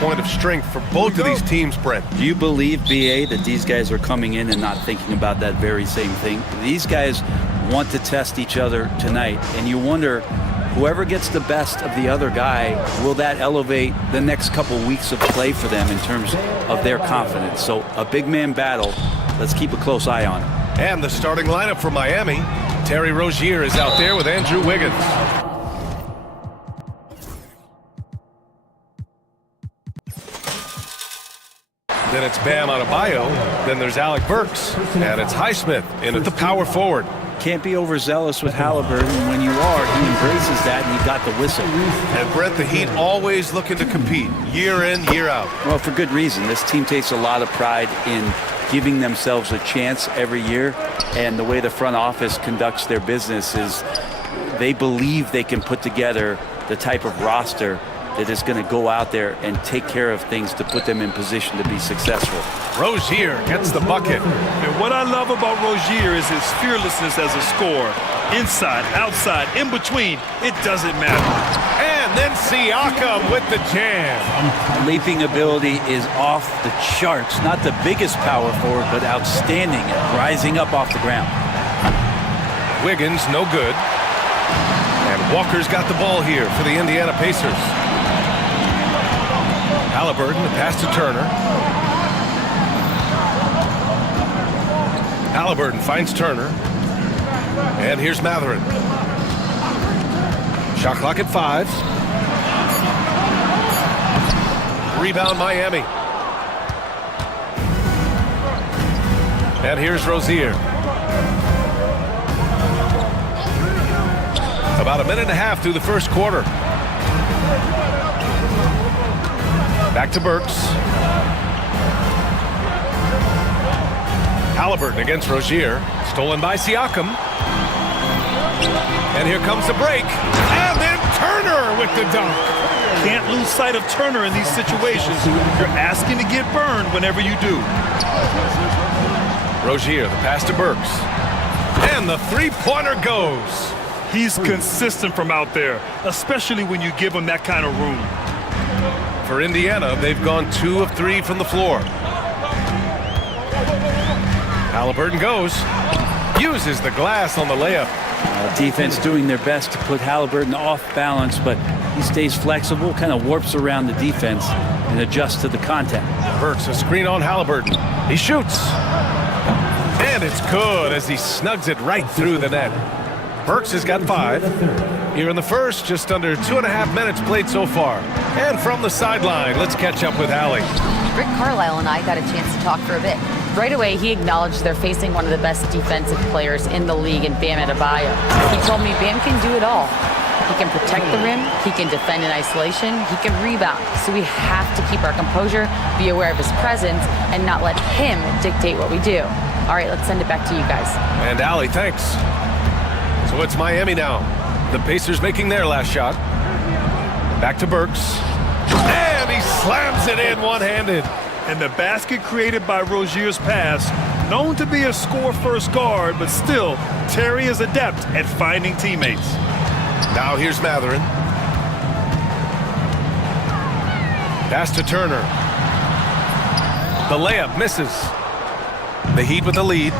point of strength for both of these teams, Brent. Do you believe, BA, that these guys are coming in and not thinking about that very same thing? These guys want to test each other tonight, and you wonder, whoever gets the best of the other guy, will that elevate the next couple weeks of play for them in terms of their confidence? So a big man battle. Let's keep a close eye on it. And the starting lineup for Miami. Terry Rozier is out there with Andrew Wiggins. Then it's Bam Adebayo. Then there's Alec Burks. And it's Highsmith in at the power forward. Can't be overzealous with Halliburton. When you are, he embraces that, and he got the whistle. And Brett, the Heat always looking to compete, year in, year out. Well, for good reason. This team takes a lot of pride in giving themselves a chance every year, and the way the front office conducts their business is they believe they can put together the type of roster that is going to go out there and take care of things to put them in position to be successful. Rozier gets the bucket. And what I love about Rozier is his fearlessness as a scorer. Inside, outside, in between, it doesn't matter. And then Siakam with the jam. Leaping ability is off the charts. Not the biggest power forward, but outstanding at rising up off the ground. Wiggins, no good. And Walker's got the ball here for the Indiana Pacers. Halliburton, the pass to Turner. Halliburton finds Turner. And here's Matherin. Shot clock at 5. Rebound Miami. And here's Rozier. About a minute and a half through the first quarter. Back to Burks. Halliburton against Rozier. Stolen by Siakam. And here comes the break. And then Turner with the dunk. Can't lose sight of Turner in these situations. You're asking to get burned whenever you do. Rozier, the pass to Burks. And the three-pointer goes. He's consistent from out there, especially when you give him that kind of room. For Indiana, they've gone 2 of 3 from the floor. Halliburton goes. Uses the glass on the layup. Defense doing their best to put Halliburton off balance, but he stays flexible, kind of warps around the defense and adjusts to the contact. Burks, a screen on Halliburton. He shoots. And it's good as he snugs it right through the net. Burks has got 5. Here in the first, just under 2.5 minutes played so far. And from the sideline, let's catch up with Allie. Rick Carlisle and I got a chance to talk for a bit. Right away, he acknowledged they're facing one of the best defensive players in the league in Bam Adebayo. He told me Bam can do it all. He can protect the rim, he can defend in isolation, he can rebound. So we have to keep our composure, be aware of his presence, and not let him dictate what we do. All right, let's send it back to you guys. And Allie, thanks. So it's Miami now. The Pacers making their last shot. Back to Burks. And he slams it in one-handed. And the basket created by Rozier's pass, known to be a score-first guard, but still, Terry is adept at finding teammates. Now here's Matherin. Pass to Turner. The layup misses. The Heat with the lead.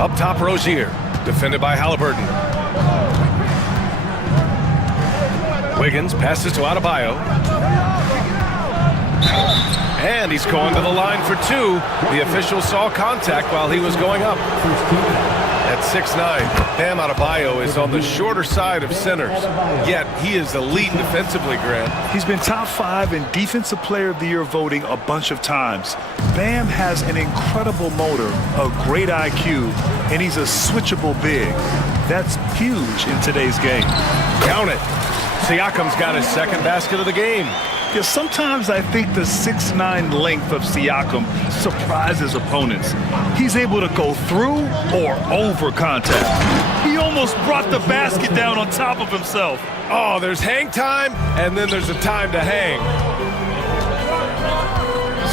Up top, Rozier. Defended by Halliburton. Wiggins passes to Adebayo. And he's going to the line for 2. The official saw contact while he was going up. At 6'9", Bam Adebayo is on the shorter side of centers. Yet he is elite defensively, Grant. He's been top 5 in Defensive Player of the Year voting a bunch of times. Bam has an incredible motor, a great IQ, and he's a switchable big. That's huge in today's game. Count it. Siakam's got his second basket of the game. Yeah, sometimes I think the 6'9" length of Siakam surprises opponents. He's able to go through or over contact. He almost brought the basket down on top of himself. Oh, there's hang time, and then there's a time to hang.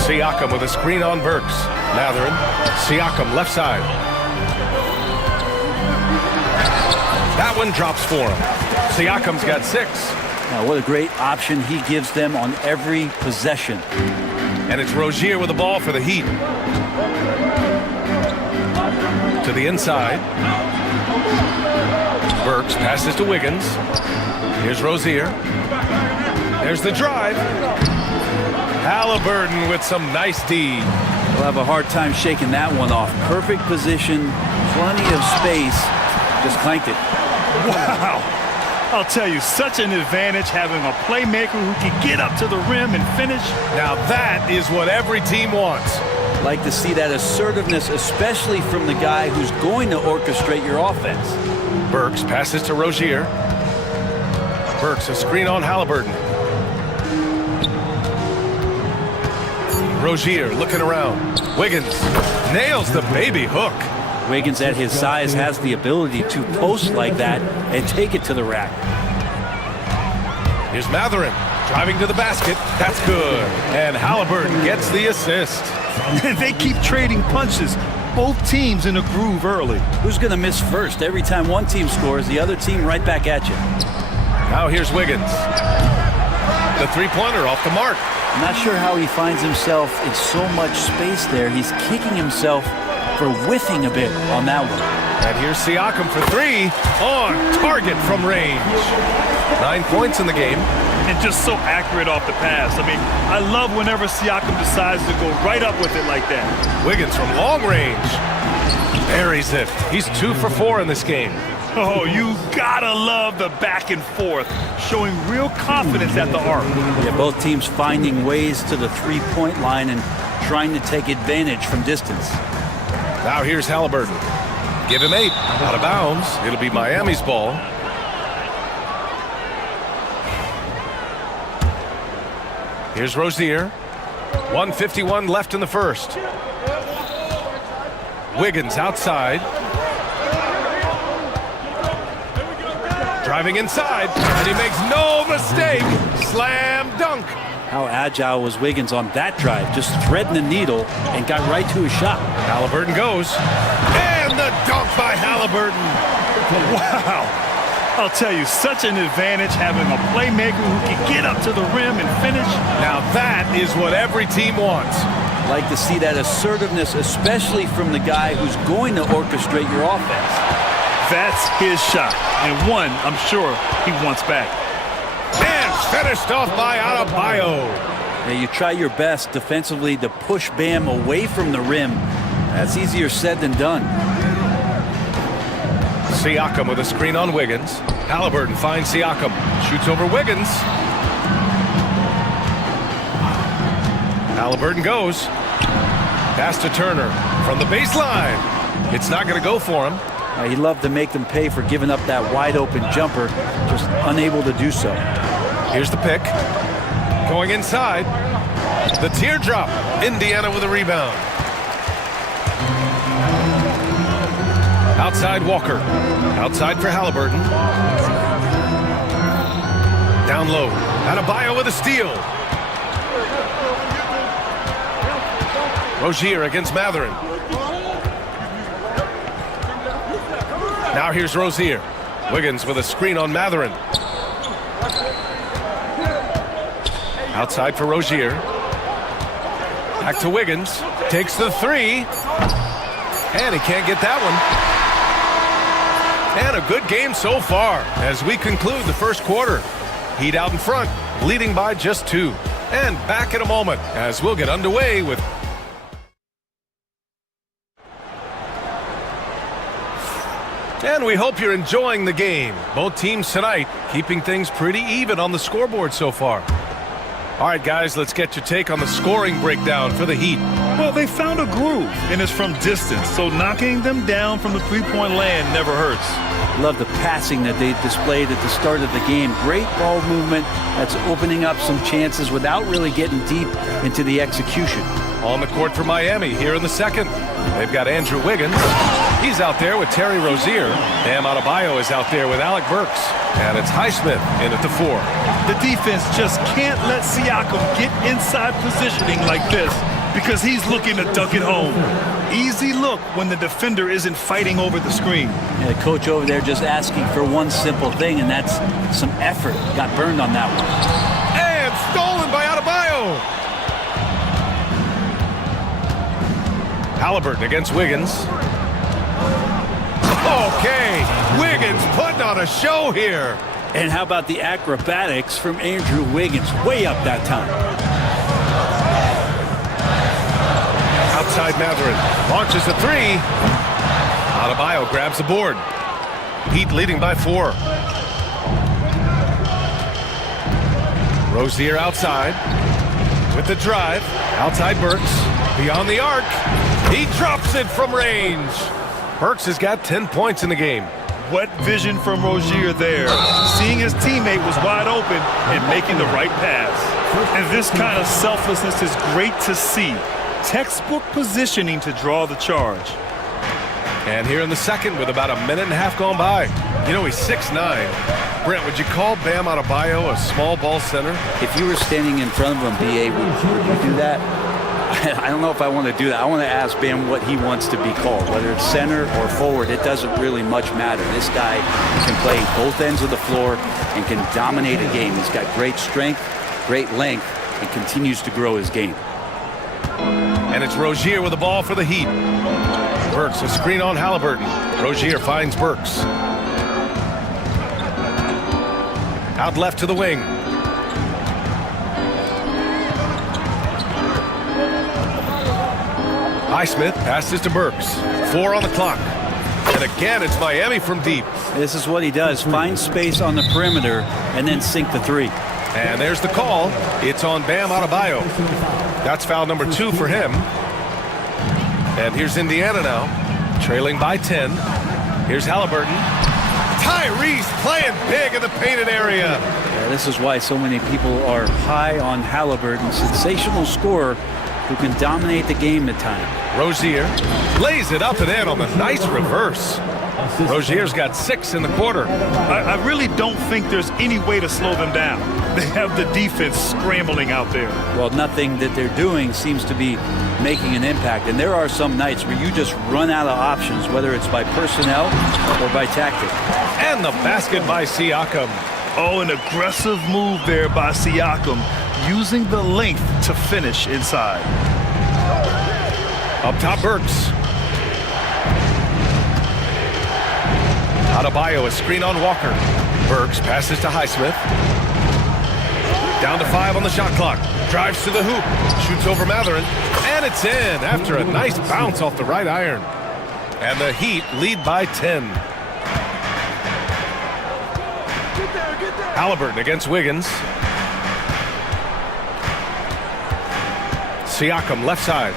Siakam with a screen on Burks. Matherin. Siakam left side. That one drops for him. Siakam's got 6. Now, what a great option he gives them on every possession. And it's Rozier with the ball for the Heat. To the inside. Burks passes to Wiggins. Here's Rozier. There's the drive. Halliburton with some nice D. We'll have a hard time shaking that one off. Perfect position, plenty of space. Just clanked it. Wow. I'll tell you, such an advantage having a playmaker who can get up to the rim and finish. Now that is what every team wants. Like to see that assertiveness, especially from the guy who's going to orchestrate your offense. Burks passes to Rozier. Burks a screen on Halliburton. Rozier looking around. Wiggins nails the baby hook. Wiggins at his size has the ability to post like that and take it to the rack. Here's Matherin driving to the basket. That's good. And Halliburton gets the assist. They keep trading punches. Both teams in a groove early. Who's going to miss first? Every time one team scores, the other team right back at you. Now here's Wiggins. The three-pointer off the mark. I'm not sure how he finds himself in so much space there. He's kicking himself for whiffing a bit on that one. And here's Siakam for three. On target from range. 9 points in the game. And just so accurate off the pass. I mean, I love whenever Siakam decides to go right up with it like that. Wiggins from long range. Buries it. He's 2 for 4 in this game. Oh, you gotta love the back and forth, showing real confidence at the arc. Yeah, both teams finding ways to the three-point line and trying to take advantage from distance. Now here's Halliburton. Give him 8. Out of bounds. It'll be Miami's ball. Here's Rozier. 1:51 left in the first. Wiggins outside. Driving inside, and he makes no mistake. Slam dunk. How agile was Wiggins on that drive? Just threading the needle and got right to his shot. Halliburton goes. And the dunk by Halliburton. Wow. I'll tell you, such an advantage having a playmaker who can get up to the rim and finish. Now that is what every team wants. Like to see that assertiveness, especially from the guy who's going to orchestrate your offense. That's his shot, and one I'm sure he wants back. And finished off by Adebayo. Now you try your best defensively to push Bam away from the rim. That's easier said than done. Siakam with a screen on Wiggins. Halliburton finds Siakam. Shoots over Wiggins. Halliburton goes. Pass to Turner from the baseline. It's not going to go for him. He'd love to make them pay for giving up that wide-open jumper, just unable to do so. Here's the pick. Going inside. The teardrop. Indiana with a rebound. Outside Walker. Outside for Halliburton. Down low. Adebayo with a steal. Rozier against Matherin. Now here's Rozier. Wiggins with a screen on Matherin. Outside for Rozier. Back to Wiggins. Takes the three. And he can't get that one. And a good game so far as we conclude the first quarter. Heat out in front, leading by just 2. And back in a moment as we'll get underway with... And we hope you're enjoying the game. Both teams tonight keeping things pretty even on the scoreboard so far. All right, guys, let's get your take on the scoring breakdown for the Heat. Well, they found a groove, and it's from distance, so knocking them down from the three-point land never hurts. Love the passing that they displayed at the start of the game. Great ball movement that's opening up some chances without really getting deep into the execution. On the court for Miami here in the second. They've got Andrew Wiggins. He's out there with Terry Rozier. Bam Adebayo is out there with Alec Burks. And it's Highsmith in at the 4. The defense just can't let Siakam get inside positioning like this. because he's looking to dunk it home. Easy look when the defender isn't fighting over the screen. And the coach over there just asking for one simple thing, and that's some effort. Got burned on that one. And stolen by Adebayo. Halliburton against Wiggins. Okay, Wiggins putting on a show here. And how about the acrobatics from Andrew Wiggins? Way up that time. Outside Matherin launches a three. Adebayo grabs the board. Heat leading by 4. Rozier outside with the drive. Outside Burks. Beyond the arc. He drops it from range. Burks has got 10 points in the game. What vision from Rozier there. Seeing his teammate was wide open and making the right pass. And this kind of selflessness is great to see. Textbook positioning to draw the charge. And here in the second with about a minute and a half gone by. You know, he's 6'9". Brent, would you call Bam Adebayo a small ball center? If you were standing in front of him, B.A., would you do that? I don't know if I want to do that. I want to ask Bam what he wants to be called, whether it's center or forward. It doesn't really much matter. This guy can play both ends of the floor and can dominate a game. He's got great strength, great length, and continues to grow his game. And it's Rozier with the ball for the Heat. Burks, a screen on Halliburton. Rozier finds Burks. Out left to the wing. Highsmith passes to Burks. 4 on the clock. And again, it's Miami from deep. This is what he does. Find space on the perimeter and then sink the three. And there's the call. It's on Bam Adebayo. That's foul number 2 for him. And here's Indiana now, trailing by 10. Here's Halliburton. Tyrese playing big in the painted area. Yeah, this is why so many people are high on Halliburton. Sensational scorer who can dominate the game at times. Rozier lays it up and in on the nice reverse. Rozier's got 6 in the quarter. I really don't think there's any way to slow them down. They have the defense scrambling out there. Well, nothing that they're doing seems to be making an impact. And there are some nights where you just run out of options, whether it's by personnel or by tactic. And the basket by Siakam. Oh, an aggressive move there by Siakam, using the length to finish inside. Up top, Burks. Adebayo, a screen on Walker. Burks passes to Highsmith. Down to 5 on the shot clock. Drives to the hoop. Shoots over Matherin. And it's in after a nice bounce off the right iron. And the Heat lead by 10. Halliburton against Wiggins. Siakam left side.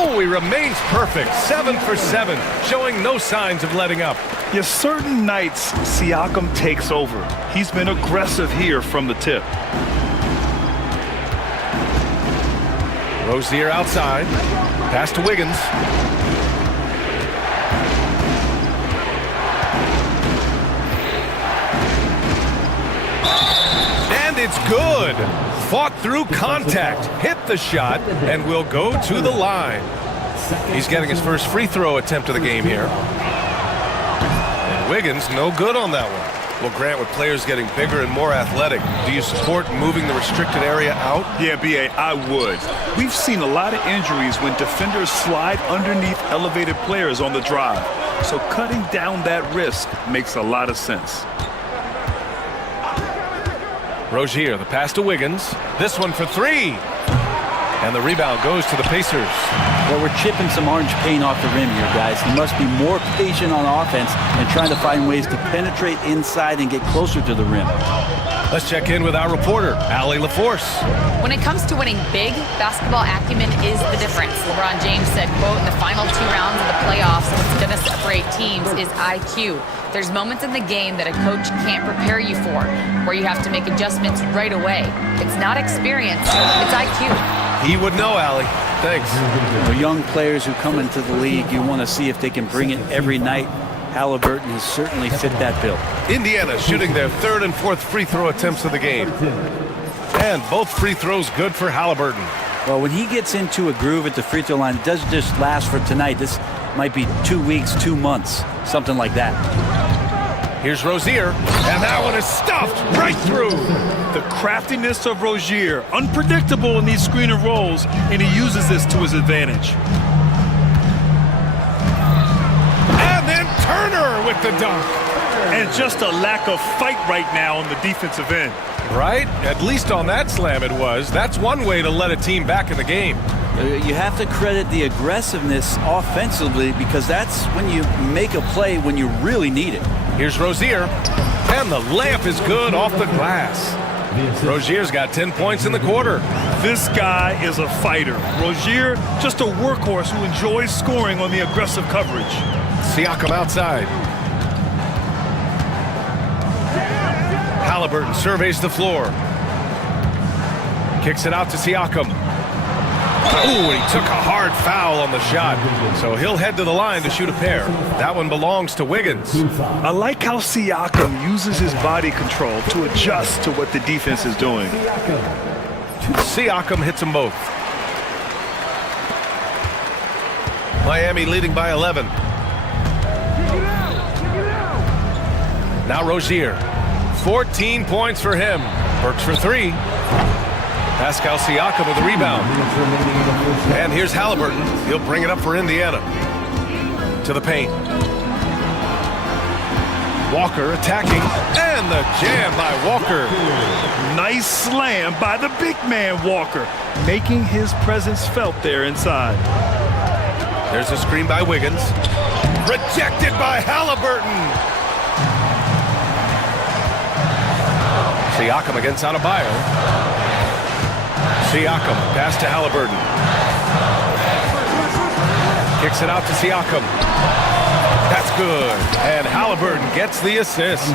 Oh, he remains perfect. 7 for 7, showing no signs of letting up. Yes, certain nights Siakam takes over. He's been aggressive here from the tip. Rozier outside. Pass to Wiggins. And it's good. Fought through contact, hit the shot, and will go to the line. He's getting his first free throw attempt of the game here. And Wiggins, no good on that one. Well, Grant, with players getting bigger and more athletic, do you support moving the restricted area out? Yeah, B.A., I would. We've seen a lot of injuries when defenders slide underneath elevated players on the drive. So cutting down that risk makes a lot of sense. Rozier, the pass to Wiggins. This one for 3. And the rebound goes to the Pacers. Well, we're chipping some orange paint off the rim here, guys. He must be more patient on offense and trying to find ways to penetrate inside and get closer to the rim. Let's check in with our reporter, Allie LaForce. When it comes to winning big, basketball acumen is the difference. LeBron James said, quote, in the final 2 rounds of the playoffs, what's going to separate teams is IQ. There's moments in the game that a coach can't prepare you for, where you have to make adjustments right away. It's not experience, it's IQ. He would know, Allie. Thanks. For young players who come into the league, you want to see if they can bring it every night. Halliburton has certainly fit that bill. Indiana shooting their 3rd and 4th free throw attempts of the game. And both free throws good for Halliburton. Well, when he gets into a groove at the free throw line, it doesn't just last for tonight. This might be 2 weeks, 2 months, something like that. Here's Rozier, and that one is stuffed right through. The craftiness of Rozier, unpredictable in these screen and rolls, and he uses this to his advantage. And then Turner with the dunk. And just a lack of fight right now on the defensive end. Right? At least on that slam it was. That's one way to let a team back in the game. You have to credit the aggressiveness offensively because that's when you make a play when you really need it. Here's Rozier, and the layup is good off the glass. Rozier's got 10 points in the quarter. This guy is a fighter. Rozier, just a workhorse who enjoys scoring on the aggressive coverage. Siakam outside. Halliburton surveys the floor. Kicks it out to Siakam. Ooh, he took a hard foul on the shot. So he'll head to the line to shoot a pair. That one belongs to Wiggins. I like how Siakam uses his body control to adjust to what the defense is doing. Siakam hits them both. Miami leading by 11. Now Rozier. 14 points for him. Burks for 3. Pascal Siakam with the rebound. And here's Halliburton. He'll bring it up for Indiana. To the paint. Walker attacking. And the jam by Walker. Nice slam by the big man Walker, making his presence felt there inside. There's a screen by Wiggins. Rejected by Halliburton. Siakam against Adebayo. Siakam, pass to Halliburton. Kicks it out to Siakam. That's good. And Halliburton gets the assist.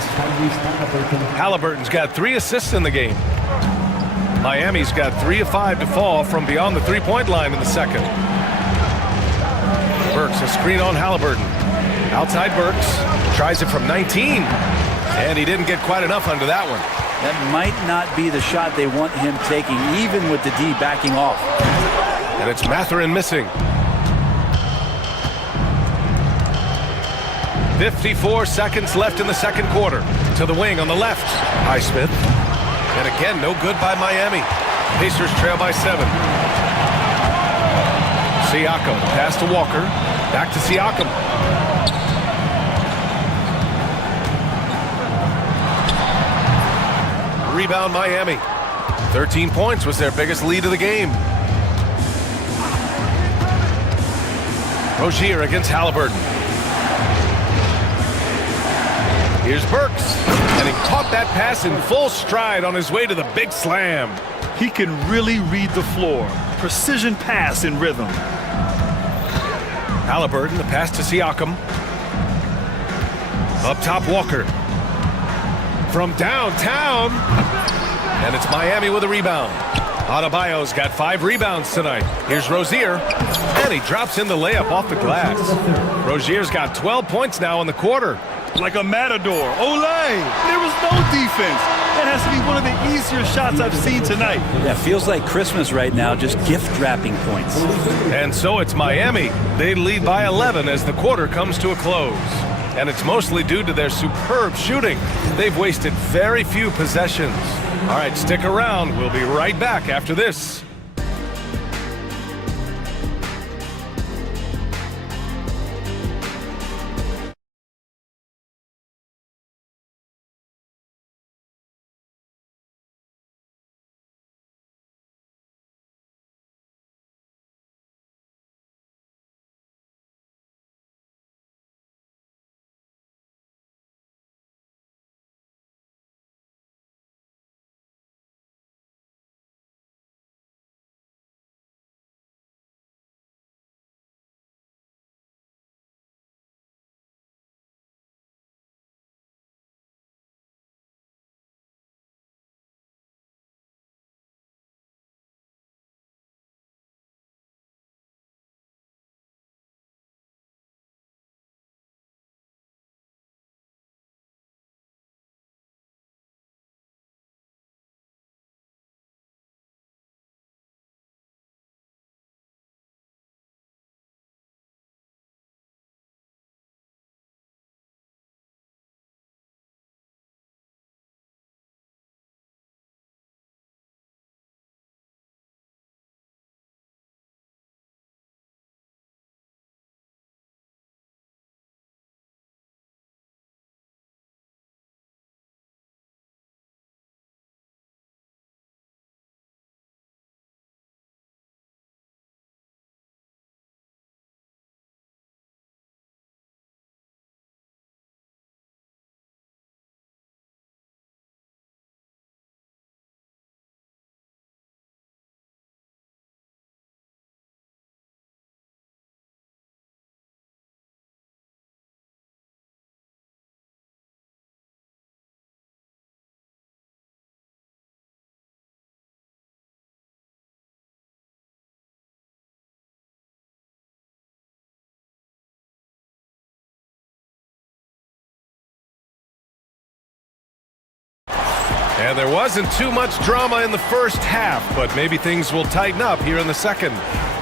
Halliburton's got 3 assists in the game. Miami's got 3 of 5 to fall from beyond the three-point line in the second. Burks, a screen on Halliburton. Outside Burks, tries it from 19. And he didn't get quite enough under that one. That might not be the shot they want him taking, even with the D backing off. And it's Mathurin missing. 54 seconds left in the second quarter. To the wing on the left. Highsmith. And again, no good by Miami. Pacers trail by 7. Siakam, pass to Walker. Back to Siakam. Rebound Miami. 13 points was their biggest lead of the game. Rozier against Halliburton. Here's Burks. And he caught that pass in full stride on his way to the big slam. He can really read the floor. Precision pass in rhythm. Halliburton, the pass to Siakam. Up top, Walker. From downtown. And it's Miami with a rebound. Adebayo's got 5 rebounds tonight. Here's Rozier. And he drops in the layup off the glass. Rozier's got 12 points now in the quarter. Like a matador. Olay! There was no defense. That has to be one of the easier shots I've seen tonight. Yeah, feels like Christmas right now, just gift wrapping points. And so it's Miami. They lead by 11 as the quarter comes to a close. And it's mostly due to their superb shooting. They've wasted very few possessions. All right, stick around. We'll be right back after this. And there wasn't too much drama in the first half, but maybe things will tighten up here in the second.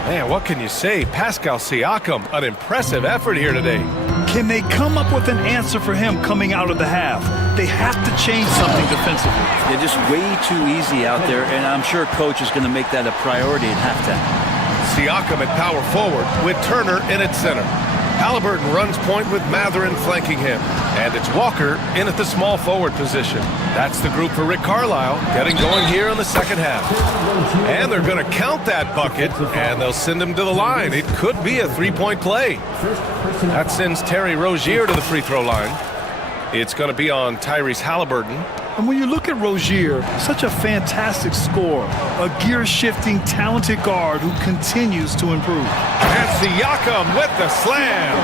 Man, what can you say? Pascal Siakam, an impressive effort here today. Can they come up with an answer for him coming out of the half? They have to change something defensively. They're just way too easy out there, and I'm sure coach is going to make that a priority at halftime. Siakam at power forward with Turner in at center. Halliburton runs point with Matherin flanking him. And it's Walker in at the small forward position. That's the group for Rick Carlisle getting going here in the second half. And they're going to count that bucket, and they'll send him to the line. It could be a three-point play. That sends Terry Rozier to the free throw line. It's going to be on Tyrese Halliburton. And when you look at Rozier, such a fantastic scorer, a gear-shifting, talented guard who continues to improve. And Siakam with the slam.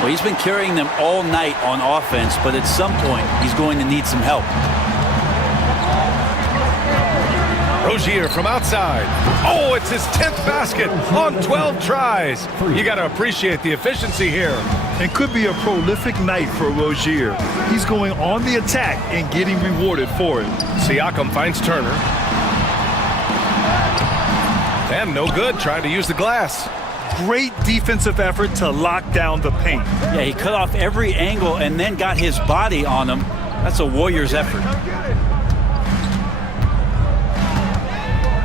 Well, he's been carrying them all night on offense, but at some point, he's going to need some help. Rozier from outside. Oh, it's his 10th basket on 12 tries. You got to appreciate the efficiency here. It could be a prolific night for Rozier. He's going on the attack and getting rewarded for it. Siakam finds Turner. And no good, trying to use the glass. Great defensive effort to lock down the paint. Yeah, he cut off every angle and then got his body on him. That's a Warriors effort.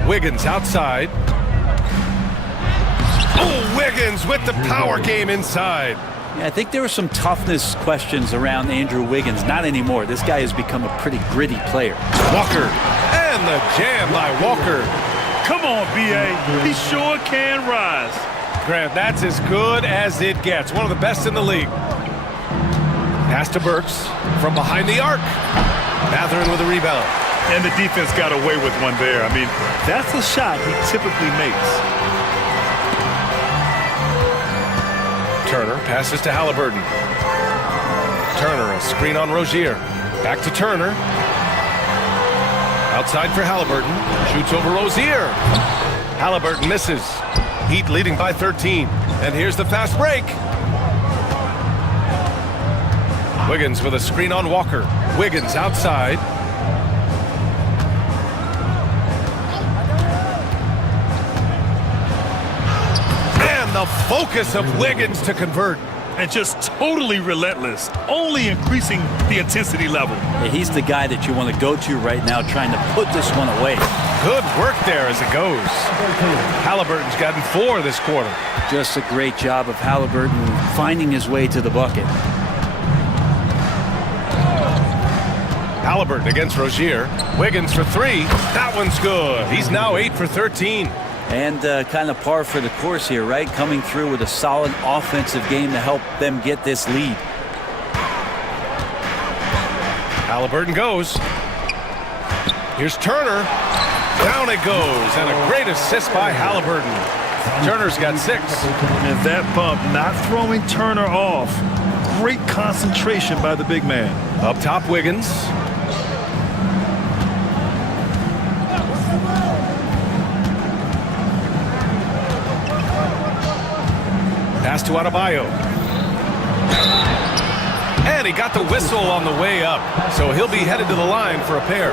Wiggins outside. Oh, Wiggins with the power game inside. Yeah, I think there were some toughness questions around Andrew Wiggins. Not anymore. This guy has become a pretty gritty player. Walker, and the jam by Walker. Come on, B.A. He sure can rise. Grant, that's as good as it gets. One of the best in the league. Pass to Burks from behind the arc. Matherin with a rebound. And the defense got away with one there. I mean, that's a shot he typically makes. Turner passes to Halliburton. Turner, a screen on Rozier. Back to Turner. Outside for Halliburton. Shoots over Rozier. Halliburton misses. Heat leading by 13. And here's the fast break. Wiggins with a screen on Walker. Wiggins outside. The focus of Wiggins to convert. And just totally relentless, only increasing the intensity level. Yeah, he's the guy that you want to go to right now trying to put this one away. Good work there as it goes. Halliburton's gotten 4 this quarter. Just a great job of Halliburton finding his way to the bucket. Halliburton against Rozier. Wiggins for 3. That one's good. He's now 8 for 13. And kind of par for the course here, right? Coming through with a solid offensive game to help them get this lead. Halliburton goes. Here's Turner. Down it goes. And a great assist by Halliburton. Turner's got 6. And that bump not throwing Turner off. Great concentration by the big man. Up top, Wiggins. Pass to Adebayo. And he got the whistle on the way up, so he'll be headed to the line for a pair.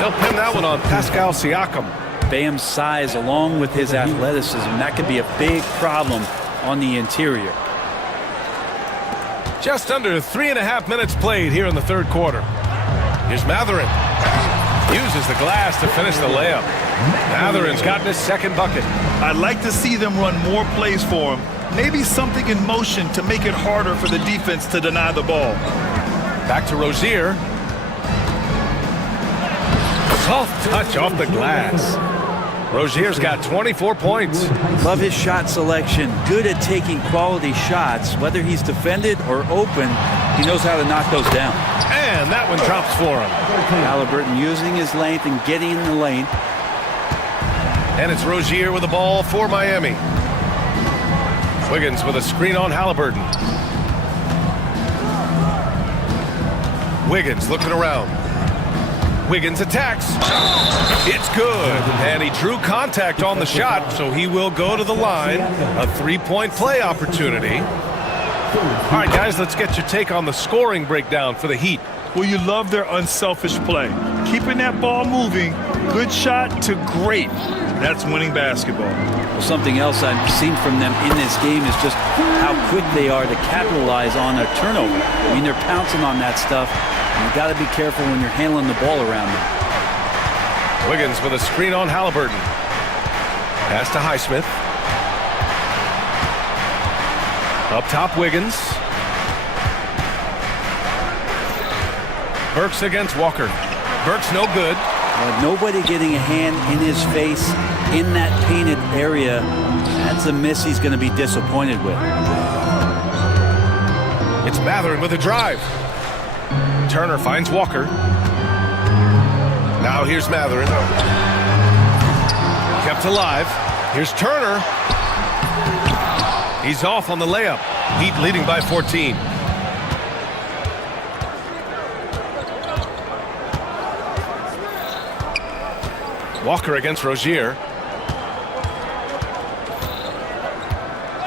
They'll pin that one on Pascal Siakam. Bam's size along with his athleticism, that could be a big problem on the interior. Just under 3.5 minutes played here in the third quarter. Here's Matherin. Uses the glass to finish the layup. Matherin's gotten his second bucket. I'd like to see them run more plays for him. Maybe something in motion to make it harder for the defense to deny the ball. Back to Rozier. Soft touch off the glass. Rozier's got 24 points. Love his shot selection. Good at taking quality shots. Whether he's defended or open, he knows how to knock those down. And that one drops for him. Halliburton using his length and getting in the lane. And it's Rozier with the ball for Miami. Wiggins with a screen on Halliburton. Wiggins looking around. Wiggins attacks. It's good. And he drew contact on the shot, so he will go to the line. A 3-point play opportunity. All right, guys, let's get your take on the scoring breakdown for the Heat. Well, you love their unselfish play. Keeping that ball moving, good shot to great. That's winning basketball. Well, something else I've seen from them in this game is just how quick they are to capitalize on a turnover. I mean, they're pouncing on that stuff. And you got to be careful when you're handling the ball around them. Wiggins with a screen on Halliburton. Pass to Highsmith. Up top, Wiggins. Burks against Walker. Burks no good. Nobody getting a hand in his face in that painted area. That's a miss he's going to be disappointed with. It's Mathurin with a drive. Turner finds Walker. Now here's Mathurin. Kept alive. Here's Turner. He's off on the layup. Heat leading by 14. Walker against Rozier.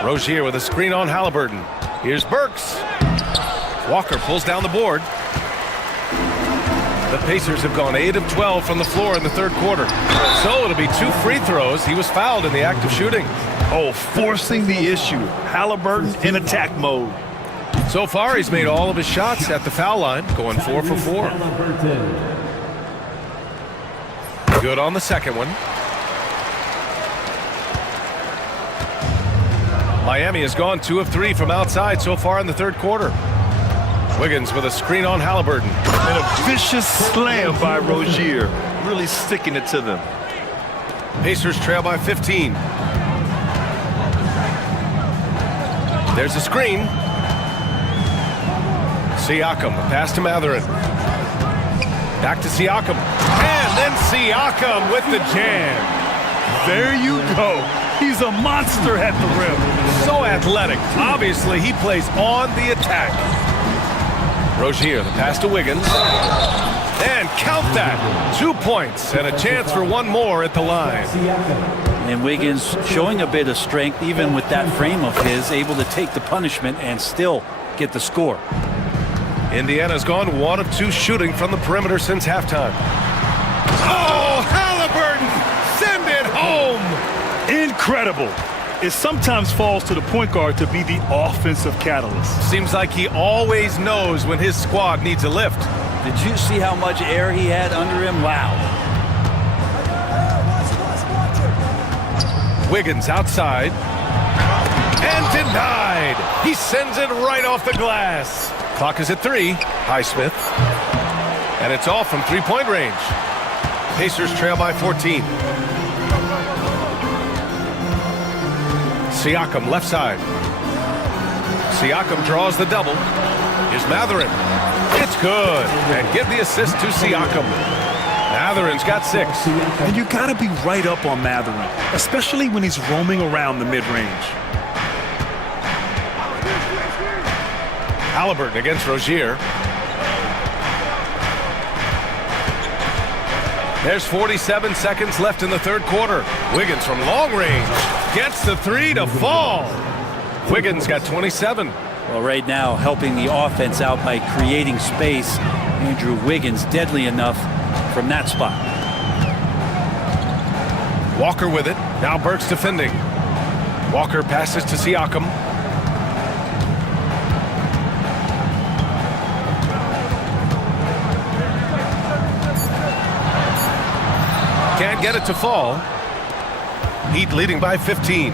Rozier with a screen on Halliburton. Here's Burks. Walker pulls down the board. The Pacers have gone 8 of 12 from the floor in the third quarter. So it'll be 2 free throws. He was fouled in the act of shooting. Oh, forcing the issue. Halliburton in attack mode. So far, he's made all of his shots at the foul line, going 4 for 4. Good on the second one. Miami has gone 2 of 3 from outside so far in the third quarter. Wiggins with a screen on Halliburton. And a vicious slam by Rozier, really sticking it to them. Pacers trail by 15. There's a screen. Siakam, the pass to Mathurin. Back to Siakam. And then Siakam with the jam. There you go. He's a monster at the rim. So athletic. Obviously, he plays on the attack. Rozier, the pass to Wiggins. And count that. 2 points and a chance for one more at the line. And Wiggins showing a bit of strength, even with that frame of his, able to take the punishment and still get the score. Indiana's gone 1 of 2 shooting from the perimeter since halftime. Oh, Halliburton! Send it home! Incredible. It sometimes falls to the point guard to be the offensive catalyst. Seems like he always knows when his squad needs a lift. Did you see how much air he had under him? Wow. Wiggins outside. And denied. He sends it right off the glass. Clock is at 3. Highsmith. And it's off from three-point range. Pacers trail by 14. Siakam left side. Siakam draws the double. Here's Mathurin. It's good. And give the assist to Siakam. Mathurin's got 6. And you got to be right up on Mathurin, especially when he's roaming around the mid-range. Halliburton against Rozier. There's 47 seconds left in the third quarter. Wiggins from long range gets the 3 to fall. Wiggins got 27. Well, right now, helping the offense out by creating space. Andrew Wiggins, deadly enough from that spot. Walker with it. Now Burks defending. Walker passes to Siakam. Can't get it to fall. Heat leading by 15.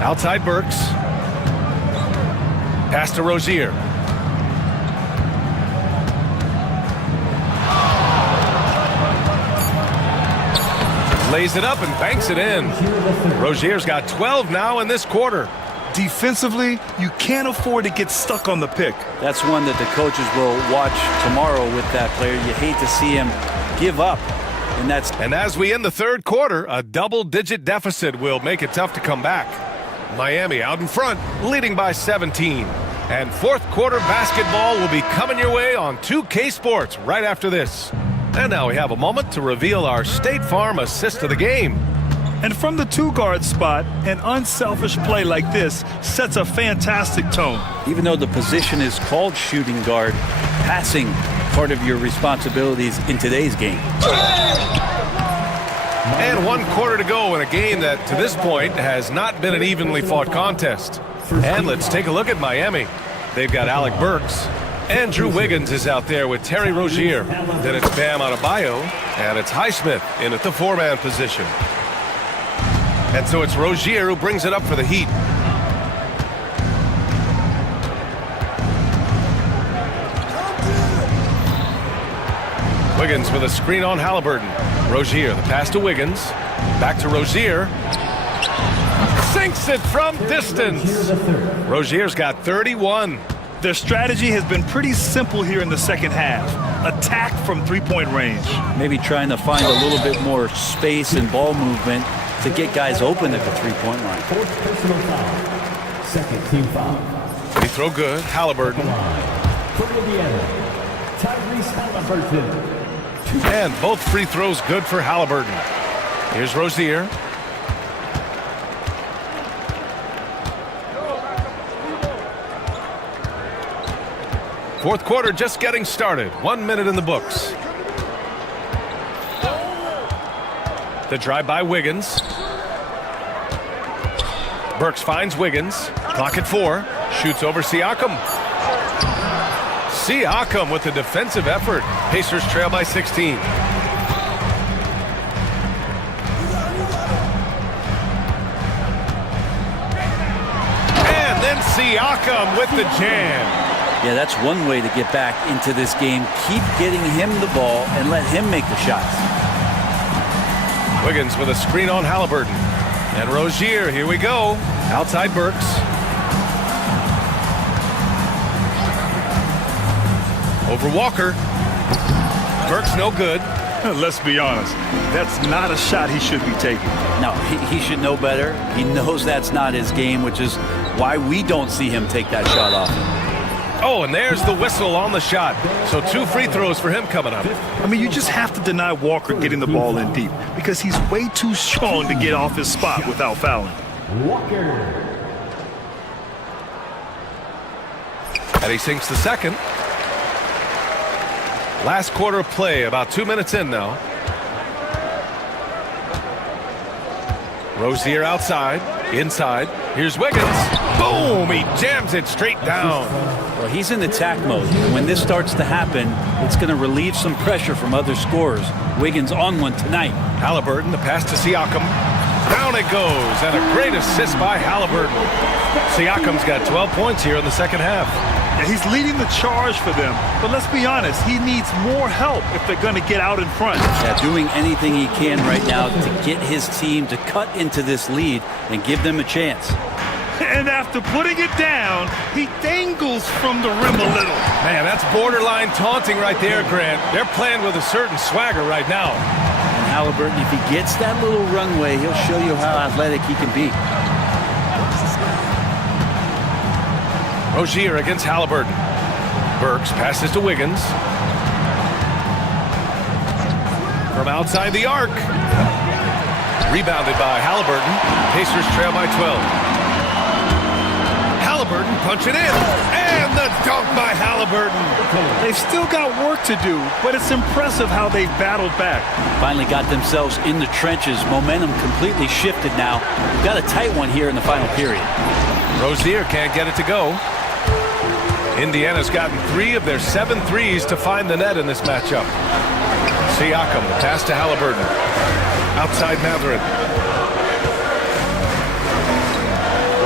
Outside Burks. Pass to Rozier. Lays it up and banks it in. Rozier's got 12 now in this quarter. Defensively, you can't afford to get stuck on the pick. That's one that the coaches will watch tomorrow with that player. You hate to see him give up. And as we end the third quarter, a double-digit deficit will make it tough to come back. Miami out in front, leading by 17. And fourth quarter basketball will be coming your way on 2K Sports right after this. And now we have a moment to reveal our State Farm assist of the game. And from the two-guard spot, an unselfish play like this sets a fantastic tone. Even though the position is called shooting guard, passing part of your responsibilities in today's game. And 1 quarter to go in a game that, to this point, has not been an evenly fought contest. And let's take a look at Miami. They've got Alec Burks. Andrew Wiggins is out there with Terry Rozier. Then it's Bam Adebayo, and it's Highsmith in at the 4-man position. And so it's Rozier who brings it up for the Heat. Wiggins with a screen on Halliburton. Rozier, the pass to Wiggins. Back to Rozier. Sinks it from distance. Rozier's got 31. Their strategy has been pretty simple here in the second half. Attack from three-point range. Maybe trying to find a little bit more space and ball movement to get guys open at the three-point line. Fourth personal foul. Second team foul. Free throw good. Halliburton. For Indiana, Tyrese Halliburton. And both free throws good for Halliburton. Here's Rozier. Fourth quarter just getting started. 1 minute in the books. The drive by Wiggins. Burks finds Wiggins. Clock at 4. Shoots over Siakam. Siakam with the defensive effort. Pacers trail by 16. And then Siakam with the jam. Yeah, that's one way to get back into this game. Keep getting him the ball and let him make the shots. Wiggins with a screen on Halliburton. And Rozier, here we go. Outside Burks. Over Walker. Burks no good. Let's be honest, that's not a shot he should be taking. No, he should know better. He knows that's not his game, which is why we don't see him take that shot off. Oh, and there's the whistle on the shot. So 2 free throws for him coming up. I mean, you just have to deny Walker getting the ball in deep because he's way too strong to get off his spot without fouling. Walker. And he sinks the second. Last quarter of play, about 2 minutes in now. Rozier outside, inside. Here's Wiggins. Boom! He jams it straight down. Well, he's in attack mode. And when this starts to happen, it's going to relieve some pressure from other scorers. Wiggins on one tonight. Halliburton, the pass to Siakam. Down it goes, and a great assist by Halliburton. Siakam's got 12 points here in the second half. And he's leading the charge for them. But let's be honest, he needs more help if they're going to get out in front. Yeah, doing anything he can right now to get his team to cut into this lead and give them a chance. And after putting it down, he dangles from the rim a little. Man, that's borderline taunting right there, Grant. They're playing with a certain swagger right now. And Halliburton, if he gets that little runway, he'll show you how athletic he can be. Rozier against Halliburton. Burks passes to Wiggins. From outside the arc. Rebounded by Halliburton. Pacers trail by 12. Halliburton punching in. And the dunk by Halliburton. They've still got work to do, but it's impressive how they've battled back. Finally got themselves in the trenches. Momentum completely shifted now. We've got a tight one here in the final period. Rozier can't get it to go. Indiana's gotten 3 of their 7 threes to find the net in this matchup. Siakam, the pass to Halliburton. Outside Mathurin.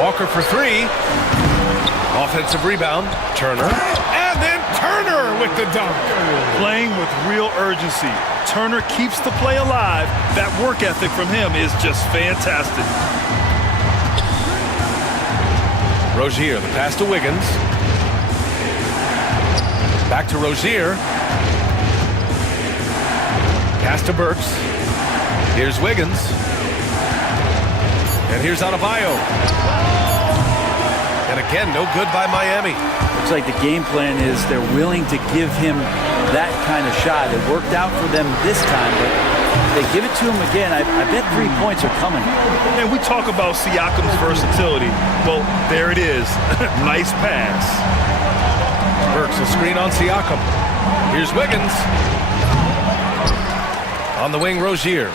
Walker for 3. Offensive rebound. Turner. And then Turner with the dunk. Playing with real urgency. Turner keeps the play alive. That work ethic from him is just fantastic. Rozier, the pass to Wiggins. Back to Rozier. Pass to Burks. Here's Wiggins. And here's Adebayo. And again, no good by Miami. Looks like the game plan is they're willing to give him that kind of shot. It worked out for them this time, but They give it to him again. I bet 3 points are coming. And we talk about Siakam's versatility. Well, there it is. Nice pass. Burks a screen on Siakam. Here's Wiggins. On the wing, Rozier.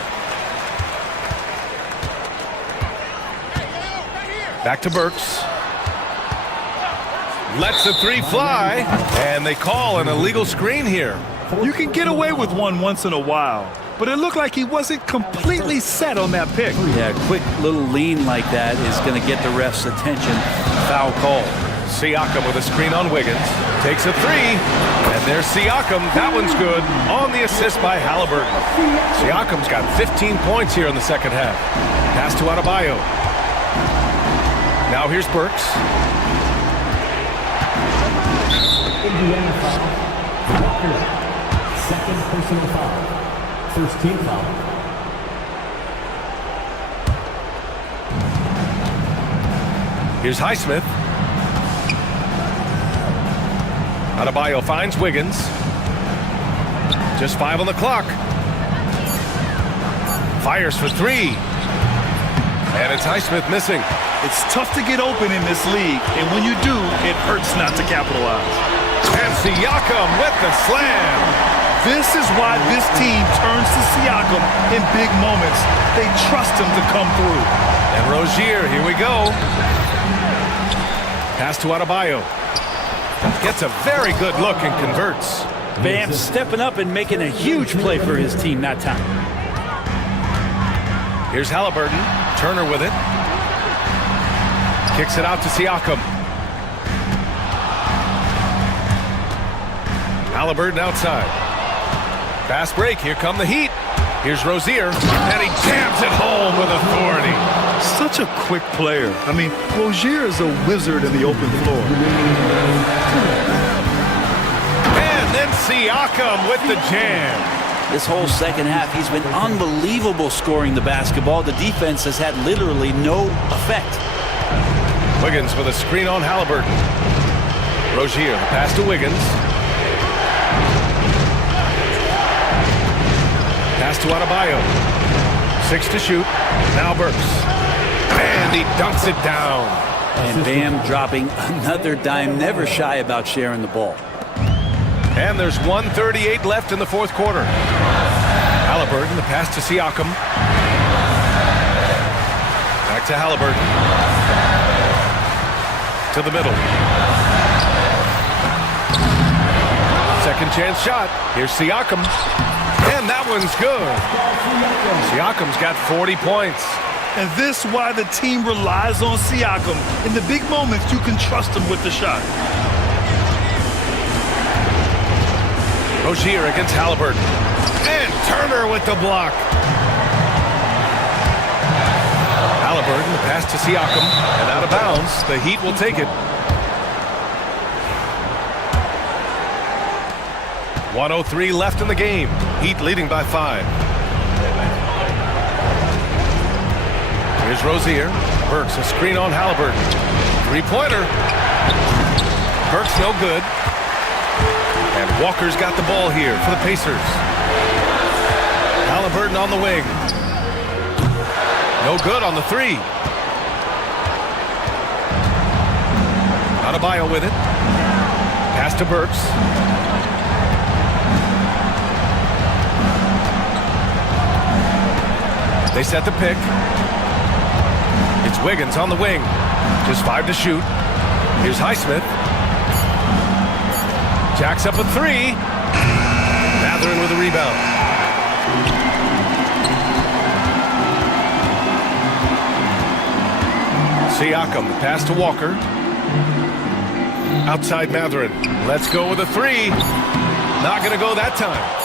Back to Burks. Lets the three fly, and they call an illegal screen here. You can get away with one once in a while, but it looked like he wasn't completely set on that pick. Yeah, a quick little lean like that is going to get the ref's attention. Foul call. Siakam with a screen on Wiggins. Takes a three, and there's Siakam. That one's good. On the assist by Halliburton. Siakam's got 15 points here in the second half. Pass to Adebayo. Now here's Burks. Indiana foul. Walker. Second personal foul. First team foul. Here's Highsmith. Adebayo finds Wiggins. Just 5 on the clock. Fires for three. And it's Highsmith missing. It's tough to get open in this league, and when you do, it hurts not to capitalize. And Siakam with the slam. This is why this team turns to Siakam in big moments. They trust him to come through. And Rozier, here we go. Pass to Adebayo. Gets a very good look and converts. Bam stepping up and making a huge play for his team that time. Here's Halliburton. Turner with it. Kicks it out to Siakam. Halliburton outside. Fast break. Here come the Heat. Here's Rozier. And he jams it home with authority. Such a quick player. I mean, Rozier is a wizard in the open floor. And then Siakam with the jam. This whole second half, he's been unbelievable scoring the basketball. The defense has had literally no effect. Wiggins with a screen on Halliburton. Rozier, the pass to Wiggins. Pass to Adebayo. 6 to shoot. Now Burks. And he dunks it down. And Bam dropping another dime, never shy about sharing the ball. And there's 1:38 left in the fourth quarter. Halliburton, the pass to Siakam. Back to Halliburton. To the middle. Second chance shot. Here's Siakam. And that one's good. Siakam's got 40 points. And this is why the team relies on Siakam. In the big moments, you can trust him with the shot. Rozier against Halliburton. And Turner with the block. Halliburton, the pass to Siakam. And out of bounds. The Heat will take it. 1:03 left in the game. Heat leading by 5. Here's Rozier. Burks, a screen on Halliburton. Three-pointer. Burks no good. And Walker's got the ball here for the Pacers. Halliburton on the wing. No good on the three. Adebayo with it. Pass to Burks. They set the pick. It's Wiggins on the wing. Just 5 to shoot. Here's Highsmith. Jacks up a three. Mathurin with a rebound. Siakam, the pass to Walker. Outside Mathurin. Let's go with a three. Not going to go that time.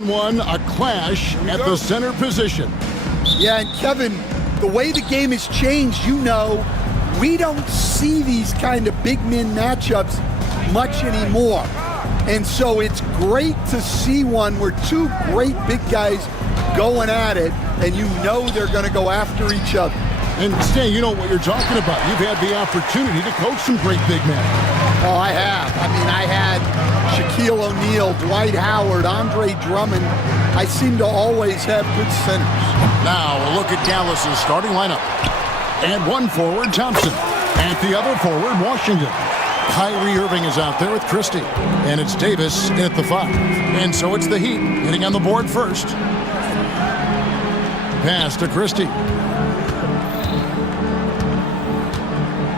One, a clash at the center position. Yeah, and Kevin, the way the game has changed, you know, we don't see these kind of big men matchups much anymore. And so it's great to see one where two great big guys going at it, and you know they're going to go after each other. And Stan, you know what you're talking about. You've had the opportunity to coach some great big men. Oh, I have. I mean, I had Shaquille O'Neal, Dwight Howard, Andre Drummond. I seem to always have good centers. Now a look at Dallas's starting lineup. And one forward, Thompson. At the other forward, Washington. Kyrie Irving is out there with Christie. And it's Davis at the 5. And so it's the Heat getting on the board first. Pass to Christie.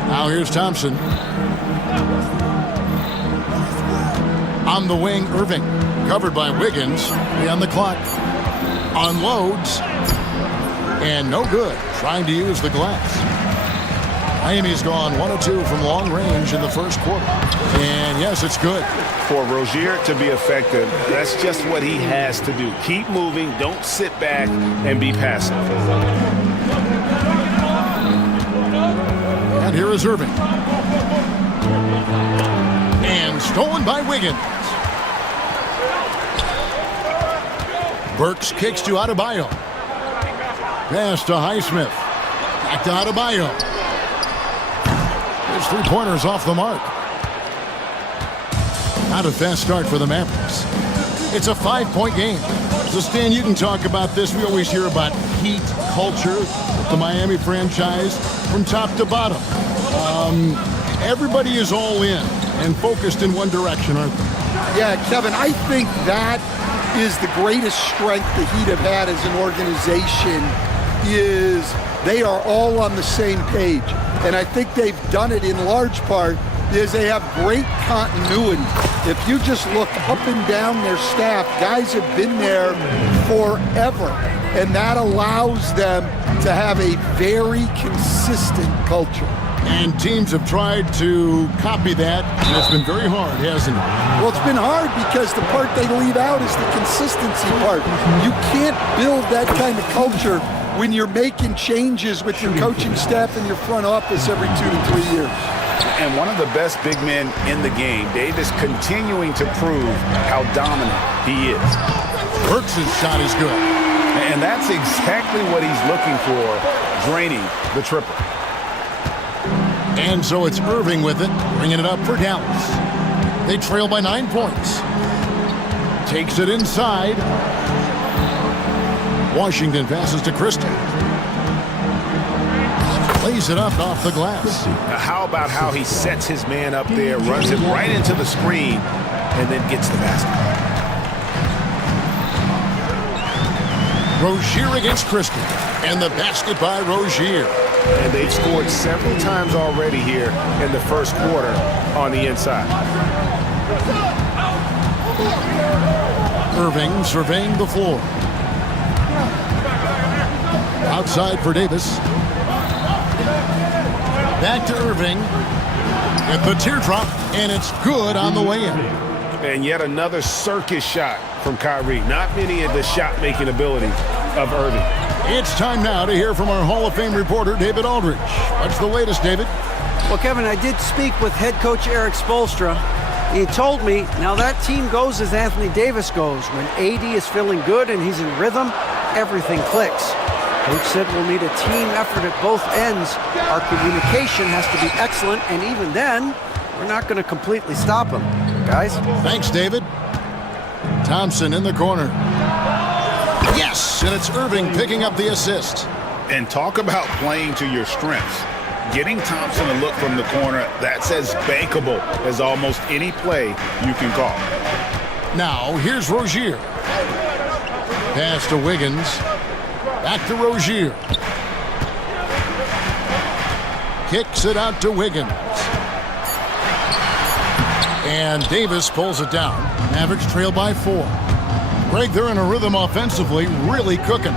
Now here's Thompson. On the wing, Irving. Covered by Wiggins. On the clock. Unloads. And no good. Trying to use the glass. Miami's gone 1 of 2 from long range in the first quarter. And yes, it's good. For Rozier to be effective, that's just what he has to do. Keep moving. Don't sit back and be passive. And here is Irving. And stolen by Wiggins. Burks kicks to Adebayo. Pass to Highsmith. Back to Adebayo. His three-pointers off the mark. Not a fast start for the Mavericks. It's a 5-point game. So Stan, you can talk about this. We always hear about heat culture with the Miami franchise from top to bottom. Everybody is all in and focused in one direction, aren't they? Yeah, Kevin, I think that is the greatest strength the Heat have had as an organization is they are all on the same page. And I think they've done it in large part is they have great continuity. If you just look up and down their staff, guys have been there forever. And that allows them to have a very consistent culture. And teams have tried to copy that, and it's been very hard, hasn't it? Well, it's been hard because the part they leave out is the consistency part. You can't build that kind of culture when you're making changes with your coaching staff and your front office every 2 to 3 years. And one of the best big men in the game, Davis, continuing to prove how dominant he is. Burks' shot is good. And that's exactly what he's looking for, draining the triple. And so it's Irving with it, bringing it up for Dallas. They trail by 9 points. Takes it inside. Washington passes to Christie. Lays it up off the glass. Now how about how he sets his man up there, runs it right into the screen, and then gets the basket. Rozier against Christie. And the basket by Rozier. And they've scored several times already here in the first quarter on the inside. Irving surveying the floor. Outside for Davis. Back to Irving. At the teardrop, and it's good on the way in. And yet another circus shot from Kyrie. Not many of the shot-making ability of Irving. It's time now to hear from our Hall of Fame reporter, David Aldridge. What's the latest, David? Well, Kevin, I did speak with head coach Eric Spoelstra. He told me, now that team goes as Anthony Davis goes. When AD is feeling good and he's in rhythm, everything clicks. Coach said we'll need a team effort at both ends. Our communication has to be excellent, and even then, we're not going to completely stop him. Guys? Thanks, David. Thompson in the corner. Yes, and it's Irving picking up the assist. And talk about playing to your strengths. Getting Thompson a look from the corner, that's as bankable as almost any play you can call. Now, here's Rozier. Pass to Wiggins. Back to Rozier. Kicks it out to Wiggins. And Davis pulls it down. Mavericks trail by 4. Greg, they're in a rhythm offensively, really cooking.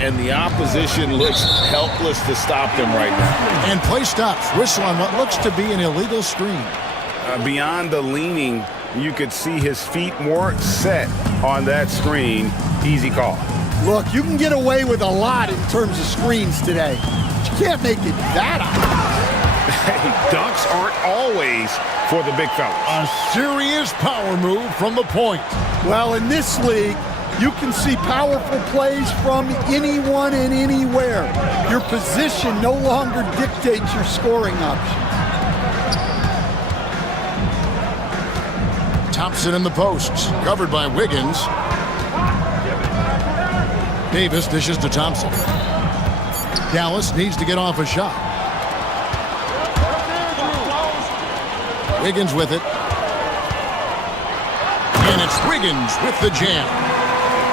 And the opposition looks helpless to stop them right now. And play stops. Whistle on what looks to be an illegal screen. Beyond the leaning You could see his feet weren't set on that screen. Easy call. Look, you can get away with a lot in terms of screens today. But you can't make it that obvious. Hey, dunks aren't always for the big fellas. A serious power move from the point. Well, in this league, you can see powerful plays from anyone and anywhere. Your position no longer dictates your scoring options. Thompson in the posts, covered by Wiggins. Davis dishes to Thompson. Dallas needs to get off a shot. Wiggins with it. And it's Wiggins with the jam.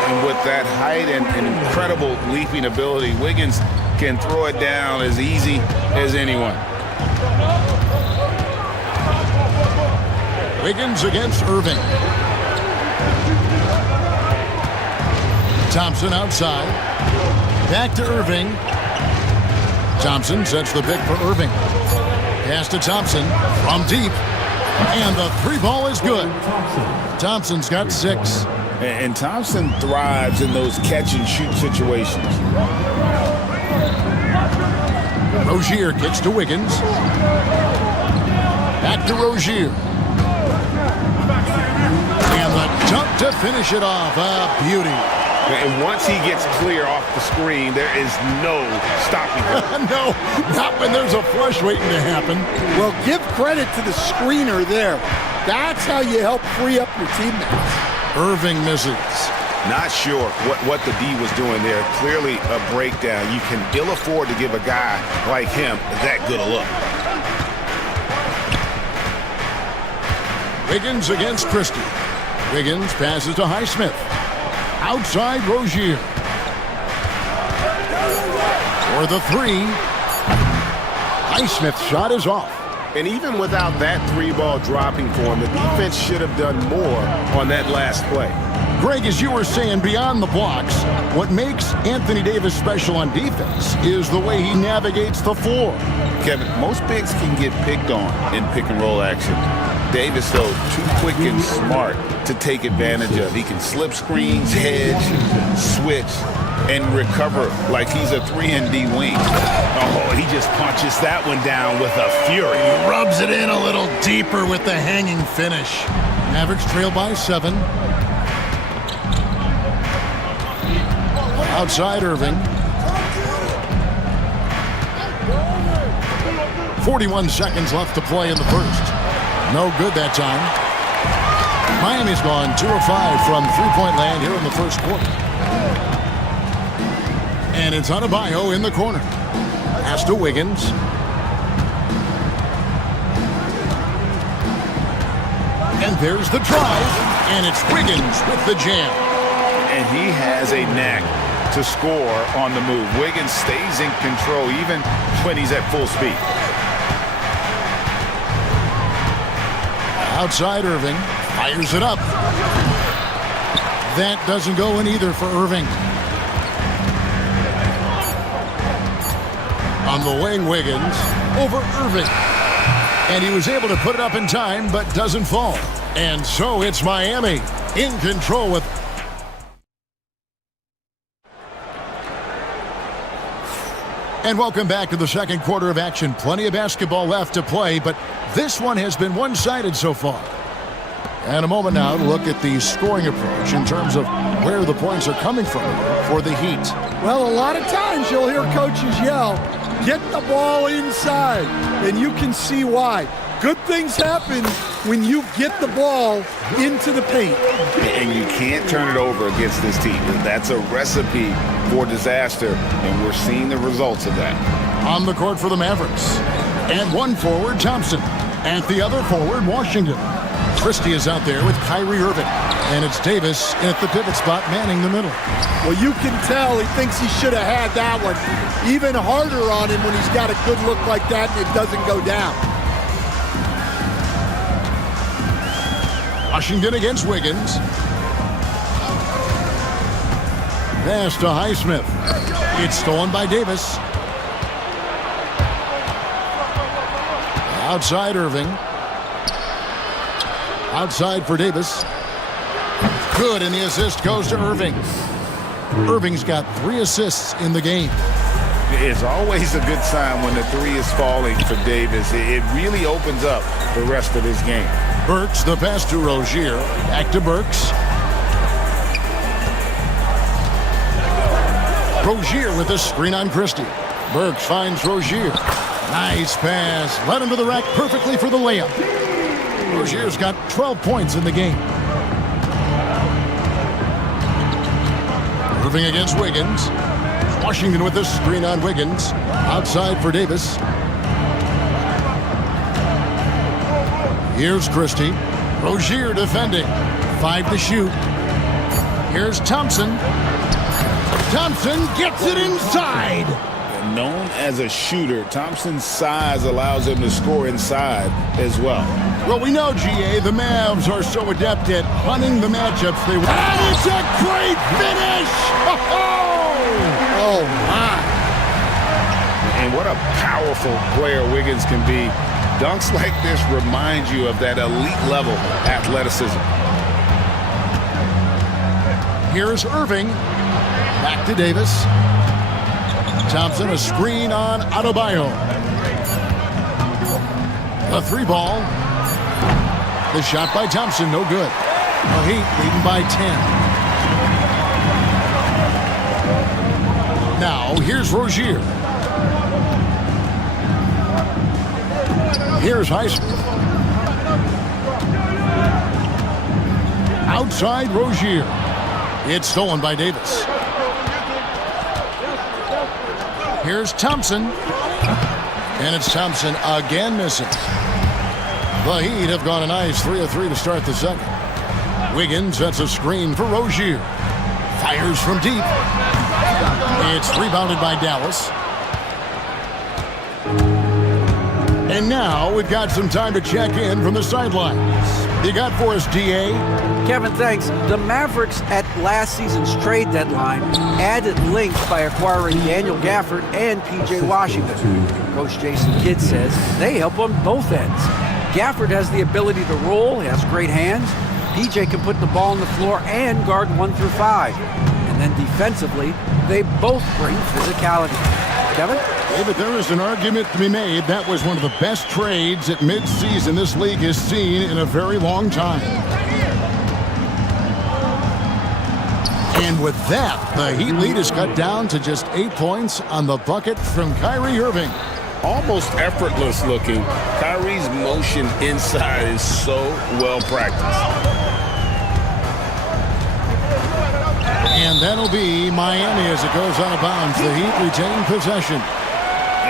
And with that height and incredible leaping ability, Wiggins can throw it down as easy as anyone. Wiggins against Irving. Thompson outside. Back to Irving. Thompson sets the pick for Irving. Pass to Thompson from deep. And the three ball is good. Thompson's got 6. And Thompson thrives in those catch and shoot situations. Rozier kicks to Wiggins. Back to Rozier. And the dunk to finish it off. A beauty. And once he gets clear off the screen, there is no stopping him. No, not when there's a flush waiting to happen. Well, give credit to the screener there. That's how you help free up your teammates. Irving misses. Not sure what the D was doing there. Clearly a breakdown. You can ill afford to give a guy like him that good a look. Wiggins against Christie. Wiggins passes to Highsmith. Outside Rozier. For the 3. Highsmith's shot is off. And even without that 3-ball dropping for him, the defense should have done more on that last play. Greg, as you were saying, beyond the blocks, what makes Anthony Davis special on defense is the way he navigates the floor. Kevin, most bigs can get picked on in pick-and-roll action. Davis, though, too quick and smart to take advantage of. He can slip screens, hedge, switch, and recover like he's a 3-and-D wing. Oh, he just punches that one down with a fury. He rubs it in a little deeper with the hanging finish. Mavericks trail by 7. Outside Irving. 41 seconds left to play in the first. No good that time. Miami's gone 2 of 5 from three-point land here in the first quarter. And it's Adebayo in the corner. Pass to Wiggins. And there's the drive. And it's Wiggins with the jam. And he has a knack to score on the move. Wiggins stays in control even when he's at full speed. Outside Irving. Fires it up. That doesn't go in either for Irving. On the wing, Wiggins over Irving. And he was able to put it up in time, but doesn't fall. And so it's Miami in control with... And welcome back to the second quarter of action. Plenty of basketball left to play, but this one has been one-sided so far. And a moment now to look at the scoring approach in terms of where the points are coming from for the Heat. Well, a lot of times you'll hear coaches yell, get the ball inside, and you can see why. Good things happen when you get the ball into the paint. And you can't turn it over against this team. That's a recipe for disaster, and we're seeing the results of that. On the court for the Mavericks. And one forward, Thompson. At the other forward, Washington. Christie is out there with Kyrie Irving. And it's Davis at the pivot spot manning the middle. Well, you can tell he thinks he should have had that one. Even harder on him when he's got a good look like that and it doesn't go down. Washington against Wiggins. Pass to Highsmith. It's stolen by Davis. Outside Irving. Outside for Davis. Good, and the assist goes to Irving. Irving's got 3 assists in the game. It's always a good sign when the three is falling for Davis. It really opens up the rest of his game. Burks, the pass to Rozier. Back to Burks. Rozier with a screen on Christie. Burks finds Rozier. Nice pass. Led him to the rack perfectly for the layup. Rozier's got 12 points in the game. Irving against Wiggins. Washington with the screen on Wiggins. Outside for Davis. Here's Christie. Rozier defending. 5 to shoot. Here's Thompson. Thompson gets it inside. Known as a shooter, Thompson's size allows him to score inside as well. Well, we know, GA, the Mavs are so adept at hunting the matchups they want. And it's a great finish! Oh, my. And what a powerful player Wiggins can be. Dunks like this remind you of that elite level athleticism. Here's Irving. Back to Davis. Thompson, a screen on Adebayo. The 3 ball. The shot by Thompson, no good. The Heat leading by 10. Now, here's Rozier. Here's Highsmith. Outside Rozier. It's stolen by Davis. Here's Thompson. And it's Thompson again missing. The Heat have gone a nice 3 of 3 to start the second. Wiggins sets a screen for Rozier. Fires from deep. It's rebounded by Dallas. And now we've got some time to check in from the sidelines. You got for us, DA? Kevin, thanks. The Mavericks at last season's trade deadline added length by acquiring Daniel Gafford and P.J. Washington. Coach Jason Kidd says they help on both ends. Gafford has the ability to roll. He has great hands. P.J. can put the ball on the floor and guard 1 through 5. And then defensively, they both bring physicality. Kevin? David, there is an argument to be made. That was one of the best trades at midseason this league has seen in a very long time. And with that, the Heat lead is cut down to just 8 points on the bucket from Kyrie Irving. Almost effortless looking. Kyrie's motion inside is so well practiced. And that'll be Miami as it goes out of bounds. The Heat retain possession.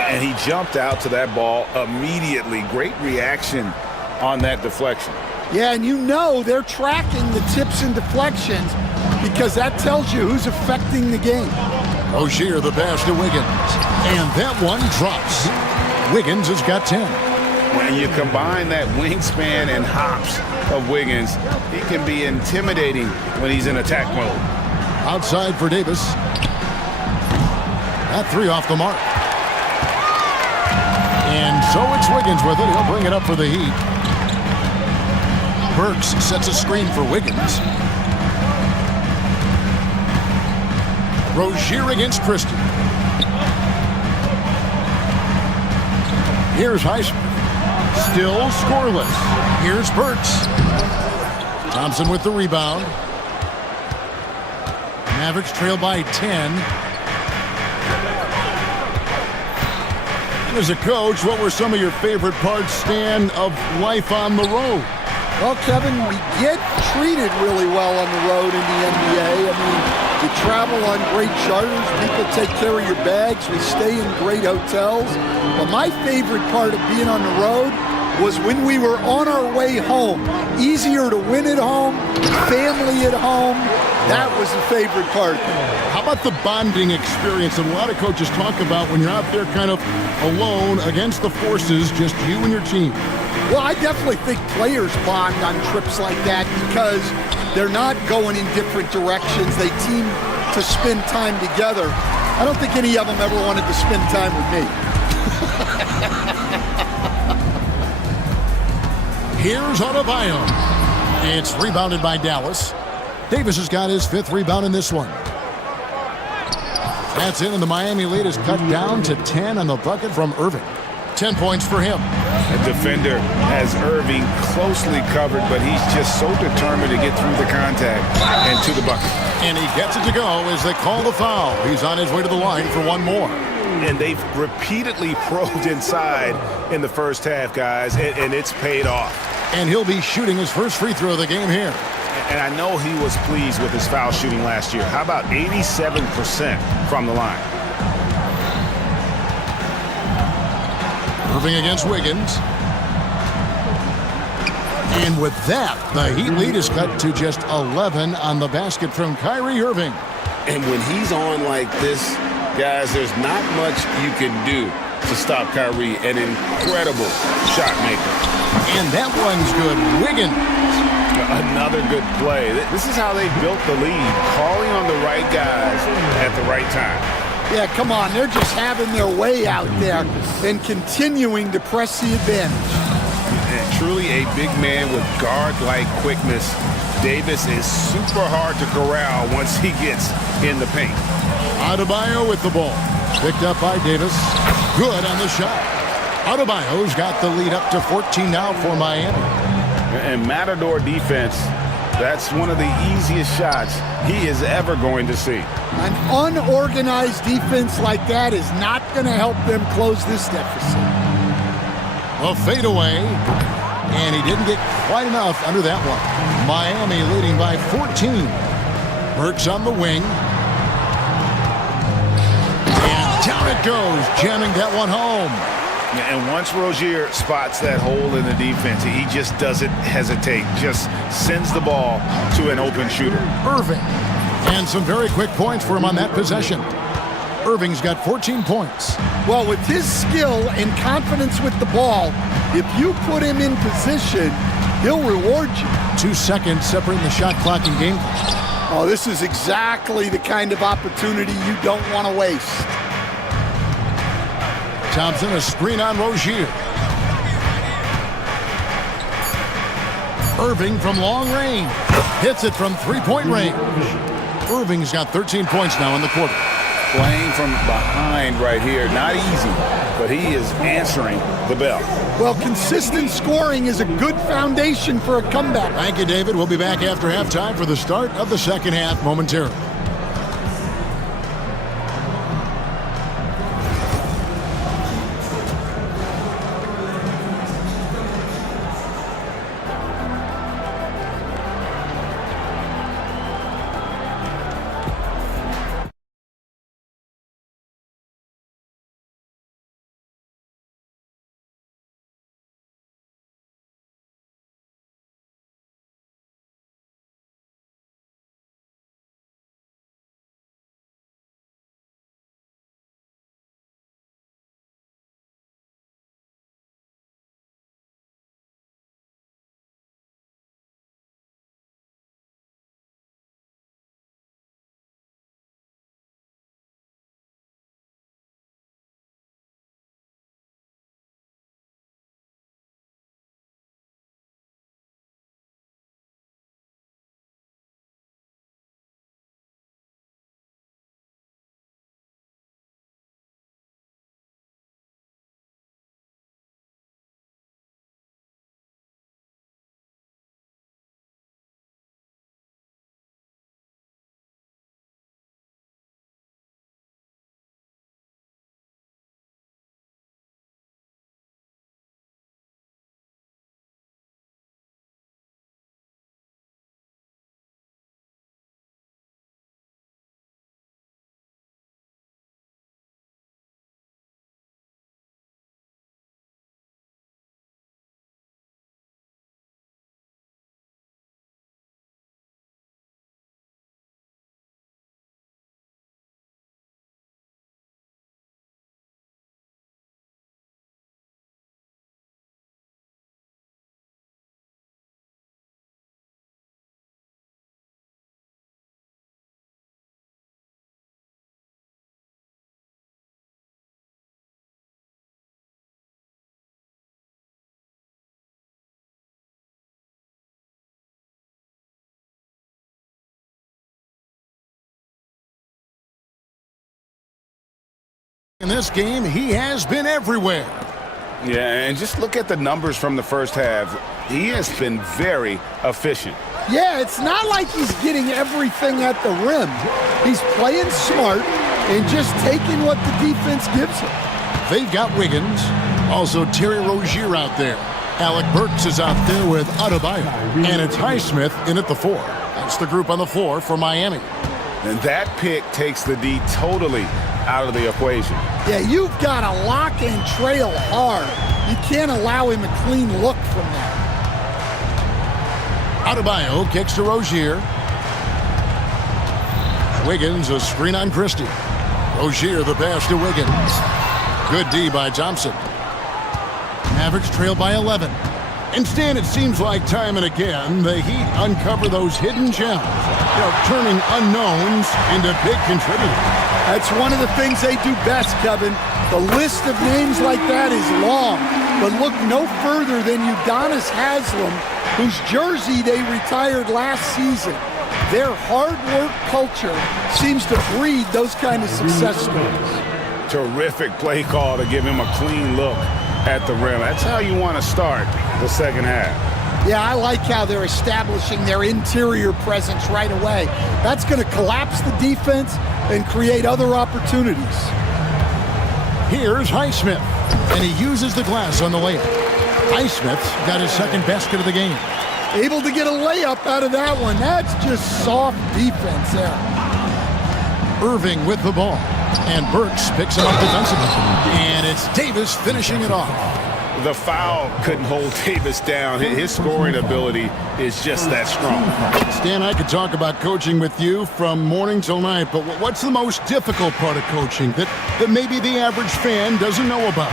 And he jumped out to that ball immediately. Great reaction on that deflection. Yeah, and you know they're tracking the tips and deflections because that tells you who's affecting the game. Rozier the pass to Wiggins. And that one drops. Wiggins has got 10. When you combine that wingspan and hops of Wiggins, he can be intimidating when he's in attack mode. Outside for Davis. That 3 off the mark. And so it's Wiggins with it. He'll bring it up for the Heat. Burks sets a screen for Wiggins. Rozier against Christie. Here's Highsmith. Still scoreless. Here's Burks. Thompson with the rebound. Mavericks trail by 10. As a coach, what were some of your favorite parts, Stan, of life on the road? Well, Kevin, we get treated really well on the road in the NBA. I mean, you travel on great charters. People take care of your bags. We stay in great hotels. But my favorite part of being on the road was when we were on our way home. Easier to win at home, family at home. That was the favorite part. How about the bonding experience that a lot of coaches talk about when you're out there kind of alone against the forces, just you and your team? Well, I definitely think players bond on trips like that because they're not going in different directions. They team to spend time together. I don't think any of them ever wanted to spend time with me. Here's Adebayo. It's rebounded by Dallas. Davis has got his 5th rebound in this one. That's in, and the Miami lead is cut down to 10 on the bucket from Irving. 10 points for him. The defender has Irving closely covered, but he's just so determined to get through the contact and to the bucket. And he gets it to go as they call the foul. He's on his way to the line for one more. And they've repeatedly probed inside in the first half, guys, and it's paid off. And he'll be shooting his first free throw of the game here. And I know he was pleased with his foul shooting last year. How about 87% from the line? Irving against Wiggins. And with that, the Heat lead is cut to just 11 on the basket from Kyrie Irving. And when he's on like this, guys, there's not much you can do to stop Kyrie, an incredible shot maker. And that one's good. Wiggins. Another good play. This is how they built the lead, calling on the right guys at the right time. Yeah, come on. They're just having their way out there and continuing to press the advantage. And truly a big man with guard-like quickness. Davis is super hard to corral once he gets in the paint. Adebayo with the ball. Picked up by Davis. Good on the shot. Adebayo's got the lead up to 14 now for Miami. And Matador defense, that's one of the easiest shots he is ever going to see. An unorganized defense like that is not going to help them close this deficit. A fadeaway, and he didn't get quite enough under that one. Miami leading by 14. Burks on the wing. And down it goes, jamming that one home. And once Rozier spots that hole in the defense, he just doesn't hesitate, just sends the ball to an open shooter. Irving. And some very quick points for him on that possession. Irving's got 14 points. Well, with his skill and confidence with the ball, if you put him in position, he'll reward you. 2 seconds separating the shot clock and game clock. Oh, this is exactly the kind of opportunity you don't want to waste. Thompson, a screen on Rozier. Irving from long range. Hits it from three-point range. Irving's got 13 points now in the quarter. Playing from behind right here, not easy, but he is answering the bell. Well, consistent scoring is a good foundation for a comeback. Thank you, David. We'll be back after halftime for the start of the second half momentarily. In this game, he has been everywhere. Yeah, and just look at the numbers from the first half. He has been very efficient. Yeah, it's not like he's getting everything at the rim. He's playing smart and just taking what the defense gives him. They've got Wiggins, also Terry Rozier out there. Alec Burks is out there with Adebayo, and it's Highsmith in at the 4. That's the group on the floor for Miami. And that pick takes the D totally out of the equation. Yeah, you've got to lock and trail hard. You can't allow him a clean look from that. Adebayo kicks to Rozier. Wiggins, a screen on Christie. Rozier, the pass to Wiggins. Good D by Thompson. Mavericks trail by 11. Instead, it seems like time and again, the Heat uncover those hidden gems, turning unknowns into big contributors. That's one of the things they do best, Kevin. The list of names like that is long, but look no further than Udonis Haslem, whose jersey they retired last season. Their hard work culture seems to breed those kind of success stories. Terrific play call to give him a clean look at the rim. That's how you want to start the second half. Yeah, I like how they're establishing their interior presence right away. That's going to collapse the defense and create other opportunities. Here's Highsmith, and he uses the glass on the layup. Highsmith's got his second basket of the game. Able to get a layup out of that one. That's just soft defense there. Irving with the ball, and Burks picks him up defensively. And it's Davis finishing it off. The foul couldn't hold Davis down. His scoring ability is just that strong. Stan, I could talk about coaching with you from morning till night, but what's the most difficult part of coaching that maybe the average fan doesn't know about?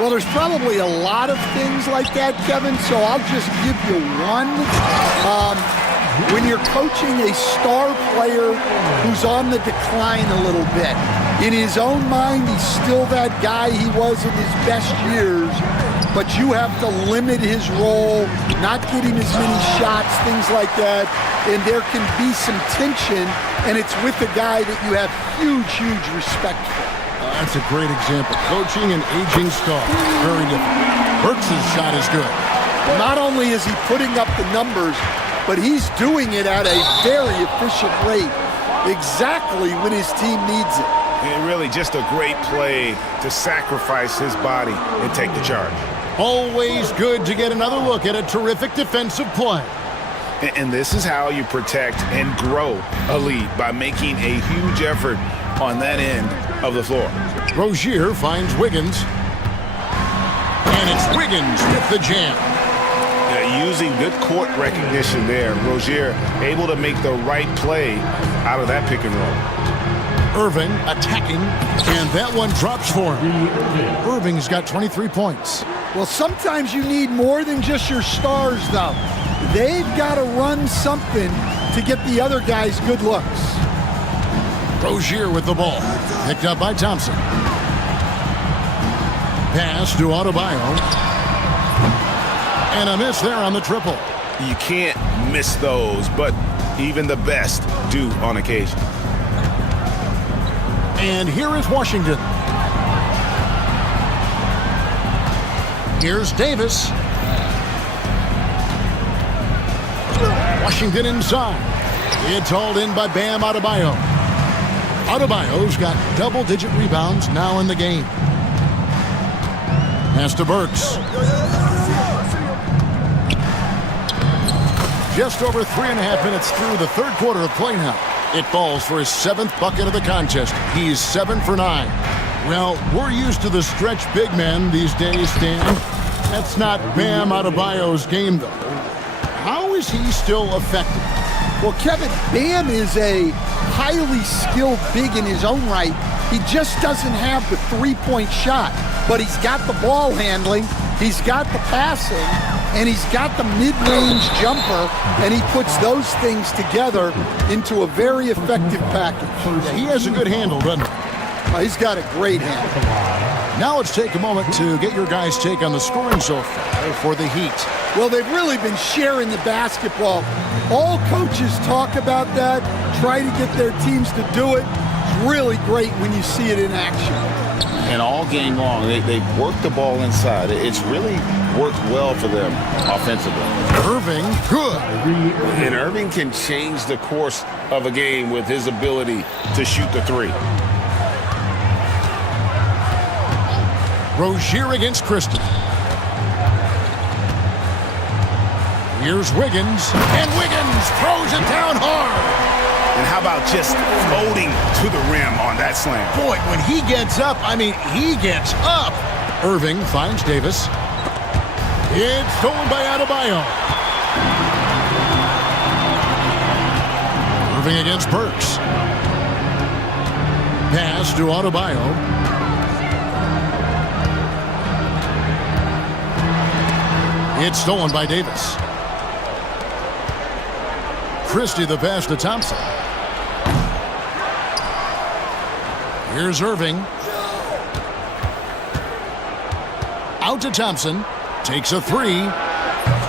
Well, there's probably a lot of things like that, Kevin, so I'll just give you one. When you're coaching a star player who's on the decline a little bit, in his own mind, he's still that guy he was in his best years, but you have to limit his role, not get him as many shots, things like that, and there can be some tension, and it's with a guy that you have huge, huge respect for. That's a great example. Coaching an aging star. Very different. Burks' shot is good. Not only is he putting up the numbers, but he's doing it at a very efficient rate, exactly when his team needs it. And really just a great play to sacrifice his body and take the charge. Always good to get another look at a terrific defensive play. And this is how you protect and grow a lead, by making a huge effort on that end of the floor. Rozier finds Wiggins. And it's Wiggins with the jam. Using good court recognition there. Rozier able to make the right play out of that pick and roll. Irving attacking, and that one drops for him. Irving's got 23 points. Well, sometimes you need more than just your stars, though. They've got to run something to get the other guys good looks. Rozier with the ball. Picked up by Thompson. Pass to Adebayo. And a miss there on the triple. You can't miss those, but even the best do on occasion. And here is Washington. Here's Davis. Washington inside. It's hauled in by Bam Adebayo. Adebayo's got double-digit rebounds now in the game. Pass to Burks. Just over 3.5 minutes through the third quarter of play now. It falls for his 7th bucket of the contest. He's 7 for 9. Well, we're used to the stretch big men these days, Stan. That's not Bam Adebayo's game, though. How is he still effective? Well, Kevin, Bam is a highly skilled big in his own right. He just doesn't have the three-point shot, but he's got the ball handling, he's got the passing, and he's got the mid-range jumper, and he puts those things together into a very effective package. Yeah, he has a good handle, doesn't he? He's got a great handle. Now let's take a moment to get your guys' take on the scoring so far for the Heat. Well, they've really been sharing the basketball. All coaches talk about that, try to get their teams to do it. It's really great when you see it in action. And all game long, they work the ball inside. It's really worked well for them offensively. Irving, good. And Irving can change the course of a game with his ability to shoot the three. Rozier against Christie. Here's Wiggins, and Wiggins throws it down hard. And how about just floating to the rim on that slam? Boy, when he gets up, I mean, he gets up. Irving finds Davis. It's stolen by Adebayo. Irving against Burks. Pass to Adebayo. It's stolen by Davis. Christie the pass to Thompson. Here's Irving. Out to Thompson. Takes a three.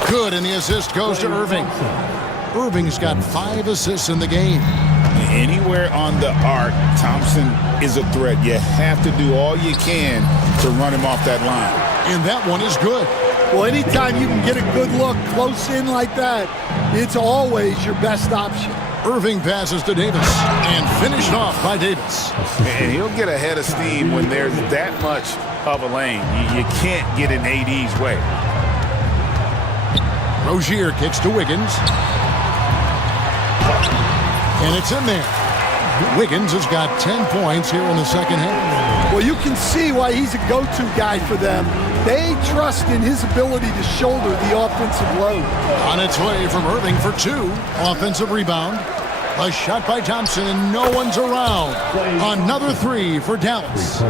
Good, and the assist goes to Irving. Irving's got 5 assists in the game. Anywhere on the arc, Thompson is a threat. You have to do all you can to run him off that line. And that one is good. Well, anytime you can get a good look close in like that, it's always your best option. Irving passes to Davis and finished off by Davis. And he'll get ahead of steam when there's that much of a lane. You can't get in AD's way. Rozier kicks to Wiggins. And it's in there. Wiggins has got 10 points here in the second half. Well, you can see why he's a go-to guy for them. They trust in his ability to shoulder the offensive load. On its way from Irving for 2. Offensive rebound. A shot by Thompson, and no one's around. Another 3 for Dallas.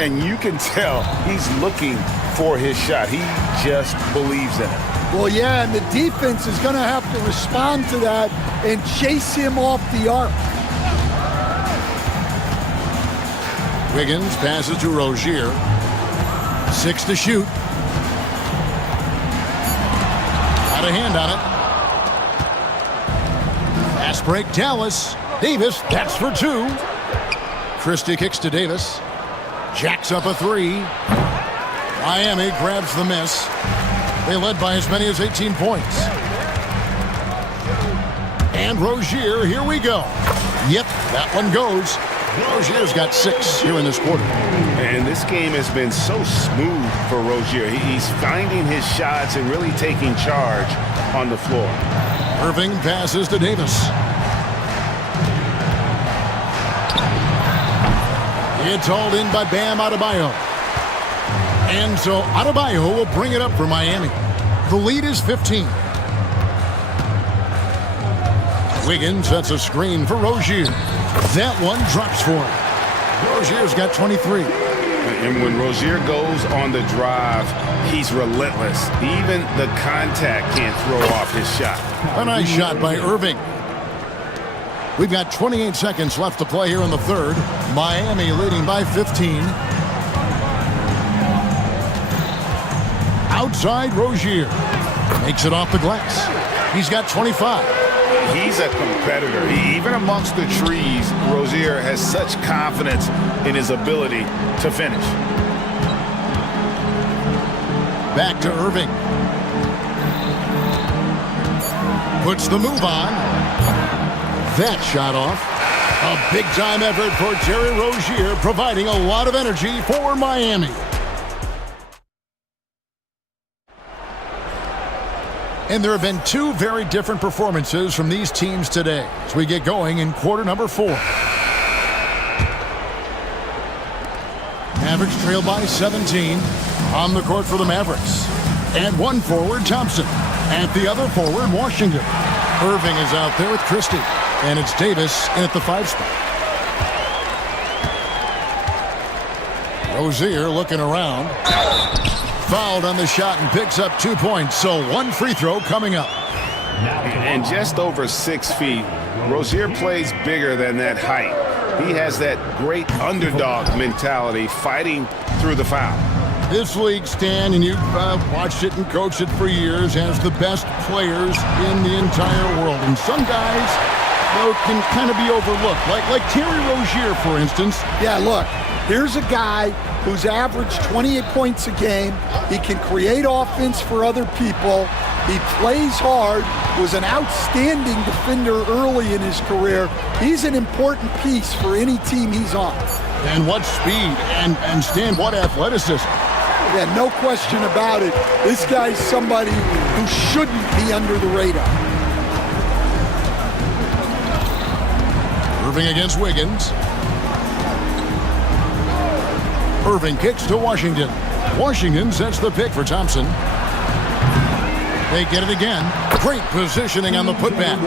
And you can tell he's looking for his shot. He just believes in it. Well, yeah, and the defense is going to have to respond to that and chase him off the arc. Wiggins passes to Rozier. 6 to shoot. Got a hand on it. Fast break, Dallas. Davis, that's for 2. Christie kicks to Davis. Jacks up a 3. Miami grabs the miss. They led by as many as 18 points. And Rozier, here we go. Yep, that one goes. Rozier's got 6 here in this quarter. And this game has been so smooth for Rozier. He's finding his shots and really taking charge on the floor. Irving passes to Davis. It's hauled in by Bam Adebayo. And so Adebayo will bring it up for Miami. The lead is 15. Wiggins sets a screen for Rozier. That one drops for him. Rozier's got 23. And when Rozier goes on the drive, he's relentless. Even the contact can't throw off his shot. A nice shot by Irving. We've got 28 seconds left to play here in the third. Miami leading by 15. Outside, Rozier makes it off the glass. He's got 25. He's a competitor. Even amongst the trees, Rozier has such confidence in his ability to finish. Back to Irving. Puts the move on. That shot off. A big-time effort for Terry Rozier, providing a lot of energy for Miami. And there have been 2 very different performances from these teams today as we get going in quarter number 4. Mavericks trail by 17. On the court for the Mavericks. And one forward, Thompson. At the other forward, Washington. Irving is out there with Christie. And it's Davis in at the 5 spot. Rozier looking around. Fouled on the shot and picks up 2 points. So 1 free throw coming up. And just over 6 feet, Rozier plays bigger than that height. He has that great underdog mentality, fighting through the foul. This league, Stan, and you've watched it and coached it for years, has the best players in the entire world. And some guys, can kind of be overlooked. Like Terry Rozier, for instance. Yeah, look, Here's a guy who's averaged 28 points a game. He can create offense for other people. He plays hard, was an outstanding defender early in his career. He's an important piece for any team he's on. And what speed, and Stan, what athleticism. Yeah, no question about it. This guy's somebody who shouldn't be under the radar. Irving against Wiggins. Irving kicks to Washington. Washington sets the pick for Thompson. They get it again. Great positioning on the putback.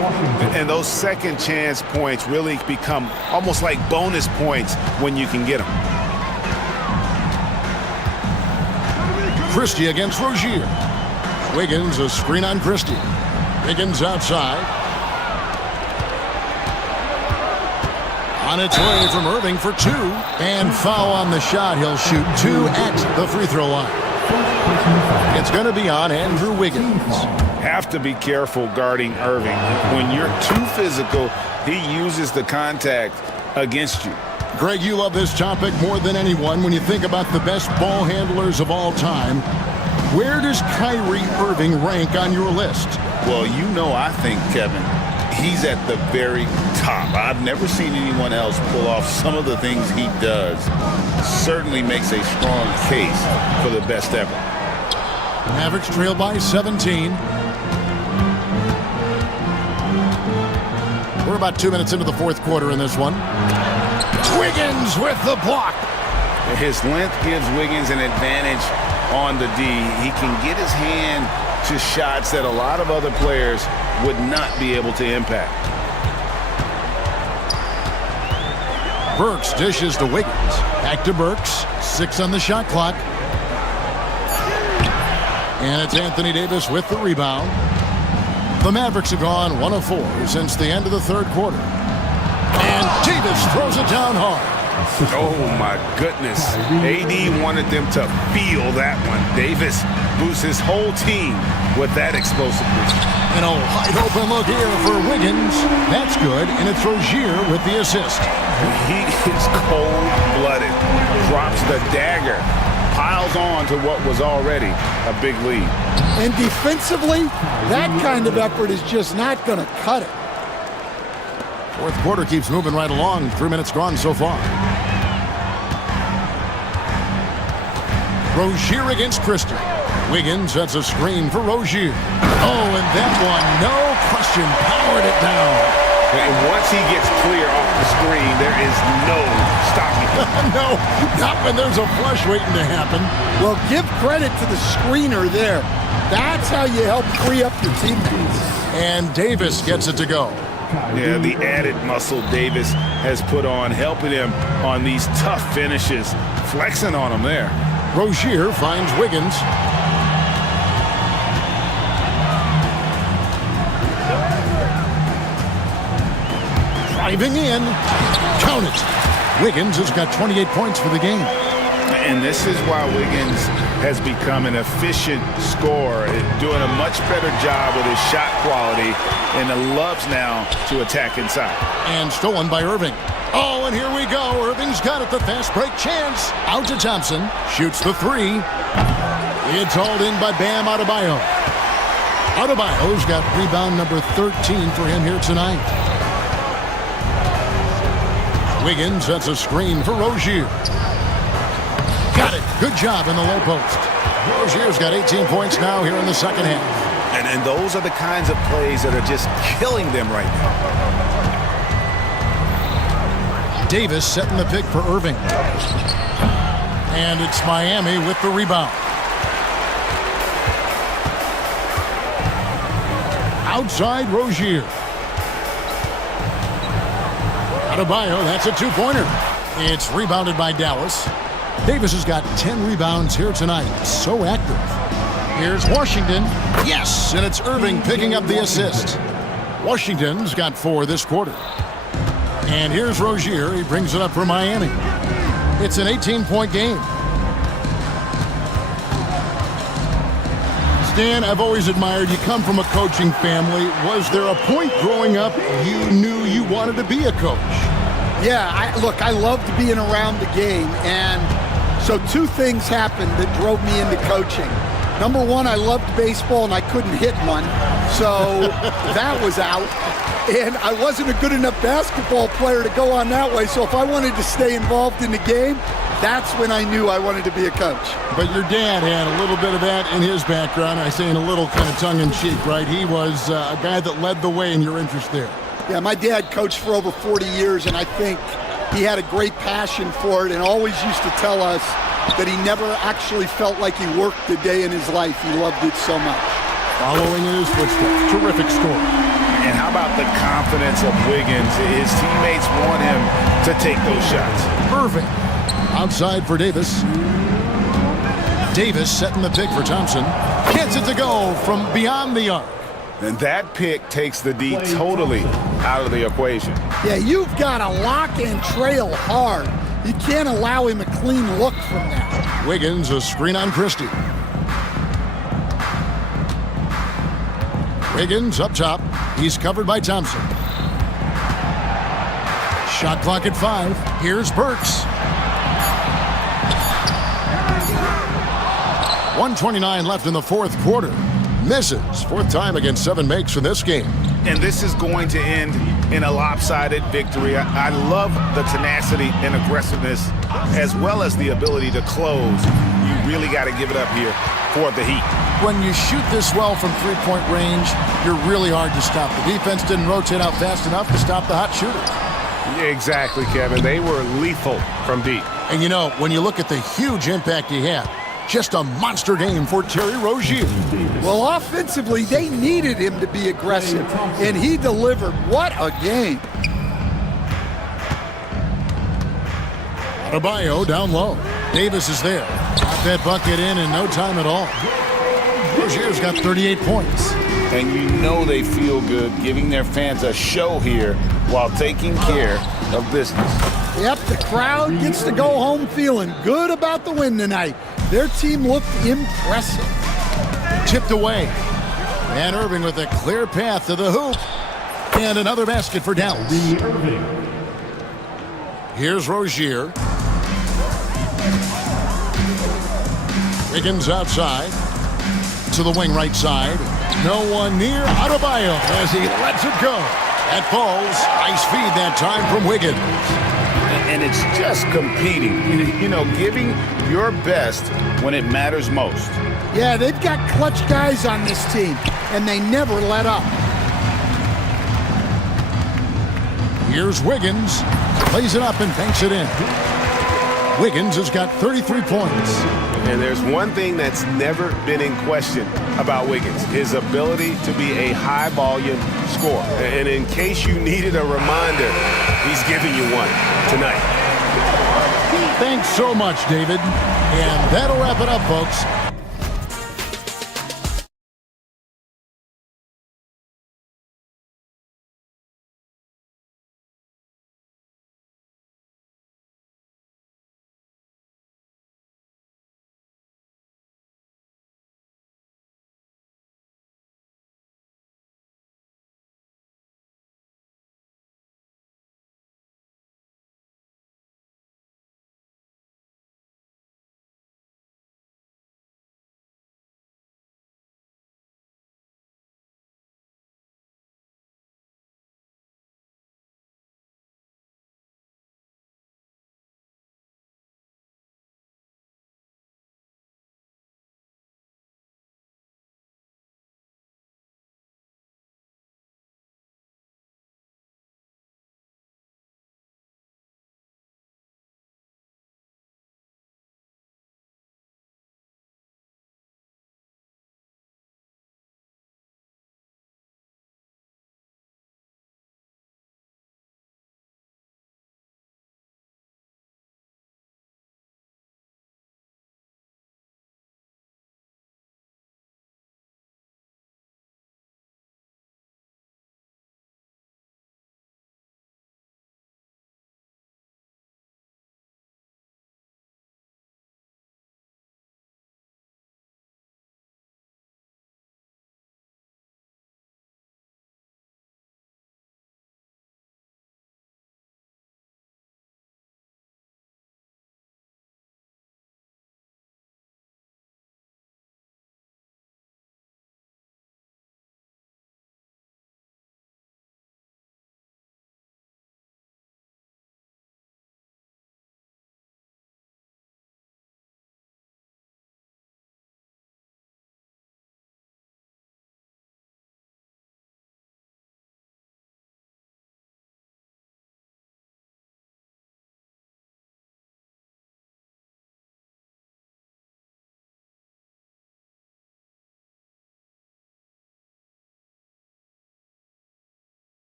And those second chance points really become almost like bonus points when you can get them. Christie against Rozier. Wiggins, a screen on Christie. Wiggins outside. On its way from Irving for two. And foul on the shot. He'll shoot two at the free throw line. It's going to be on Andrew Wiggins. Have to be careful guarding Irving. When you're too physical, he uses the contact against you. Greg, you love this topic more than anyone when you think about the best ball handlers of all time. Where does Kyrie Irving rank on your list? Well, you know, I think, Kevin, he's at the very top. I've never seen anyone else pull off some of the things he does. Certainly makes a strong case for the best ever. Mavericks trail by 17. We're about 2 minutes into the fourth quarter in this one. Wiggins with the block. His length gives Wiggins an advantage on the D. He can get his hand to shots that a lot of other players would not be able to impact. Burks dishes to Wiggins. Back to Burks. 6 on the shot clock. And it's Anthony Davis with the rebound. The Mavericks have gone 1 of 4 since the end of the third quarter. And Davis throws it down hard. Oh, my goodness. AD wanted them to feel that one. Davis boosts his whole team with that explosiveness. And a wide open look here for Wiggins. That's good, and it's Rozier with the assist. He is cold-blooded. Drops the dagger. Piles on to what was already a big lead. And defensively, that kind of effort is just not going to cut it. Fourth quarter keeps moving right along. 3 minutes gone so far. Rozier against Christie. Wiggins sets a screen for Rozier. Oh, and that one, no question, powered it down. And once he gets clear off the screen, there is no stopping him. No, not when there's a flush waiting to happen. Well, give credit to the screener there. That's how you help free up your teammates. And Davis gets it to go. Yeah, the added muscle Davis has put on, helping him on these tough finishes, flexing on him there. Rozier finds Wiggins. Driving in. Count it. Wiggins has got 28 points for the game. And this is why Wiggins has become an efficient scorer, doing a much better job with his shot quality, and loves now to attack inside. And stolen by Irving. Oh, and here we go. Irving's got it, the fast break chance. Out to Thompson. Shoots the three. It's hauled in by Bam Adebayo. Adebayo's got rebound number 13 for him here tonight. Wiggins sets a screen for Rozier. Got it. Good job in the low post. Rozier's got 18 points now here in the second half. And those are the kinds of plays that are just killing them right now. Davis setting the pick for Irving. And it's Miami with the rebound. Outside Rozier. Adebayo, that's a two-pointer. It's rebounded by Dallas. Davis has got 10 rebounds here tonight. So active. Here's Washington. Yes, and it's Irving picking up the assist. Washington's got 4 this quarter. And here's Rozier. He brings it up for Miami. It's an 18-point game. Stan, I've always admired you. Come from a coaching family. Was there a point growing up you knew you wanted to be a coach? Yeah, look, I loved being around the game, and so two things happened that drove me into coaching. Number one, I loved baseball and I couldn't hit one, so that was out. And I wasn't a good enough basketball player to go on that way, so if I wanted to stay involved in the game, that's when I knew I wanted to be a coach. But your dad had a little bit of that in his background. I say in a little kind of tongue-in-cheek, right? He was a guy that led the way in your interest there. Yeah, my dad coached for over 40 years, and I think he had a great passion for it and always used to tell us that he never actually felt like he worked a day in his life. He loved it so much. Following in his footsteps, terrific score. And how about the confidence of Wiggins? His teammates want him to take those shots. Irving outside for Davis. Davis setting the pick for Thompson. Gets it to go from beyond the arc. And that pick takes the D totally out of the equation. Yeah, you've got to lock and trail hard. You can't allow him a clean look from that. Wiggins, a screen on Christie. Wiggins up top. He's covered by Thompson. Shot clock at 5. Here's Burks. 1:29 left in the fourth quarter. Misses. Fourth time against 7 makes in this game. And this is going to end in a lopsided victory. I love the tenacity and aggressiveness as well as the ability to close. You really got to give it up here for the Heat. When you shoot this well from three-point range, you're really hard to stop. The defense didn't rotate out fast enough to stop the hot shooter. Exactly, Kevin. They were lethal from deep. And you know, when you look at the huge impact he had, just a monster game for Terry Rozier. Well, offensively, they needed him to be aggressive, and he delivered. What a game. Adebayo down low. Davis is there. Got that bucket in no time at all. Rozier's got 38 points. And you know they feel good giving their fans a show here while taking care of business. Yep, the crowd gets to go home feeling good about the win tonight. Their team looked impressive. Tipped away. And Irving with a clear path to the hoop. And another basket for Dallas. Here's Rozier. Wiggins outside. To the wing right side. No one near. Adebayo as he lets it go. That falls. Nice feed that time from Wiggins. And it's just competing, you know, giving your best when it matters most. Yeah, they've got clutch guys on this team, and they never let up. Here's Wiggins. Plays it up and banks it in. Wiggins has got 33 points. And there's one thing that's never been in question about Wiggins, his ability to be a high-volume scorer. And in case you needed a reminder, he's giving you one tonight. Thanks so much, David. And that'll wrap it up, folks.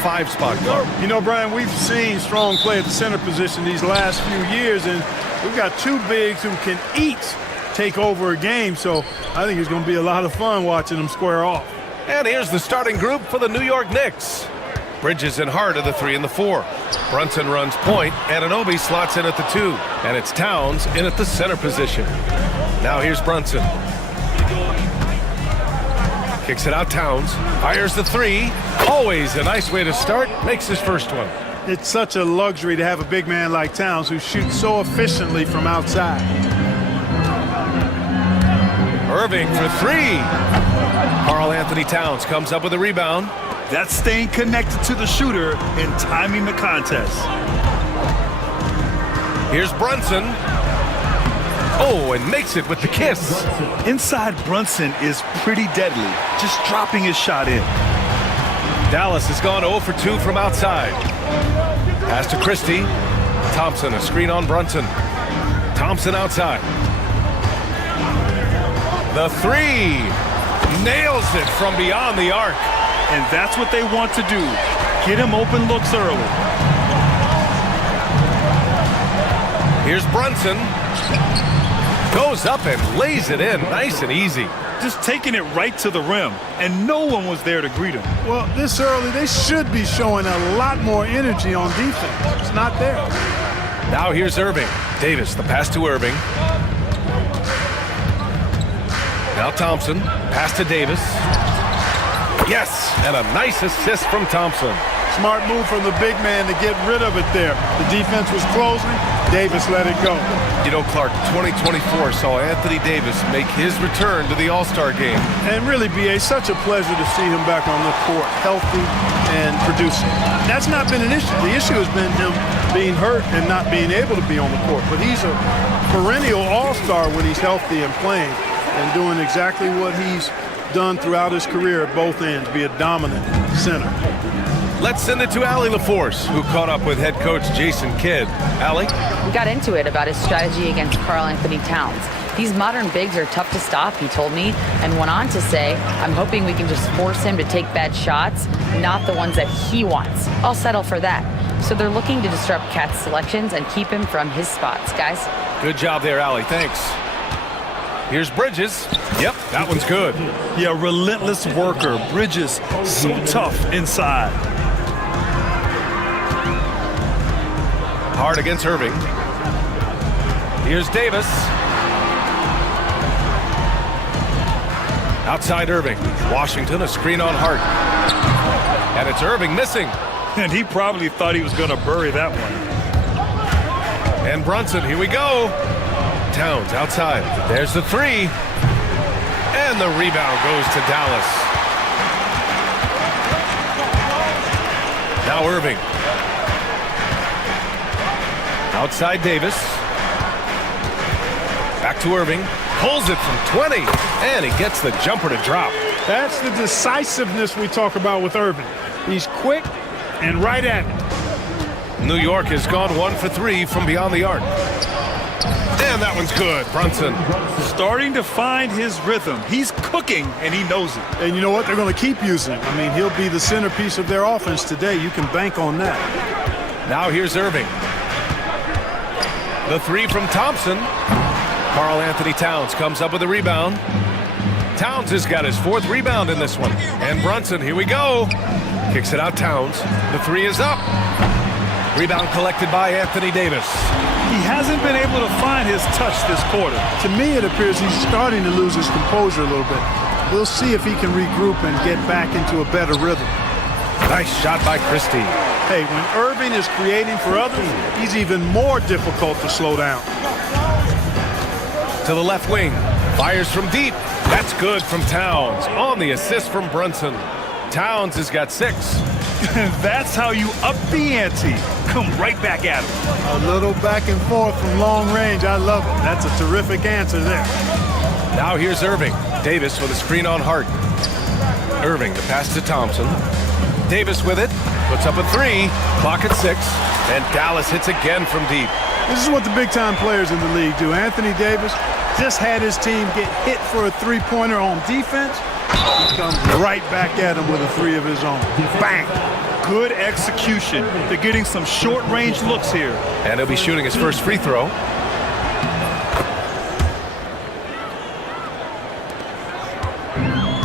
5 spot, Clark. You know, Brian, we've seen strong play at the center position these last few years, and we've got two bigs who can each take over a game, so I think it's going to be a lot of fun watching them square off. And here's the starting group for the New York Knicks. Bridges and Hart are the 3 and the 4. Brunson runs point, Anunoby slots in at the 2. And it's Towns in at the center position. Now here's Brunson. Kicks it out, Towns. Fires the 3. Always a nice way to start. Makes his first one. It's such a luxury to have a big man like Towns who shoots so efficiently from outside. Irving for 3. Karl Anthony Towns comes up with a rebound. That's staying connected to the shooter and timing the contest. Here's Brunson. Oh, and makes it with the kiss. Inside Brunson is pretty deadly, just dropping his shot in. Dallas has gone 0 for 2 from outside. Pass to Christie. Thompson, a screen on Brunson. Thompson outside. The 3. Nails it from beyond the arc. And that's what they want to do. Get him open looks early. Here's Brunson. Goes up and lays it in. Nice and easy. Just taking it right to the rim. And no one was there to greet him. Well, this early, they should be showing a lot more energy on defense. It's not there. Now here's Irving. Davis, the pass to Irving. Now Thompson. Pass to Davis. Yes, and a nice assist from Thompson. Smart move from the big man to get rid of it there. The defense was closing. Davis let it go. You know, Clark, 2024 saw Anthony Davis make his return to the All-Star game. And really, B.A., such a pleasure to see him back on the court, healthy and producing. That's not been an issue. The issue has been him being hurt and not being able to be on the court. But he's a perennial All-Star when he's healthy and playing and doing exactly what he's done throughout his career at both ends, be a dominant center. Let's send it to Allie LaForce, who caught up with head coach Jason Kidd. Allie? We got into it about his strategy against Karl Anthony Towns. These modern bigs are tough to stop, he told me, and went on to say, I'm hoping we can just force him to take bad shots, not the ones that he wants. I'll settle for that. So they're looking to disrupt Cat's selections and keep him from his spots, guys. Good job there, Allie. Thanks. Here's Bridges. Yep, that one's good. Yeah, relentless worker. Bridges, so tough inside. Hard against Irving. Here's Davis. Outside Irving. Washington, a screen on Hart. And it's Irving missing. And he probably thought he was going to bury that one. And Brunson, here we go. Towns outside. There's the 3. And the rebound goes to Dallas. Now Irving. Outside Davis. Back to Irving. Pulls it from 20. And he gets the jumper to drop. That's the decisiveness we talk about with Irving. He's quick and right at it. New York has gone 1 for 3 from beyond the arc. And that one's good. Brunson. Starting to find his rhythm. He's cooking, and he knows it. And you know what? They're going to keep using him. I mean, he'll be the centerpiece of their offense today. You can bank on that. Now here's Irving. The 3 from Thompson. Karl Anthony Towns comes up with a rebound. Towns has got his 4th rebound in this one. And Brunson, here we go. Kicks it out, Towns. The 3 is up. Rebound collected by Anthony Davis. He hasn't been able to find his touch this quarter. To me, it appears he's starting to lose his composure a little bit. We'll see if he can regroup and get back into a better rhythm. Nice shot by Christie. Hey, when Irving is creating for others, he's even more difficult to slow down. To the left wing. Fires from deep. That's good from Towns. On the assist from Brunson. Towns has got 6. That's how you up the ante. Come right back at him. A little back and forth from long range. I love it. That's a terrific answer there. Now here's Irving. Davis with a screen on Hart. Irving, the pass to Thompson. Davis with it. Puts up a 3. Clock at 6. And Dallas hits again from deep. This is what the big-time players in the league do. Anthony Davis just had his team get hit for a 3-pointer on defense. He comes right back at him with a 3 of his own. Bang! good execution. They're getting some short-range looks here. And he'll be shooting his first free throw.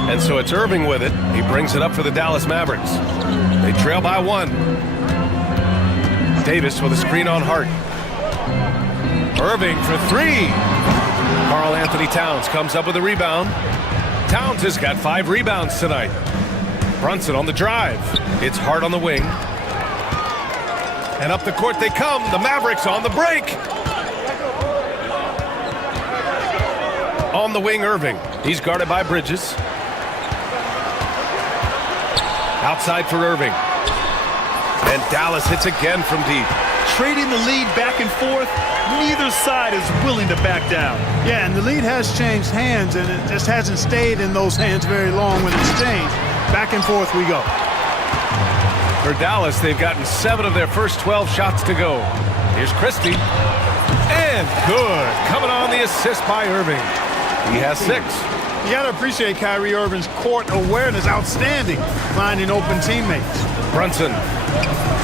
And so it's Irving with it. He brings it up for the Dallas Mavericks. They trail by 1. Davis with a screen on Hart. Irving for 3. Karl Anthony Towns comes up with a rebound. Towns has got 5 rebounds tonight. Brunson on the drive. It's Hart on the wing. And up the court they come. The Mavericks on the break. On the wing, Irving. He's guarded by Bridges. Outside for Irving. And Dallas hits again from deep. Trading the lead back and forth. Neither side is willing to back down. Yeah, and the lead has changed hands, and it just hasn't stayed in those hands very long when it's changed. Back and forth we go. For Dallas, they've gotten 7 of their first 12 shots to go. Here's Christie. And good. Coming on the assist by Irving. He has 6. You got to appreciate Kyrie Irving's court awareness. Outstanding. Finding open teammates. Brunson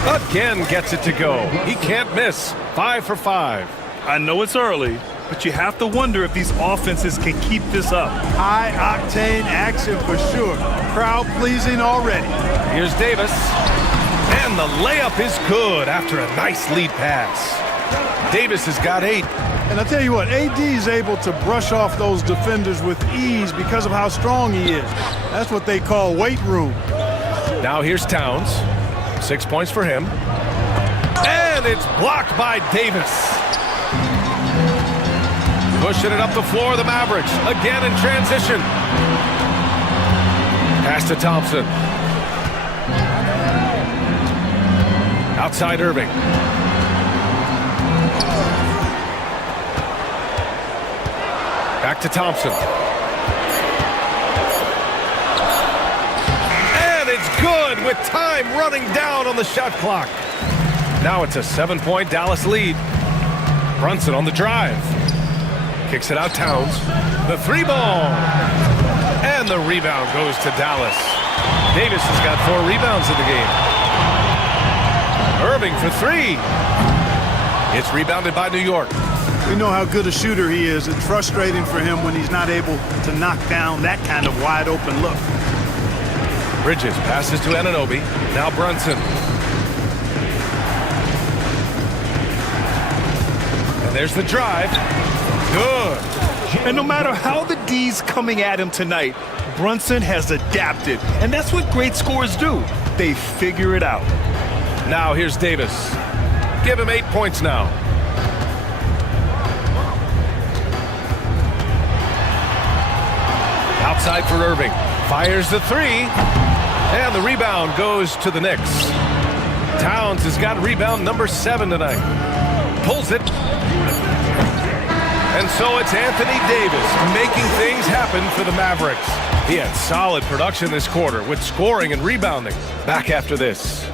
again gets it to go. He can't miss. 5 for 5. I know it's early, but you have to wonder if these offenses can keep this up. High-octane action for sure. Crowd-pleasing already. Here's Davis. And the layup is good after a nice lead pass. Davis has got 8. And I tell you what, AD is able to brush off those defenders with ease because of how strong he is. That's what they call weight room. Now here's Towns. 6 points for him. And it's blocked by Davis. Pushing it up the floor, the Mavericks. Again in transition. Pass to Thompson. Outside Irving. Back to Thompson. And it's good with time running down on the shot clock. Now it's a 7-point Dallas lead. Brunson on the drive. Kicks it out Towns. The 3 ball. And the rebound goes to Dallas. Davis has got 4 rebounds in the game. Irving for 3. It's rebounded by New York. We know how good a shooter he is. It's frustrating for him when he's not able to knock down that kind of wide open look. Bridges passes to Anunoby. Now Brunson. And there's the drive. Good. And no matter how the D's coming at him tonight, Brunson has adapted. And that's what great scorers do. They figure it out. Now here's Davis. Give him 8 points now. Outside for Irving. Fires the 3. And the rebound goes to the Knicks. Towns has got rebound number 7 tonight. Pulls it. And so it's Anthony Davis making things happen for the Mavericks. He had solid production this quarter with scoring and rebounding. Back after this.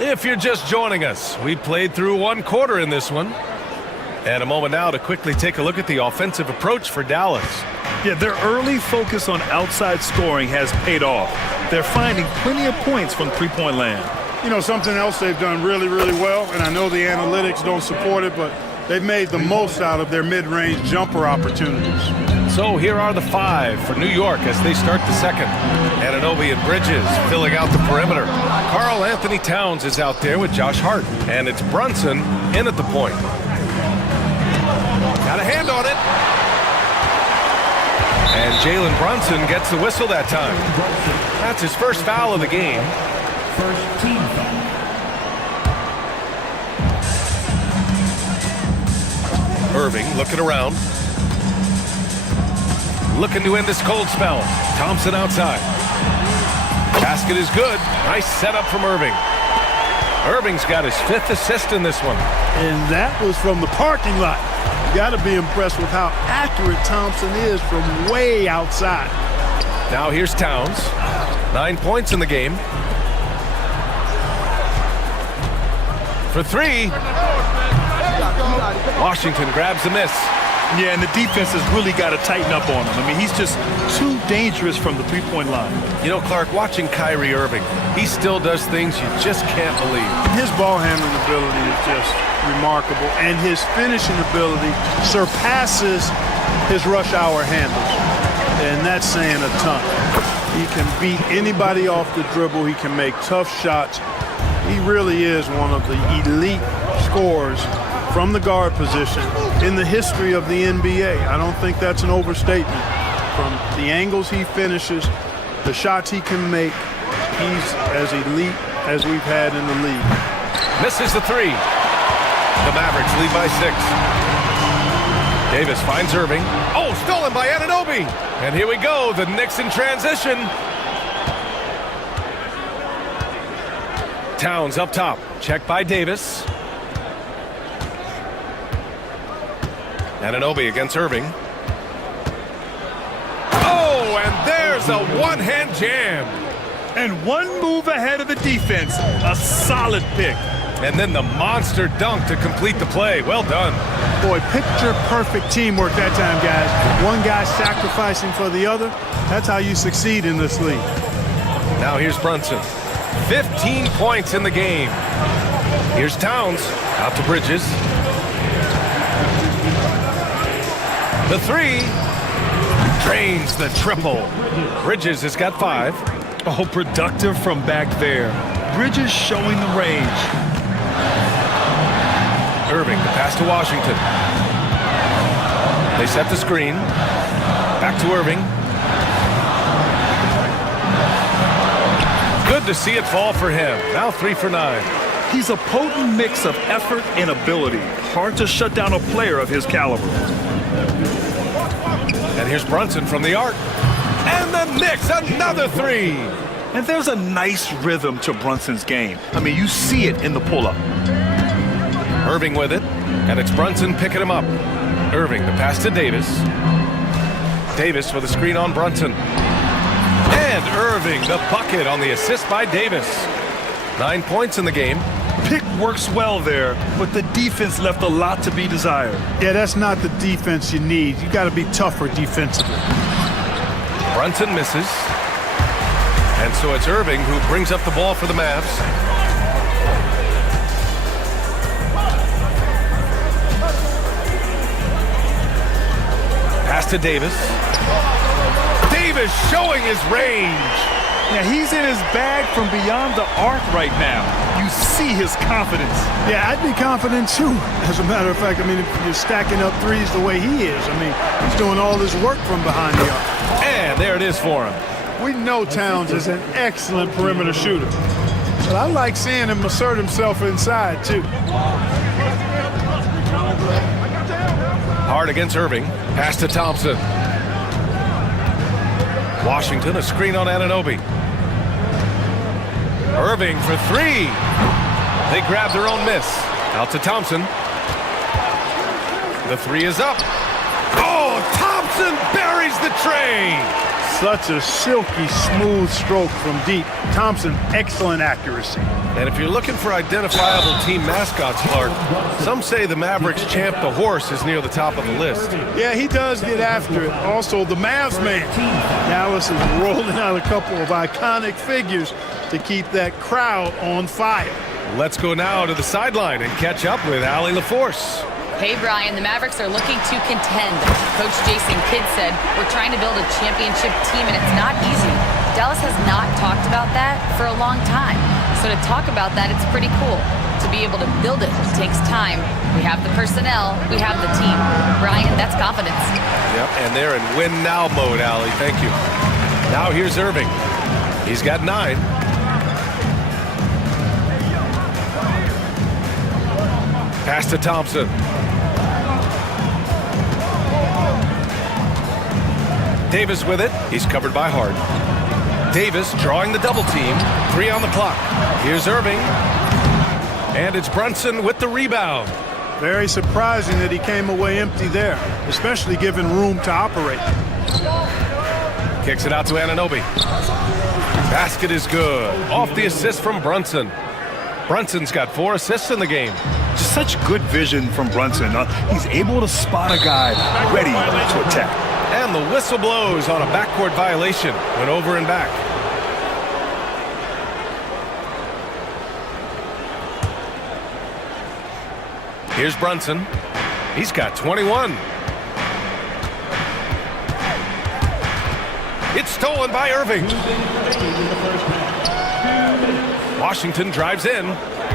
If you're just joining us, we played through 1 quarter in this one. And a moment now to quickly take a look at the offensive approach for Dallas. Yeah, their early focus on outside scoring has paid off. They're finding plenty of points from three-point land. You know, something else they've done really, really well, and I know the analytics don't support it, but they've made the most out of their mid-range jumper opportunities. So here are the 5 for New York as they start the second. Anunoby and Bridges filling out the perimeter. Karl Anthony Towns is out there with Josh Hart. And it's Brunson in at the point. Got a hand on it. And Jalen Brunson gets the whistle that time. That's his first foul of the game. First team foul. Irving looking around. Looking to end this cold spell. Thompson outside. Basket is good. Nice setup from Irving. Irving's got his 5th assist in this one. And that was from the parking lot. You got to be impressed with how accurate Thompson is from way outside. Now here's Towns. 9 points in the game. For 3. Washington grabs the miss. Yeah, and the defense has really got to tighten up on him. I mean, he's just too dangerous from the three-point line. You know, Clark, watching Kyrie Irving, he still does things you just can't believe. His ball handling ability is just remarkable, and his finishing ability surpasses his rush hour handles, and that's saying a ton. He can beat anybody off the dribble. He can make tough shots. He really is one of the elite scorers from the guard position in the history of the NBA. I don't think that's an overstatement. From the angles he finishes, the shots he can make, he's as elite as we've had in the league. Misses the three. The Mavericks lead by 6. Davis finds Irving. Oh, stolen by Anunoby. And here we go, the Knicks in transition. Towns up top, checked by Davis. Anunoby against Irving. Oh, and there's a one-hand jam. And one move ahead of the defense. A solid pick. And then the monster dunk to complete the play. Well done. Boy, picture-perfect teamwork that time, guys. One guy sacrificing for the other. That's how you succeed in this league. Now here's Brunson. 15 points in the game. Here's Towns. Out to Bridges. The three. Drains the triple. Bridges has got 5. Oh, productive from back there. Bridges showing the range. Irving, the pass to Washington. They set the screen. Back to Irving. Good to see it fall for him. Now 3 for 9. He's a potent mix of effort and ability. Hard to shut down a player of his caliber. And here's Brunson from the arc. And the Knicks, another 3. And there's a nice rhythm to Brunson's game. I mean, you see it in the pull-up. Irving with it, and it's Brunson picking him up. Irving, the pass to Davis. Davis with a screen on Brunson. And Irving, the bucket on the assist by Davis. 9 points in the game. Pick works well there, but the defense left a lot to be desired. Yeah, that's not the defense you need. You got to be tougher defensively. Brunson misses. And so it's Irving who brings up the ball for the Mavs. Pass to Davis. Davis showing his range. Yeah, he's in his bag from beyond the arc right now. You see his confidence. Yeah, I'd be confident too. As a matter of fact, I mean, if you're stacking up threes the way he is, I mean, he's doing all this work from behind the arc. And there it is for him. We know Towns is an excellent perimeter shooter, but I like seeing him assert himself inside too. Hard against Irving. Pass to Thompson. Washington, a screen on Anunoby. Irving for 3. They grab their own miss. Out to Thompson. The 3 is up. Oh, Thompson buries the tray. Such a silky, smooth stroke from deep. Thompson, excellent accuracy. And if you're looking for identifiable team mascots, Clark, some say the Mavericks champ, the horse, is near the top of the list. Yeah, he does get after it. Also, the Mavs man. Dallas is rolling out a couple of iconic figures to keep that crowd on fire. Let's go now to the sideline and catch up with Allie LaForce. Hey, Brian, the Mavericks are looking to contend. Coach Jason Kidd said, we're trying to build a championship team, and it's not easy. Dallas has not talked about that for a long time. So to talk about that, it's pretty cool. To be able to build it takes time. We have the personnel, we have the team. Brian, that's confidence. Yep, and they're in win-now mode, Allie. Thank you. Now here's Irving. He's got 9. Pass to Thompson. Davis with it. He's covered by Hart. Davis drawing the double team. 3 on the clock. Here's Irving. And it's Brunson with the rebound. Very surprising that he came away empty there, especially given room to operate. Kicks it out to Anunoby. Basket is good. Off the assist from Brunson. Brunson's got 4 assists in the game. Just such good vision from Brunson. He's able to spot a guy ready to attack. And the whistle blows on a backcourt violation. Went over and back. Here's Brunson. He's got 21. It's stolen by Irving. Washington drives in.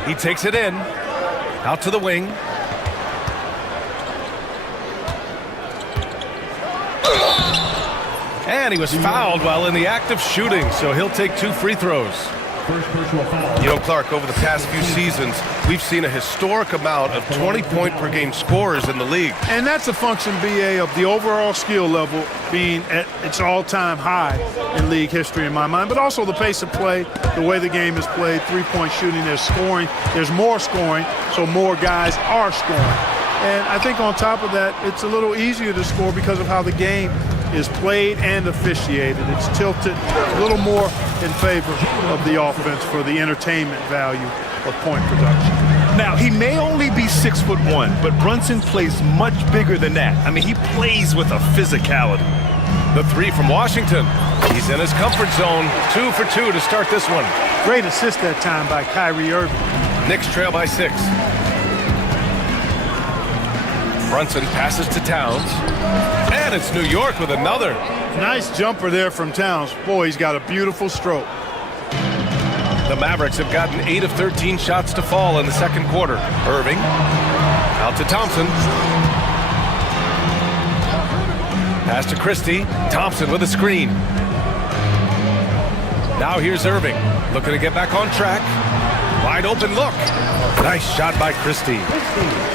He takes it in. Out to the wing. And he was fouled while in the act of shooting, so he'll take 2 free throws. First personal foul. You know, Clark, over the past few seasons, we've seen a historic amount of 20-point-per-game scorers in the league. And that's a function, BA, of the overall skill level being at its all-time high in league history in my mind, but also the pace of play, the way the game is played, three-point shooting, there's scoring, there's more scoring, so more guys are scoring. And I think on top of that, it's a little easier to score because of how the game is played and officiated. It's tilted a little more in favor of the offense for the entertainment value of point production. Now, he may only be 6'1", but Brunson plays much bigger than that. I mean, he plays with a physicality. The 3 from Washington. He's in his comfort zone. 2 for 2 to start this one. Great assist that time by Kyrie Irving. Knicks trail by 6. Brunson passes to Towns. And it's New York with another. Nice jumper there from Towns. Boy, he's got a beautiful stroke. The Mavericks have gotten 8 of 13 shots to fall in the second quarter. Irving. Out to Thompson. Pass to Christie. Thompson with a screen. Now here's Irving. Looking to get back on track. Wide open look. Nice shot by Christie.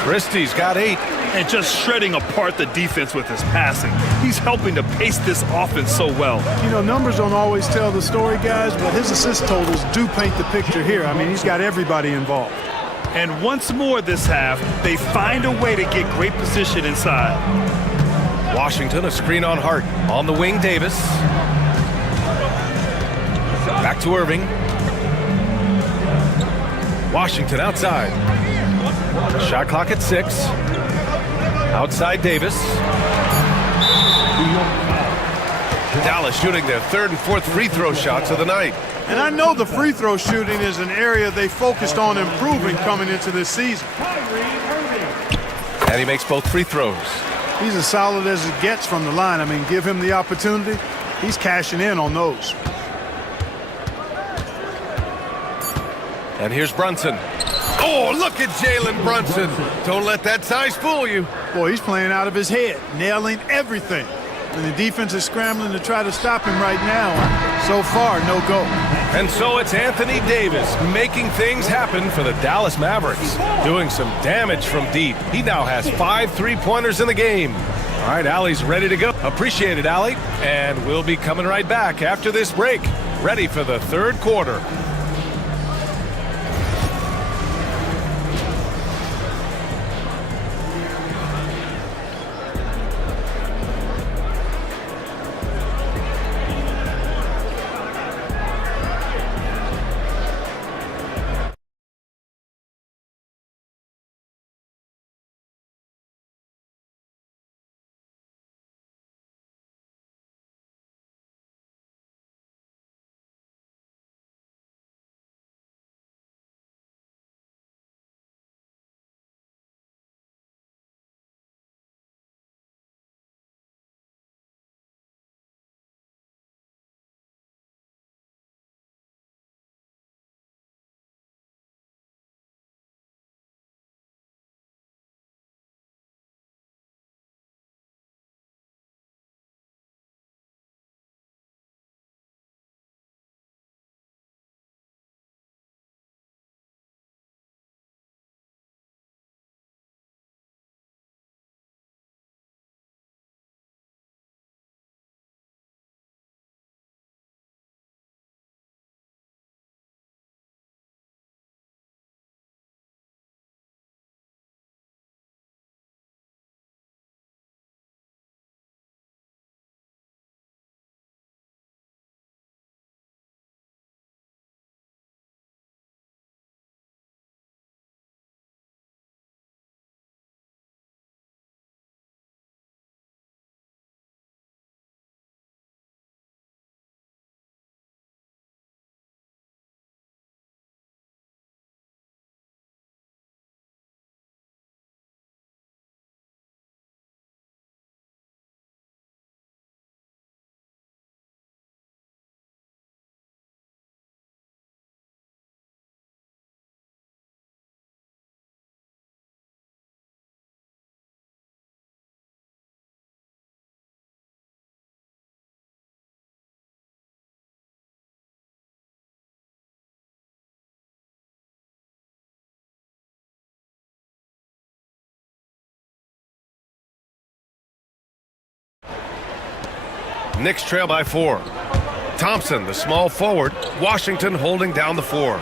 Christie's got 8. And just shredding apart the defense with his passing. He's helping to pace this offense so well. You know, numbers don't always tell the story, guys, but his assist totals do paint the picture here. I mean, he's got everybody involved. And once more this half, they find a way to get great position inside. Washington, a screen on Hart. On the wing, Davis. Back to Irving. Washington outside. Shot clock at 6. Outside Davis. Dallas shooting their 3rd and 4th free throw shots of the night. And I know the free throw shooting is an area they focused on improving coming into this season. And he makes both free throws. He's as solid as it gets from the line. I mean, give him the opportunity. He's cashing in on those. And here's Brunson. Oh, look at Jalen Brunson. Don't let that size fool you. Boy, he's playing out of his head, nailing everything. And the defense is scrambling to try to stop him right now. So far, no go. And so it's Anthony Davis making things happen for the Dallas Mavericks. Doing some damage from deep. He now has 5 3-pointers in the game. All right, Allie's ready to go. Appreciate it, Allie. And we'll be coming right back after this break. Ready for the 3rd quarter. Knicks trail by 4. Thompson, the small forward. Washington holding down the 4.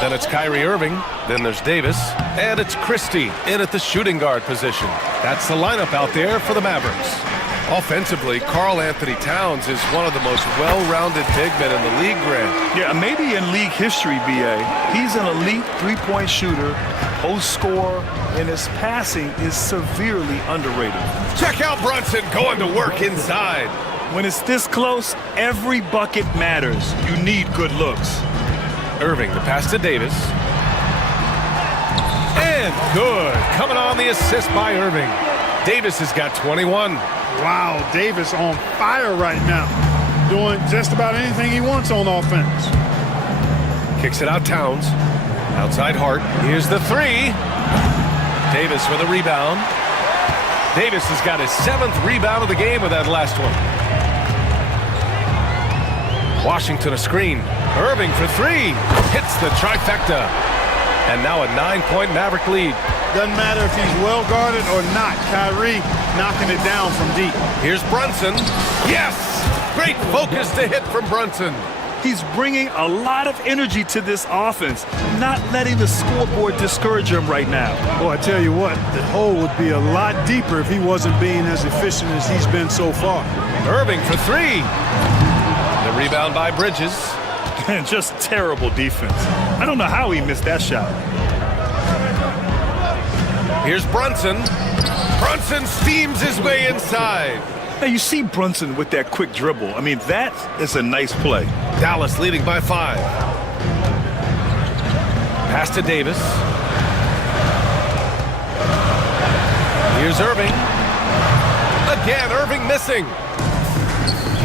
Then it's Kyrie Irving. Then there's Davis. And it's Christie in at the shooting guard position. That's the lineup out there for the Mavericks. Offensively, Karl Anthony Towns is one of the most well-rounded big men in the league, Grant. Yeah, maybe in league history, B.A. He's an elite three-point shooter, post scorer, and his passing is severely underrated. Check out Brunson going to work inside. When it's this close, every bucket matters. You need good looks. Irving, the pass to Davis. And good. Coming on the assist by Irving. Davis has got 21. Wow, Davis on fire right now. Doing just about anything he wants on offense. Kicks it out Towns. Outside Hart. Here's the 3. Davis with a rebound. Davis has got his 7th rebound of the game with that last one. Washington a screen. Irving for 3. Hits the trifecta. And now a 9-point Maverick lead. Doesn't matter if he's well guarded or not. Kyrie knocking it down from deep. Here's Brunson. Yes! Great focus to hit from Brunson. He's bringing a lot of energy to this offense, not letting the scoreboard discourage him right now. Boy, I tell you what, the hole would be a lot deeper if he wasn't being as efficient as he's been so far. Irving for 3. The rebound by Bridges. And just terrible defense. I don't know how he missed that shot. Here's Brunson. Brunson steams his way inside. Now you see Brunson with that quick dribble. I mean, that is a nice play. Dallas leading by 5. Pass to Davis. Here's Irving. Again, Irving missing.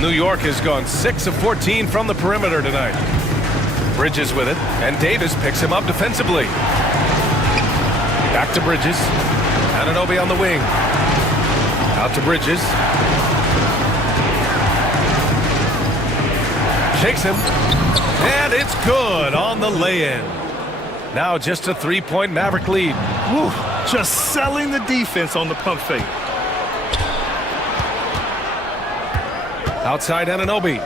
New York has gone 6 of 14 from the perimeter tonight. Bridges with it, and Davis picks him up defensively. Back to Bridges. Anunoby on the wing. Out to Bridges. Shakes him. And it's good on the lay-in. Now just a 3-point Maverick lead. Woo, just selling the defense on the pump fake. Outside Anunoby.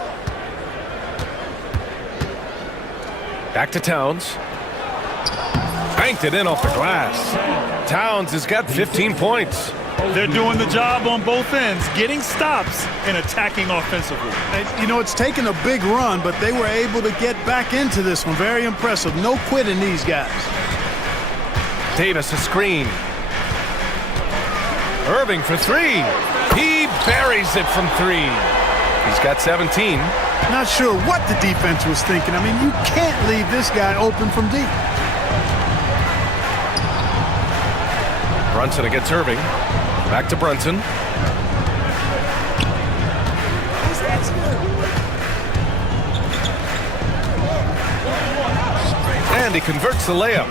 Back to Towns. Banked it in off the glass. Towns has got 15 points. They're doing the job on both ends, getting stops and attacking offensively. And, you know, it's taken a big run, but they were able to get back into this one. Very impressive. No quitting these guys. Davis a screen. Irving for 3. He buries it from 3. He's got 17. Not sure what the defense was thinking. I mean, you can't leave this guy open from deep. Brunson against Irving. Back to Brunson. And he converts the layup.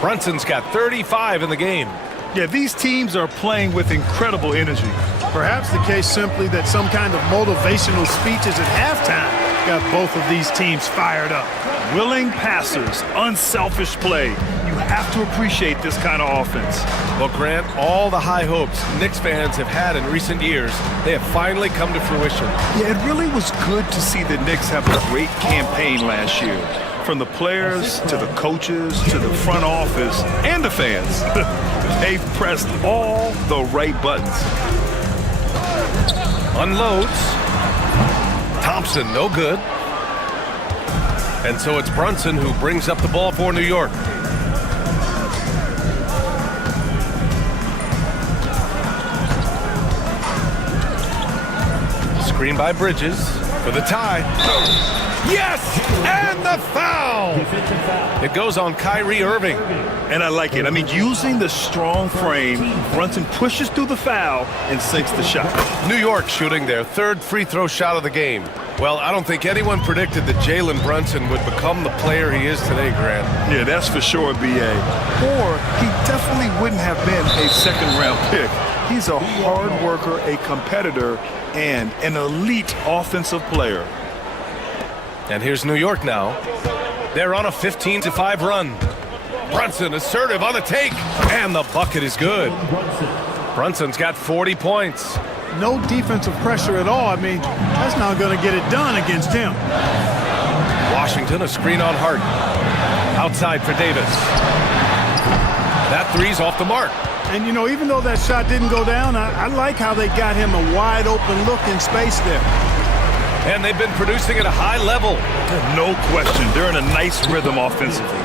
Brunson's got 35 in the game. Yeah, these teams are playing with incredible energy. Perhaps the case simply that some kind of motivational speeches at halftime got both of these teams fired up. Willing passers, unselfish play. You have to appreciate this kind of offense. Well, Grant, all the high hopes Knicks fans have had in recent years, they have finally come to fruition. Yeah, it really was good to see the Knicks have a great campaign last year. From the players to the coaches to the front office and the fans. They've pressed all the right buttons. Unloads. Thompson, no good. And so it's Brunson who brings up the ball for New York. Screen by Bridges for the tie. Yes! And the foul! It goes on Kyrie Irving. And I like it. I mean, using the strong frame, Brunson pushes through the foul and sinks the shot. New York shooting their 3rd free throw shot of the game. Well, I don't think anyone predicted that Jalen Brunson would become the player he is today, Grant. Yeah, that's for sure, B.A. Or he definitely wouldn't have been a second-round pick. He's a hard worker, a competitor, and an elite offensive player. And here's New York now. They're on a 15-5 run. Brunson assertive on the take, and the bucket is good. Brunson's got 40 points. no defensive pressure at all. I mean, that's not going to get it done against him. Washington, a screen on Hart. Outside for Davis. That three's off the mark. And, you know, even though that shot didn't go down, I like how they got him a wide open look in space there. And they've been producing at a high level. No question. They're in a nice rhythm offensively.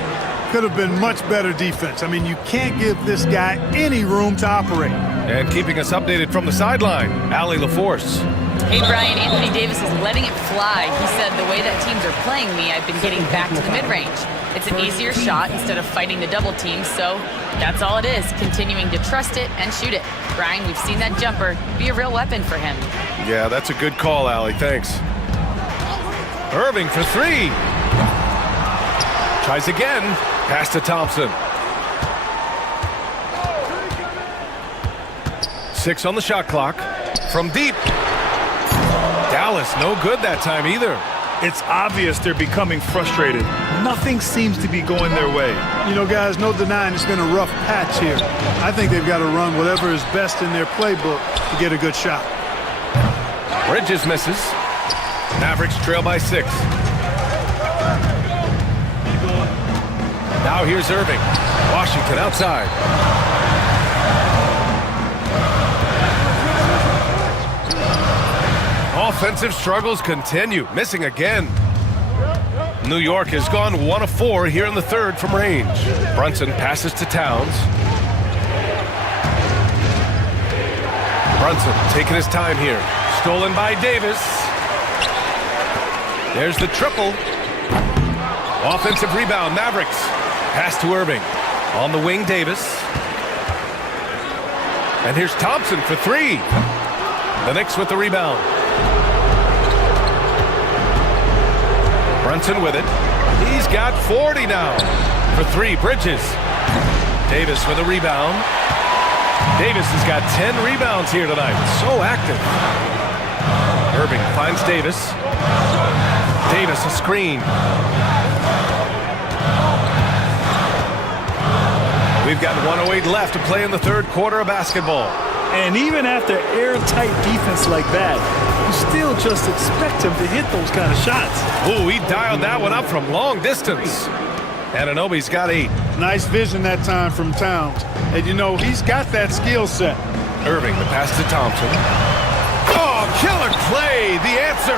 Could have been much better defense. I mean, you can't give this guy any room to operate. And keeping us updated from the sideline, Allie LaForce. Hey, Brian, Anthony Davis is letting it fly. He said, the way that teams are playing me, I've been getting back to the mid-range. It's an easier shot instead of fighting the double team, so that's all it is, continuing to trust it and shoot it. Brian, we've seen that jumper be a real weapon for him. Yeah, that's a good call, Allie. Thanks. Irving for three. Tries again. Pass to Thompson. 6 on the shot clock. From deep. Dallas, no good that time either. It's obvious they're becoming frustrated. Nothing seems to be going their way. You know, guys, no denying it's been a rough patch here. I think they've got to run whatever is best in their playbook to get a good shot. Bridges misses. Mavericks trail by 6. Now here's Irving. Washington outside. Offensive struggles continue, missing again. New York has gone 1 of 4 here in the third from range. Brunson passes to Towns. Brunson taking his time here. Stolen by Davis. There's the triple. Offensive rebound, Mavericks. Pass to Irving. On the wing, Davis. And here's Thompson for 3. The Knicks with the rebound. Brunson with it. He's got 40 now. For 3, Bridges. Davis with a rebound. Davis has got 10 rebounds here tonight. So active. Irving finds Davis. Davis a screen. We've got 1:08 left to play in the third quarter of basketball. And even after airtight defense like that, you still just expect him to hit those kind of shots. Ooh, he dialed that one up from long distance. Anunoby's got 8. Nice vision that time from Towns. And, you know, he's got that skill set. Irving, the pass to Thompson. Oh, killer play, the answer.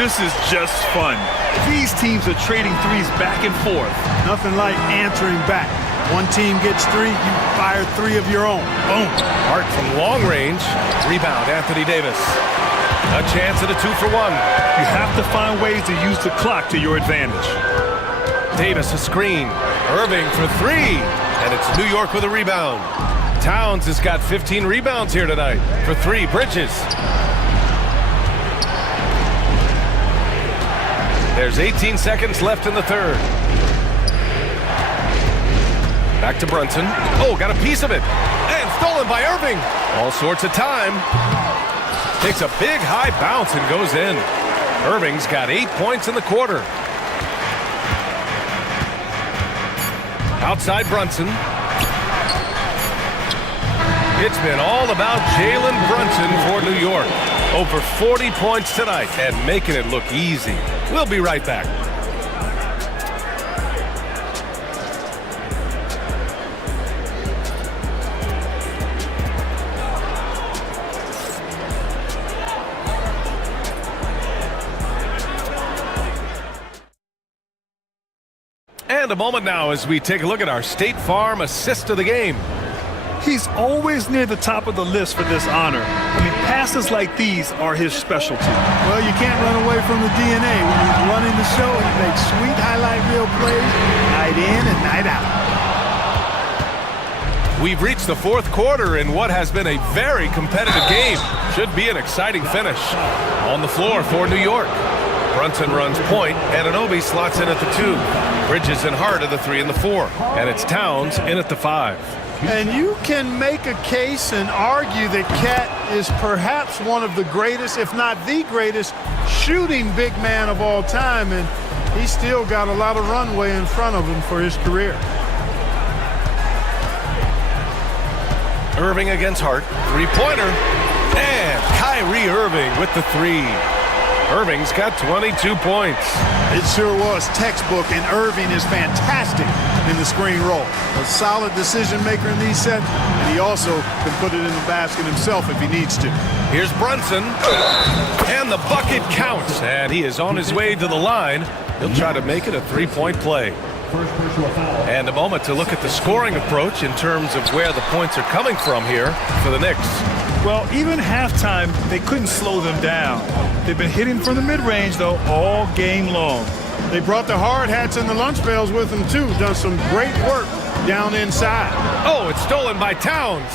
This is just fun. These teams are trading threes back and forth. Nothing like answering back. One team gets 3, you fire 3 of your own. Boom. Hart from long range. Rebound, Anthony Davis. A chance at a 2-for-1. You have to find ways to use the clock to your advantage. Davis a screen. Irving for 3. And it's New York with a rebound. Towns has got 15 rebounds here tonight. For 3, Bridges. There's 18 seconds left in the third. Back to Brunson. Oh, got a piece of it. And stolen by Irving. All sorts of time. Takes a big high bounce and goes in. Irving's got 8 points in the quarter. Outside Brunson. It's been all about Jalen Brunson for New York. Over 40 points tonight and making it look easy. We'll be right back. And a moment now as we take a look at our State Farm assist of the game. He's always near the top of the list for this honor. I mean, passes like these are his specialty. Well, you can't run away from the DNA. When he's running the show, he makes sweet highlight reel plays night in and night out. We've reached the fourth quarter in what has been a very competitive game. Should be an exciting finish. On the floor for New York. Brunson runs point, and Anunoby slots in at the 2. Bridges and Hart at the 3 and the 4. And it's Towns in at the 5. And you can make a case and argue that Cat is perhaps one of the greatest, if not the greatest, shooting big man of all time, and he's still got a lot of runway in front of him for his career. Irving against Hart. 3-pointer. And Kyrie Irving with the three. Irving's got 22 points. It sure was textbook, and Irving is fantastic in the screen roll. A solid decision maker in these sets, and he also can put it in the basket himself if he needs to. Here's Brunson, and the bucket counts, and he is on his way to the line. He'll try to make it a three-point play. And a moment to look at the scoring approach in terms of where the points are coming from here for the Knicks. Well, even halftime, they couldn't slow them down. They've been hitting from the mid-range, though, all game long. They brought the hard hats and the lunch pails with them, too. Done some great work down inside. Oh, it's stolen by Towns.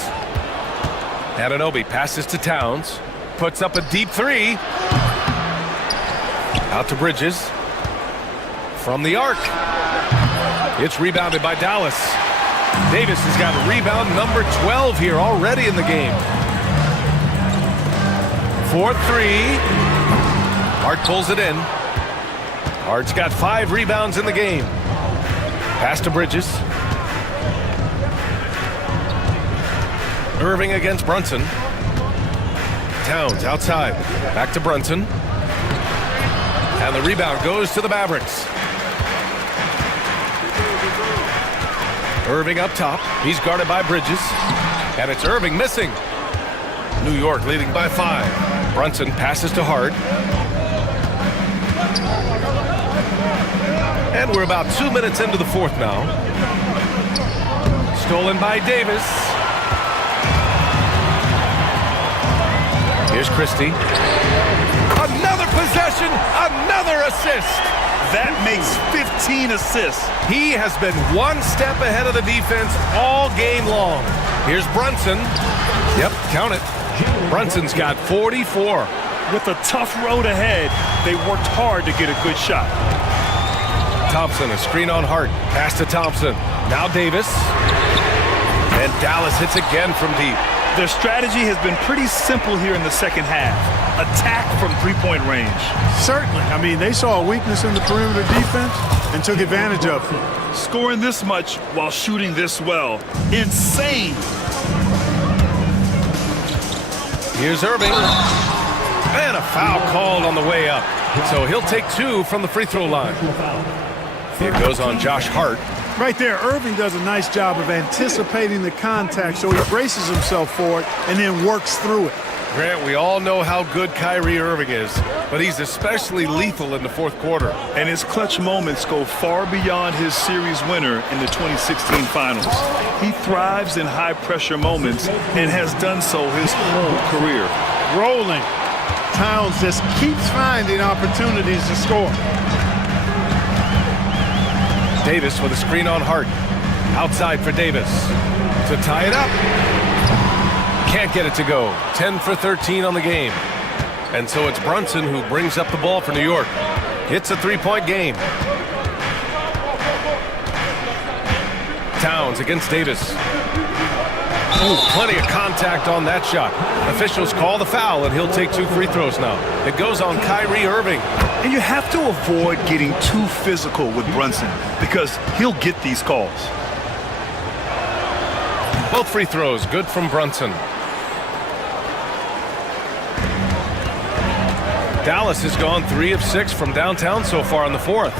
Anunoby passes to Towns, puts up a deep three. Out to Bridges. From the arc. It's rebounded by Dallas. Davis has got rebound number 12 here already in the game. 4-3. Hart pulls it in. Hart's got 5 rebounds in the game. Pass to Bridges. Irving against Brunson. Towns outside. Back to Brunson. And the rebound goes to the Mavericks. Irving up top. He's guarded by Bridges. And it's Irving missing. New York leading by 5. Brunson passes to Hart. And we're about 2 minutes into the fourth now. Stolen by Davis. Here's Christie. Another possession, another assist. That makes 15 assists. He has been one step ahead of the defense all game long. Here's Brunson. Yep, count it. Brunson's got 44. With a tough road ahead, they worked hard to get a good shot. Thompson, a screen on Hart. Pass to Thompson. Now Davis. And Dallas hits again from deep. Their strategy has been pretty simple here in the second half. Attack from three-point range. Certainly. I mean, they saw a weakness in the perimeter defense and took advantage of it. Scoring this much while shooting this well. Insane. Here's Irving. And a foul called on the way up. So he'll take 2 from the free throw line. It goes on Josh Hart. Right there, Irving does a nice job of anticipating the contact, so he braces himself for it and then works through it. Grant, we all know how good Kyrie Irving is, but he's especially lethal in the fourth quarter. And his clutch moments go far beyond his series winner in the 2016 finals. He thrives in high-pressure moments and has done so his whole career. Rolling. Towns just keeps finding opportunities to score. Davis with a screen on Hart. Outside for Davis. To tie it up. Can't get it to go. 10 for 13 on the game. And so it's Brunson who brings up the ball for New York. It's a three-point game. Towns against Davis. Ooh, plenty of contact on that shot. Officials call the foul, and he'll take 2 free throws now. It goes on Kyrie Irving. And you have to avoid getting too physical with Brunson because he'll get these calls. Both free throws good from Brunson. Dallas has gone 3 of 6 from downtown so far in the fourth.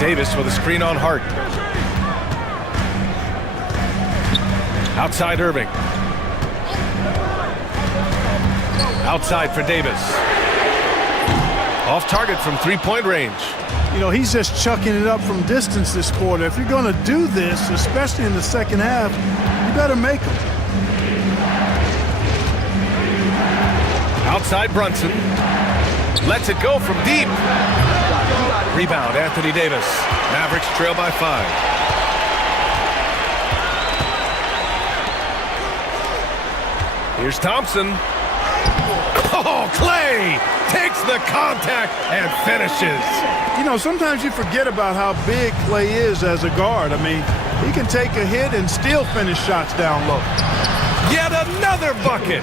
Davis with a screen on Hart. Outside Irving. Outside for Davis. Off target from three-point range. You know, he's just chucking it up from distance this quarter. If you're going to do this, especially in the second half, you better make them. Outside Brunson. Lets it go from deep. Rebound, Anthony Davis. Mavericks trail by 5. Here's Thompson. Oh, Clay takes the contact and finishes. You know, sometimes you forget about how big Clay is as a guard. I mean, he can take a hit and still finish shots down low. Yet another bucket.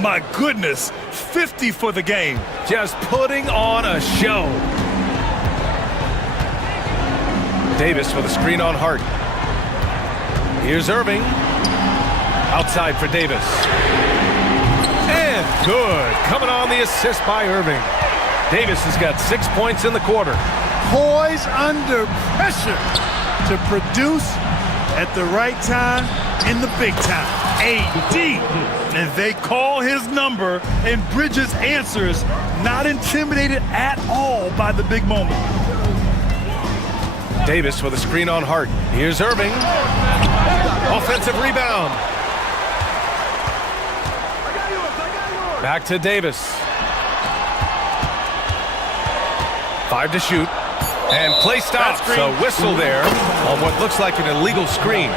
My goodness, 50 for the game. Just putting on a show. Davis with a screen on Hart. Here's Irving. Outside for Davis. Good. Coming on the assist by Irving. Davis has got 6 points in the quarter. Poised under pressure to produce at the right time in the big time. AD. And they call his number, and Bridges answers, not intimidated at all by the big moment. Davis with a screen on Hart. Here's Irving. Offensive rebound. Back to Davis. 5 to shoot. And play stops. A whistle there on what looks like an illegal screen.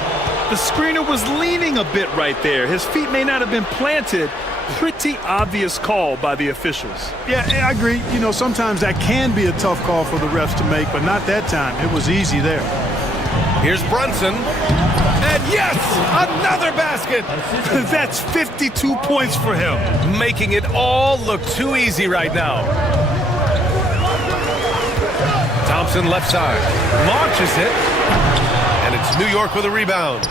The screener was leaning a bit right there. His feet may not have been planted. Pretty obvious call by the officials. Yeah, I agree. You know, sometimes that can be a tough call for the refs to make, but not that time. It was easy there. Here's Brunson. And yes, another basket. That's 52 points for him. Making it all look too easy right now. Thompson left side. Launches it. And it's New York with a rebound.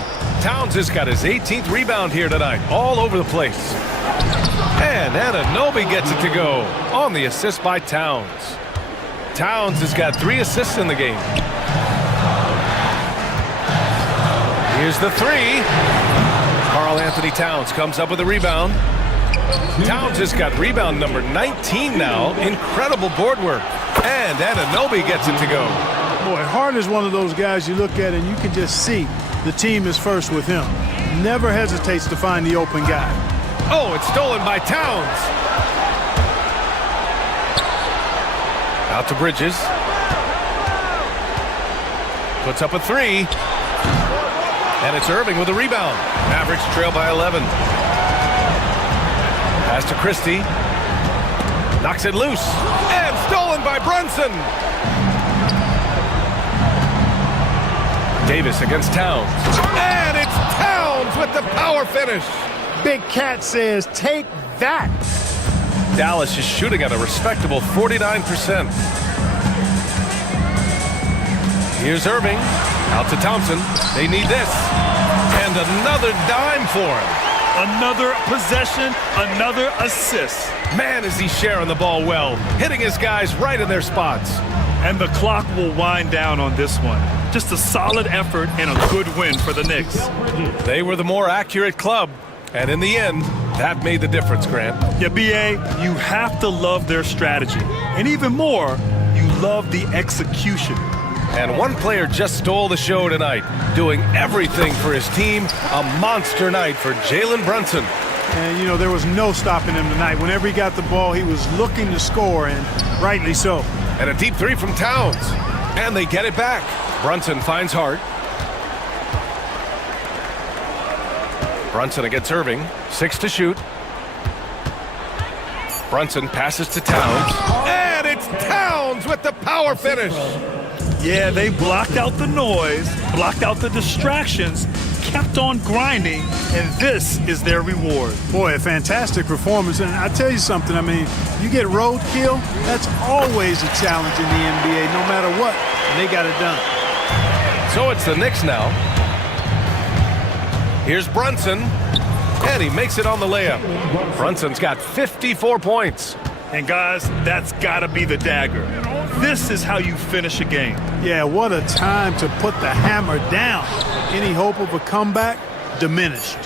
Towns has got his 18th rebound here tonight. All over the place. And Anunoby gets it to go on the assist by Towns. Towns has got 3 assists in the game. Here's the 3. Karl Anthony Towns comes up with a rebound. Towns has got rebound number 19 now. Incredible board work. And Anunoby gets it to go. Boy, Hart is one of those guys you look at and you can just see the team is first with him. Never hesitates to find the open guy. Oh, it's stolen by Towns. Out to Bridges. Puts up a 3. And it's Irving with a rebound. Mavericks trail by 11. Pass to Christie. Knocks it loose. And stolen by Brunson. Davis against Towns. And it's Towns with the power finish. Big Cat says, take that. Dallas is shooting at a respectable 49%. Here's Irving. Out to Thompson. They need this. And another dime for him. Another possession, another assist. Man, is he sharing the ball well. Hitting his guys right in their spots. And the clock will wind down on this one. Just a solid effort and a good win for the Knicks. They were the more accurate club. And in the end, that made the difference, Grant. Yeah, B.A., you have to love their strategy. And even more, you love the execution. And one player just stole the show tonight, doing everything for his team. A monster night for Jalen Brunson. And, you know, there was no stopping him tonight. Whenever he got the ball, he was looking to score, and rightly so. And a deep 3 from Towns. And they get it back. Brunson finds Hart. Brunson against Irving. 6 to shoot. Brunson passes to Towns. And it's Towns with the power finish. Yeah, they blocked out the noise, blocked out the distractions, kept on grinding, and this is their reward. Boy, a fantastic performance. And I tell you something, I mean, you get roadkill, that's always a challenge in the NBA, no matter what, and they got it done. So it's the Knicks now. Here's Brunson, and he makes it on the layup. Brunson's got 54 points. And guys, that's got to be the dagger. This is how you finish a game. Yeah, what a time to put the hammer down. Any hope of a comeback diminished.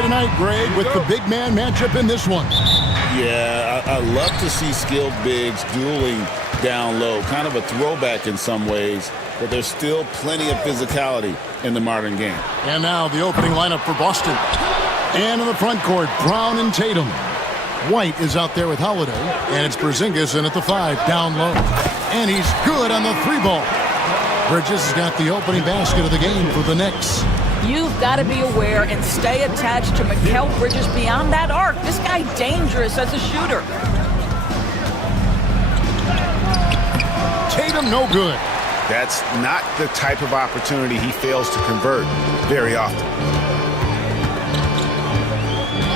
play tonight, Greg, with the big man matchup in this one. Yeah, I love to see skilled bigs dueling down low. Kind of a throwback in some ways, but there's still plenty of physicality in the modern game. And now the opening lineup for Boston. And in the front court, Brown and Tatum. White is out there with Holiday, and it's Porzingis in at the 5, down low. And he's good on the 3-ball. Bridges has got the opening basket of the game for the Knicks. You've got to be aware and stay attached to Mikal Bridges beyond that arc. This guy dangerous as a shooter. Tatum no good. That's not the type of opportunity he fails to convert very often.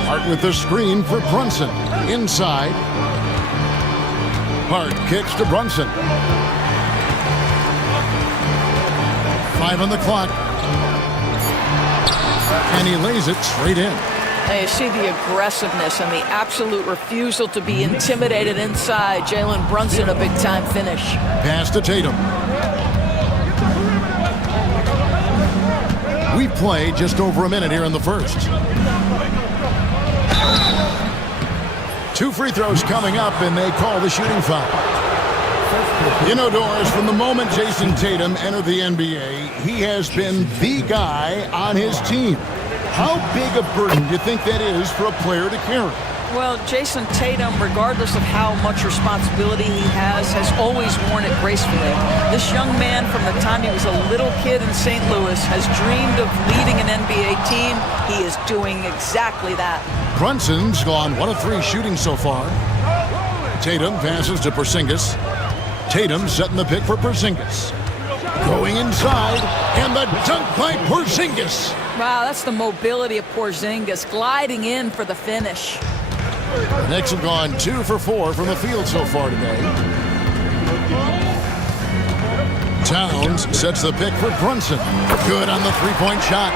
Hart with the screen for Brunson. Inside. Hart kicks to Brunson. 5 on the clock. And he lays it straight in. Now you see the aggressiveness and the absolute refusal to be intimidated inside. Jalen Brunson, a big-time finish. Pass to Tatum. We play just over a minute here in the first. 2 free throws coming up, and they call the shooting foul. Indoors, from the moment Jason Tatum entered the NBA, he has been the guy on his team. How big a burden do you think that is for a player to carry? Well, Jason Tatum, regardless of how much responsibility he has always worn it gracefully. This young man, from the time he was a little kid in St. Louis, has dreamed of leading an NBA team. He is doing exactly that. Brunson's gone 1 of 3 shooting so far. Tatum passes to Porzingis. Tatum setting the pick for Porzingis. Going inside, and the dunk by Porzingis. Wow, that's the mobility of Porzingis, gliding in for the finish. The Knicks have gone 2 for 4 from the field so far today. Towns sets the pick for Brunson. Good on the 3-point shot.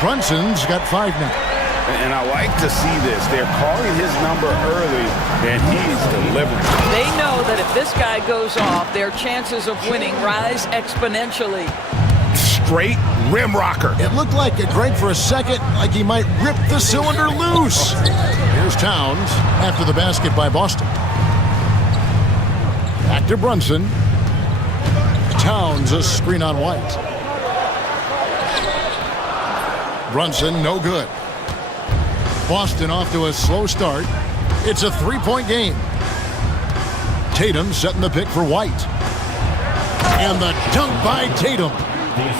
Brunson's got 5 now. And I like to see this. They're calling his number early, and he's delivering. They know that if this guy goes off, their chances of winning rise exponentially. Straight rim rocker. It looked like it, Greg, for a second, like he might rip the cylinder loose. Here's Towns after the basket by Boston. Back to Brunson. Towns a screen on White. Brunson no good. Boston off to a slow start. It's a 3-point game. Tatum setting the pick for White. And the dunk by Tatum.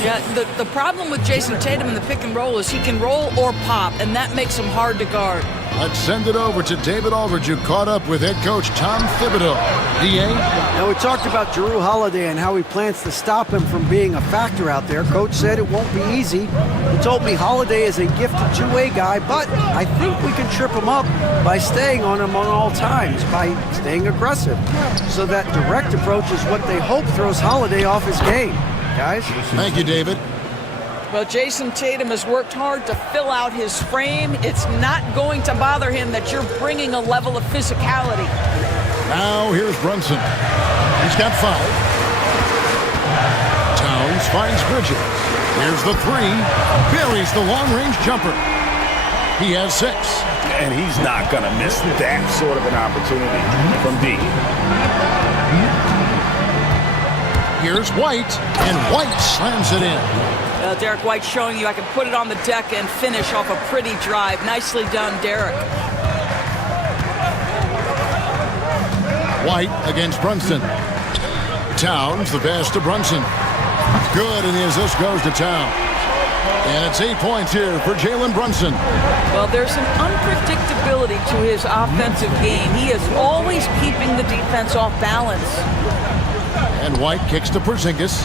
Yeah, the problem with Jason Tatum in the pick and roll is he can roll or pop, and that makes him hard to guard. Let's send it over to David Aldridge, who caught up with head coach Tom Thibodeau. DA? Now, we talked about Jrue Holiday and how he plans to stop him from being a factor out there. Coach said it won't be easy. He told me Holiday is a gifted two-way guy, but I think we can trip him up by staying on him on all times, by staying aggressive. So that direct approach is what they hope throws Holiday off his game. Guys? Thank you, David. Well, Jason Tatum has worked hard to fill out his frame. It's not going to bother him that you're bringing a level of physicality. Now here's Brunson. He's got 5. Towns finds Bridges. Here's the 3. Buries the long-range jumper. He has 6. And he's not going to miss that sort of an opportunity from D. Here's White, and White slams it in. Derek White showing you I can put it on the deck and finish off a pretty drive. Nicely done, Derek. White against Brunson. Towns, the pass to Brunson. Good, and the assist goes to Towns. And it's 8 points here for Jalen Brunson. Well, there's an unpredictability to his offensive game. He is always keeping the defense off balance. And White kicks to Porzingis.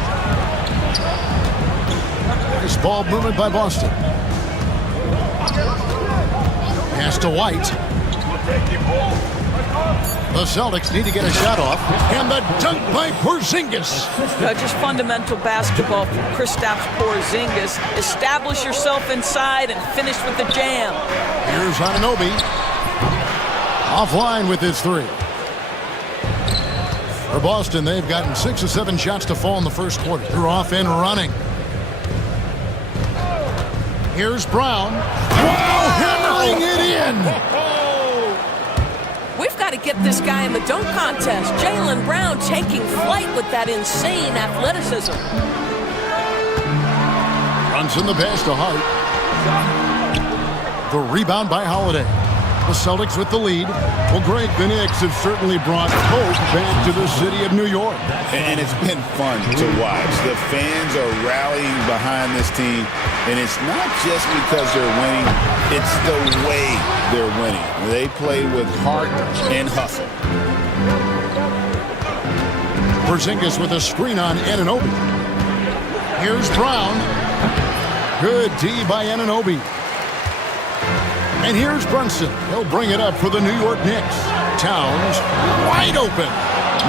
Nice ball movement by Boston. Pass to White. The Celtics need to get a shot off. And the dunk by Porzingis. Just fundamental basketball from Kristaps Porzingis. Establish yourself inside and finish with the jam. Here's Anunoby. Offline with his 3. For Boston, they've gotten 6 or 7 shots to fall in the first quarter. They're off and running. Here's Brown. Wow, beat this guy in the dunk contest. Jaylen Brown taking flight with that insane athleticism. Brunson the pass to Hart. The rebound by Holiday. The Celtics with the lead. Well, Greg, the Knicks have certainly brought hope back to the city of New York. And it's been fun to watch. The fans are rallying behind this team, and it's not just because they're winning, it's the way they're winning. They play with heart and hustle. Porzingis with a screen on Anunoby. Here's Brown. Good D by Anunoby. And here's Brunson. He'll bring it up for the New York Knicks. Towns wide open.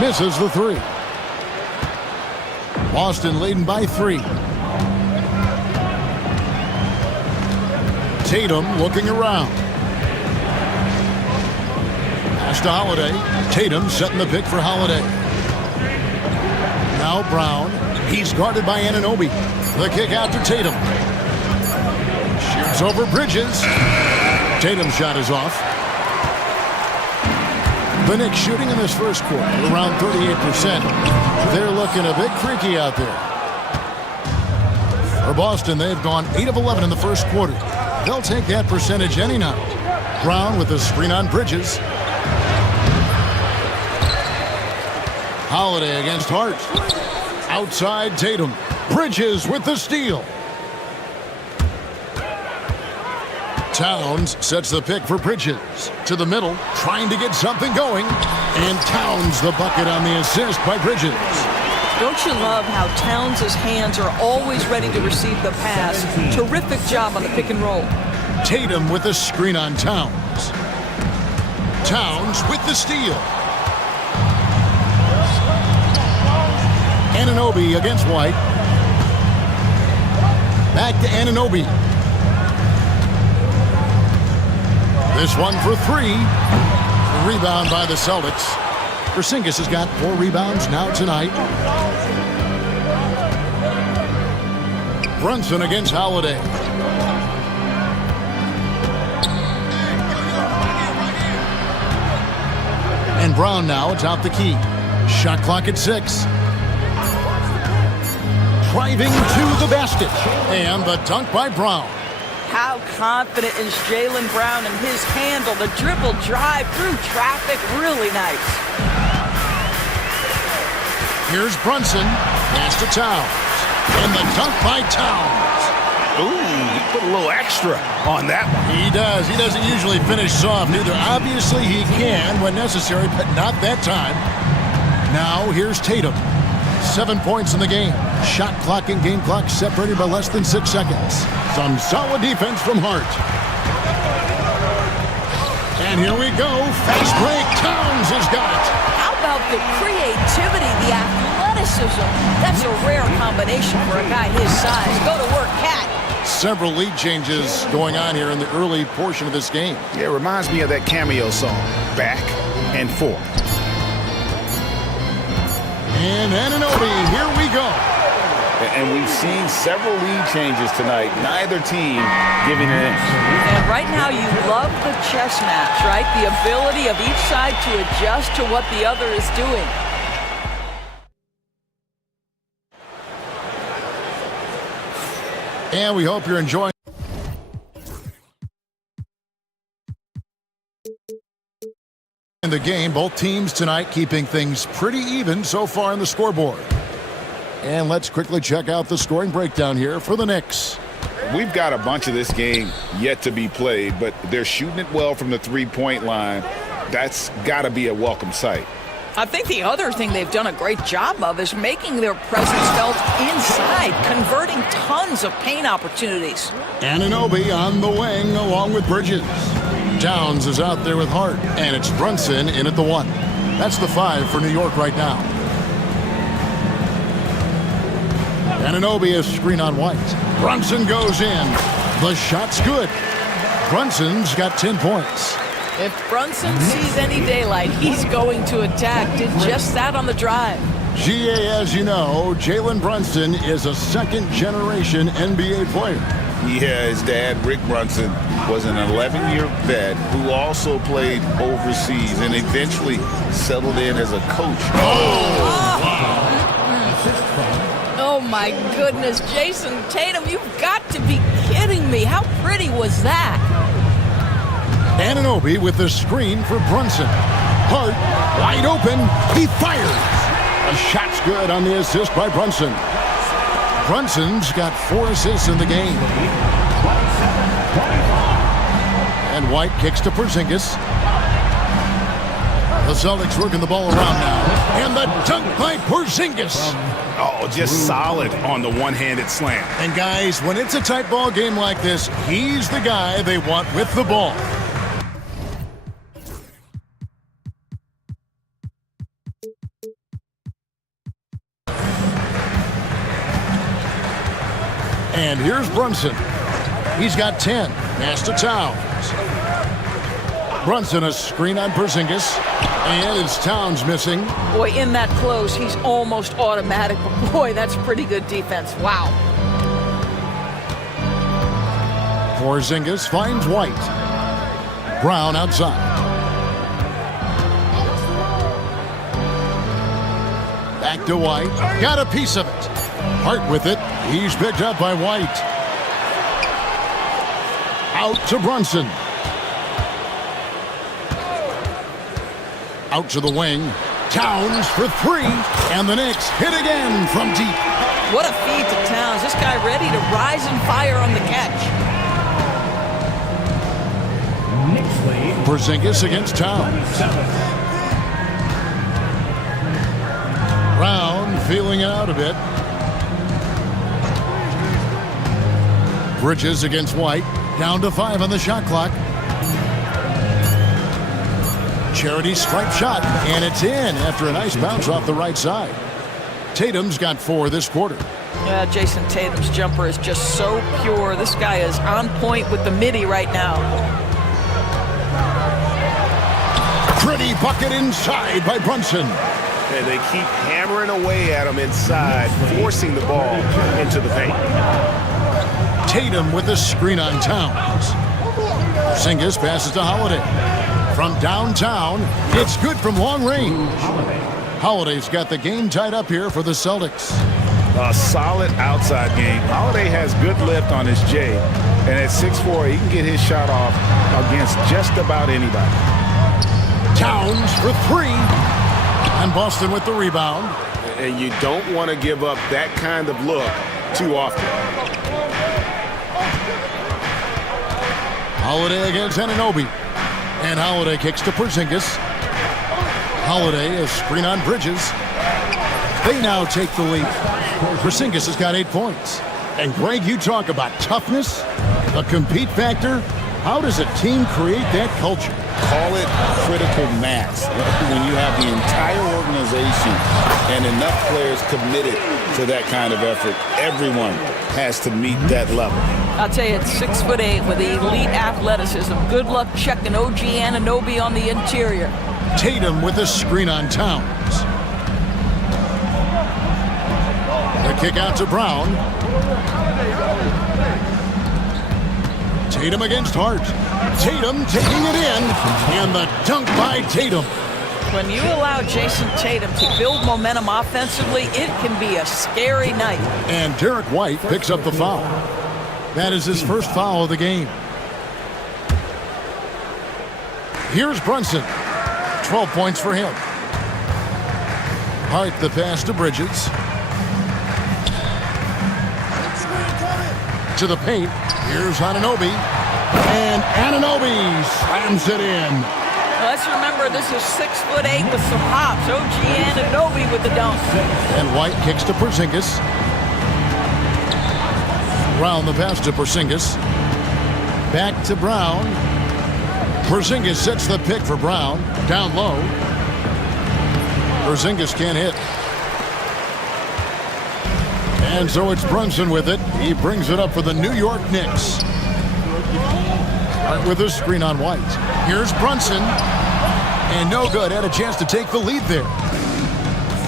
Misses the three. Boston leading by 3. Tatum looking around. Pass to Holiday. Tatum setting the pick for Holiday. Now Brown. He's guarded by Anunoby. The kick out to Tatum. Shoots over Bridges. Tatum's shot is off. The Knicks shooting in this first quarter around 38%. They're looking a bit creaky out there. For Boston, they've gone 8 of 11 in the first quarter. They'll take that percentage any night. Brown with the screen on Bridges. Holiday against Hart. Outside Tatum. Bridges with the steal. Towns sets the pick for Bridges. To the middle, trying to get something going. And Towns the bucket on the assist by Bridges. Don't you love how Towns' hands are always ready to receive the pass? Terrific job on the pick and roll. Tatum with the screen on Towns. Towns with the steal. Anunoby against White. Back to Anunoby. This one for 3. Rebound by the Celtics. Porzingis has got 4 rebounds now tonight. Brunson against Holiday. And Brown now atop the key. Shot clock at 6. Driving to the basket. And the dunk by Brown. How confident is Jaylen Brown in his handle? The dribble drive through traffic, really nice. Here's Brunson. Pass to Towns. And the dunk by Towns. Ooh, he put a little extra on that one. He does. He doesn't usually finish soft either. Obviously, he can when necessary, but not that time. Now, here's Tatum. 7 points in the game. Shot clock and game clock separated by less than 6 seconds. Some solid defense from Hart. And here we go. Fast break. Towns has got it. How about the creativity, the athleticism? That's a rare combination for a guy his size. Go to work, Cat. Several lead changes going on here in the early portion of this game. Yeah, it reminds me of that cameo song, Back and Forth. And Anunoby, here we go. And we've seen several lead changes tonight. Neither team giving an inch. And right now you love the chess match, right? The ability of each side to adjust to what the other is doing. And we hope you're enjoying the game. Both teams tonight keeping things pretty even so far on the scoreboard. And let's quickly check out the scoring breakdown here for the Knicks. We've got a bunch of this game yet to be played, but they're shooting it well from the three-point line. That's got to be a welcome sight. I think the other thing they've done a great job of is making their presence felt inside, converting tons of paint opportunities. Anunoby on the wing along with Bridges. Towns is out there with Hart, and it's Brunson in at the 1. That's the 5 for New York right now. Anunoby is screen on White. Brunson goes in. The shot's good. Brunson's got 10 points. If Brunson sees any daylight, he's going to attack. Did just that on the drive. GA, as you know, Jalen Brunson is a second-generation NBA player. Yeah, his dad, Rick Brunson, was an 11-year vet who also played overseas and eventually settled in as a coach. Oh my goodness, Jason Tatum, you've got to be kidding me. How pretty was that? Anunoby with the screen for Brunson. Hart, wide open, he fires. A shot's good on the assist by Brunson. Brunson's got 4 assists in the game. And White kicks to Porzingis. The Celtics working the ball around now. And the dunk by Porzingis. Oh, just solid on the one-handed slam. And guys, when it's a tight ball game like this, he's the guy they want with the ball. And here's Brunson. He's got 10. Pass to Towns. Brunson a screen on Porzingis. And it's Towns missing. Boy, in that close, he's almost automatic. But boy, that's pretty good defense. Wow. Porzingis finds White. Brown outside. Back to White. Got a piece of it. Hart with it. He's picked up by White. Out to Brunson. Out to the wing. Towns for 3. And the Knicks hit again from deep. What a feed to Towns. This guy ready to rise and fire on the catch. Porzingis against Towns. Brown feeling it out a bit. Bridges against White. Down to 5 on the shot clock. Charity stripe shot, and it's in after a nice bounce off the right side. Tatum's got 4 this quarter. Yeah, Jason Tatum's jumper is just so pure. This guy is on point with the midi right now. Pretty bucket inside by Brunson. And they keep hammering away at him inside, forcing the ball into the paint. Tatum with a screen on Towns. Porzingis passes to Holiday. From downtown, it's good from long range. Holiday's got the game tied up here for the Celtics. A solid outside game. Holiday has good lift on his J, and at 6'4", he can get his shot off against just about anybody. Towns for 3. And Boston with the rebound. And you don't want to give up that kind of look too often. Holiday against Anunoby. And Holiday kicks to Porzingis. Holiday a screen on Bridges. They now take the lead. Porzingis has got 8 points. And Greg, you talk about toughness, a compete factor. How does a team create that culture? Call it critical mass. When you have the entire organization and enough players committed to that kind of effort, everyone has to meet that level. I'll tell you, it's 6'8" with elite athleticism. Good luck checking OG Anunoby on the interior. Tatum with a screen on Towns. The kick out to Brown. Tatum against Hart. Tatum taking it in. And the dunk by Tatum. When you allow Jason Tatum to build momentum offensively, it can be a scary night. And Derek White picks up the foul. That is his first foul of the game. Here's Brunson. 12 points for him. Hart the pass to Bridges. To the paint. Here's Anunoby. And Anunoby slams it in. Let's remember this is 6'8" with some hops. OG Anunoby with the dunk. And White kicks to Porzingis. Brown the pass to Porzingis. Back to Brown. Porzingis sets the pick for Brown. Down low. Porzingis can't hit. And so it's Brunson with it. He brings it up for the New York Knicks. Right with a screen on White. Here's Brunson. And no good. Had a chance to take the lead there.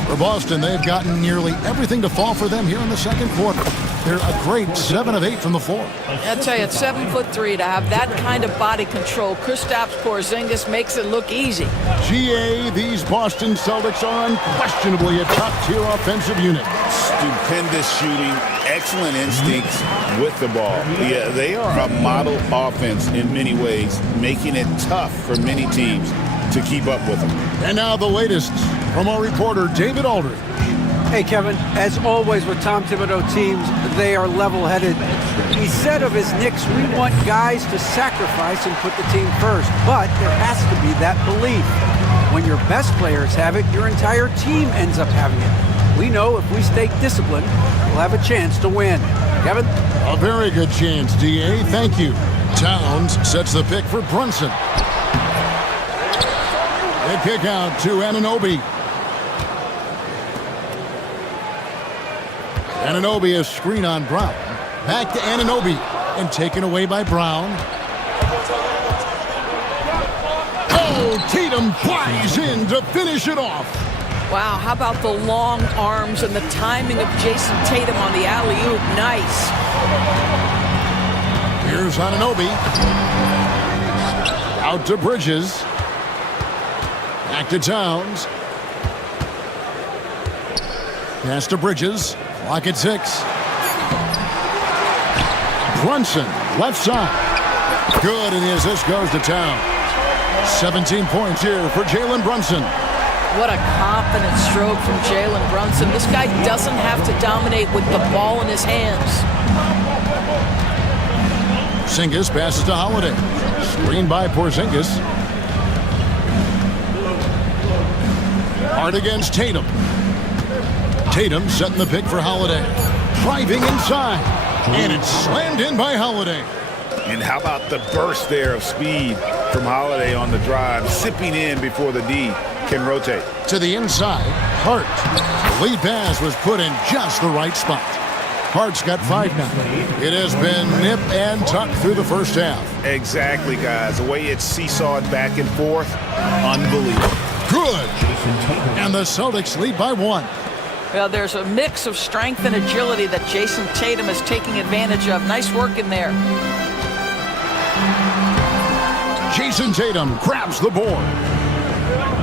For Boston, they've gotten nearly everything to fall for them here in the second quarter. They're a great 7 of 8 from the floor. I tell you, at 7'3", to have that kind of body control, Kristaps Porzingis makes it look easy. GA, these Boston Celtics are unquestionably a top-tier offensive unit. Stupendous shooting, excellent instincts with the ball. Yeah, they are a model offense in many ways, making it tough for many teams to keep up with them. And now the latest from our reporter, David Aldridge. Hey, Kevin, as always with Tom Thibodeau teams, they are level-headed. He said of his Knicks, we want guys to sacrifice and put the team first, but there has to be that belief. When your best players have it, your entire team ends up having it. We know if we stay disciplined, we'll have a chance to win. Kevin? A very good chance, DA. Thank you. Towns sets the pick for Brunson. They kick out to Anunoby. Anunoby is screen on Brown. Back to Anunoby and taken away by Brown. Oh, Tatum flies in to finish it off. Wow, how about the long arms and the timing of Jason Tatum on the alley-oop? Nice. Here's Anunoby. Out to Bridges. Back to Towns. Pass to Bridges. Clock at 6. Brunson, left side. Good, and the assist goes to Towns. 17 points here for Jalen Brunson. What a confident stroke from Jalen Brunson. This guy doesn't have to dominate with the ball in his hands. Porzingis passes to Holiday. Screen by Porzingis. Hard against Tatum. Tatum setting the pick for Holiday. Driving inside. And it's slammed in by Holiday. And how about the burst there of speed from Holiday on the drive, zipping in before the D can rotate. To the inside, Hart. The lead pass was put in just the right spot. Hart's got 5 now. It has been nip and tuck through the first half. Exactly, guys. The way it's seesawed back and forth, unbelievable. Good. And the Celtics lead by 1. Well, there's a mix of strength and agility that Jason Tatum is taking advantage of. Nice work in there. Jason Tatum grabs the board.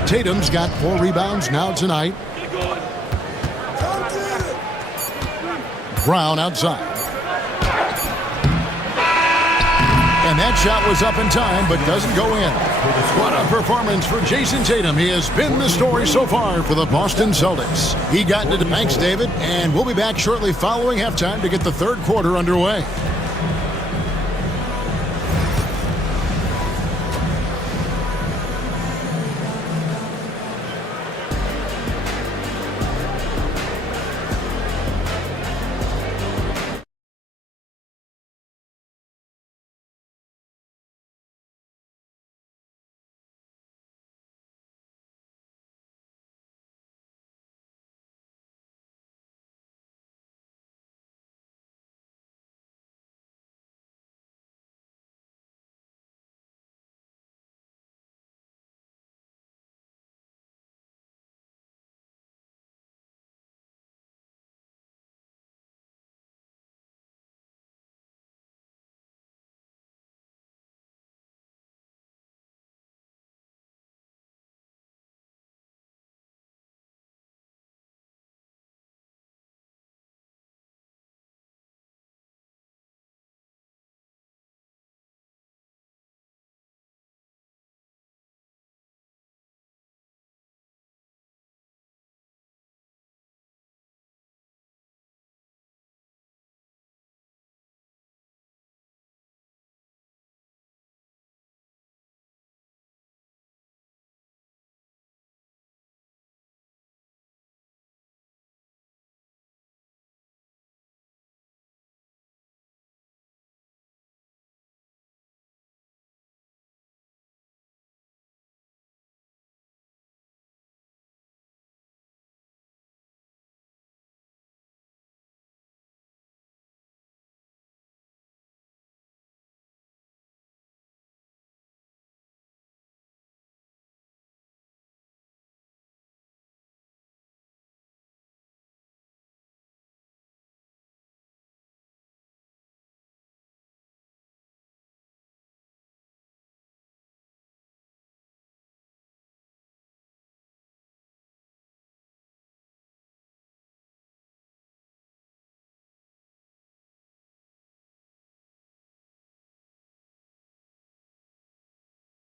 Tatum's got 4 rebounds now tonight. Brown outside. And that shot was up in time, but doesn't go in. What a performance for Jason Tatum. He has been the story so far for the Boston Celtics. He got into the thanks, David, and we'll be back shortly following halftime to get the third quarter underway.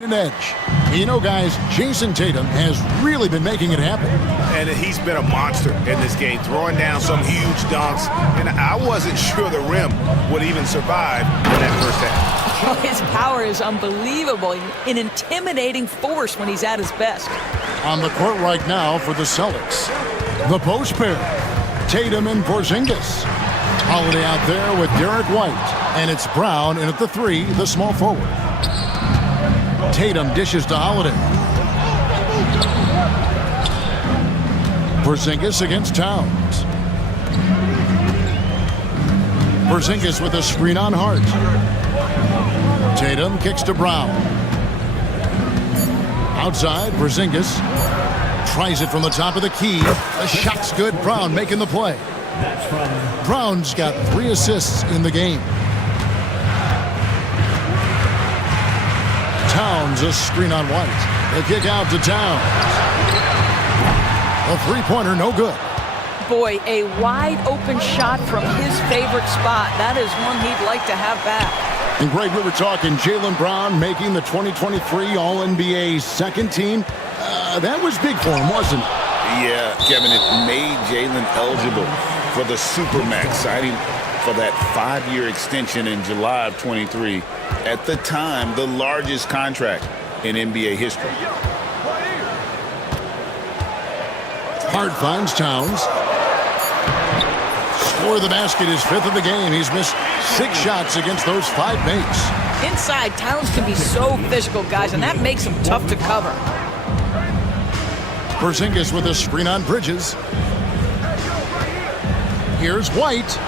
an edge. You know, guys, Jason Tatum has really been making it happen. And he's been a monster in this game, throwing down some huge dunks. And I wasn't sure the rim would even survive in that first half. His power is unbelievable, an intimidating force when he's at his best. On the court right now for the Celtics, the post pair, Tatum and Porzingis. Holiday out there with Derek White, and it's Brown in at the 3, the small forward. Tatum dishes to Holiday. Porzingis against Towns. Porzingis with a screen on Hart. Tatum kicks to Brown. Outside, Porzingis tries it from the top of the key. The shot's good. Brown making the play. Brown's got 3 assists in the game. Towns, a screen on White. The kick out to Towns. A three-pointer, no good. Boy, a wide open shot from his favorite spot. That is one he'd like to have back. And Greg, we were talking Jaylen Brown making the 2023 All-NBA second team. That was big for him, wasn't it? Yeah, Kevin, it made Jaylen eligible for the Supermax, signing for that 5-year extension in July of 23. At the time, the largest contract in NBA history. Hart finds Towns. Score the basket, his 5th of the game. He's missed 6 shots against those 5 mates. Inside, Towns can be so physical, guys, and that makes him tough to cover. Porzingis with a screen on Bridges. Here's White.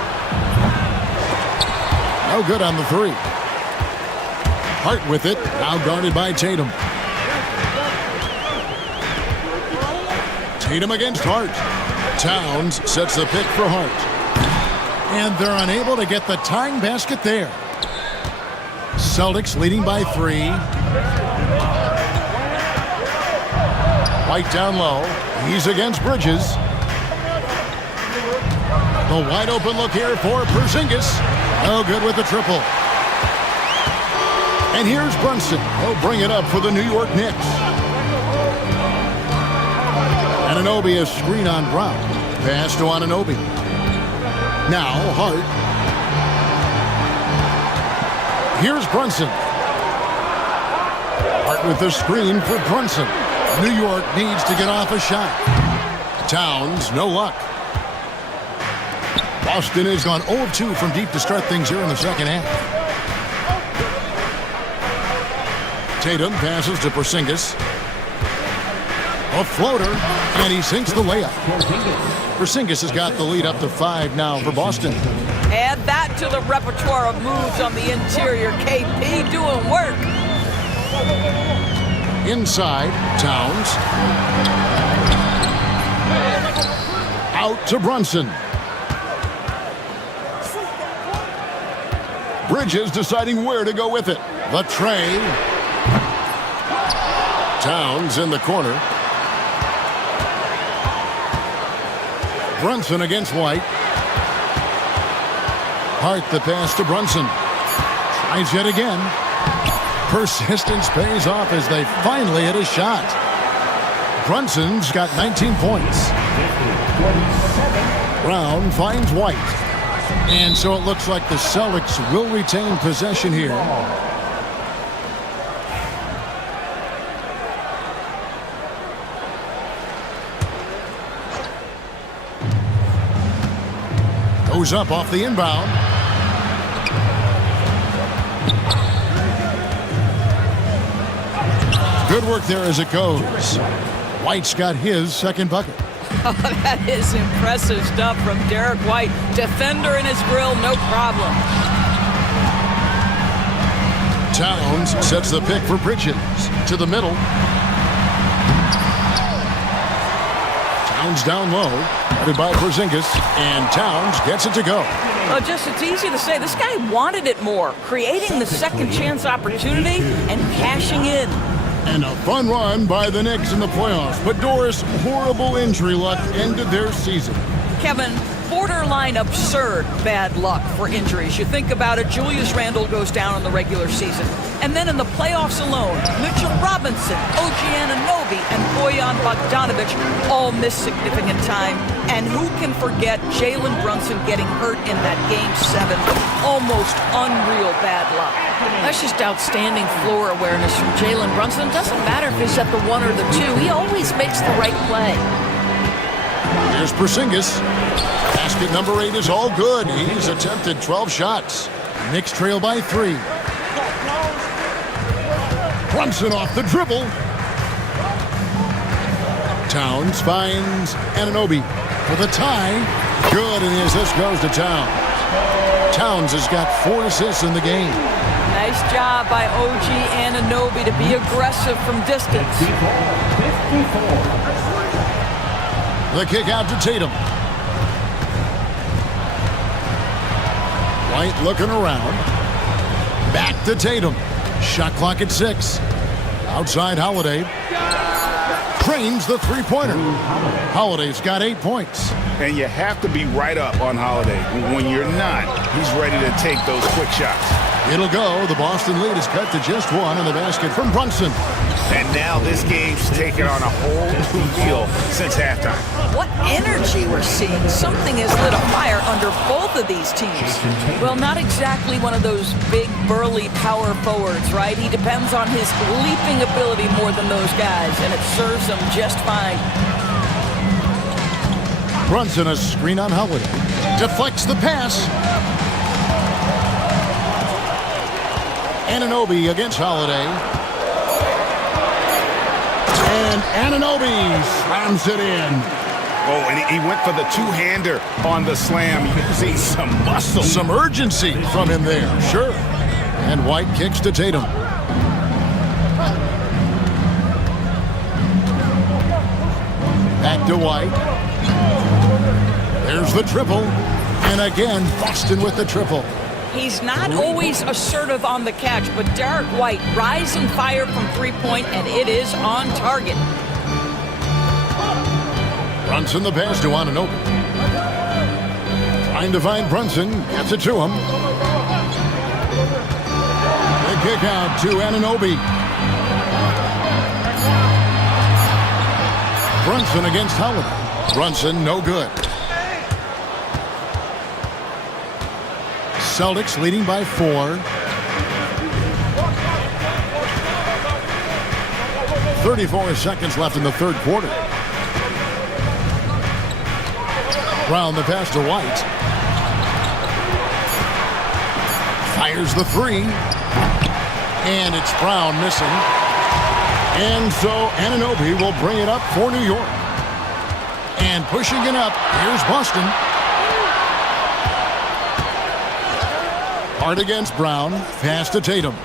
No good on the 3. Hart with it, now guarded by Tatum. Tatum against Hart. Towns sets the pick for Hart. And they're unable to get the tying basket there. Celtics leading by 3. White down low. He's against Bridges. The wide open look here for Porzingis. No good with the triple. And here's Brunson. He'll bring it up for the New York Knicks. Anunoby, a screen on Brown. Pass to Anunoby. Now Hart. Here's Brunson. Hart with the screen for Brunson. New York needs to get off a shot. Towns, no luck. Boston has gone 0 of 2 from deep to start things here in the second half. Tatum passes to Porzingis. A floater, and he sinks the layup. Porzingis has got the lead up to 5 now for Boston. Add that to the repertoire of moves on the interior. KP doing work. Inside, Towns. Out to Brunson. Bridges deciding where to go with it. The tray. Towns in the corner. Brunson against White. Hart the pass to Brunson. Tries yet again. Persistence pays off as they finally hit a shot. Brunson's got 19 points. Brown finds White. And so it looks like the Celtics will retain possession here. Goes up off the inbound. Good work there as it goes. White's got his second bucket. Oh, that is impressive stuff from Derek White. Defender in his grill, no problem. Towns sets the pick for Bridges. To the middle. Towns down low. Headed by Porzingis. And Towns gets it to go. Oh, it's easy to say. This guy wanted it more. Creating the second chance opportunity and cashing in. And a fun run by the Knicks in the playoffs. But Doris, horrible injury luck ended their season. Kevin, borderline absurd bad luck for injuries. You think about it, Julius Randle goes down in the regular season. And then in the playoffs alone, Mitchell Robinson, OG Anunoby, and Bojan Bogdanovic all missed significant time. And who can forget Jalen Brunson getting hurt in that Game 7? Almost unreal bad luck. That's just outstanding floor awareness from Jalen Brunson. It doesn't matter if he's at the 1 or the 2. He always makes the right play. Here's Porzingis. Basket number 8 is all good. He's attempted 12 shots. Knicks trail by 3. Brunson off the dribble. Towns finds Anunoby for the tie. Good, and the assist goes to Towns. Towns has got 4 assists in the game. Nice job by OG Anunoby to be aggressive from distance. The kick out to Tatum. White looking around. Back to Tatum. Shot clock at 6. Outside Holiday. Trains the three-pointer. Holiday's got 8 points. And you have to be right up on Holiday. When you're not, he's ready to take those quick shots. It'll go. The Boston lead is cut to just 1 on the basket from Brunson. And now this game's taken on a whole new feel since halftime. What energy we're seeing. Something has lit a fire under both of these teams. Well, not exactly one of those big, burly power forwards, right? He depends on his leaping ability more than those guys, and it serves him just fine. Brunson, a screen on Holiday. Deflects the pass. Anunoby against Holiday. And Anunoby slams it in. Oh, and he went for the two-hander on the slam, using some muscle. Some urgency from him there, sure. And White kicks to Tatum. Back to White. There's the triple. And again, Boston with the triple. He's not always assertive on the catch, but Derek White rising fire from three-point, and it is on target. Brunson the pass to Anunoby. Trying to find Brunson. Gets it to him. The kick out to Anunoby. Brunson against Holiday. Brunson no good. Celtics leading by 4. 34 seconds left in the third quarter. Brown the pass to White. Fires the 3. And it's Brown missing. And so Anunoby will bring it up for New York. And pushing it up, here's Boston. Hard against Brown. Pass to Tatum.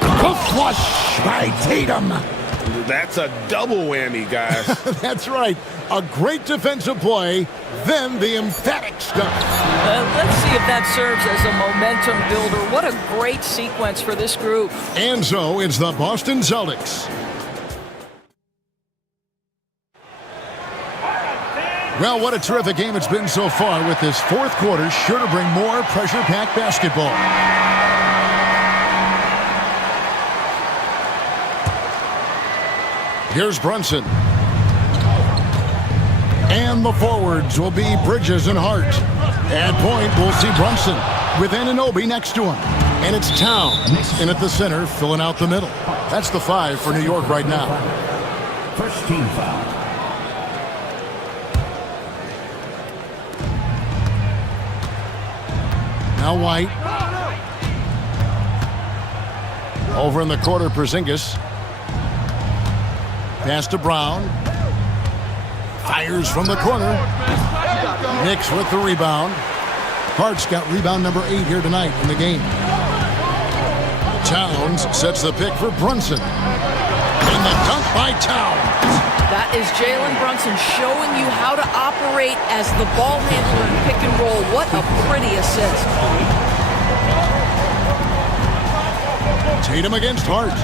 The flush by Tatum. That's a double whammy, guys. That's right. A great defensive play, then the emphatic stuff. Let's see if that serves as a momentum builder. What a great sequence for this group. And so it's the Boston Celtics. Well, what a terrific game it's been so far, with this fourth quarter sure to bring more pressure-packed basketball. Here's Brunson. And the forwards will be Bridges and Hart. At point, we'll see Brunson with Anunoby next to him. And it's Towns in at the center, filling out the middle. That's the 5 for New York right now. First team foul. Now White. Over in the corner, Porzingis. Pass to Brown. Fires from the corner. Knicks with the rebound. Hart's got rebound number 8 here tonight in the game. Towns sets the pick for Brunson. And the dunk by Towns. That is Jalen Brunson showing you how to operate as the ball handler in pick and roll. What a pretty assist. Tatum against Hart.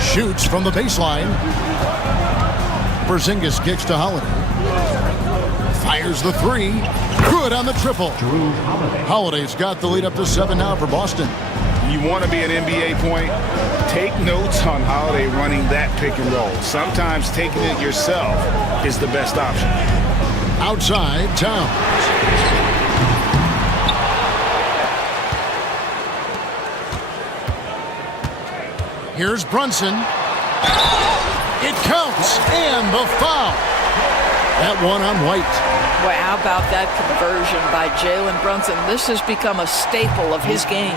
Shoots from the baseline. Porzingis kicks to Holiday. Fires the three. Good on the triple. Holiday's got the lead up to 7 now for Boston. You want to be an NBA point? Take notes on Holiday running that pick and roll. Sometimes taking it yourself is the best option. Outside, Towns. Here's Brunson. It counts, and the foul. That one on White. Well, how about that conversion by Jalen Brunson? This has become a staple of his game.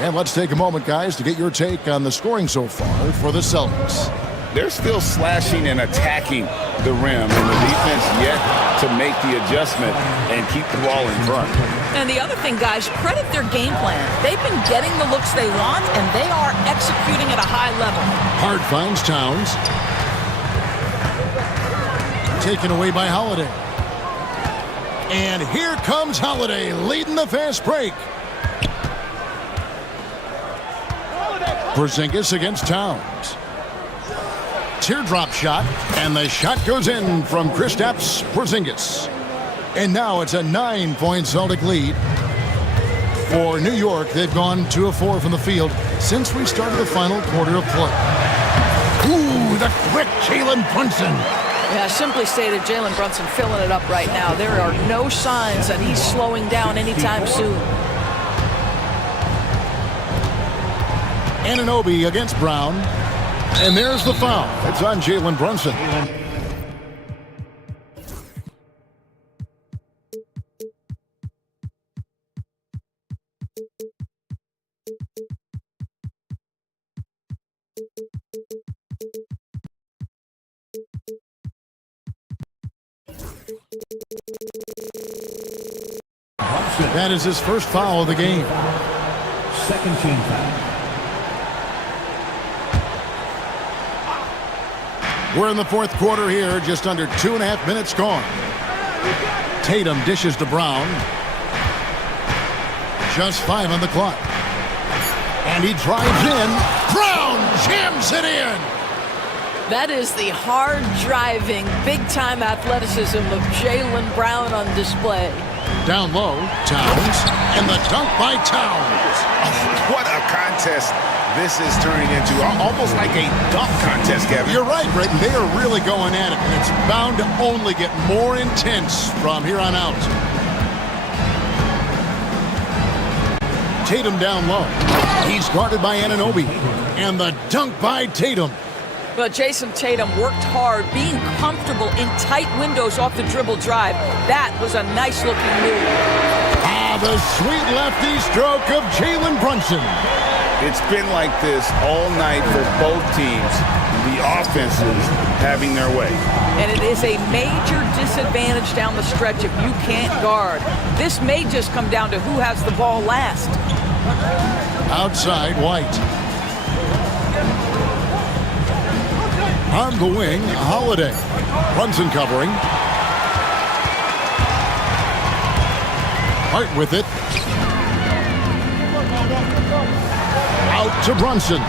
And let's take a moment, guys, to get your take on the scoring so far for the Celtics. They're still slashing and attacking the rim, and the defense yet to make the adjustment and keep the ball in front. And the other thing, guys, credit their game plan. They've been getting the looks they want, and they are executing at a high level. Hard finds Towns. Taken away by Holiday. And here comes Holiday, leading the fast break. Porzingis against Towns. Teardrop shot, and the shot goes in from Kristaps Porzingis. And now it's a 9-point Celtic lead. For New York, they've gone 2 of 4 from the field since we started the final quarter of play. Ooh, the quick Jalen Brunson. Yeah, simply stated, Jalen Brunson filling it up right now. There are no signs that he's slowing down anytime soon. Anunoby against Brown. And there's the foul. It's on Jalen Brunson. That is his first foul of the game. Second team foul. We're in the fourth quarter here, just under 2.5 minutes gone. Tatum dishes to Brown. Just 5 on the clock. And he drives in. Brown jams it in. That is the hard-driving, big-time athleticism of Jaylen Brown on display. Down low, Towns, and the dunk by Towns. What a contest this is turning into, almost like a dunk contest, Kevin. You're right, Brett. They are really going at it, and it's bound to only get more intense from here on out. Tatum down low. He's guarded by Anunoby, and the dunk by Tatum. But Jason Tatum worked hard, being comfortable in tight windows off the dribble drive. That was a nice-looking move. Ah, the sweet lefty stroke of Jalen Brunson. It's been like this all night for both teams. The offenses having their way. And it is a major disadvantage down the stretch if you can't guard. This may just come down to who has the ball last. Outside, White. On the wing, Holiday. Brunson covering. Hart with it. Out to Brunson.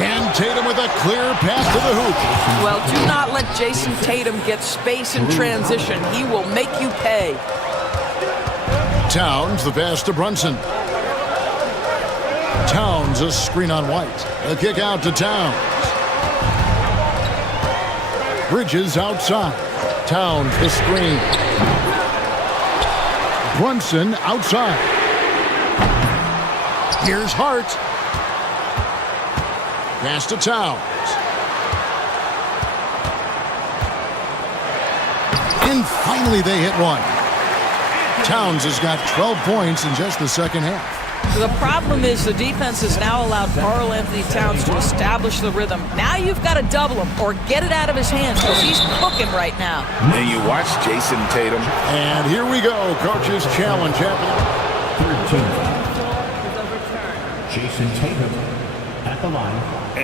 And Tatum with a clear pass to the hoop. Well, do not let Jason Tatum get space in transition. He will make you pay. Towns, the pass to Brunson. Towns, a screen on White. A kick out to Towns. Bridges outside. Towns, the screen. Brunson outside. Here's Hart. Pass to Towns. And finally they hit one. Towns has got 12 points in just the second half. The problem is the defense has now allowed Karl Anthony Towns to establish the rhythm. Now you've got to double him or get it out of his hands because he's cooking right now. And you watch Jason Tatum. And here we go, coach's challenge happening. Third team foul. Jason Tatum at the line.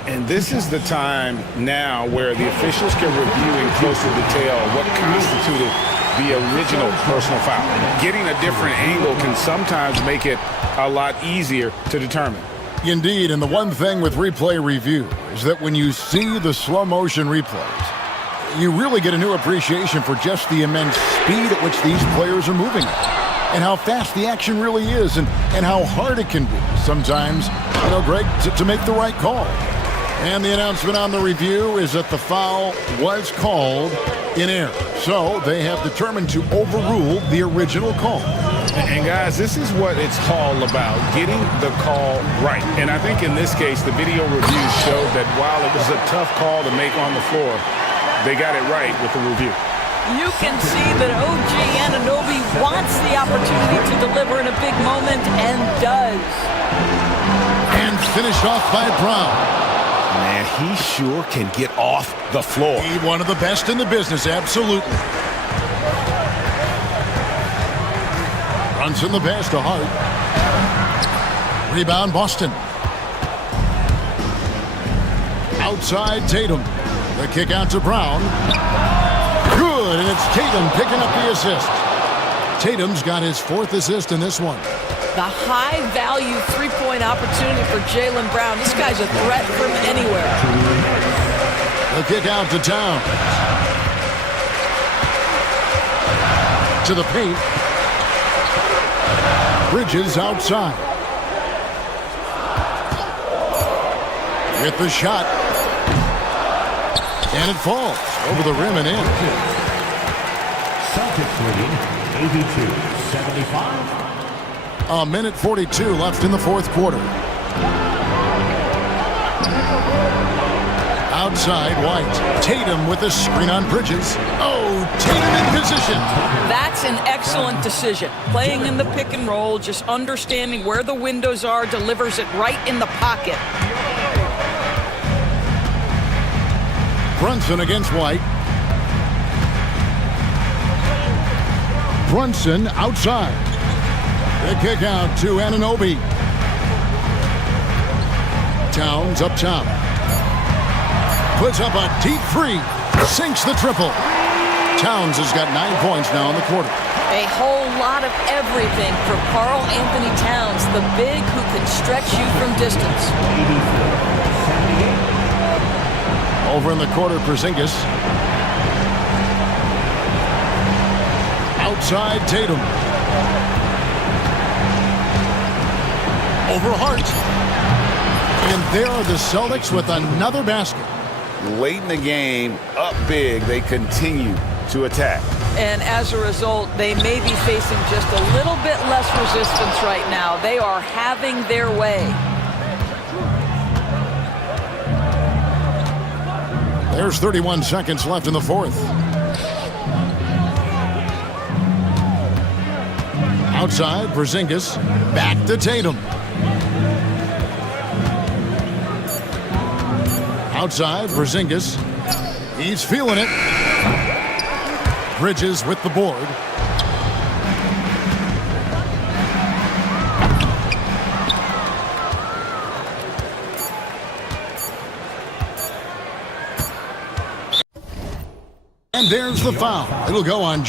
And this is the time now where the officials can review in closer detail what constituted the original personal foul. Getting a different angle can sometimes make it a lot easier to determine. Indeed, and the one thing with replay review is that when you see the slow motion replays, You really get a new appreciation for just the immense speed at which these players are moving and how fast the action really is and how hard it can be sometimes, Greg, to make the right call. And the announcement on the review is that the foul was called in error. So they have determined to overrule the original call. And guys, this is what it's all about, getting the call right. And I think in this case, the video review showed that while it was a tough call to make on the floor, they got it right with the review. You can see that OG Anunoby wants the opportunity to deliver in a big moment and does. And finished off by Brown. Man, he sure can get off the floor. He one of the best in the business, absolutely. Runs in the pass to Hart. Rebound, Boston. Outside, Tatum. The kick out to Brown. Good, and it's Tatum picking up the assist. Tatum's got his 4th assist in this one. The high-value three-point opportunity for Jaylen Brown. This guy's a threat from anywhere. The kick out to Towns. To the paint. Bridges outside. With the shot. And it falls over the rim and in. Celtics leading 82-75. A minute 42 left in the 4th quarter. Outside, White. Tatum with the screen on Bridges. Oh, Tatum in position. That's an excellent decision. Playing in the pick and roll, just understanding where the windows are, delivers it right in the pocket. Brunson against White. Brunson outside. The kick out to Anunoby. Towns up top. Puts up a deep three. Sinks the triple. Towns has got 9 points now in the quarter. A whole lot of everything for Karl Anthony Towns, the big who can stretch you from distance. Over in the quarter, Porzingis. Outside, Tatum. Over Hart. And there are the Celtics with another basket. Late in the game, up big, they continue to attack. And as a result, they may be facing just a little bit less resistance right now. They are having their way. There's 31 seconds left in the 4th. Outside, Porzingis. Back to Tatum. Outside, Porzingis. He's feeling it. Bridges with the board. And there's the foul. It'll go on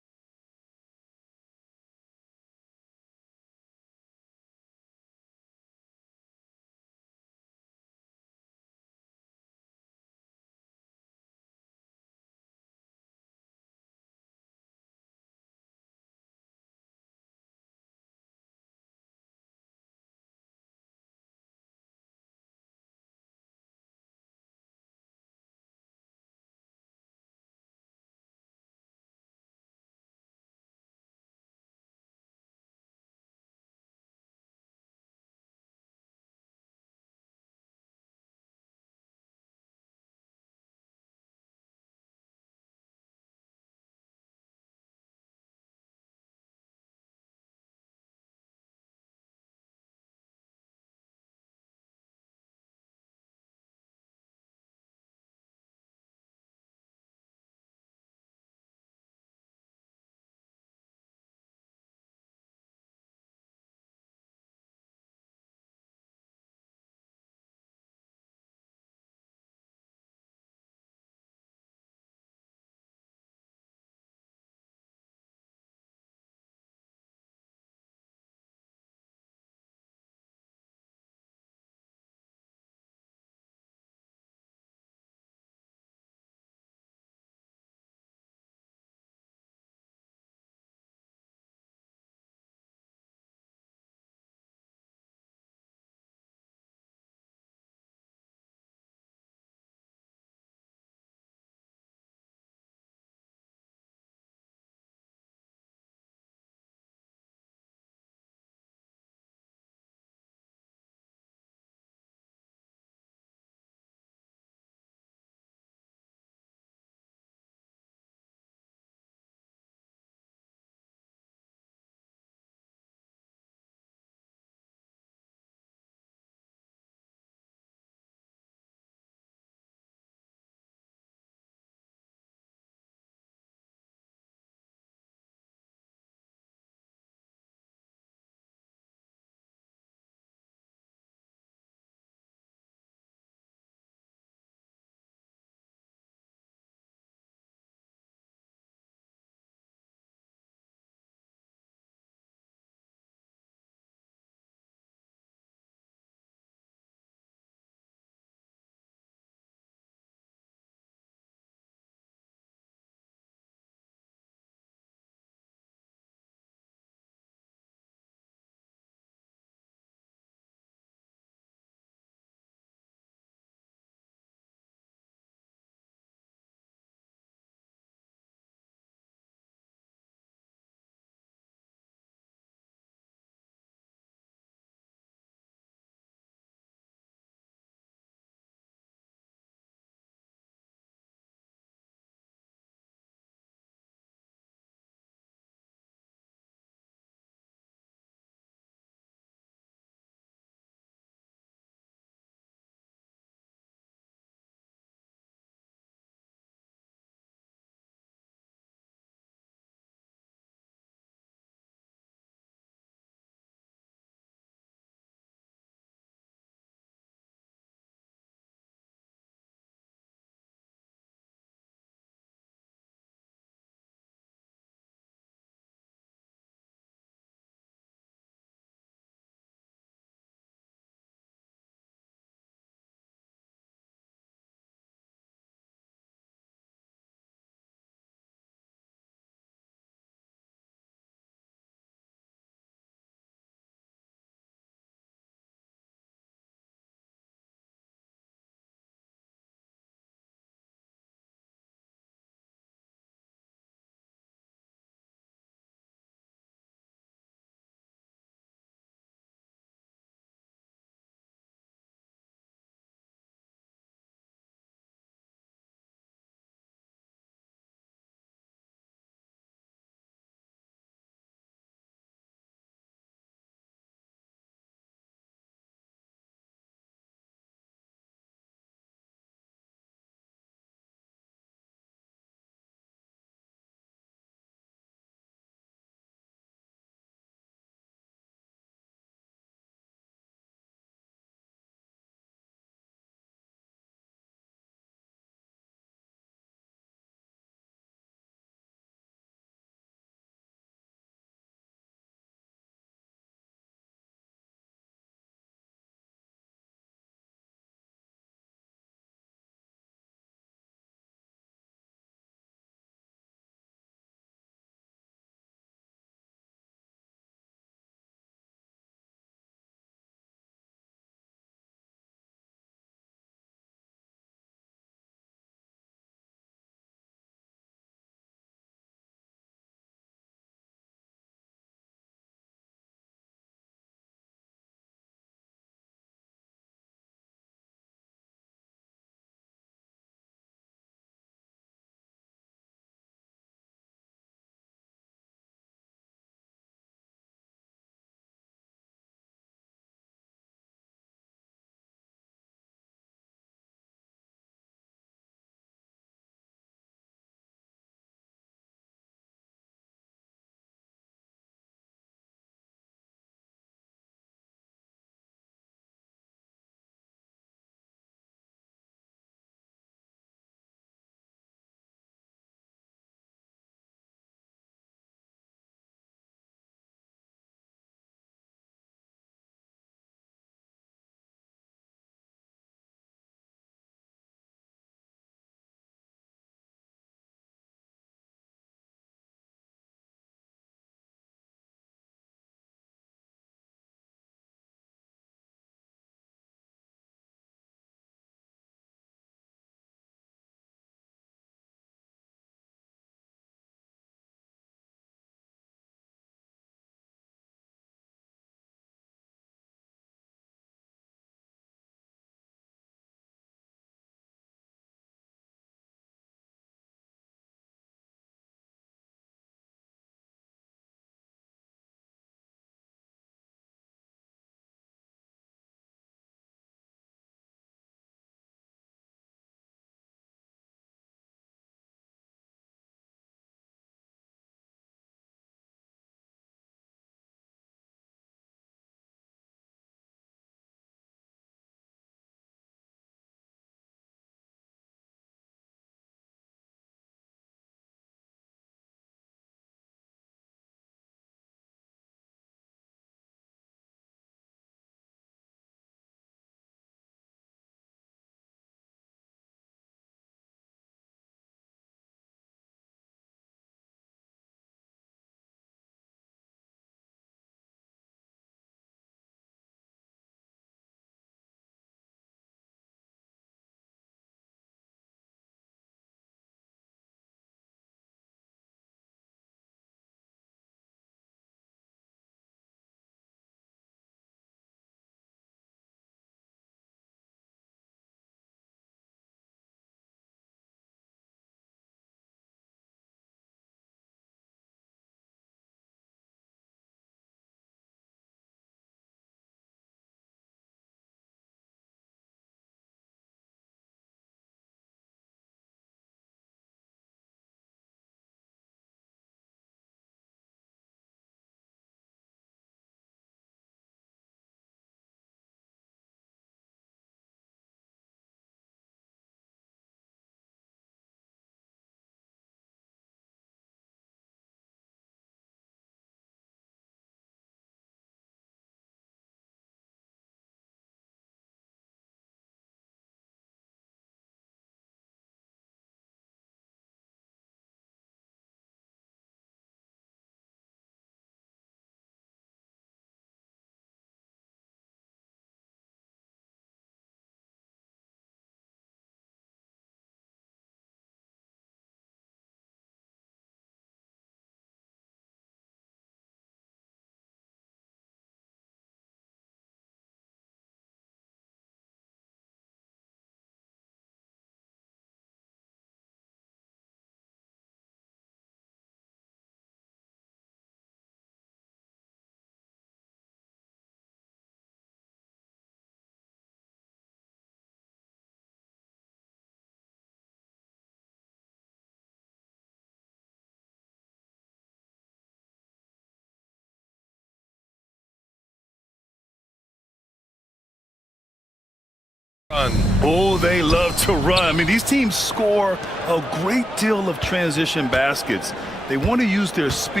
Oh, they love to run. I mean, these teams score a great deal of transition baskets. They want to use their speed,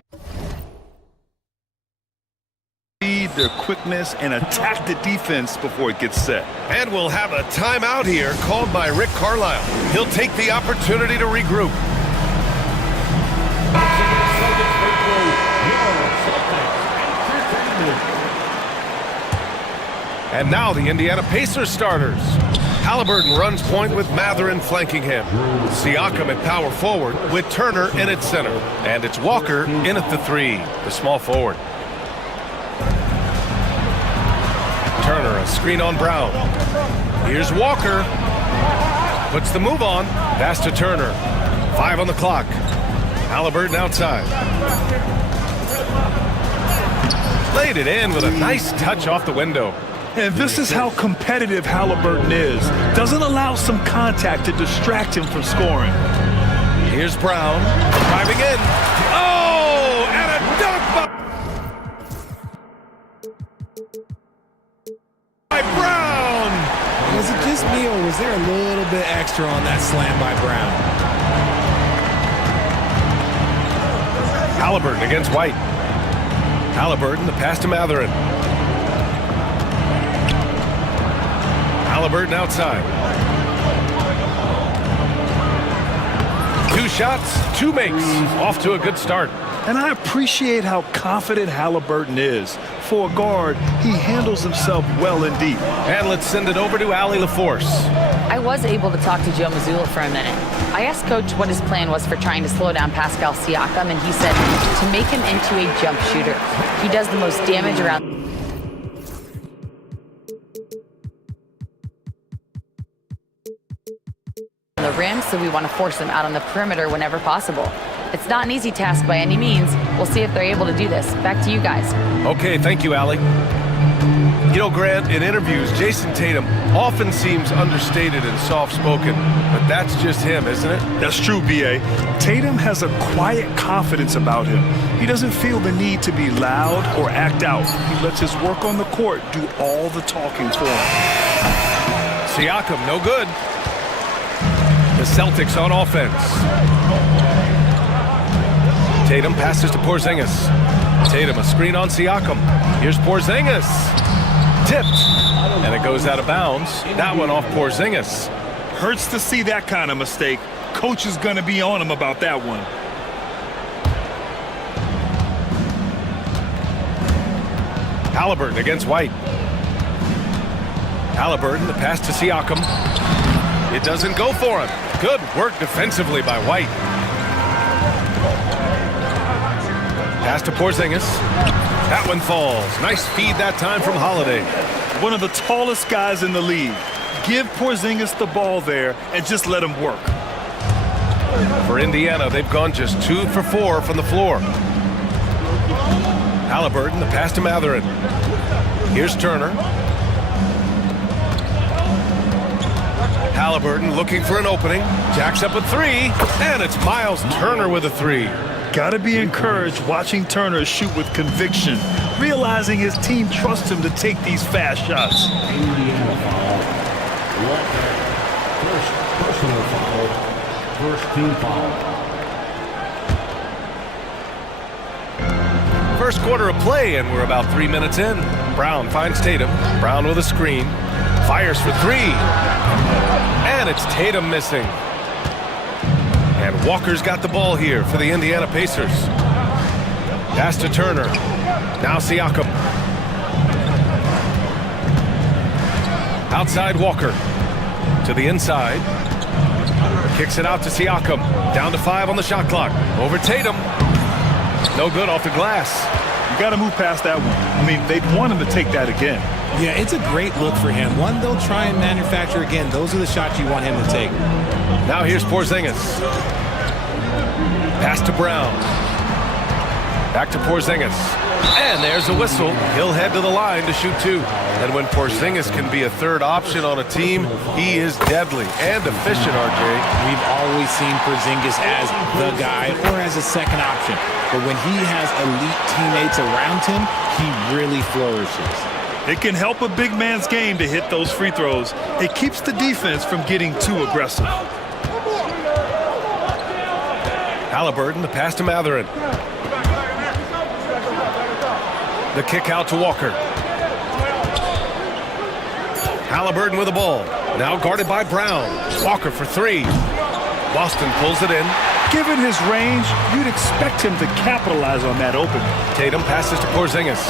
their quickness, and attack the defense before it gets set. And we'll have a timeout here called by Rick Carlisle. He'll take the opportunity to regroup. And now the Indiana Pacers starters. Halliburton runs point with Matherin flanking him. Siakam at power forward with Turner in at center. And it's Walker in at the 3, the small forward. Turner, a screen on Brown. Here's Walker. Puts the move on. Pass to Turner. 5 on the clock. Halliburton outside. Laid it in with a nice touch off the window. And this is how competitive Halliburton is. Doesn't allow some contact to distract him from scoring. Here's Brown, driving in. Oh, and a dunk by Brown. Was it just me, or was there a little bit extra on that slam by Brown? Halliburton against White. Halliburton, the pass to Matherin. Halliburton outside. 2 shots, 2 makes. Off to a good start. And I appreciate how confident Halliburton is. For a guard, he handles himself well and deep. And let's send it over to Allie LaForce. I was able to talk to Joe Mazzulla for a minute. I asked Coach what his plan was for trying to slow down Pascal Siakam, and he said to make him into a jump shooter. He does the most damage around the rim, so we want to force him out on the perimeter whenever possible. It's not an easy task by any means. We'll see if they're able to do this. Back to you guys. Okay, thank you, Allie. You know, Grant, in interviews, Jason Tatum often seems understated and soft-spoken, but that's just him, isn't it? That's true, B.A. Tatum has a quiet confidence about him. He doesn't feel the need to be loud or act out. He lets his work on the court do all the talking for him. Siakam, no good. The Celtics on offense. Tatum passes to Porzingis. Tatum, a screen on Siakam. Here's Porzingis. Tipped. And it goes out of bounds. That one off Porzingis. Hurts to see that kind of mistake. Coach is going to be on him about that one. Halliburton against White. Halliburton, the pass to Siakam. It doesn't go for him. Good work defensively by White. Pass to Porzingis. That one falls. Nice feed that time from Holiday. One of the tallest guys in the league. Give Porzingis the ball there and just let him work. For Indiana, they've gone just 2 for 4 from the floor. Halliburton, the pass to Matherin. Here's Turner. Halliburton looking for an opening. Jacks up a 3, and it's Miles Turner with a 3. Got to be encouraged watching Turner shoot with conviction, realizing his team trusts him to take these fast shots. Indiana foul. First personal foul. First team foul. First quarter of play, and we're about 3 minutes in. Brown finds Tatum. Brown with a screen. Fires for 3. And it's Tatum missing. And Walker's got the ball here for the Indiana Pacers. Pass to Turner. Now Siakam. Outside Walker. To the inside. Kicks it out to Siakam. Down to 5 on the shot clock. Over Tatum. No good off the glass. You got to move past that one. I mean, they'd want him to take that again. Yeah, it's a great look for him. One they'll try and manufacture again. Those are the shots you want him to take. Now here's Porzingis. Pass to Brown. Back to Porzingis. And there's a whistle. He'll head to the line to shoot 2. And when Porzingis can be a third option on a team, he is deadly and efficient, RJ. We've always seen Porzingis as the guy or as a second option. But when he has elite teammates around him, he really flourishes. It can help a big man's game to hit those free throws. It keeps the defense from getting too aggressive. Halliburton, the pass to Matherin. The kick out to Walker. Halliburton with the ball. Now guarded by Brown. Walker for three. Boston pulls it in. Given his range, you'd expect him to capitalize on that opening. Tatum passes to Porzingis.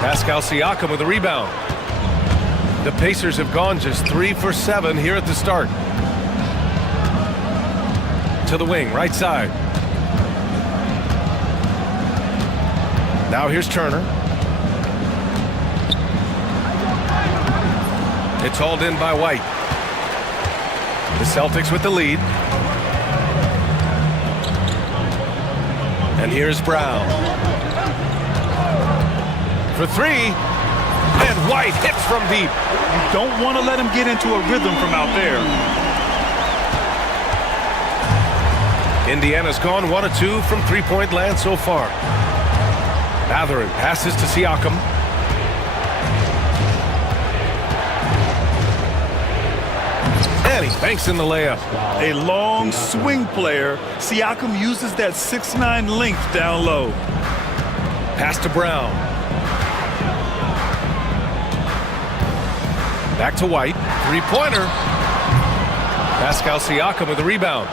Pascal Siakam with a rebound. The Pacers have gone just 3 for 7 here at the start. To the wing, right side. Now here's Turner. It's hauled in by White. The Celtics with the lead. And here's Brown. For three. And White hits from deep. You don't want to let him get into a rhythm from out there. Indiana's gone 1 of 2 from three-point land so far. Matherin passes to Siakam. And he banks in the layup. A long swing player. Siakam uses that 6'9" length down low. Pass to Brown. Back to White. Three-pointer. Pascal Siakam with the rebound.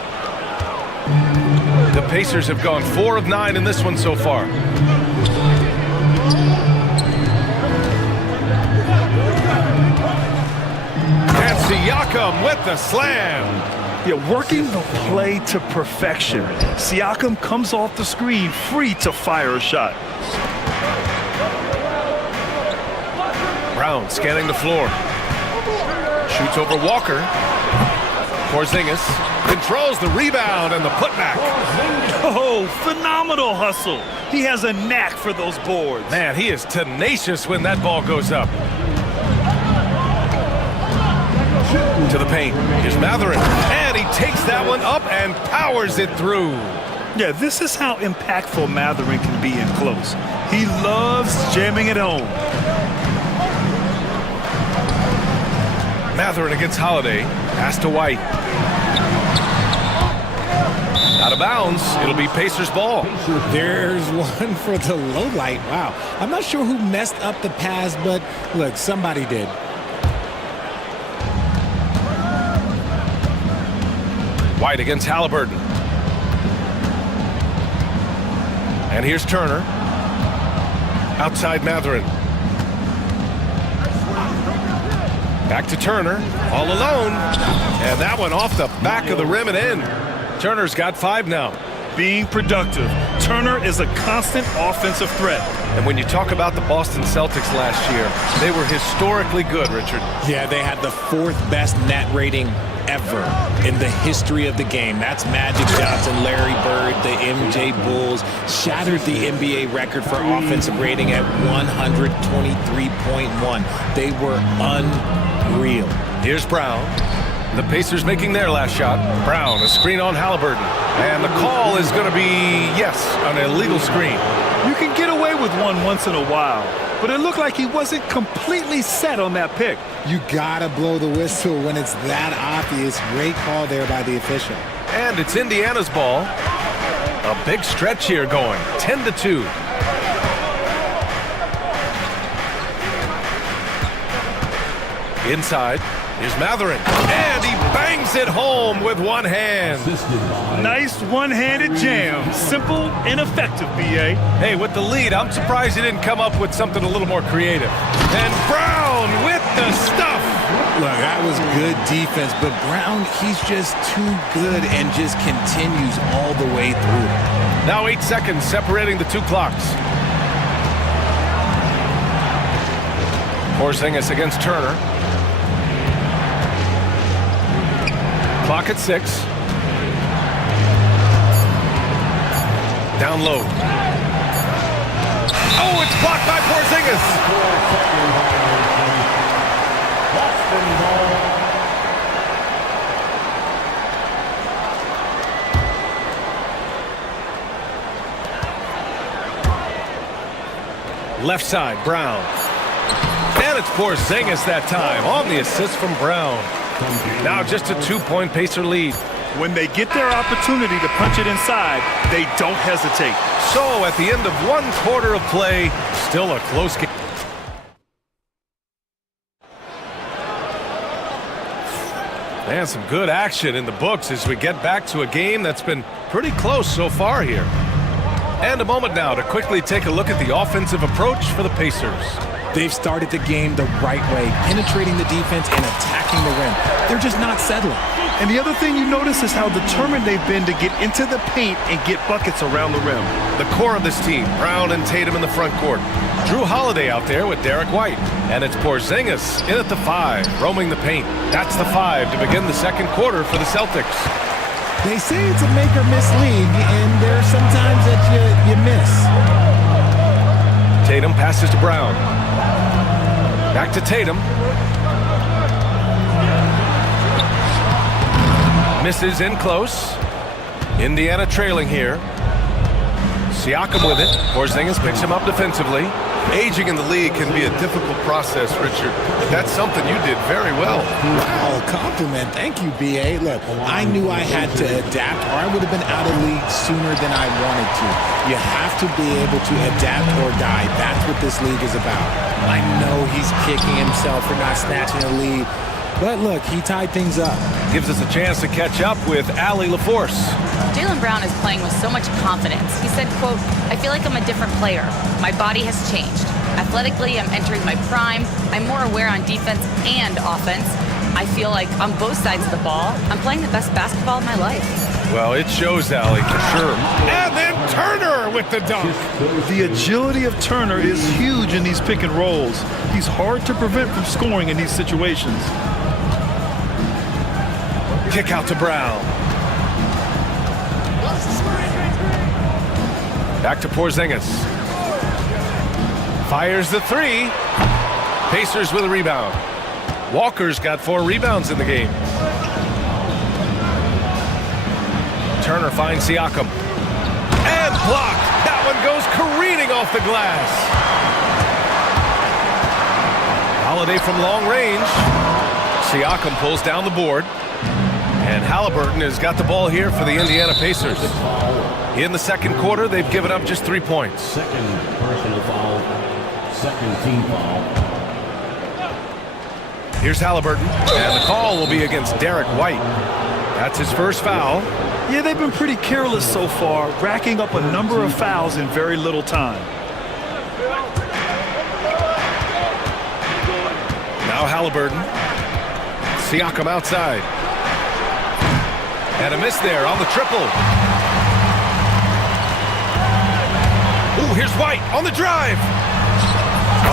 The Pacers have gone 4 of 9 in this one so far. And Siakam with the slam. Yeah, working the play to perfection. Siakam comes off the screen free to fire a shot. Brown scanning the floor. Shoots over Walker. Porzingis controls the rebound and the putback. Oh, phenomenal hustle. He has a knack for those boards. Man, he is tenacious when that ball goes up. To the paint. Here's Matherin. And he takes that one up and powers it through. Yeah, this is how impactful Matherin can be in close. He loves jamming it home. Matherin against Holiday. Pass to White. Out of bounds. It'll be Pacers ball. There's one for the low light. Wow. I'm not sure who messed up the pass, but look, somebody did. White against Halliburton. And here's Turner. Outside Matherin. Back to Turner, all alone. And that one off the back of the rim and in. Turner's got 5 now. Being productive. Turner is a constant offensive threat. And when you talk about the Boston Celtics last year, they were historically good, Richard. Yeah, they had the 4th best net rating ever in the history of the game. That's Magic Johnson, Larry Bird, the MJ Bulls. Shattered the NBA record for offensive rating at 123.1. They were unreal. Here's Brown. The Pacers making their last shot. Brown, a screen on Halliburton. And the call is going to be, yes, an illegal screen. You can get away with one once in a while, but it looked like he wasn't completely set on that pick. You gotta blow the whistle when it's that obvious. Great call there by the official. And it's Indiana's ball. A big stretch here going, 10-2. Inside, here's Matherin. And he bangs it home with one hand. Nice one-handed jam. Simple and effective, B.A. Hey, with the lead, I'm surprised he didn't come up with something a little more creative. And Brown with the stuff. Look, that was good defense, but Brown, he's just too good and just continues all the way through. Now 8 seconds separating the 2 clocks. Porzingis against Turner. Clock at 6. Down low. Oh, it's blocked by Porzingis. Left side, Brown. And it's Porzingis that time on the assist from Brown. Now just a 2-point Pacer lead. When they get their opportunity to punch it inside, they don't hesitate. So at the end of 1 quarter of play, still a close game. And some good action in the books as we get back to a game that's been pretty close so far here. And a moment now to quickly take a look at the offensive approach for the Pacers. They've started the game the right way, penetrating the defense and attacking the rim. They're just not settling. And the other thing you notice is how determined they've been to get into the paint and get buckets around the rim. The core of this team, Brown and Tatum in the front court. Drew Holiday out there with Derek White. And it's Porzingis in at the 5, roaming the paint. That's the 5 to begin the second quarter for the Celtics. They say it's a make-or-miss league, and there are some times that you miss. Tatum passes to Brown. Back to Tatum. Misses in close. Indiana trailing here. Siakam with it. Porzingis picks him up defensively. Aging in the league can be a difficult process, Richard. But that's something you did very well. Wow, compliment. Thank you, B.A. Look, I knew I had to adapt or I would have been out of league sooner than I wanted to. You have to be able to adapt or die. That's what this league is about. I know he's kicking himself for not snatching a lead. But look, he tied things up. Gives us a chance to catch up with Allie LaForce. Jaylen Brown is playing with so much confidence. He said, quote, "I feel like I'm a different player. My body has changed. Athletically, I'm entering my prime. I'm more aware on defense and offense. I feel like on both sides of the ball, I'm playing the best basketball of my life." Well, it shows, Allie, for sure. And then Turner with the dunk. The agility of Turner is huge in these pick and rolls. He's hard to prevent from scoring in these situations. Kick out to Brown. Back to Porzingis. Fires the 3. Pacers with a rebound. Walker's got 4 rebounds in the game. Turner finds Siakam. And blocked. That one goes careening off the glass. Holiday from long range. Siakam pulls down the board. And Halliburton has got the ball here for the Indiana Pacers. In the second quarter, they've given up just 3 points. Second personal foul. Second team foul. Here's Halliburton, and the call will be against Derek White. That's his first foul. Yeah, they've been pretty careless so far, racking up a number of fouls in very little time. Now Halliburton. Siakam outside. And a miss there on the triple. Ooh, here's White on the drive.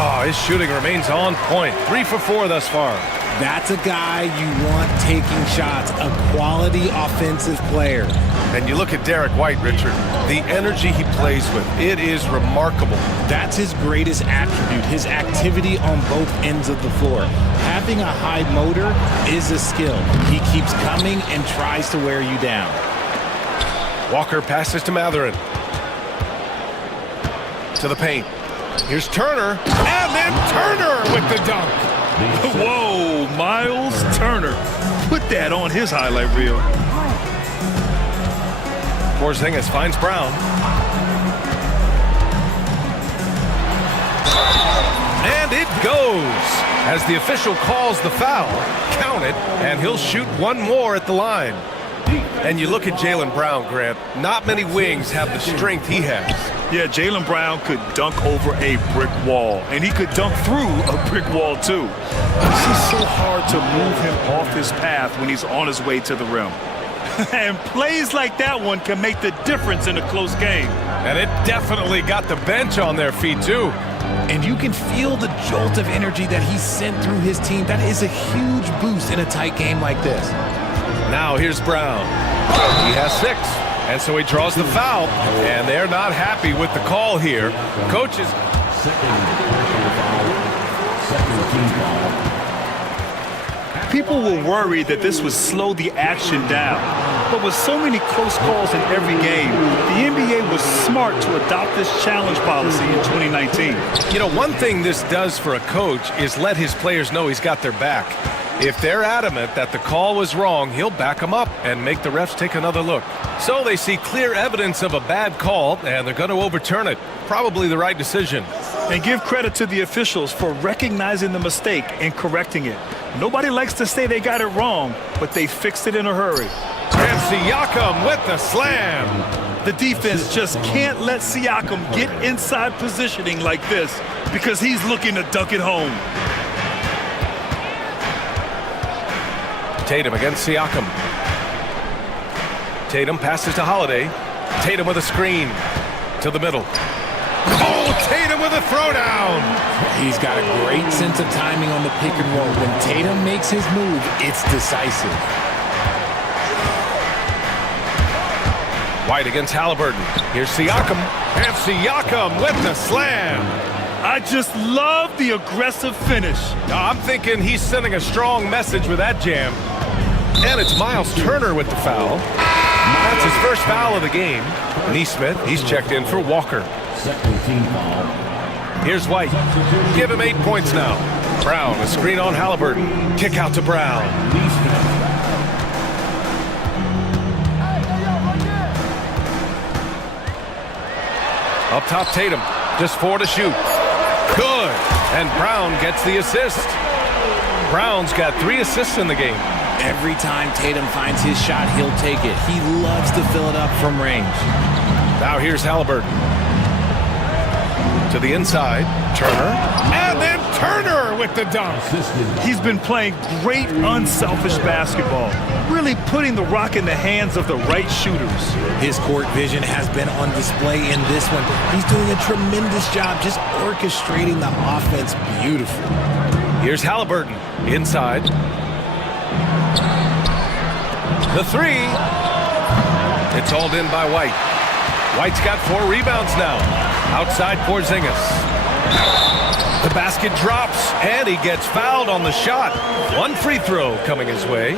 Oh, his shooting remains on point. 3 for 4 thus far. That's a guy you want taking shots, a quality offensive player. And you look at Derek White, Richard, the energy he plays with, it is remarkable. That's his greatest attribute, his activity on both ends of the floor. Having a high motor is a skill. He keeps coming and tries to wear you down. Walker passes to Matherin. To the paint. Here's Turner, and then Turner with the dunk. Whoa, Miles Turner. Put that on his highlight reel. Porzingis finds Brown. And it goes. As the official calls the foul, count it, and he'll shoot one more at the line. And you look at Jaylen Brown, Grant, not many wings have the strength he has. Yeah, Jaylen Brown could dunk over a brick wall, and he could dunk through a brick wall, too. This is so hard to move him off his path when he's on his way to the rim. And plays like that one can make the difference in a close game. And it definitely got the bench on their feet, too. And you can feel the jolt of energy that he sent through his team. That is a huge boost in a tight game like this. Now here's Brown. He has 6. And so he draws the foul, and they're not happy with the call here. Coaches. Second personal foul. Second team foul. People were worried that this would slow the action down. But with so many close calls in every game, the NBA was smart to adopt this challenge policy in 2019. You know, one thing this does for a coach is let his players know he's got their back. If they're adamant that the call was wrong, he'll back them up and make the refs take another look. So they see clear evidence of a bad call, and they're going to overturn it. Probably the right decision. And give credit to the officials for recognizing the mistake and correcting it. Nobody likes to say they got it wrong, but they fixed it in a hurry. And Siakam with the slam. The defense just can't let Siakam get inside positioning like this because he's looking to dunk it home. Tatum against Siakam. Tatum passes to Holiday. Tatum with a screen to the middle. Oh, Tatum with a throwdown. He's got a great sense of timing on the pick and roll. When Tatum makes his move, it's decisive. White against Halliburton. Here's Siakam. And Siakam with the slam. I just love the aggressive finish. I'm thinking he's sending a strong message with that jam. And it's Miles Turner with the foul. That's his first foul of the game. Neesmith, he's checked in for Walker. Second team foul. Here's White. Give him 8 points now. Brown, a screen on Halliburton. Kick out to Brown. Up top, Tatum. Just 4 to shoot. Good. And Brown gets the assist. Brown's got 3 assists in the game. Every time Tatum finds his shot, he'll take it. He loves to fill it up from range. Now here's Halliburton. To the inside. Turner. And then Turner with the dunk. He's been playing great unselfish basketball, really putting the rock in the hands of the right shooters. His court vision has been on display in this one. He's doing a tremendous job just orchestrating the offense beautifully. Here's Halliburton. Inside. The 3. It's hauled in by White. White's got 4 rebounds now. Outside Porzingis. The basket drops, and he gets fouled on the shot. 1 free throw coming his way.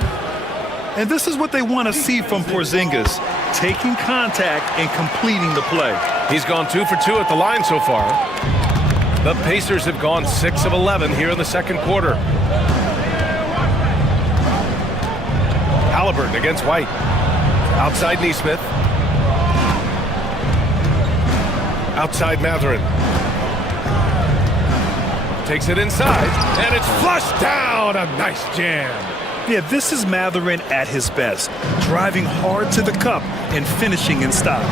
And this is what they want to see from Porzingis, taking contact and completing the play. He's gone 2 for 2 at the line so far. The Pacers have gone 6 of 11 here in the second quarter. Halliburton against White. Outside Neesmith. Outside Matherin. Takes it inside, and it's flushed down. A nice jam. Yeah, this is Matherin at his best, driving hard to the cup and finishing in style.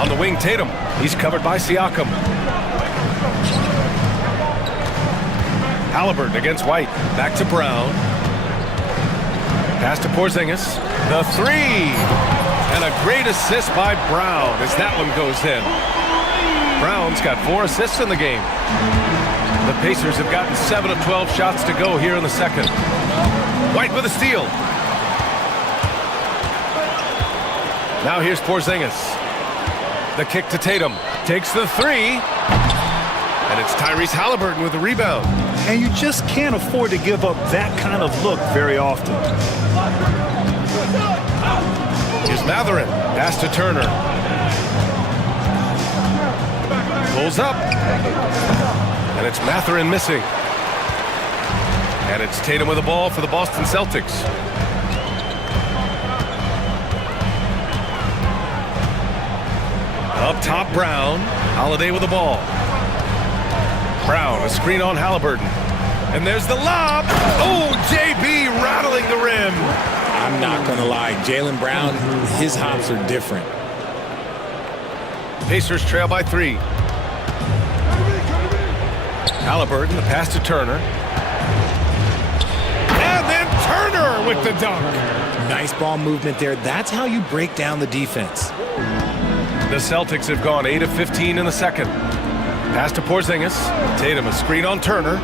On the wing, Tatum. He's covered by Siakam. Halliburton against White. Back to Brown. Pass to Porzingis. The 3. And a great assist by Brown as that one goes in. Brown's got 4 assists in the game. The Pacers have gotten 7 of 12 shots to go here in the second. White with a steal. Now here's Porzingis. The kick to Tatum. Takes the 3. And it's Tyrese Halliburton with the rebound. And you just can't afford to give up that kind of look very often. Here's Matherin. Pass to Turner. Pulls up. And it's Matherin missing. And it's Tatum with the ball for the Boston Celtics. Up top, Brown. Holiday with the ball. Brown, a screen on Halliburton. And there's the lob. Oh, JB rattling the rim. I'm not going to lie. Jaylen Brown, his hops are different. Pacers trail by 3. Halliburton, the pass to Turner. And then Turner with the dunk. Nice ball movement there. That's how you break down the defense. The Celtics have gone 8 of 15 in the second. Pass to Porzingis. Tatum, a screen on Turner.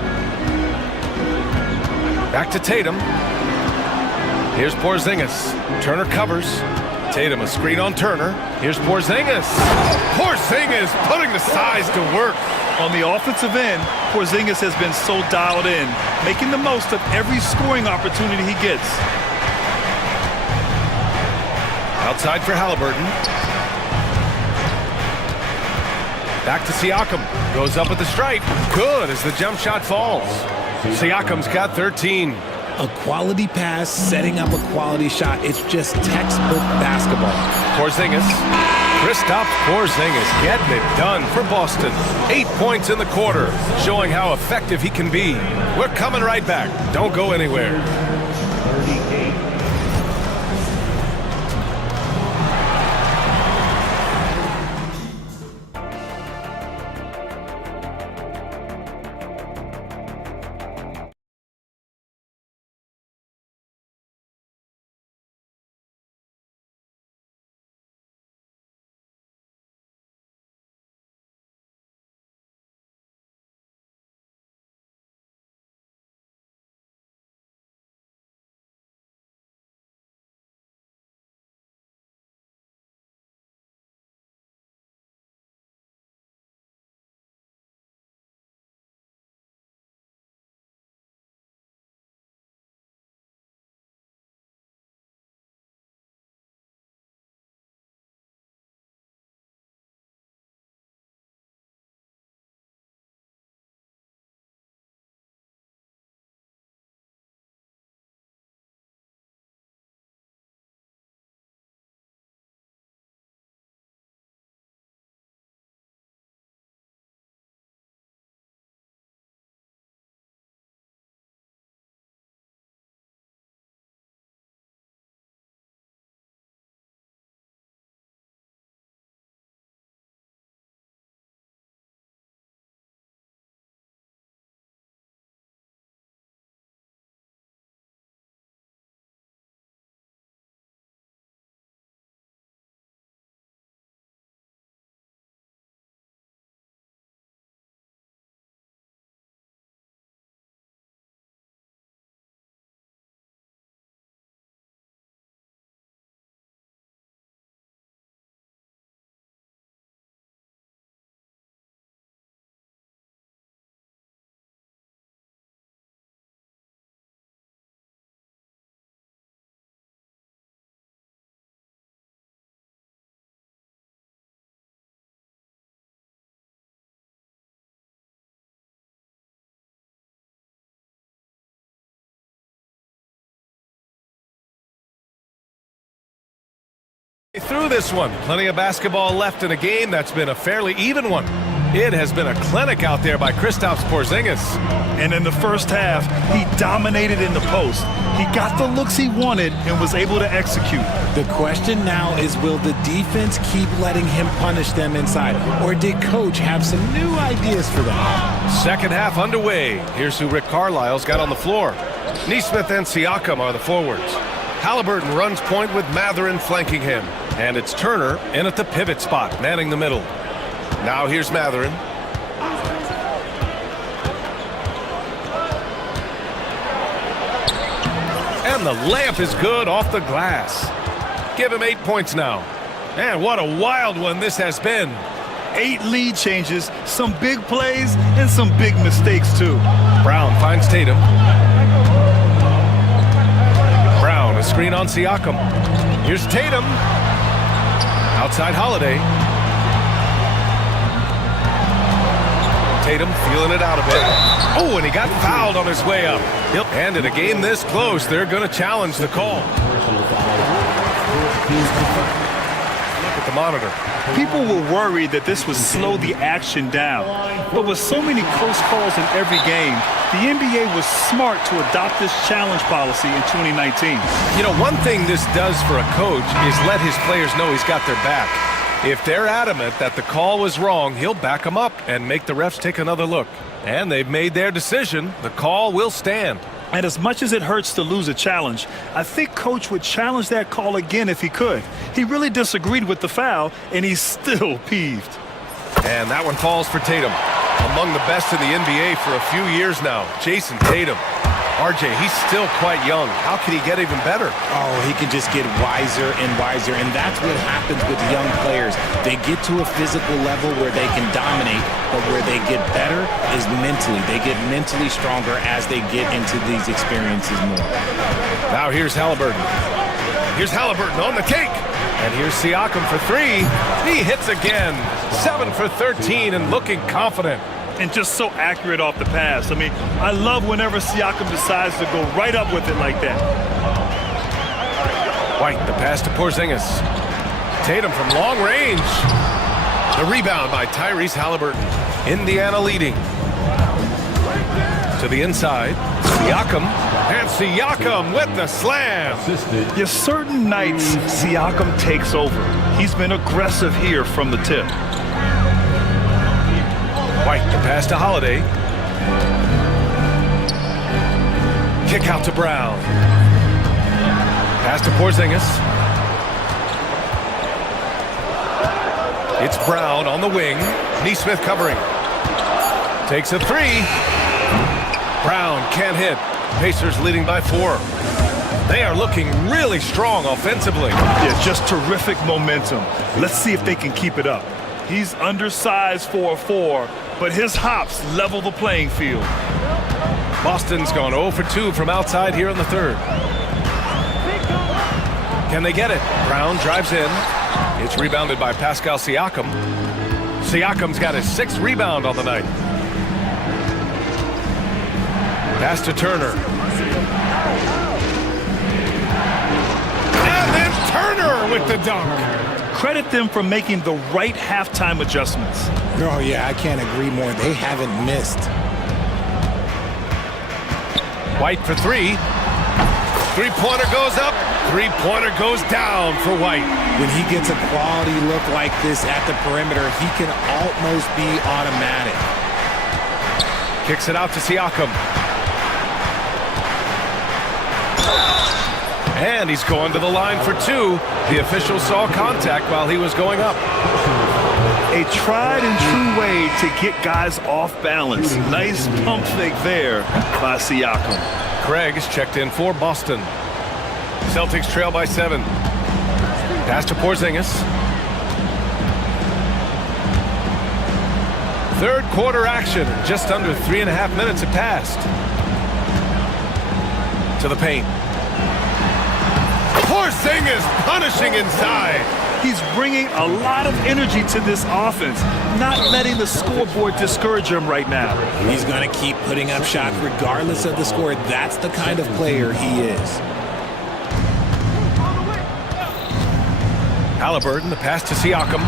Back to Tatum. Here's Porzingis. Turner covers. Tatum, a screen on Turner. Here's Porzingis. Porzingis putting the size to work. On the offensive end, Porzingis has been so dialed in, making the most of every scoring opportunity he gets. Outside for Halliburton. Back to Siakam. Goes up at the stripe. Good as the jump shot falls. Siakam's got 13. A quality pass, setting up a quality shot. It's just textbook basketball. Porzingis. Kristaps Porzingis getting it done for Boston. 8 points in the quarter, showing how effective he can be. We're coming right back. Don't go anywhere. 38. Through this one, plenty of basketball left in a game that's been a fairly even one. It has been a clinic out there by Kristaps Porzingis. And in the first half, he dominated in the post. He got the looks he wanted and was able to execute. The question now is, will the defense keep letting him punish them inside? Or did Coach have some new ideas for them? Second half underway. Here's who Rick Carlisle's got on the floor. Nesmith and Siakam are the forwards. Halliburton runs point with Mathurin flanking him. And it's Turner in at the pivot spot, manning the middle. Now here's Mathurin. And the layup is good off the glass. Give him 8 points now. And what a wild one this has been. 8 lead changes, some big plays, and some big mistakes too. Brown finds Tatum. Brown, a screen on Siakam. Here's Tatum. Outside Holiday. Tatum feeling it out a bit. Oh, and he got fouled on his way up. And in a game this close, they're going to challenge the call. Look at the monitor. People were worried that this would slow the action down. But with so many close calls in every game, the NBA was smart to adopt this challenge policy in 2019. You know, one thing this does for a coach is let his players know he's got their back. If they're adamant that the call was wrong, he'll back them up and make the refs take another look. And they've made their decision. The call will stand. And as much as it hurts to lose a challenge, I think Coach would challenge that call again if he could. He really disagreed with the foul, and he's still peeved. And that one falls for Tatum. Among the best in the NBA for a few years now, Jason Tatum. RJ, he's still quite young. How can he get even better? Oh, he can just get wiser and wiser, and that's what happens with young players. They get to a physical level where they can dominate, but where they get better is mentally. They get mentally stronger as they get into these experiences more. Now here's Halliburton. Here's Halliburton on the take. And here's Siakam for three. He hits again. 7 for 13 and looking confident. And just so accurate off the pass. I mean, I love whenever Siakam decides to go right up with it like that. White, the pass to Porzingis. Tatum from long range. The rebound by Tyrese Halliburton. Indiana leading. To the inside. Siakam. And Siakam with the slam. Yeah, certain nights, Siakam takes over. He's been aggressive here from the tip. White, the pass to Holiday. Kick out to Brown. Pass to Porzingis. It's Brown on the wing. Neesmith covering. Takes a three. Brown can't hit. Pacers leading by 4. They are looking really strong offensively. Yeah, just terrific momentum. Let's see if they can keep it up. He's undersized for a 4, but his hops level the playing field. Boston's gone 0 for 2 from outside here in the third. Can they get it? Brown drives in. It's rebounded by Pascal Siakam. Siakam's got his 6th rebound on the night. Pass to Turner. And then Turner with the dunk. Credit them for making the right halftime adjustments. Oh, yeah, I can't agree more. They haven't missed. White for 3. Three-pointer goes up. Three-pointer goes down for White. When he gets a quality look like this at the perimeter, he can almost be automatic. Kicks it out to Siakam. And he's going to the line for 2. The official saw contact while he was going up. A tried and true way to get guys off balance. Nice pump fake there by Siakam. Craig is checked in for Boston. Celtics trail by 7. Pass to Porzingis. Third quarter action. Just under 3.5 minutes have passed. To the paint. Porzingis punishing inside. He's bringing a lot of energy to this offense, not letting the scoreboard discourage him right now. He's going to keep putting up shots regardless of the score. That's the kind of player he is. Halliburton, the pass to Siakam.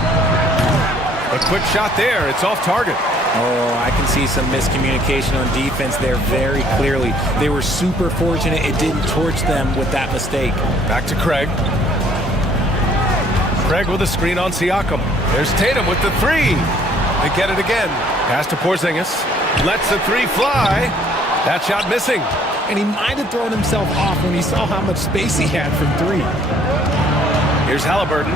A quick shot there. It's off target. Oh, I can see some miscommunication on defense there very clearly. They were super fortunate it didn't torch them with that mistake. Back to Craig. Craig with a screen on Siakam. There's Tatum with the 3. They get it again. Pass to Porzingis. Lets the 3 fly. That shot missing. And he might have thrown himself off when he saw how much space he had from 3. Here's Halliburton.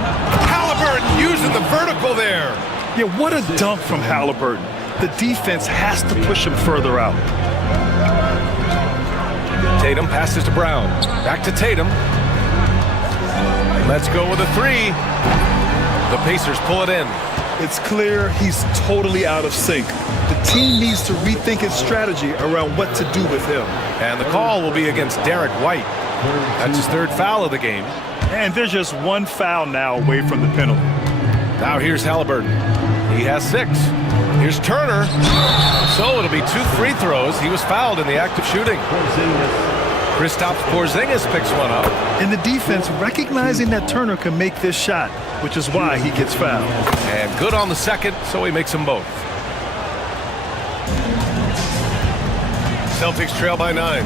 Halliburton using the vertical there. Yeah, what a dunk from Halliburton. The defense has to push him further out. Tatum passes to Brown. Back to Tatum. Let's go with a 3. The Pacers pull it in. It's clear he's totally out of sync. The team needs to rethink its strategy around what to do with him. And the call will be against Derek White. That's his 3rd foul of the game. And there's just 1 foul now away from the penalty. Now here's Halliburton. He has 6. Here's Turner. So it'll be 2 free throws. He was fouled in the act of shooting. Kristaps Porzingis picks one up. And the defense recognizing that Turner can make this shot, which is why he gets fouled. And good on the second, so he makes them both. Celtics trail by 9.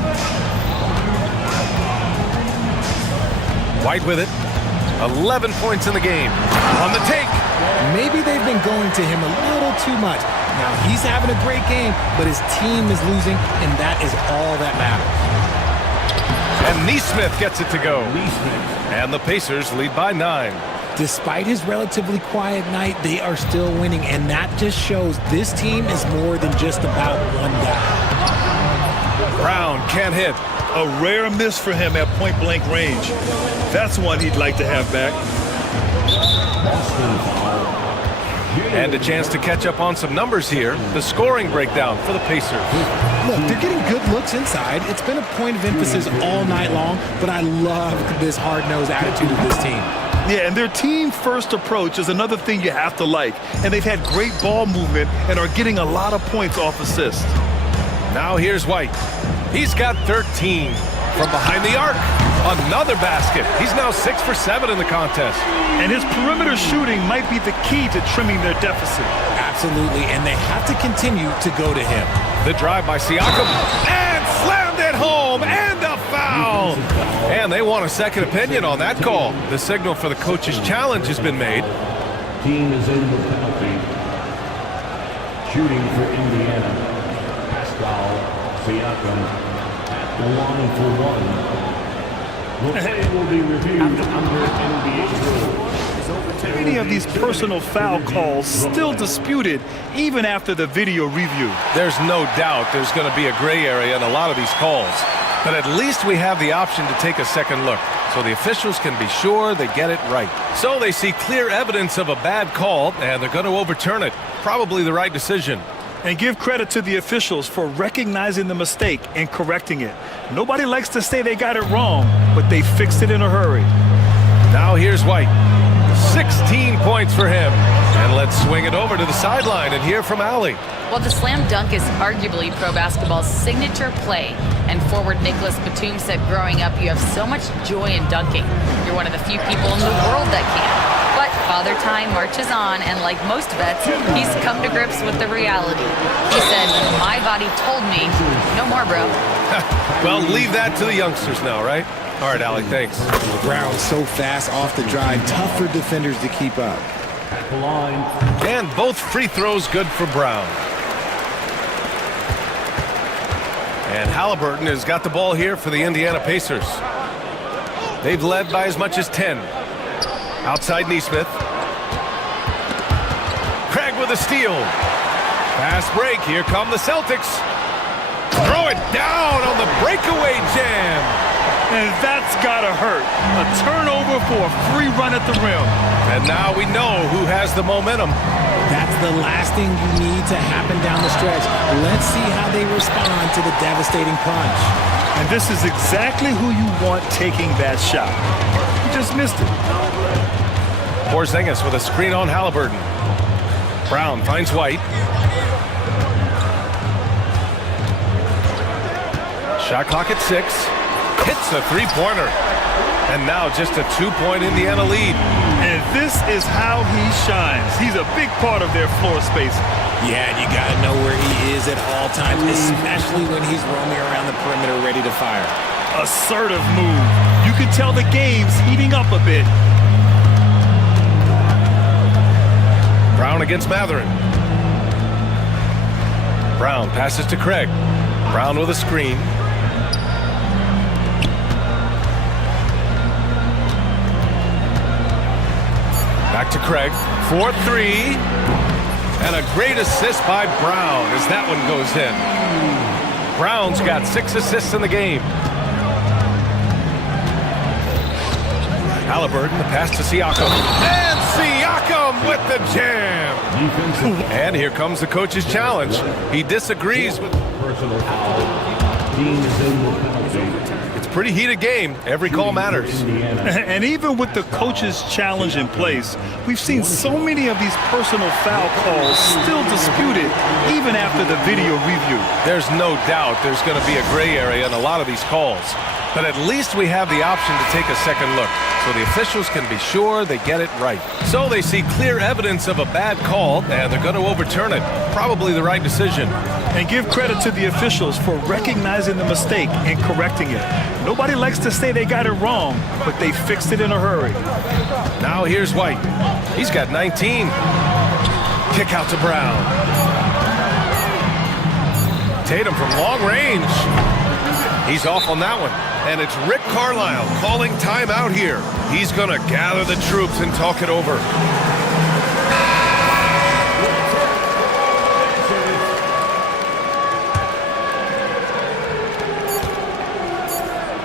White with it. 11 points in the game. On the take. Maybe they've been going to him a little too much. Now, he's having a great game, but his team is losing, and that is all that matters. And Neesmith gets it to go. And the Pacers lead by 9. Despite his relatively quiet night, they are still winning, and that just shows this team is more than just about one guy. Brown can't hit. A rare miss for him at point-blank range. That's one he'd like to have back. And a chance to catch up on some numbers here. The scoring breakdown for the Pacers. Look, they're getting good looks inside. It's been a point of emphasis all night long, but I love this hard-nosed attitude of this team. Yeah, and their team-first approach is another thing you have to like. And they've had great ball movement and are getting a lot of points off assists. Now here's White. He's got 13 from behind the arc. Another basket. He's now 6 for 7 in the contest. And his perimeter shooting might be the key to trimming their deficit. Absolutely, and they have to continue to go to him. The drive by Siakam, and slammed it home, and a foul. And they want a second opinion on that call. The signal for the coach's challenge has been made. Team is in the penalty. Shooting for Indiana. Pascal Siakam at the line for one. The play will be reviewed under NBA rules. Many of these personal foul calls still disputed even after the video review. There's no doubt there's going to be a gray area in a lot of these calls. But at least we have the option to take a second look, so the officials can be sure they get it right. So they see clear evidence of a bad call, and they're going to overturn it. Probably the right decision. And give credit to the officials for recognizing the mistake and correcting it. Nobody likes to say they got it wrong, but they fixed it in a hurry. Now here's White. 16 points for him. And let's swing it over to the sideline and hear from Allie. Well, the slam dunk is arguably pro basketball's signature play. And forward Nicholas Batum said growing up, you have so much joy in dunking. You're one of the few people in the world that can. But Father Time marches on, and like most vets, he's come to grips with the reality. He said, my body told me, no more, bro. Well, leave that to the youngsters now, right? All right, Allie, thanks. Brown so fast off the drive, tough for defenders to keep up. At the line. And both free throws good for Brown. And Halliburton has got the ball here for the Indiana Pacers. They've led by as much as 10. Outside Neesmith. Craig with a steal. Fast break. Here come the Celtics. Throw it down on the breakaway jam. And that's gotta hurt. A turnover for a free run at the rim. And now we know who has the momentum. That's the last thing you need to happen down the stretch. Let's see how they respond to the devastating punch. And this is exactly who you want taking that shot. You just missed it. Porzingis with a screen on Halliburton. Brown finds White. Shot clock at 6. Hits a three-pointer. And now just a 2-point Indiana lead. And this is how he shines. He's a big part of their floor space. Yeah, and you got to know where he is at all times, especially when he's roaming around the perimeter ready to fire. Assertive move. You can tell the game's heating up a bit. Brown against Matherin. Brown passes to Craig. Brown with a screen. Back to Craig. 4-3. And a great assist by Brown as that one goes in. Brown's got 6 assists in the game. Halliburton, the pass to Siakam. And Siakam with the jam. And here comes the coach's challenge. He disagrees with... Personal foul. Team is in the penalty. It's a pretty heated game. Every call matters. And even with the coach's challenge in place, we've seen so many of these personal foul calls still disputed even after the video review. There's no doubt there's going to be a gray area in a lot of these calls. But at least we have the option to take a second look, so the officials can be sure they get it right. So they see clear evidence of a bad call, and they're going to overturn it. Probably the right decision. And give credit to the officials for recognizing the mistake and correcting it. Nobody likes to say they got it wrong, but they fixed it in a hurry. Now here's White. He's got 19. Kick out to Brown. Tatum from long range. He's off on that one. And it's Rick Carlisle calling timeout here. He's going to gather the troops and talk it over.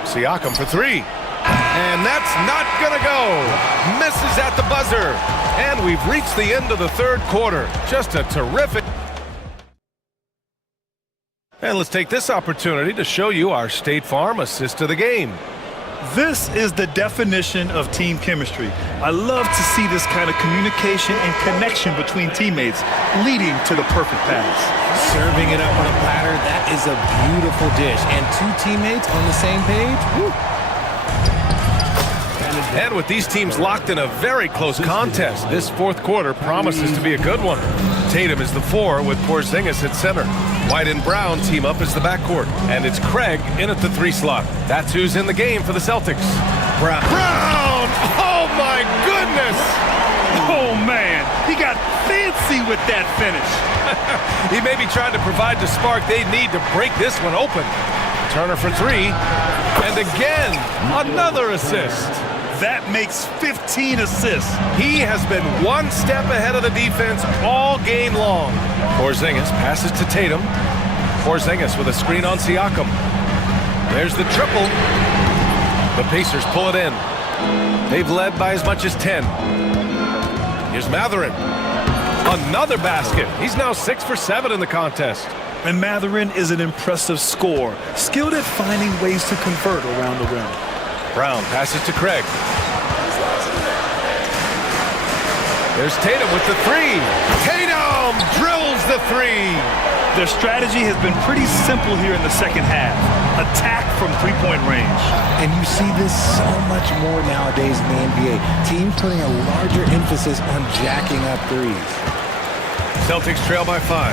Siakam for 3. And that's not going to go. Misses at the buzzer. And we've reached the end of the third quarter. Just a terrific... And let's take this opportunity to show you our State Farm assist of the game. This is the definition of team chemistry. I love to see this kind of communication and connection between teammates leading to the perfect pass. Serving it up on a platter, that is a beautiful dish. And two teammates on the same page, woo. And with these teams locked in a very close contest, this fourth quarter promises to be a good one. Tatum is the 4 with Porzingis at center. White and Brown team up as the backcourt. And it's Craig in at the 3 slot. That's who's in the game for the Celtics. Brown! Oh my goodness! Oh man, he got fancy with that finish. He may be trying to provide the spark they need to break this one open. Turner for 3. And again, another assist. That makes 15 assists. He has been one step ahead of the defense all game long. Porzingis passes to Tatum. Porzingis with a screen on Siakam. There's the triple. The Pacers pull it in. They've led by as much as 10. Here's Mathurin. Another basket. He's now 6 for 7 in the contest. And Mathurin is an impressive scorer, skilled at finding ways to convert around the rim. Brown passes to Craig. There's Tatum with the 3. Tatum drills the 3. Their strategy has been pretty simple here in the second half. Attack from three-point range. And you see this so much more nowadays in the NBA. Teams putting a larger emphasis on jacking up threes. Celtics trail by 5.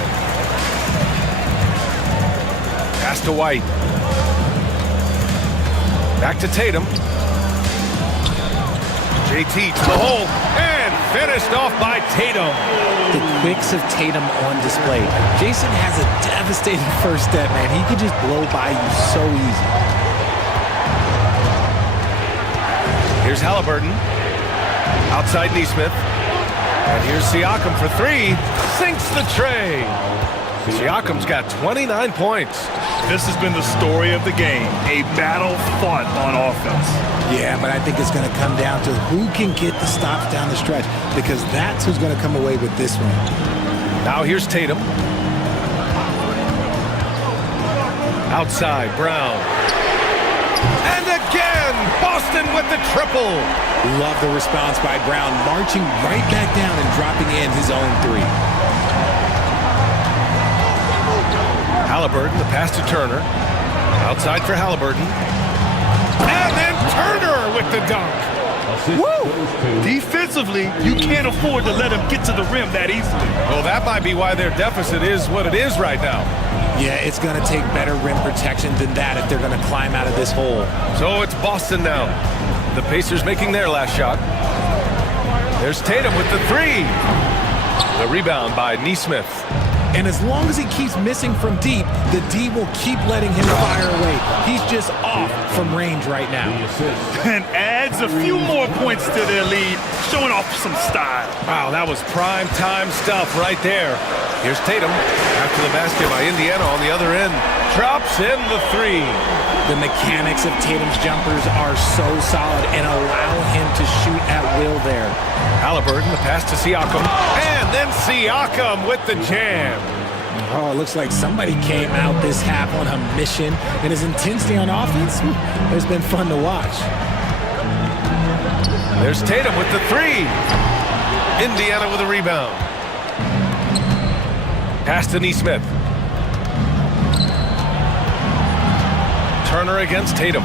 Pass to White. Back to Tatum. JT to the hole. And finished off by Tatum. The quicks of Tatum on display. Jason has a devastating first step, man. He could just blow by you so easy. Here's Halliburton. Outside Neesmith. And here's Siakam for 3. Sinks the tray. Siakam's got 29 points. This has been the story of the game, a battle fought on offense. Yeah, but I think it's going to come down to who can get the stops down the stretch, because that's who's going to come away with this one. Now here's Tatum. Outside, Brown. And again, Boston with the triple. Love the response by Brown, marching right back down and dropping in his own 3. Halliburton, the pass to Turner. Outside for Halliburton. And then Turner with the dunk. Woo! Defensively, you can't afford to let him get to the rim that easily. Well, that might be why their deficit is what it is right now. Yeah, it's going to take better rim protection than that if they're going to climb out of this hole. So it's Boston now. The Pacers making their last shot. There's Tatum with the 3. The rebound by Neesmith. And as long as he keeps missing from deep, the D will keep letting him fire away. He's just off from range right now. And adds a few more points to their lead, showing off some style. Wow, that was prime time stuff right there. Here's Tatum after the basket by Indiana on the other end. Drops in the 3. The mechanics of Tatum's jumpers are so solid and allow him to shoot at will there. Halliburton, the pass to Siakam. And then Siakam with the jam. Oh, it looks like somebody came out this half on a mission. And his intensity on offense has been fun to watch. There's Tatum with the 3. Indiana with a rebound. Pass to Neesmith. Turner against Tatum.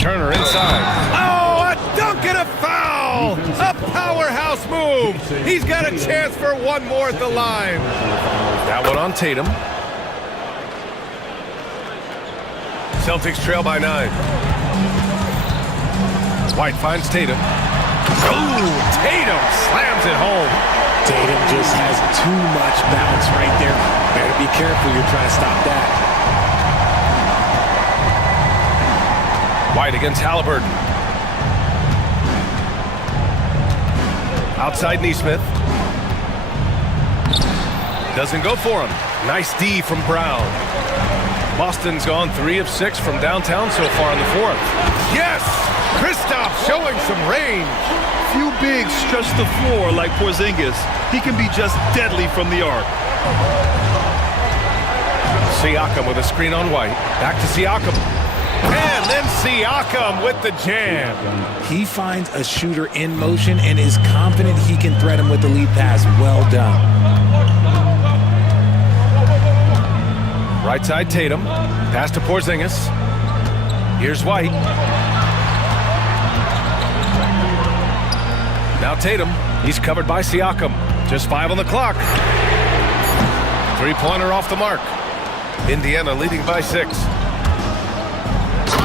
Turner inside. Oh, a dunk and a foul! A powerhouse move! He's got a chance for one more at the line. That one on Tatum. Celtics trail by 9. White finds Tatum. Oh, Tatum slams it home. Tatum just has too much bounce right there. Better be careful, you're trying to stop that. White against Halliburton. Outside Neesmith. Doesn't go for him. Nice D from Brown. Boston's gone 3 of 6 from downtown so far in the fourth. Yes! Kristaps showing some range. Few bigs stretch the floor like Porzingis. He can be just deadly from the arc. Siakam with a screen on White. Back to Siakam. And then Siakam with the jam. He finds a shooter in motion and is confident he can thread him with the lead pass. Well done. Right side Tatum. Pass to Porzingis. Here's White. Now Tatum. He's covered by Siakam. Just 5 on the clock. Three-pointer off the mark. Indiana leading by 6.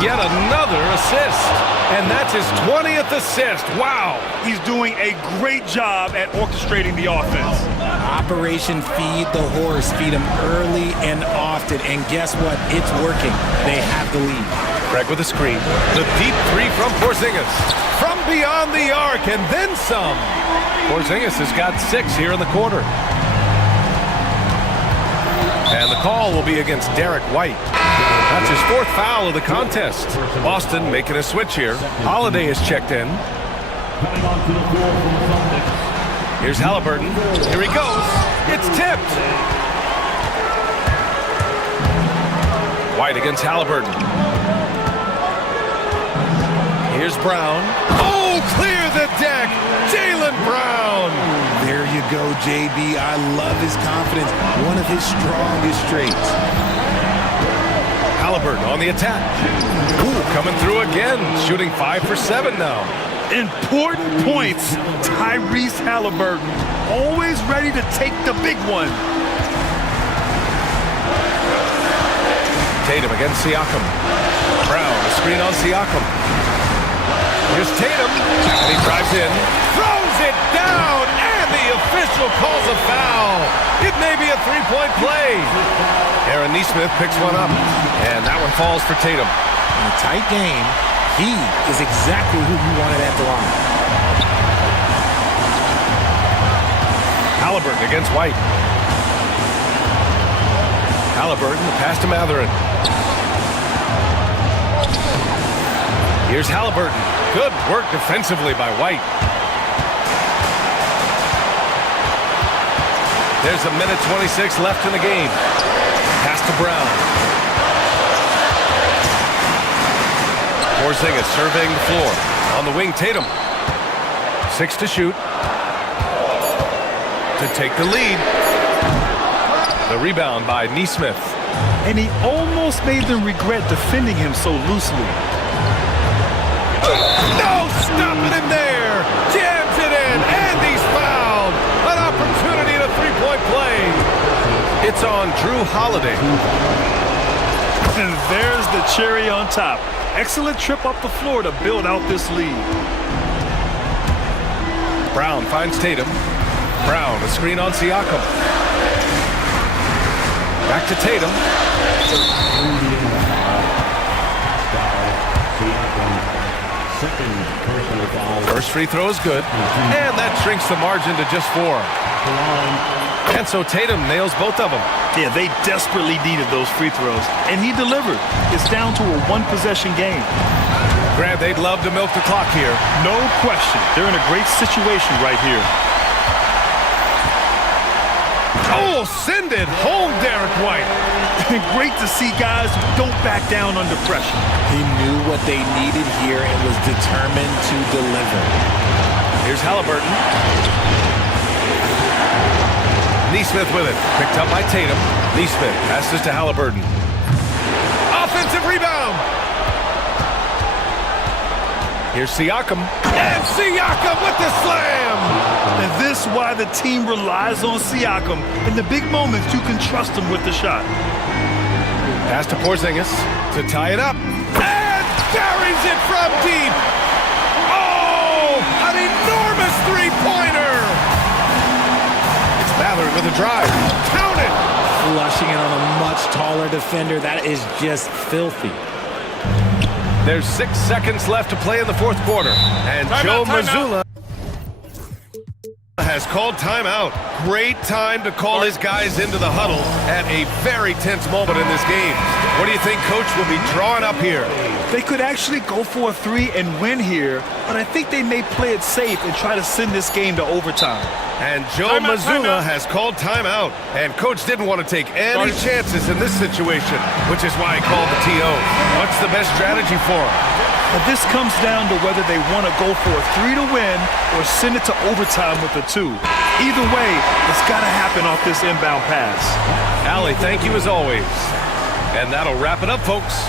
Yet another assist. And that's his 20th assist. Wow. He's doing a great job at orchestrating the offense. Operation Feed the Horse. Feed him early and often. And guess what? It's working. They have the lead. Greg with a screen. The deep three from Porzingis. From beyond the arc and then some. Porzingis has got 6 here in the quarter. And the call will be against Derek White. That's his 4th foul of the contest. Boston making a switch here. Holiday is checked in. Here's Halliburton. Here he goes. It's tipped. White against Halliburton. Here's Brown. Oh, clear the deck. Jaylen Brown. There you go, JB. I love his confidence. One of his strongest traits. Halliburton on the attack. Ooh, coming through again. Shooting 5 for 7 now. Important points. Tyrese Halliburton. Always ready to take the big one. Tatum against Siakam. Brown, a screen on Siakam. Here's Tatum, and he drives in, throws it down, and the official calls a foul. It may be a 3-point play. Aaron Nesmith picks one up, and that one falls for Tatum. In a tight game, he is exactly who you wanted at the line. Halliburton against White. Halliburton, the pass to Mathurin. Here's Halliburton. Good work defensively by White. There's a minute 26 left in the game. Pass to Brown. Porzingis surveying the floor. On the wing, Tatum. 6 to shoot. To take the lead. The rebound by Nesmith. And he almost made them regret defending him so loosely. No, stopping him there. Jams it in, and he's fouled. An opportunity to 3-point play. It's on Drew Holiday. And there's the cherry on top. Excellent trip up the floor to build out this lead. Brown finds Tatum. Brown, a screen on Siakam. Back to Tatum. First free throw is good. And that shrinks the margin to just 4. And so Tatum nails both of them. Yeah, they desperately needed those free throws, and he delivered. It's down to a 1-possession game. Grant, they'd love to milk the clock here. No question. They're in a great situation right here. Oh, send it home, Derek White. Great to see guys who don't back down under pressure. He knew what they needed here and was determined to deliver. Here's Halliburton. Nesmith with it. Picked up by Tatum. Nesmith passes to Halliburton. Offensive rebound. Here's Siakam. And Siakam with the slam. And this is why the team relies on Siakam. In the big moments, you can trust him with the shot. Pass to Porzingis to tie it up. And buries it from deep. Oh, an enormous three-pointer. It's Mathurin with a drive. Count it. Flushing it on a much taller defender. That is just filthy. There's 6 seconds left to play in the fourth quarter. And Joe Mazzulla has called timeout. Great time to call his guys into the huddle at a very tense moment in this game. What do you think Coach will be drawing up here? They could actually go for a three and win here, but I think they may play it safe and try to send this game to overtime. And Joe Mazzulla has called timeout. And coach didn't want to take any chances in this situation, which is why he called the TO. What's the best strategy for him? But this comes down to whether they want to go for a three to win or send it to overtime with a two. Either way, it's got to happen off this inbound pass. Allie, thank you as always. And that'll wrap it up, folks.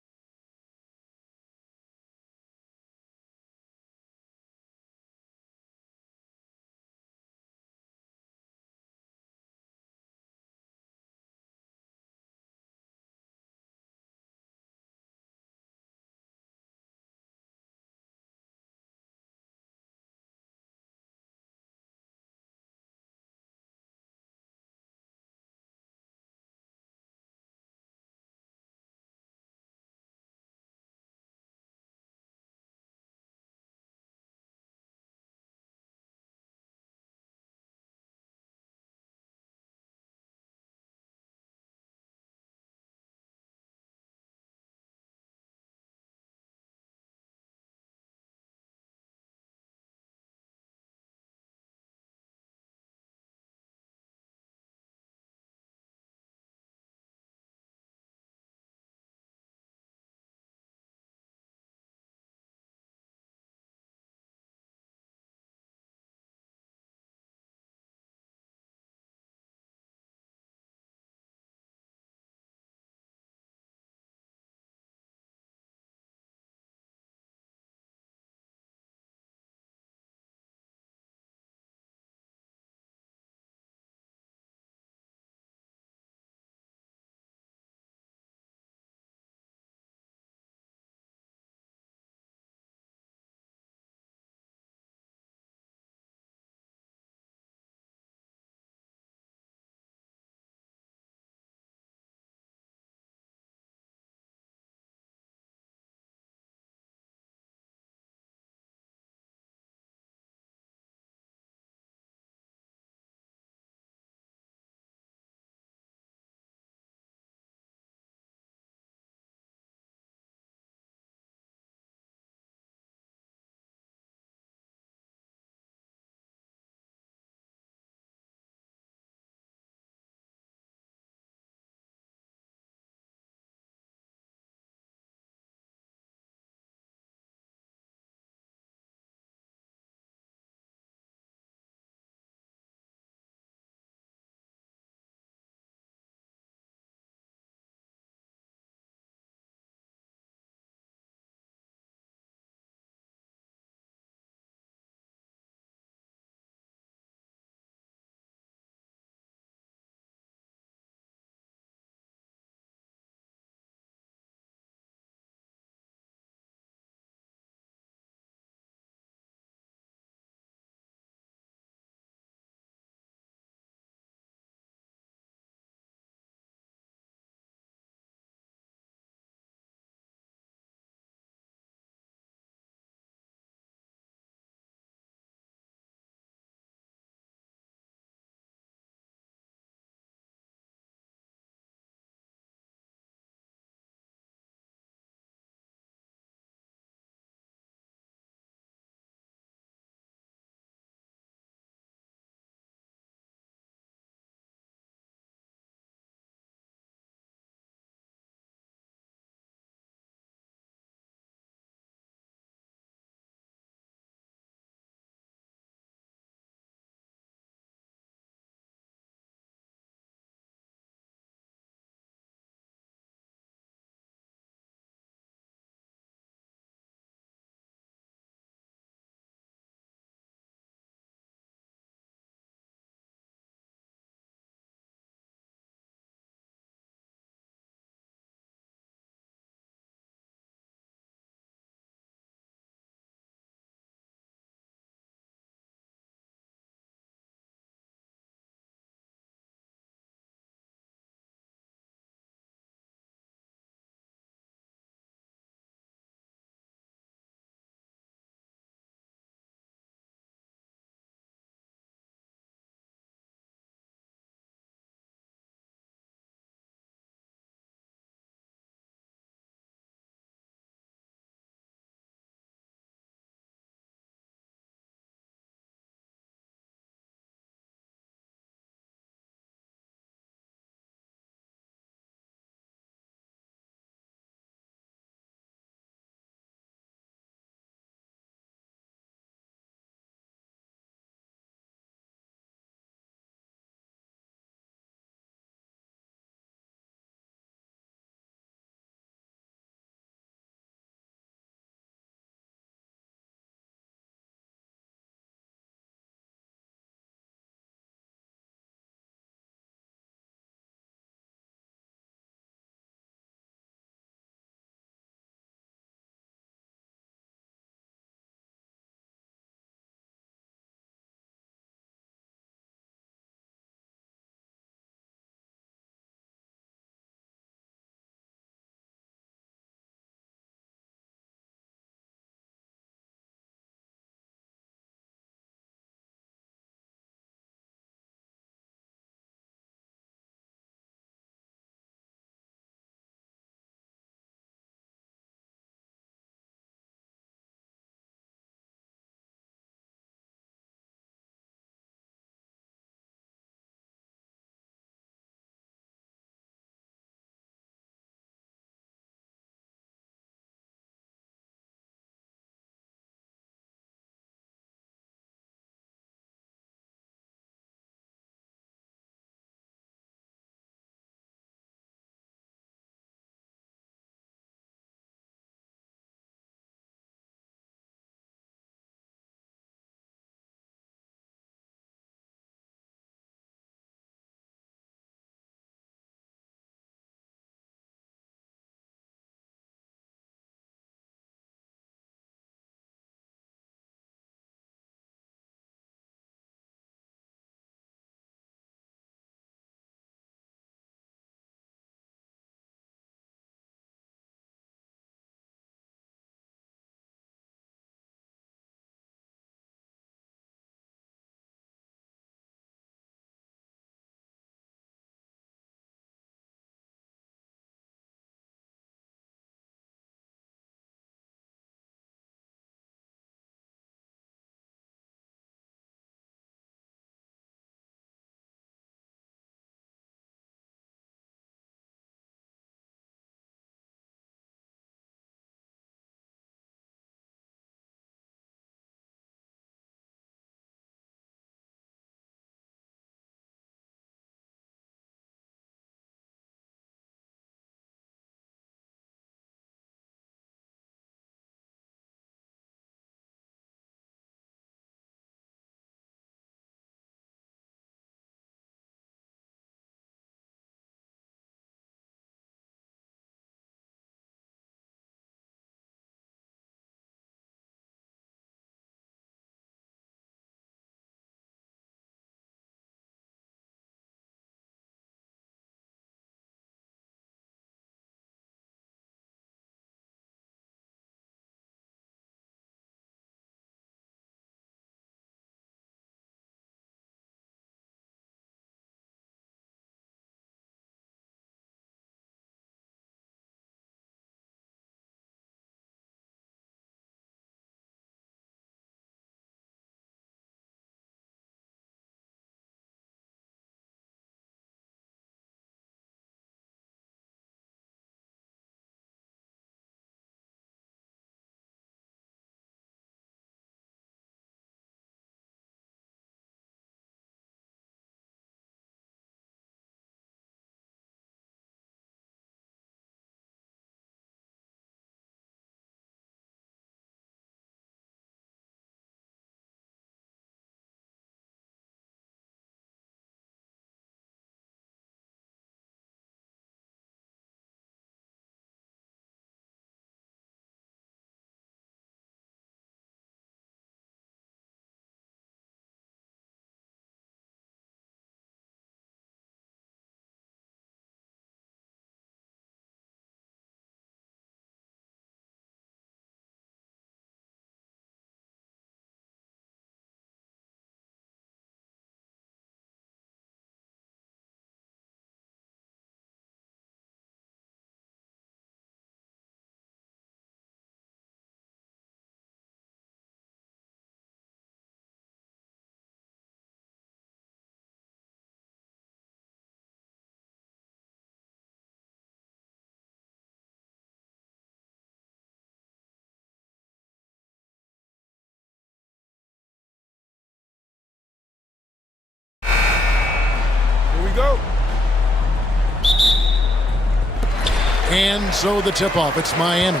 And so the tip-off, it's Miami.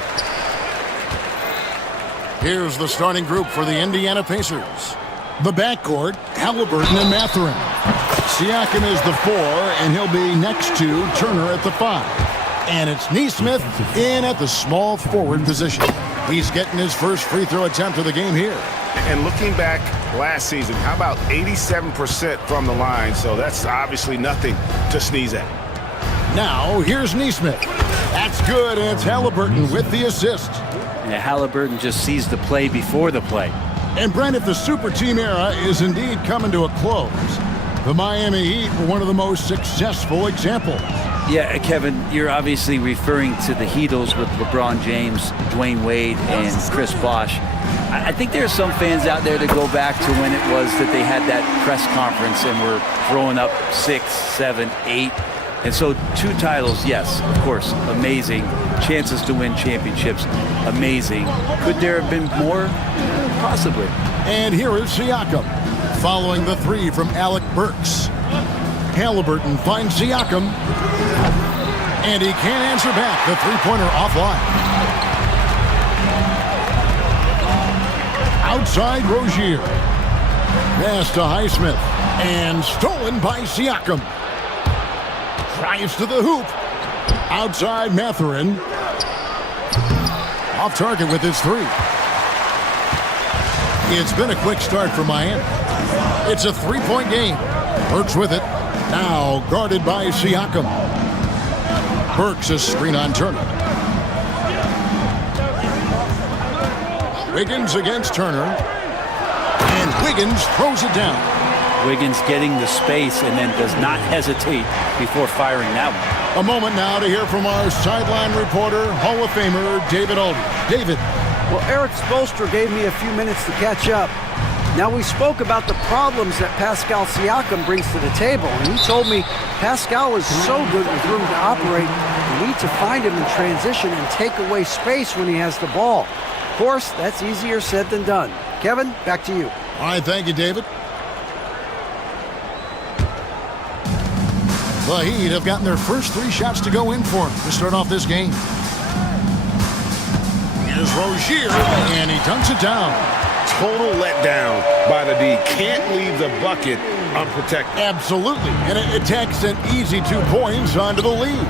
Here's the starting group for the Indiana Pacers. The backcourt, Halliburton and Mathurin. Siakam is the 4, and he'll be next to Turner at the 5. And it's Nesmith in at the small forward position. He's getting his first free throw attempt of the game here. And looking back last season, how about 87% from the line? So that's obviously nothing to sneeze at. Now, here's Nesmith. That's good, and it's Halliburton with the assist. Yeah, Halliburton just sees the play before the play. And Brent, if the super team era is indeed coming to a close, the Miami Heat were one of the most successful examples. Yeah, Kevin, you're obviously referring to the Heatles with LeBron James, Dwayne Wade, and Chris Bosh. I think there are some fans out there that go back to when it was that they had that press conference and were throwing up 6, 7, 8. And so 2 titles, yes, of course, amazing. Chances to win championships, amazing. Could there have been more? Possibly. And here is Siakam, following the 3 from Alec Burks. Halliburton finds Siakam, and he can't answer back. The three-pointer offline. Outside Rozier. Pass to Highsmith, and stolen by Siakam. Drives to the hoop. Outside Mathurin. Off target with his 3. It's been a quick start for Miami. It's a 3-point game. Burks with it. Now guarded by Siakam. Burks a screen on Turner. Wiggins against Turner. And Wiggins throws it down. Wiggins getting the space and then does not hesitate before firing that one. A moment now to hear from our sideline reporter, Hall of Famer David Aldridge. David. Well, Eric Spoelstra gave me a few minutes to catch up. Now, we spoke about the problems that Pascal Siakam brings to the table, and he told me Pascal is so good with room to operate, you need to find him in transition and take away space when he has the ball. Of course, that's easier said than done. Kevin, back to you. All right, thank you, David. The Heat have gotten their first 3 shots to go in for him to start off this game. Here's Rozier, and he dunks it down. Total letdown by the D. Can't leave the bucket unprotected. Absolutely, and it takes an easy 2 points onto the lead.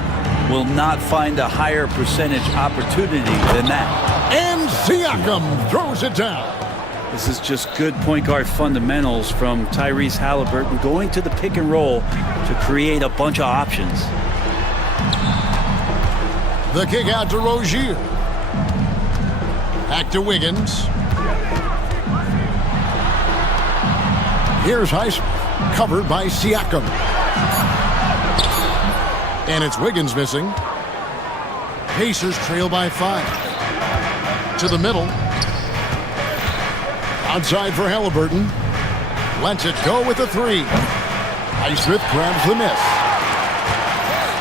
Will not find a higher percentage opportunity than that. And Siakam throws it down. This is just good point guard fundamentals from Tyrese Halliburton going to the pick and roll to create a bunch of options. The kick out to Rozier. Back to Wiggins. Here's Highsmith, covered by Siakam. And it's Wiggins missing. Pacers trail by 5. To the middle. Outside for Halliburton. Lets it go with the 3. Highsmith grabs the miss.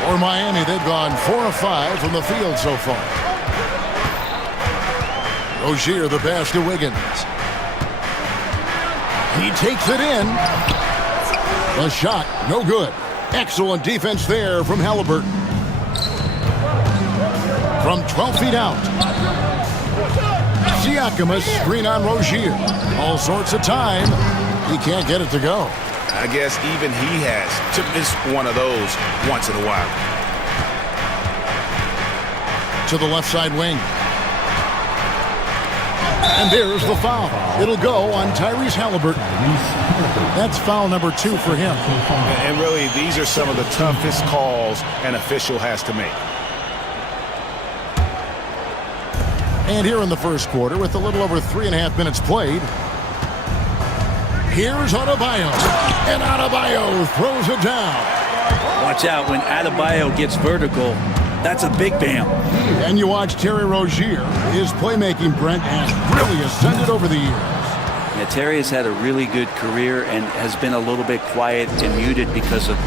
For Miami, they've gone 4 of 5 from the field so far. Rozier the pass to Wiggins. He takes it in. The shot, no good. Excellent defense there from Halliburton. From 12 feet out. Siakam a screen on Rozier. All sorts of time. He can't get it to go. I guess even he has to miss one of those once in a while. To the left side wing. And there's the foul. It'll go on Tyrese Halliburton. That's foul number 2 for him. And really, these are some of the toughest calls an official has to make. And here in the first quarter, with a little over 3.5 minutes played, here's Adebayo. And Adebayo throws it down. Watch out when Adebayo gets vertical. That's a big bam. And you watch Terry Rozier. His playmaking, Brent, has really ascended over the years. Yeah, Terry has had a really good career and has been a little bit quiet and muted because of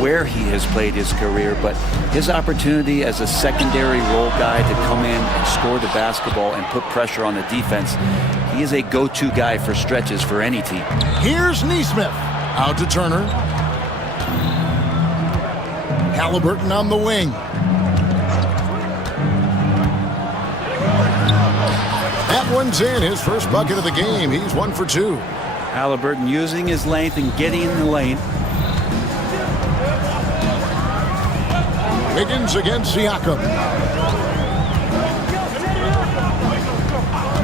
where he has played his career. But his opportunity as a secondary role guy to come in and score the basketball and put pressure on the defense, he is a go-to guy for stretches for any team. Here's Nesmith. Out to Turner. Halliburton on the wing. That one's in. His first bucket of the game. He's 1 for 2. Halliburton using his length and getting in the lane. Wiggins against Siakam.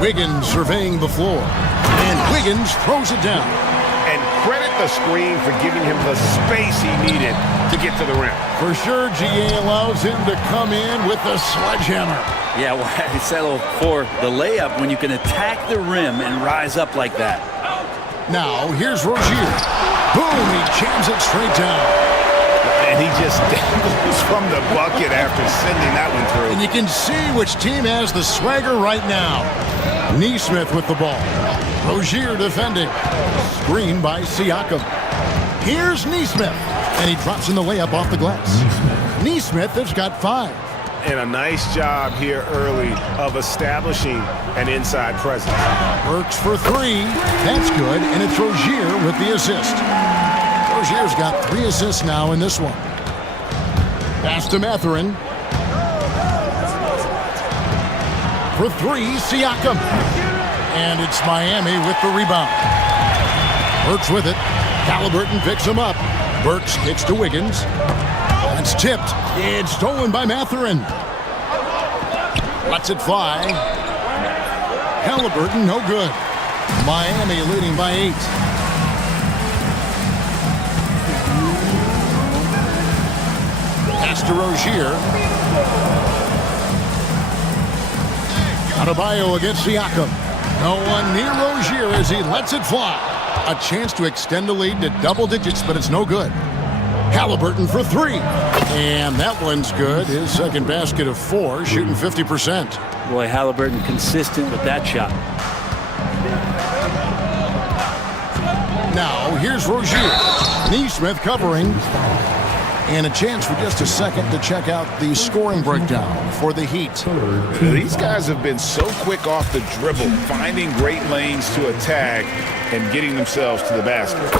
Wiggins surveying the floor. And Wiggins throws it down. And credit the screen for giving him the space he needed to get to the rim. For sure, GA allows him to come in with the sledgehammer. Yeah, why settle for the layup when you can attack the rim and rise up like that? Now, here's Rozier. Boom, he jams it straight down. And he just dangles from the bucket after sending that one through. And you can see which team has the swagger right now. Nesmith with the ball. Rozier defending. Screen by Siakam. Here's Nesmith. And he drops in the layup off the glass. Nesmith has got 5. And a nice job here early of establishing an inside presence. Burks for 3. That's good. And it's Rozier with the assist. Rozier's got 3 assists now in this one. Pass to Mathurin. For 3, Siakam. And it's Miami with the rebound. Burks with it. Halliburton picks him up. Burks kicks to Wiggins. It's tipped. It's stolen by Mathurin. Lets it fly. Halliburton, no good. Miami leading by 8. Pass to Rozier. Adebayo against Siakam. No one near Rozier as he lets it fly. A chance to extend the lead to double digits, but it's no good. Halliburton for 3. And that one's good. His second basket of 4, shooting 50%. Boy, Halliburton consistent with that shot. Now, here's Rozier. Nesmith covering. And a chance for just a second to check out the scoring breakdown for the Heat. These guys have been so quick off the dribble, finding great lanes to attack and getting themselves to the basket.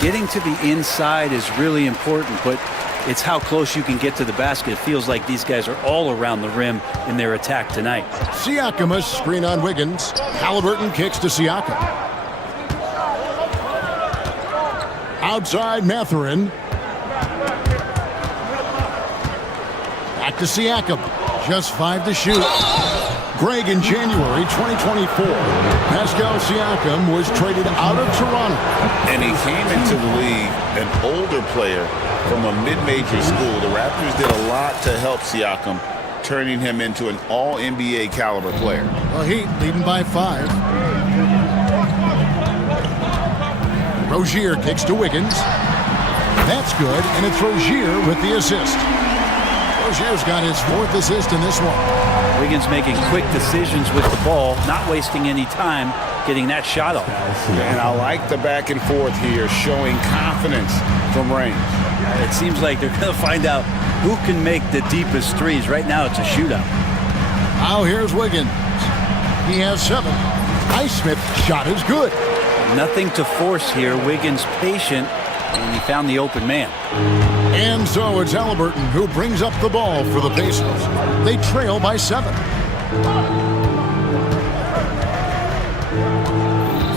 Getting to the inside is really important, but it's how close you can get to the basket. It feels like these guys are all around the rim in their attack tonight. Siakam, a screen on Wiggins. Halliburton kicks to Siakam. Outside Mathurin. Back to Siakam. Just 5 to shoot. Greg, in January 2024, Pascal Siakam was traded out of Toronto. And he came into the league an older player from a mid-major school. The Raptors did a lot to help Siakam, turning him into an all-NBA caliber player. Well, Heat leading by 5. Rozier kicks to Wiggins. That's good, and it's Rozier with the assist. Rozier's got his 4th assist in this one. Wiggins making quick decisions with the ball, not wasting any time getting that shot off. And I like the back and forth here, showing confidence from range. It seems like they're going to find out who can make the deepest threes. Right now it's a shootout. Now here's Wiggins. He has 7. Highsmith's shot is good. Nothing to force here. Wiggins patient, and he found the open man. And so it's Halliburton who brings up the ball for the Pacers. They trail by 7.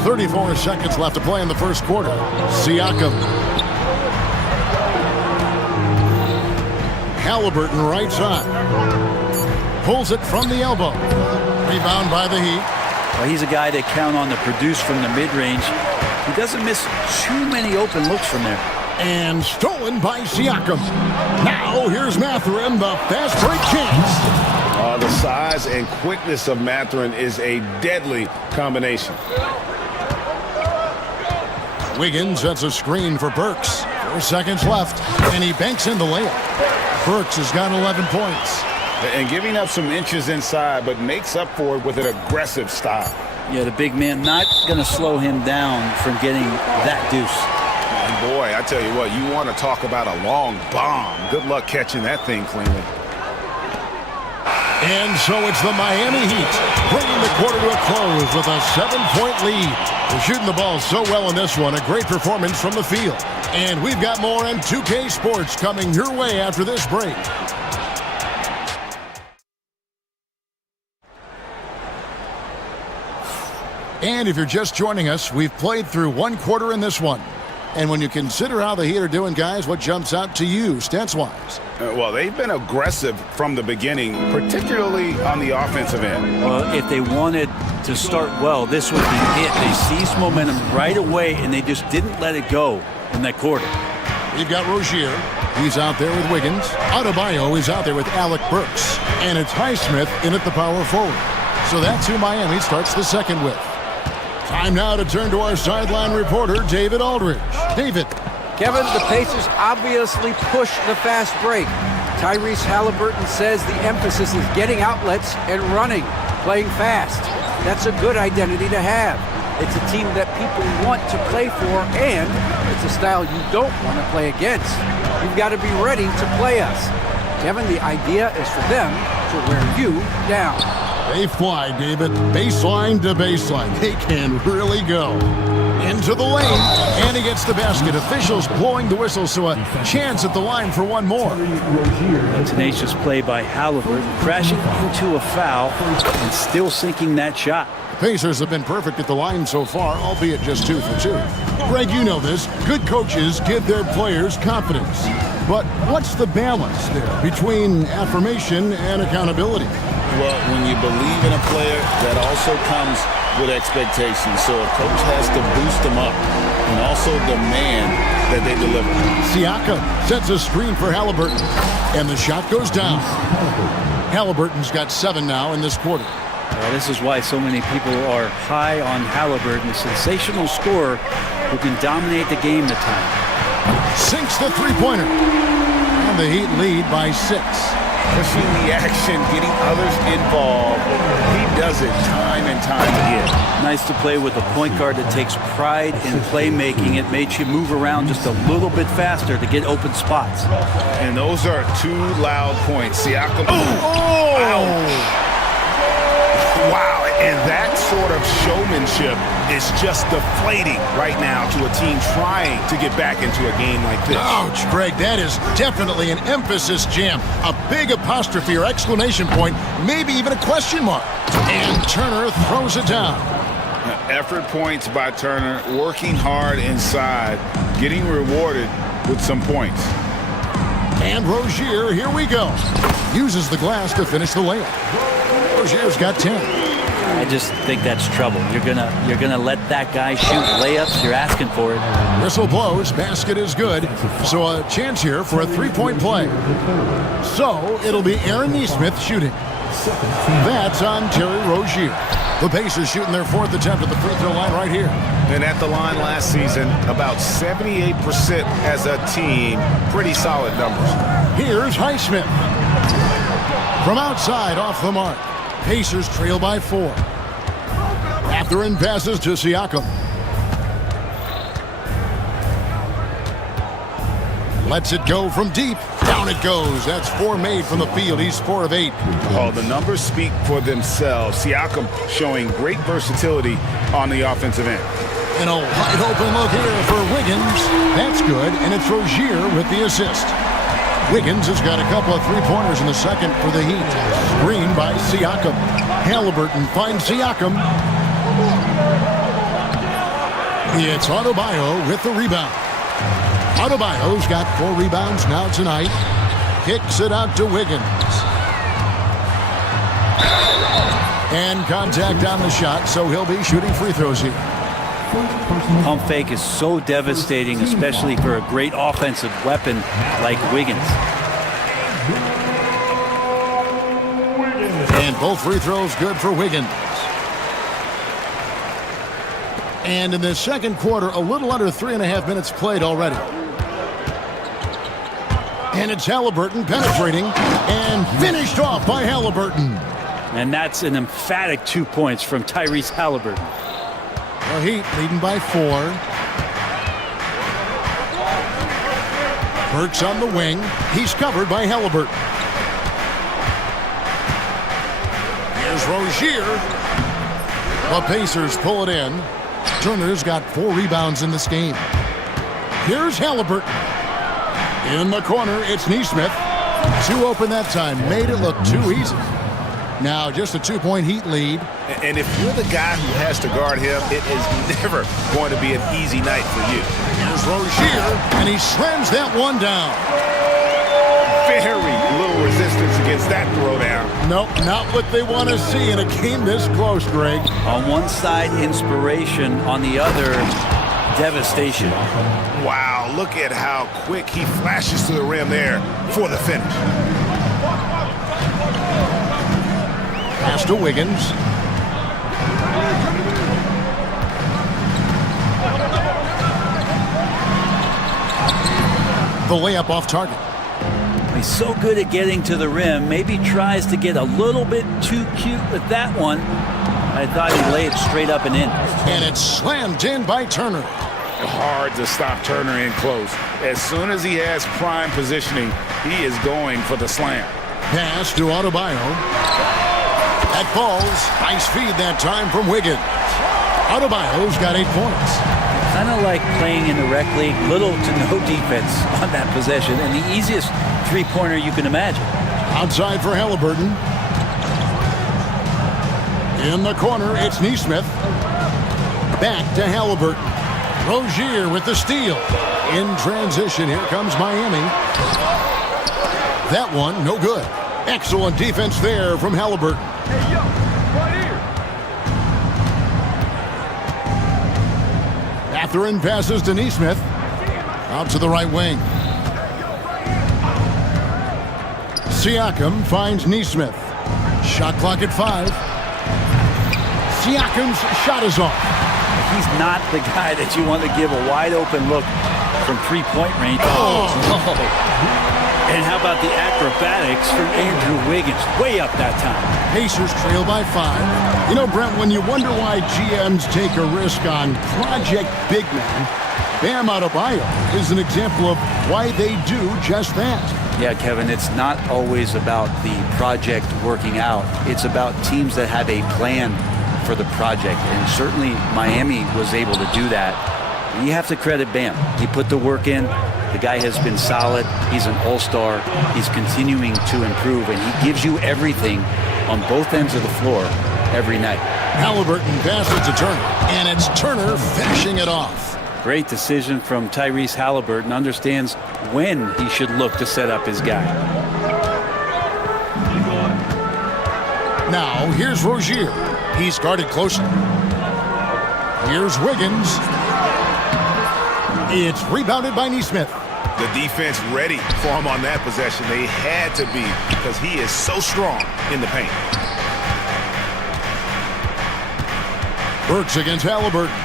34 seconds left to play in the first quarter. Siakam. Halliburton right side. Pulls it from the elbow. Rebound by the Heat. Well, he's a guy to count on to produce from the mid-range. He doesn't miss too many open looks from there. And stolen by Siakam. Now here's Mathurin, the fast break chance. The size and quickness of Mathurin is a deadly combination. Wiggins sets a screen for Burks. 4 seconds left, and he banks in the layup. Burks has got 11 points. And giving up some inches inside, but makes up for it with an aggressive style. Yeah, the big man not going to slow him down from getting that deuce. And boy, I tell you what, you want to talk about a long bomb. Good luck catching that thing cleanly. And so it's the Miami Heat bringing the quarter to a close with a 7-point lead. They're shooting the ball so well in this one. A great performance from the field. And we've got more on 2K Sports coming your way after this break. And if you're just joining us, we've played through one quarter in this one. And when you consider how the Heat are doing, guys, what jumps out to you, stats-wise? Well, they've been aggressive from the beginning, particularly on the offensive end. Well, if they wanted to start well, this would be it. They seized momentum right away, and they just didn't let it go in that quarter. You've got Rozier. He's out there with Wiggins. Adebayo is out there with Alec Burks. And it's Highsmith in at the power forward. So that's who Miami starts the second with. Time now to turn to our sideline reporter, David Aldridge. David. Kevin, the Pacers obviously push the fast break. Tyrese Halliburton says the emphasis is getting outlets and running, playing fast. That's a good identity to have. It's a team that people want to play for, and it's a style you don't want to play against. You've got to be ready to play us. Kevin, the idea is for them to wear you down. They fly, David. Baseline to baseline. They can really go. Into the lane, and he gets the basket. Officials blowing the whistle, so a chance at the line for one more. A tenacious play by Halliburton, crashing into a foul and still sinking that shot. The Pacers have been perfect at the line so far, albeit just 2 for 2. Greg, you know this. Good coaches give their players confidence. But what's the balance there between affirmation and accountability? Well, when you believe in a player, that also comes with expectations. So a coach has to boost them up and also demand that they deliver. Siakam sets a screen for Halliburton, and the shot goes down. Halliburton's got 7 now in this quarter. This is why so many people are high on Halliburton, a sensational scorer who can dominate the game at times. Sinks the three-pointer, and the Heat lead by 6. Pushing the action, getting others involved. He does it time and time again. Nice to play with a point guard that takes pride in playmaking. It makes you move around just a little bit faster to get open spots. And those are 2 loud points. Siakam. Oh! Wow, and that sort of showmanship is just deflating right now to a team trying to get back into a game like this. Ouch, Greg, that is definitely an emphasis jam. A big apostrophe or exclamation point, maybe even a question mark. And Turner throws it down. Effort points by Turner, working hard inside, getting rewarded with some points. And Rozier, here we go. Uses the glass to finish the layup. Rozier's got 10. I just think that's trouble. You're gonna let that guy shoot layups. You're asking for it. Whistle blows. Basket is good. So a chance here for a three-point play. So it'll be Aaron Nesmith shooting. That's on Terry Rozier. The Pacers shooting their 4th attempt at the free throw line right here. And at the line last season, about 78% as a team. Pretty solid numbers. Here's Highsmith. From outside, off the mark. Pacers trail by 4. Mathurin passes to Siakam. Lets it go from deep. Down it goes. That's 4 made from the field. He's 4 of 8. Oh, the numbers speak for themselves. Siakam showing great versatility on the offensive end. And a wide open look here for Wiggins. That's good, and it's Rozier with the assist. Wiggins has got a couple of three-pointers in the second for the Heat. Screen by Siakam. Halliburton finds Siakam. It's Adebayo with the rebound. Adebayo's got 4 rebounds now tonight. Kicks it out to Wiggins. And contact on the shot, so he'll be shooting free throws here. Pump fake is so devastating, especially for a great offensive weapon like Wiggins. And both free throws good for Wiggins. And in the second quarter, a little under 3.5 minutes played already. And it's Halliburton penetrating and finished off by Halliburton. And that's an emphatic 2 points from Tyrese Halliburton. The Heat leading by 4. Burks on the wing. He's covered by Halliburton. Here's Rozier. The Pacers pull it in. Turner's got 4 rebounds in this game. Here's Halliburton. In the corner, it's Nesmith. 2 open that time. Made it look too easy. Now just a 2-point Heat lead. And if you're the guy who has to guard him, it is never going to be an easy night for you. Here's Rozier, and he slams that one down. Very little resistance against that throwdown. Nope, not what they want to see in a game this close, Greg. On one side, inspiration. On the other, devastation. Wow, look at how quick he flashes to the rim there for the finish. Pass to Wiggins. The layup off target. He's so good at getting to the rim. Maybe tries to get a little bit too cute with that one. I thought he laid it straight up and in. And it's slammed in by Turner. Hard to stop Turner in close. As soon as he has prime positioning, he is going for the slam. Pass to Adebayo. That falls. Nice feed that time from Wiggins. Adebayo's got 8 points. Kind of like playing in the rec league, little to no defense on that possession, and the easiest three-pointer you can imagine. Outside for Halliburton. In the corner, it's Nesmith. Back to Halliburton. Rozier with the steal. In transition, here comes Miami. That one, no good. Excellent defense there from Halliburton. Hey, yo, right here. Mathurin passes to Nesmith. Out to the right wing. Siakam finds Nesmith. Shot clock at 5. Siakam's shot is off. He's not the guy that you want to give a wide open look from three-point range. Oh. And how about the acrobatics from Andrew Wiggins? Way up that time. Pacers trail by 5. You know, Brent, when you wonder why GMs take a risk on Project Big Man, Bam Adebayo is an example of why they do just that. Yeah, Kevin, it's not always about the project working out. It's about teams that have a plan for the project, and certainly Miami was able to do that. You have to credit Bam. He put the work in. The guy has been solid. He's an all-star. He's continuing to improve, and he gives you everything on both ends of the floor every night. Halliburton passes to Turner, and it's Turner finishing it off. Great decision from Tyrese Halliburton. Understands when he should look to set up his guy. Now, here's Rozier. He's guarded closely. Here's Wiggins. It's rebounded by Nesmith. The defense ready for him on that possession. They had to be because he is so strong in the paint. Burks against Halliburton.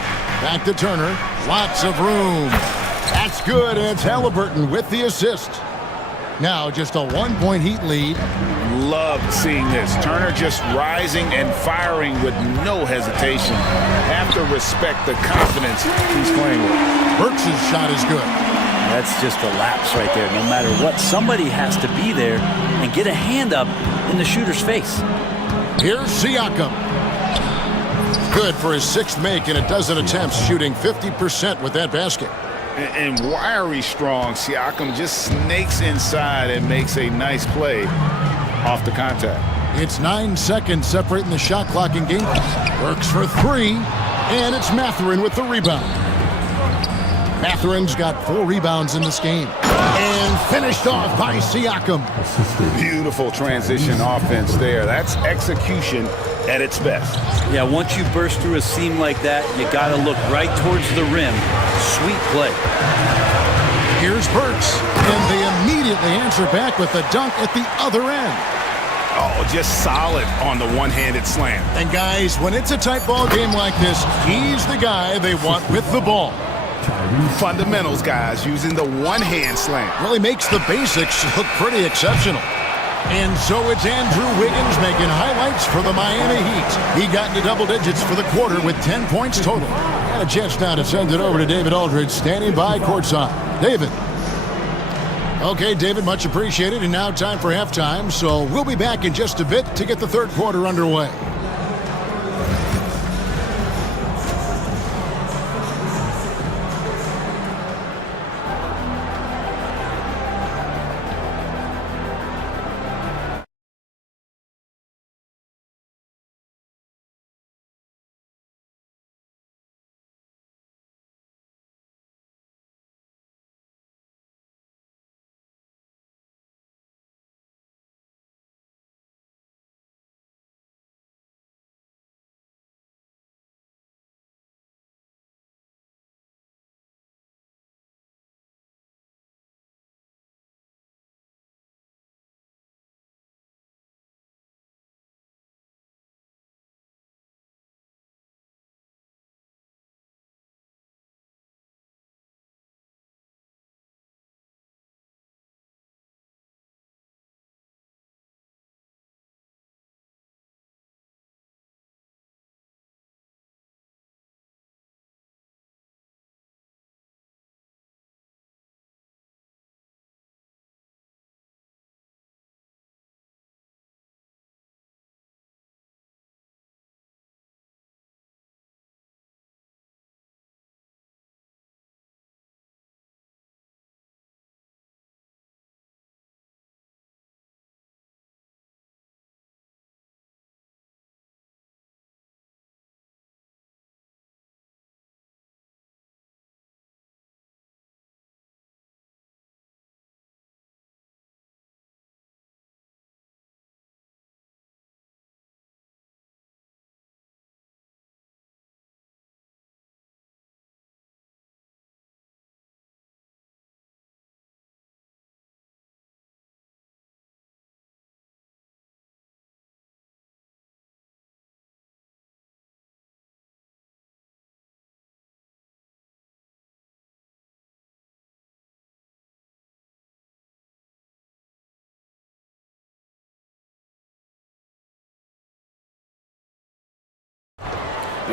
Back to Turner. Lots of room. That's good, and it's Halliburton with the assist. Now just a 1-point Heat lead. Loved seeing this. Turner just rising and firing with no hesitation. Have to respect the confidence he's playing with. Burks' shot is good. That's just a lapse right there. No matter what, somebody has to be there and get a hand up in the shooter's face. Here's Siakam. Good for his 6th make in a dozen attempts, shooting 50% with that basket. And wiry strong, Siakam just snakes inside and makes a nice play off the contact. It's 9 seconds separating the shot clock in game. Works for 3, and it's Mathurin with the rebound. Mathurin's got 4 rebounds in this game. And finished off by Siakam. Beautiful transition offense there. That's execution at its best. Yeah, once you burst through a seam like that, you got to look right towards the rim. Sweet play. Here's Burks, and they immediately answer back with a dunk at the other end. Oh, just solid on the one-handed slam. And guys, when it's a tight ball game like this, he's the guy they want with the ball. Fundamentals, guys, using the one-hand slam. Really makes the basics look pretty exceptional. And so it's Andrew Wiggins making highlights for the Miami Heat. He got into double digits for the quarter with 10 points total. And a chance now to send it over to David Aldridge, standing by courtside. David. Okay, David, much appreciated. And now time for halftime. So we'll be back in just a bit to get the third quarter underway.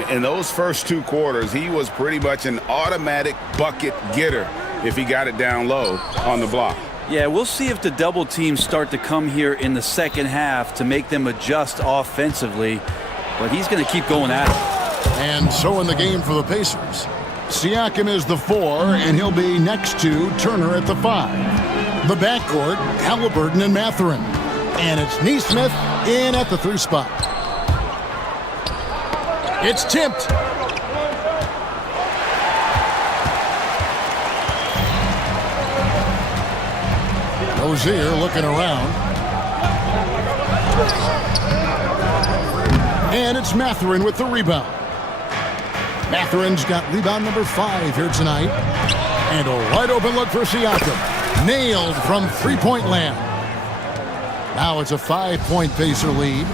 In those first 2 quarters, he was pretty much an automatic bucket getter if he got it down low on the block. Yeah, we'll see if the double teams start to come here in the second half to make them adjust offensively, but he's going to keep going at it. And so in the game for the Pacers, Siakam is the 4, and he'll be next to Turner at the 5. The backcourt, Halliburton and Mathurin. And it's Nesmith in at the 3 spot. It's tipped. Rozier looking around. And it's Mathurin with the rebound. Mathurin's got rebound number 5 here tonight. And a wide open look for Siakam. Nailed from three-point land. Now it's a 5-point Pacer lead.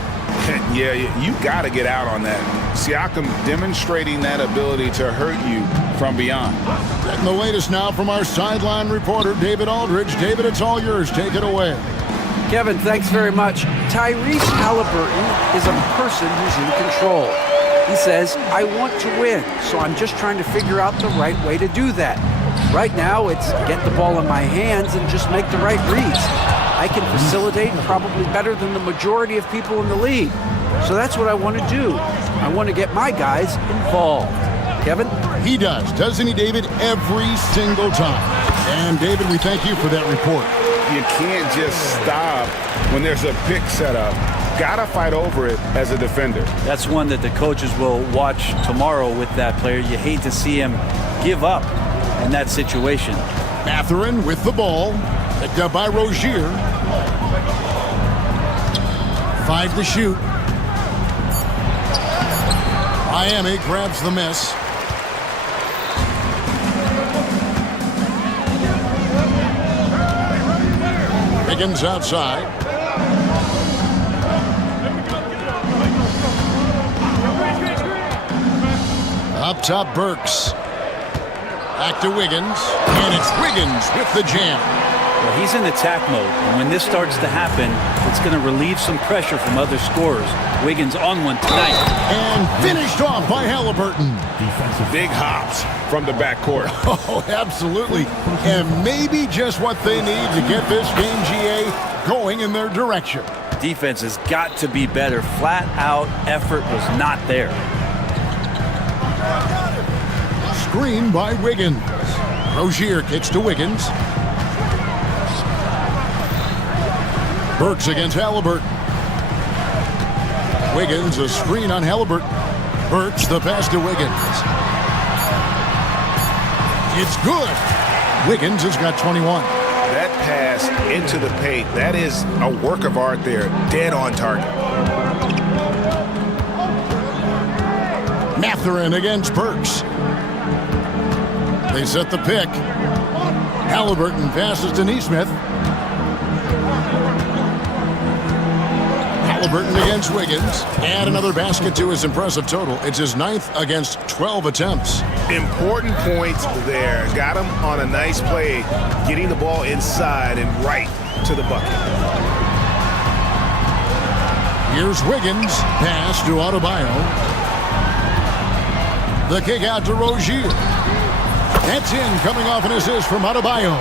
Yeah, you got to get out on that. Siakam demonstrating that ability to hurt you from beyond. Getting the latest now from our sideline reporter, David Aldridge. David, it's all yours. Take it away. Kevin, thanks very much. Tyrese Halliburton is a person who's in control. He says, I want to win, so I'm just trying to figure out the right way to do that. Right now, it's get the ball in my hands and just make the right reads. I can facilitate probably better than the majority of people in the league. So that's what I want to do. I want to get my guys involved. Kevin? He does, doesn't he, David? Every single time. And, David, we thank you for that report. You can't just stop when there's a pick set up. Gotta fight over it as a defender. That's one that the coaches will watch tomorrow with that player. You hate to see him give up in that situation. Mathurin with the ball. Picked up by Rozier. 5 to shoot. Miami grabs the miss. Higgins outside. Up top, Burks. Back to Wiggins. And it's Wiggins with the jam. Well, he's in attack mode, and when this starts to happen, it's going to relieve some pressure from other scorers. Wiggins on one tonight. And finished off by Halliburton. Big hops from the backcourt. Oh, absolutely. And maybe just what they need to get this game, GA, going in their direction. Defense has got to be better. Flat out effort was not there. Screen by Wiggins. Rozier kicks to Wiggins. Burks against Halliburton. Wiggins, a screen on Halliburton. Burks, the pass to Wiggins. It's good. Wiggins has got 21. That pass into the paint, that is a work of art there. Dead on target. Mathurin against Burks. They set the pick. Halliburton passes to Nesmith. Halliburton against Wiggins. And another basket to his impressive total. It's his 9th against 12 attempts. Important points there. Got him on a nice play, getting the ball inside and right to the bucket. Here's Wiggins. Pass to Adebayo. The kick out to Rozier. That's in, coming off an assist from Adebayo.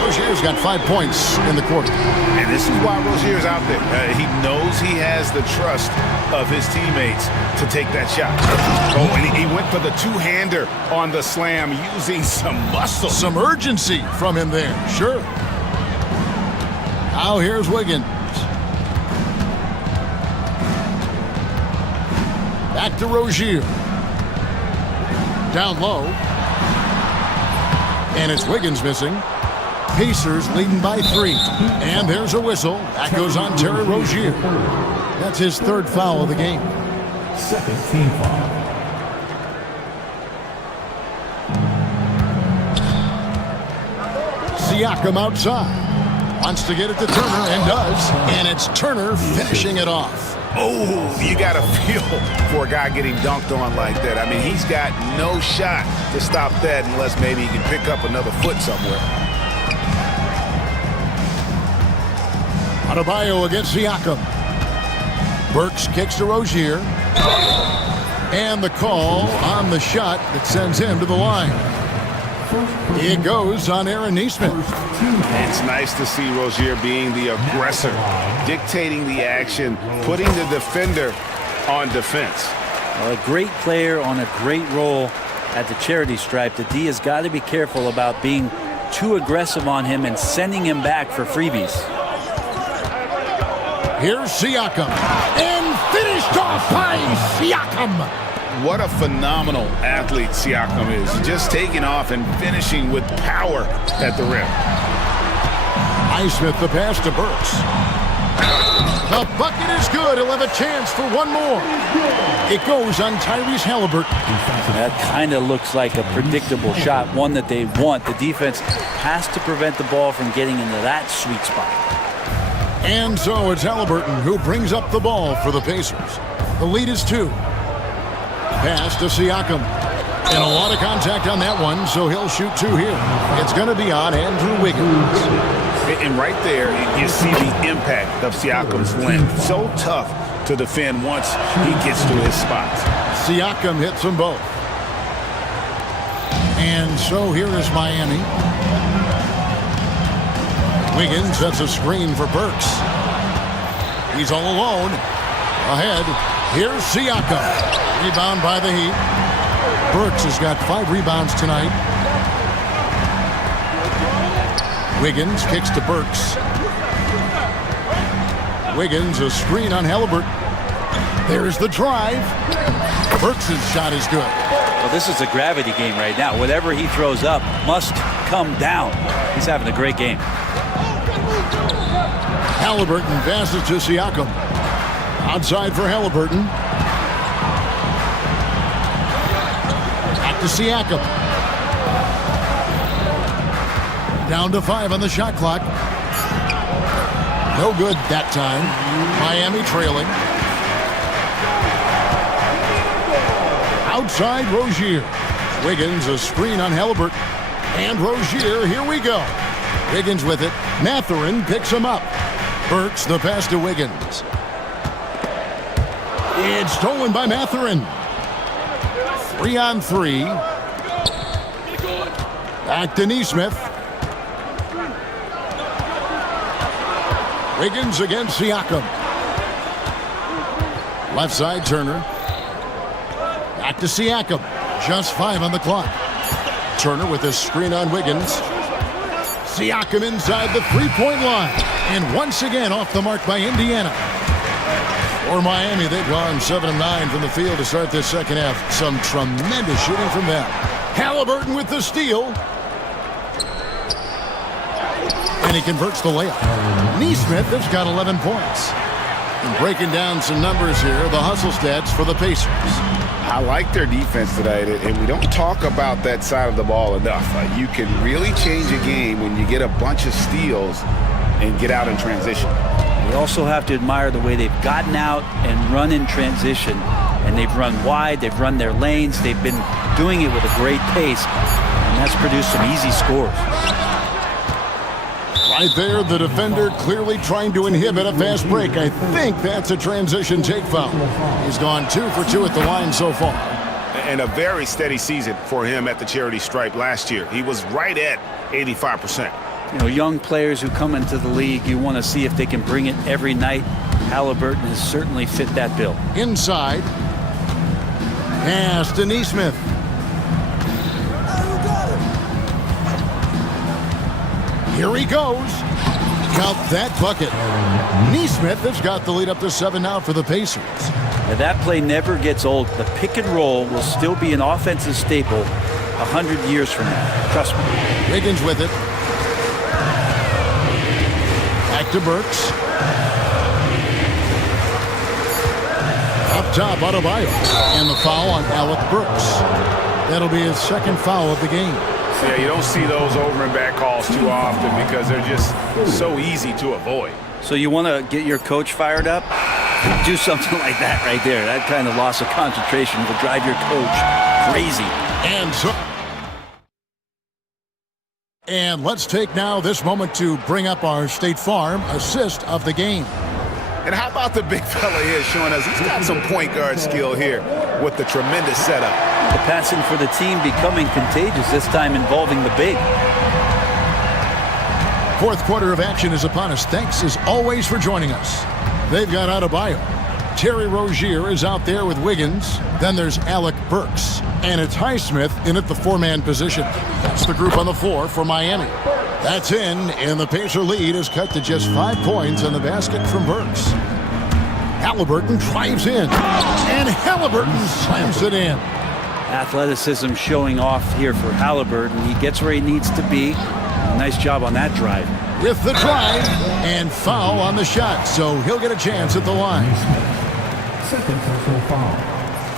Rozier's got 5 points in the quarter. And this is why Rozier's out there. He knows he has the trust of his teammates to take that shot. Oh, and he went for the two-hander on the slam using some muscle. Some urgency from him there, sure. Now here's Wiggins. Back to Rozier. Down low. And it's Wiggins missing. Pacers leading by 3. And there's a whistle. That goes on Terry Rozier. That's his 3rd foul of the game. 2nd team foul. Siakam outside. Wants to get it to Turner and does. And it's Turner finishing it off. Oh, you got to feel for a guy getting dunked on like that. I mean, he's got no shot to stop that unless maybe he can pick up another foot somewhere. Adebayo against Siakam. Burks kicks to Rozier. And the call on the shot that sends him to the line. It goes on Aaron Neesmith. It's nice to see Rozier being the aggressor, dictating the action, putting the defender on defense. Well, a great player on a great role at the charity stripe. The D has got to be careful about being too aggressive on him and sending him back for freebies. Here's Siakam. And finished off by Siakam. What a phenomenal athlete Siakam is. Just taking off and finishing with power at the rim. Highsmith the pass to Burks. The bucket is good. He'll have a chance for one more. It goes on Tyrese Halliburton. That kind of looks like a predictable shot, one that they want. The defense has to prevent the ball from getting into that sweet spot. And so it's Halliburton who brings up the ball for the Pacers. The lead is 2. Pass to Siakam. And a lot of contact on that one, so he'll shoot 2 here. It's going to be on Andrew Wiggins. And right there, you see the impact of Siakam's length. So tough to defend once he gets to his spots. Siakam hits them both. And so here is Miami. Wiggins sets a screen for Burks. He's all alone. Ahead, here's Siakam. Rebound by the Heat. Burks has got 5 rebounds tonight. Wiggins kicks to Burks. Wiggins, a screen on Halliburton. There's the drive. Burks' shot is good. Well, this is a gravity game right now. Whatever he throws up must come down. He's having a great game. Halliburton passes to Siakam. Outside for Halliburton. Back to Siakam. Down to 5 on the shot clock. No good that time. Miami trailing. Outside Rozier. Wiggins, a screen on Halliburton. And Rozier, here we go. Wiggins with it. Mathurin picks him up. Burks the pass to Wiggins. It's stolen by Mathurin. 3 on 3. Back to Neesmith. Wiggins against Siakam. Left side Turner. Back to Siakam. Just 5 on the clock. Turner with a screen on Wiggins. Siakam inside the three-point line. And once again off the mark by Indiana. For Miami, they've gone 7 of 9 from the field to start this second half. Some tremendous shooting from them. Halliburton with the steal. And he converts the layup. Neesmith has got 11 points. And breaking down some numbers here, the hustle stats for the Pacers. I like their defense tonight, and we don't talk about that side of the ball enough. You can really change a game when you get a bunch of steals and get out in transition. We also have to admire the way they've gotten out and run in transition. And they've run wide, they've run their lanes, they've been doing it with a great pace, and that's produced some easy scores. Right there, the defender clearly trying to inhibit a fast break. I think that's a transition take foul. He's gone 2 for 2 at the line so far. And a very steady season for him at the charity stripe last year. He was right at 85%. You know, young players who come into the league, you want to see if they can bring it every night. Halliburton has certainly fit that bill. Inside. Pass to Neesmith. Here he goes. Count that bucket. Neesmith has got the lead up to 7 now for the Pacers. Now that play never gets old. The pick and roll will still be an offensive staple 100 years from now. Trust me. Wiggins with it. Back to Burks. Up top, Adebayo. And the foul on Alec Burks. That'll be his second foul of the game. Yeah, you don't see those over and back calls too often because they're just so easy to avoid. So you want to get your coach fired up? Do something like that right there. That kind of loss of concentration will drive your coach crazy. And let's take now this moment to bring up our State Farm assist of the game. And how about the big fella here showing us he's got some point guard skill here. with the tremendous setup. The passing for the team becoming contagious, this time involving the big. Fourth quarter of action is upon us. Thanks as always for joining us. They've got Adebayo. Terry Rozier is out there with Wiggins. Then there's Alec Burks. And it's Highsmith in at the four-man position. That's the group on the floor for Miami. That's in, and the Pacer lead is cut to just 5 points on the basket from Burks. Halliburton drives in, and Halliburton slams it in. Athleticism showing off here for Halliburton. He gets where he needs to be. Nice job on that drive. With the drive, and foul on the shot, so he'll get a chance at the line.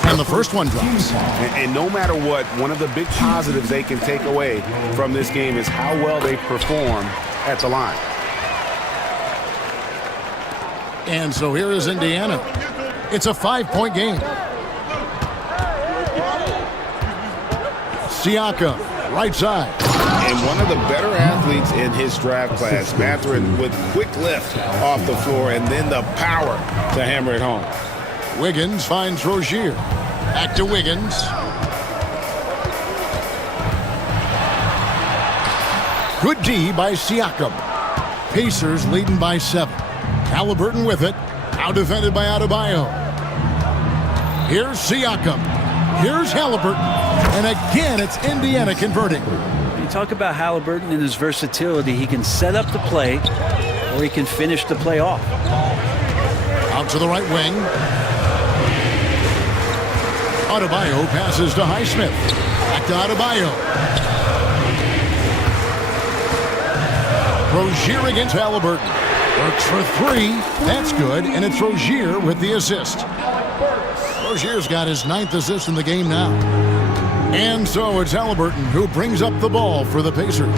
And the first one drops. And no matter what, one of the big positives they can take away from this game is how well they perform at the line. And so here is Indiana. It's a 5-point game. Siakam, right side. And one of the better athletes in his draft class, Mathurin, with quick lift off the floor and then the power to hammer it home. Wiggins finds Rozier. Back to Wiggins. Good D by Siakam. Pacers leading by 7. Halliburton with it. Out defended by Adebayo. Here's Siakam. Here's Halliburton. And again, it's Indiana converting. You talk about Halliburton and his versatility. He can set up the play, or he can finish the play off. Out to the right wing. Adebayo passes to Highsmith. Back to Adebayo. Rozier against Halliburton. Works for 3. That's good, and it's Rozier with the assist. Rozier's got his 9th assist in the game now. And so it's Halliburton who brings up the ball for the Pacers.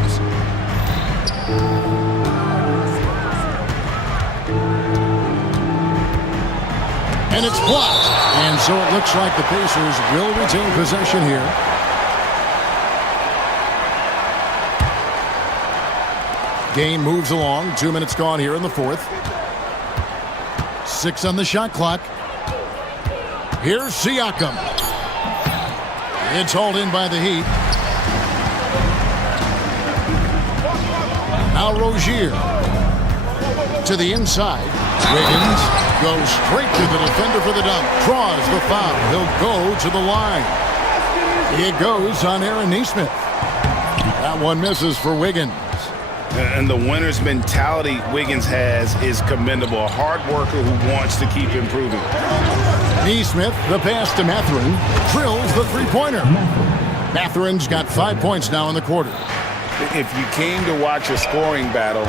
And it's blocked. And so it looks like the Pacers will retain possession here. Game moves along. 2 minutes gone here in the fourth. 6 on the shot clock. Here's Siakam. It's hauled in by the Heat. Now Rozier. To the inside. Wiggins goes straight to the defender for the dunk. Draws the foul. He'll go to the line. It goes on Aaron Nesmith. That one misses for Wiggins. And the winner's mentality Wiggins has is commendable. A hard worker who wants to keep improving. Nesmith, the pass to Mathurin, drills the three-pointer. Mathurin's got 5 points now in the quarter. If you came to watch a scoring battle,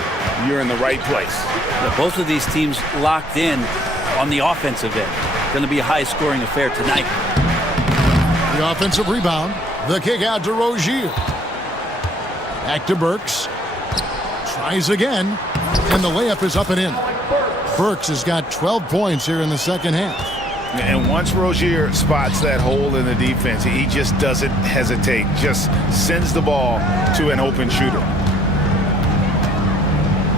you're in the right place. Both of these teams locked in on the offensive end. Going to be a high-scoring affair tonight. The offensive rebound. The kick out to Rozier. Back to Burks. Tries again. And the layup is up and in. Burks has got 12 points here in the second half. And once Rozier spots that hole in the defense, he just doesn't hesitate. Just sends the ball to an open shooter.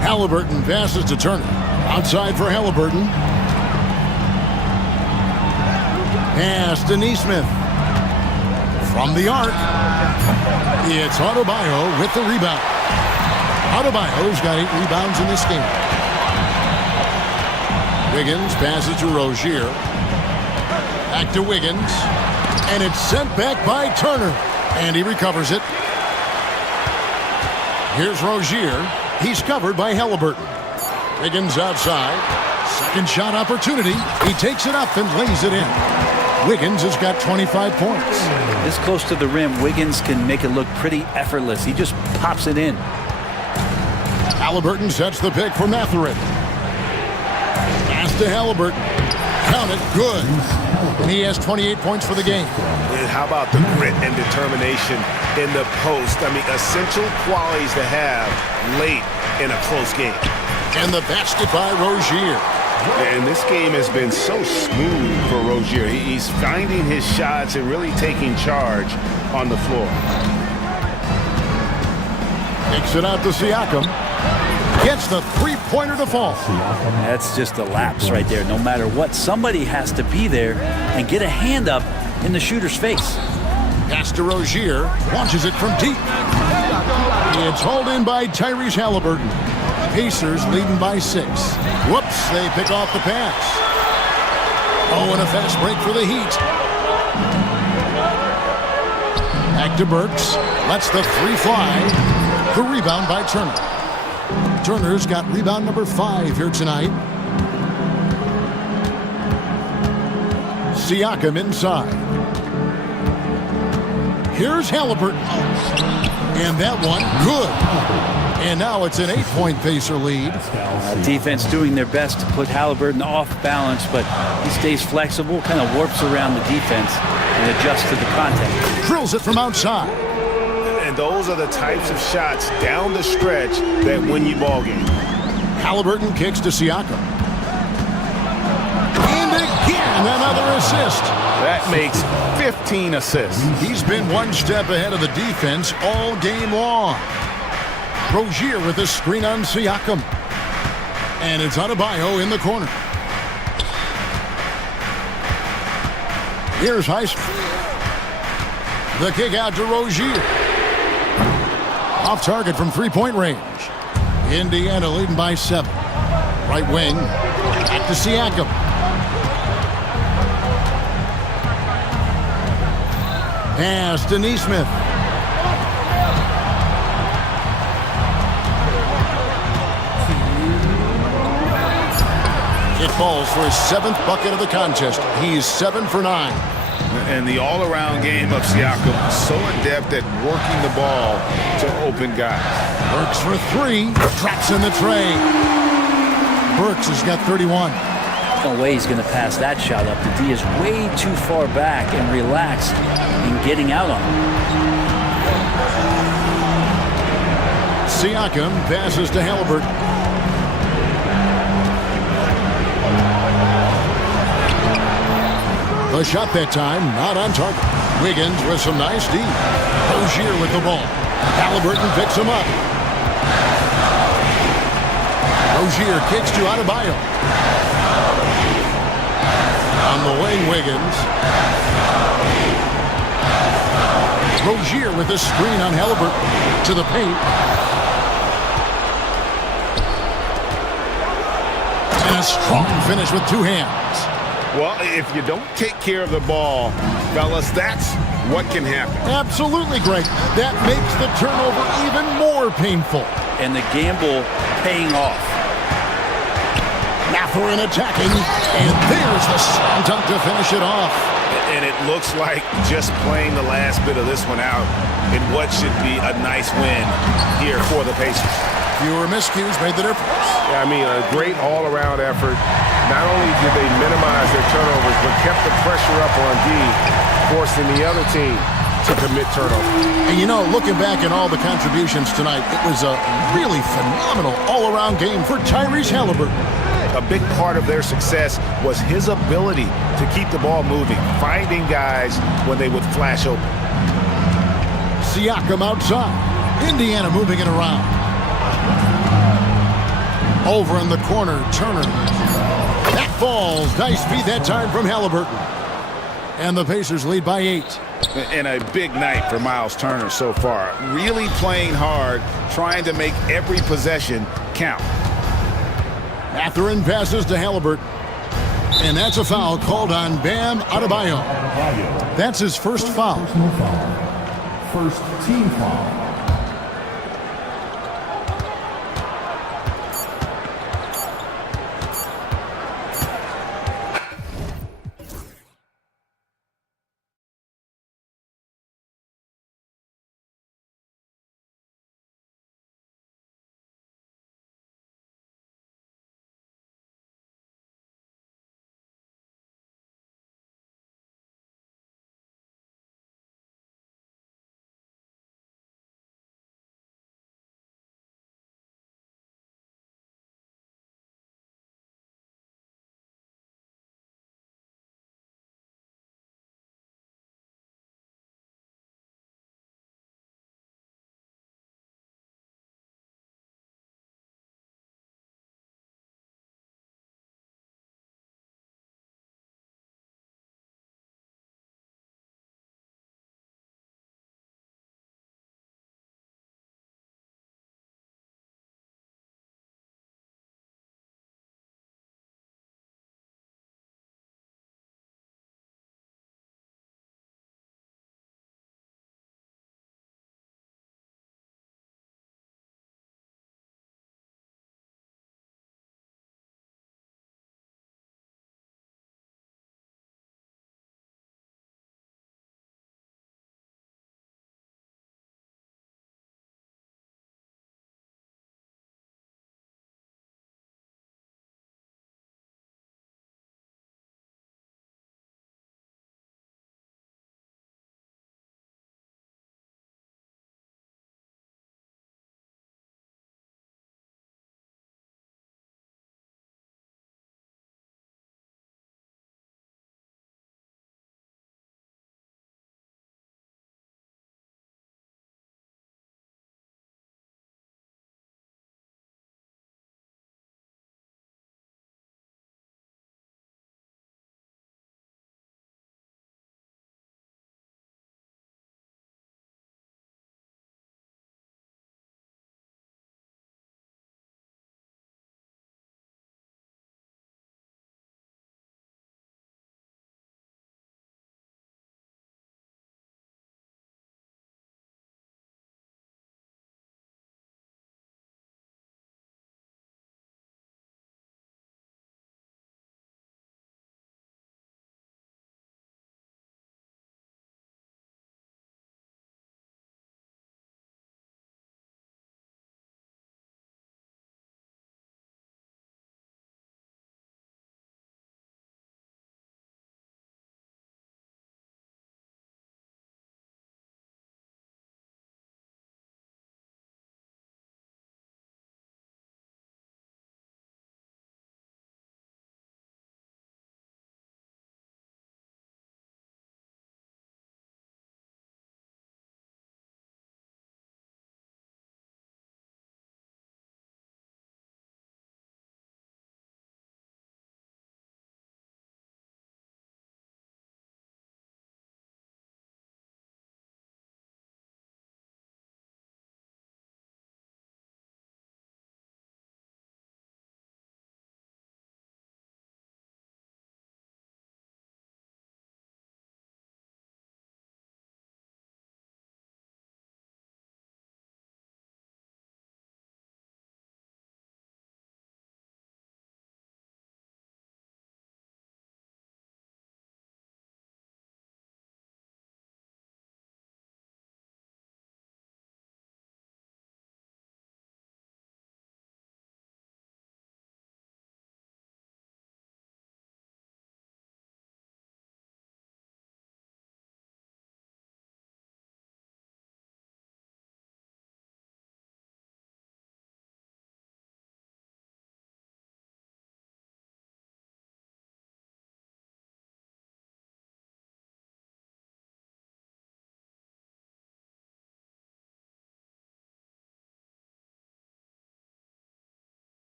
Halliburton passes to Turner. Outside for Halliburton. Pass to Nesmith. From the arc. It's Adebayo with the rebound. Adebayo's got 8 rebounds in this game. Wiggins passes to Rozier. Back to Wiggins. And it's sent back by Turner. And he recovers it. Here's Rozier. He's covered by Halliburton. Wiggins outside. Second shot opportunity. He takes it up and lays it in. Wiggins has got 25 points. This close to the rim, Wiggins can make it look pretty effortless. He just pops it in. Halliburton sets the pick for Mathurin. Pass to Halliburton. Count it. Good. And he has 28 points for the game. And how about the grit and determination in the post? I mean, essential qualities to have late in a close game. And the basket by Rozier. And this game has been so smooth for Rozier. He's finding his shots and really taking charge on the floor. Takes it out to Siakam. Gets the three-pointer to fall. That's just a lapse right there. No matter what, somebody has to be there and get a hand up in the shooter's face. Pass to Rozier. Launches it from deep. It's hauled in by Tyrese Halliburton. Pacers leading by 6. Whoops, they pick off the pass. Oh, and a fast break for the Heat. Back to Burks. Lets the three fly. The rebound by Turner. Turner's got rebound number 5 here tonight. Siakam inside. Here's Halliburton. And that one, good. And now it's an 8-point Pacer lead. Defense doing their best to put Halliburton off balance, but he stays flexible, kind of warps around the defense and adjusts to the contact. Drills it from outside. And those are the types of shots down the stretch that win you ball game. Halliburton kicks to Siakam. And again, another assist. That makes 15 assists. He's been one step ahead of the defense all game long. Rozier with a screen on Siakam. And it's Adebayo in the corner. Here's Heist. The kick out to Rozier. Off target from three-point range. Indiana leading by 7. Right wing. Back to Siakam. Pass to Neesmith. It falls for his 7th bucket of the contest. He's 7 for 9. And the all-around game of Siakam, so adept at working the ball to open guys. Burks for 3. Traps in the tray. Burks has got 31. No way he's going to pass that shot up. The D is way too far back and relaxed in getting out on him. Siakam passes to Halliburton. The shot that time, not on target. Wiggins with some nice D. Rozier with the ball. Halliburton picks him up. Rozier kicks to Adebayo. On the wing, Wiggins. Rozier with a screen on Halliburton. To the paint. And a strong finish with 2 hands. Well, if you don't take care of the ball, fellas, that's what can happen. Absolutely, Greg. That makes the turnover even more painful. And the gamble paying off. Mathurin attacking, and there's the slam dunk to finish it off. And it looks like just playing the last bit of this one out in what should be a nice win here for the Pacers. Fewer miscues made the difference. Yeah, I mean, a great all-around effort. Not only did they minimize their turnovers, but kept the pressure up on D, forcing the other team to commit turnovers. And you know, looking back at all the contributions tonight, it was a really phenomenal all-around game for Tyrese Halliburton. A big part of their success was his ability to keep the ball moving, finding guys when they would flash open. Siakam outside. Indiana moving it around. Over in the corner, Turner. That falls. Nice feed that time from Halliburton. And the Pacers lead by 8. And a big night for Miles Turner so far. Really playing hard, trying to make every possession count. Mathurin passes to Halliburton. And that's a foul called on Bam Adebayo. That's his first foul. First team foul.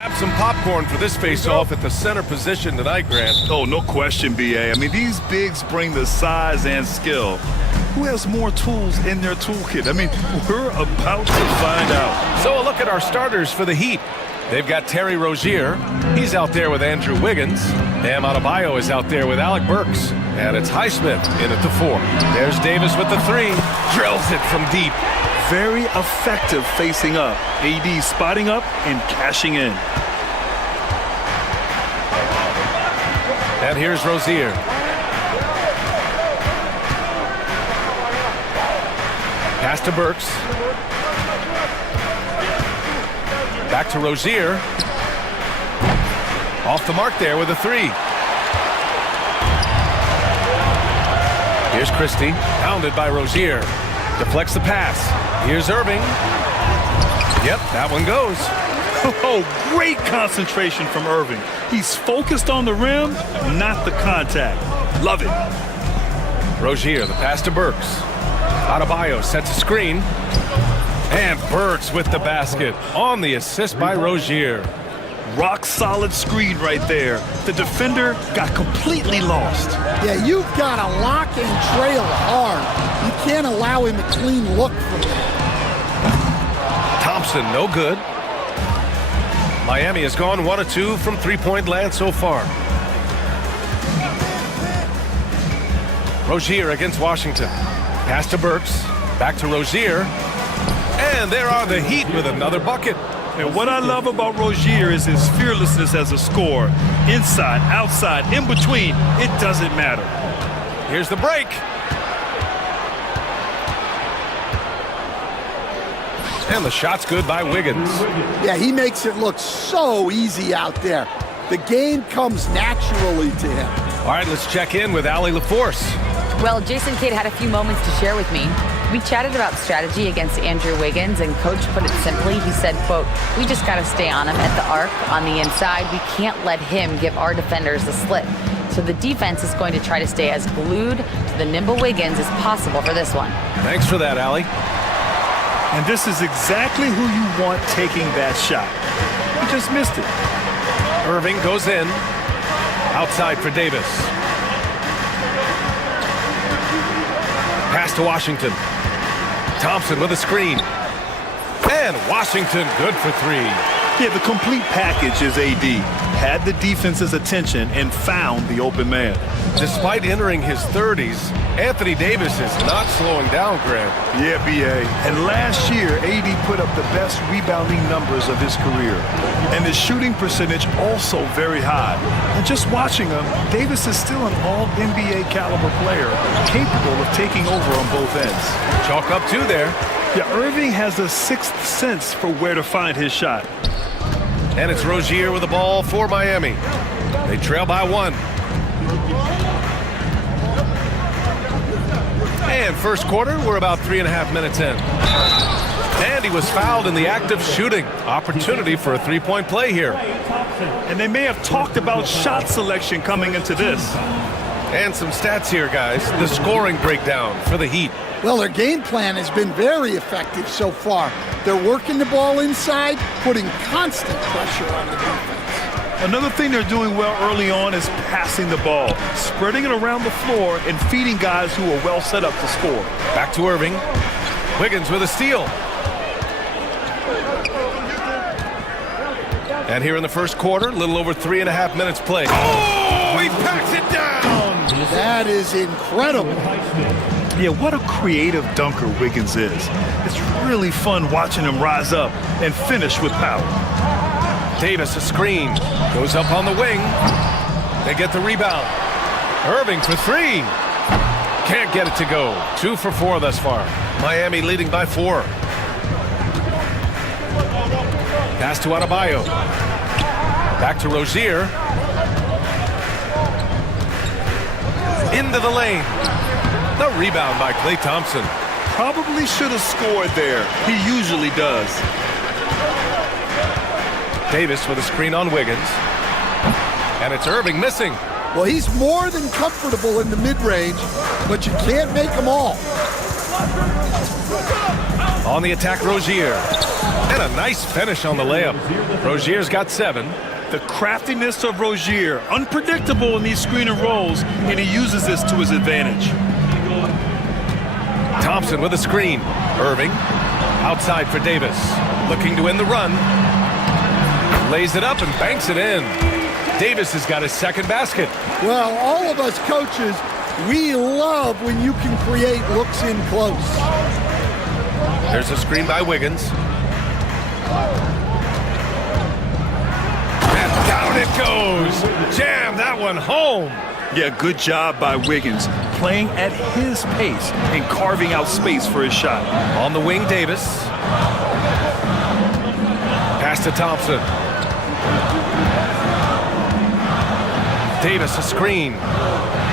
Have some popcorn for this face-off at the center position tonight, Grant. Oh, no question, B.A. I mean, these bigs bring the size and skill. Who has more tools in their toolkit? I mean, we're about to find out. So a look at our starters for the Heat. They've got Terry Rozier. He's out there with Andrew Wiggins. Bam Adebayo is out there with Alec Burks. And it's Highsmith in at the 4. There's Davis with the 3. Drills it from deep. Very effective facing up. AD spotting up and cashing in. And here's Rozier. Pass to Burks. Back to Rozier. Off the mark there with a 3. Here's Christie, pounded by Rozier. Deflects the pass. Here's Irving. Yep, that one goes. Oh, great concentration from Irving. He's focused on the rim, not the contact. Love it. Rozier, the pass to Burks. Adebayo sets a screen. And Burks with the basket on the assist by Rozier. Rock solid screen right there. The defender got completely lost. Yeah, you've got to lock and trail hard. You can't allow him a clean look from there. Thompson, no good. Miami has gone 1 of 2 from three-point land so far. Rozier against Washington. Pass to Burks. Back to Rozier. And there are the Heat with another bucket. And what I love about Rozier is his fearlessness as a scorer. Inside, outside, in between, it doesn't matter. Here's the break. And the shot's good by Wiggins. Yeah, he makes it look so easy out there. The game comes naturally to him. All right, let's check in with Allie LaForce. Well, Jason Kidd had a few moments to share with me. We chatted about strategy against Andrew Wiggins, and Coach put it simply. He said, quote, "We just got to stay on him at the arc on the inside. We can't let him give our defenders a slip. So the defense is going to try to stay as glued to the nimble Wiggins as possible for this one." Thanks for that, Allie. And this is exactly who you want taking that shot. You just missed it. Irving goes in. Outside for Davis. Pass to Washington. Thompson with a screen. And Washington good for 3. Yeah, the complete package is AD. Had the defense's attention and found the open man. Despite entering his 30s, Anthony Davis is not slowing down, Grant. Yeah, B.A. And last year, AD put up the best rebounding numbers of his career. And his shooting percentage also very high. And just watching him, Davis is still an all-NBA caliber player, capable of taking over on both ends. Chalk up 2 there. Yeah, Irving has a sixth sense for where to find his shot. And it's Rozier with the ball for Miami. They trail by 1. And first quarter, we're about 3.5 minutes in. And he was fouled in the act of shooting. Opportunity for a 3-point play here. And they may have talked about shot selection coming into this. And some stats here, guys. The scoring breakdown for the Heat. Well, their game plan has been very effective so far. They're working the ball inside, putting constant pressure on the defense. Another thing they're doing well early on is passing the ball, spreading it around the floor and feeding guys who are well set up to score. Back to Irving. Wiggins with a steal. And here in the first quarter, a little over 3.5 minutes played. Oh, he packs it down! That is incredible. Yeah, what a creative dunker Wiggins is. It's really fun watching him rise up and finish with power. Davis, a screen. Goes up on the wing. They get the rebound. Irving for 3. Can't get it to go. 2 for 4 thus far. Miami leading by 4. Pass to Adebayo. Back to Rozier. Into the lane. The rebound by Klay Thompson. Probably should have scored there. He usually does. Davis with a screen on Wiggins. And it's Irving missing. Well, he's more than comfortable in the mid-range, but you can't make them all. On the attack, Rozier. And a nice finish on the layup. Rozier's got 7. The craftiness of Rozier, unpredictable in these screen and rolls, and he uses this to his advantage. Thompson with a screen. Irving outside for Davis. Looking to win the run. Lays it up and banks it in. Davis has got his second basket. Well, all of us coaches, we love when you can create looks in close. There's a screen by Wiggins. And down it goes. Jam that one home. Yeah, good job by Wiggins, playing at his pace and carving out space for his shot. On the wing, Davis. Pass to Thompson. Davis a screen.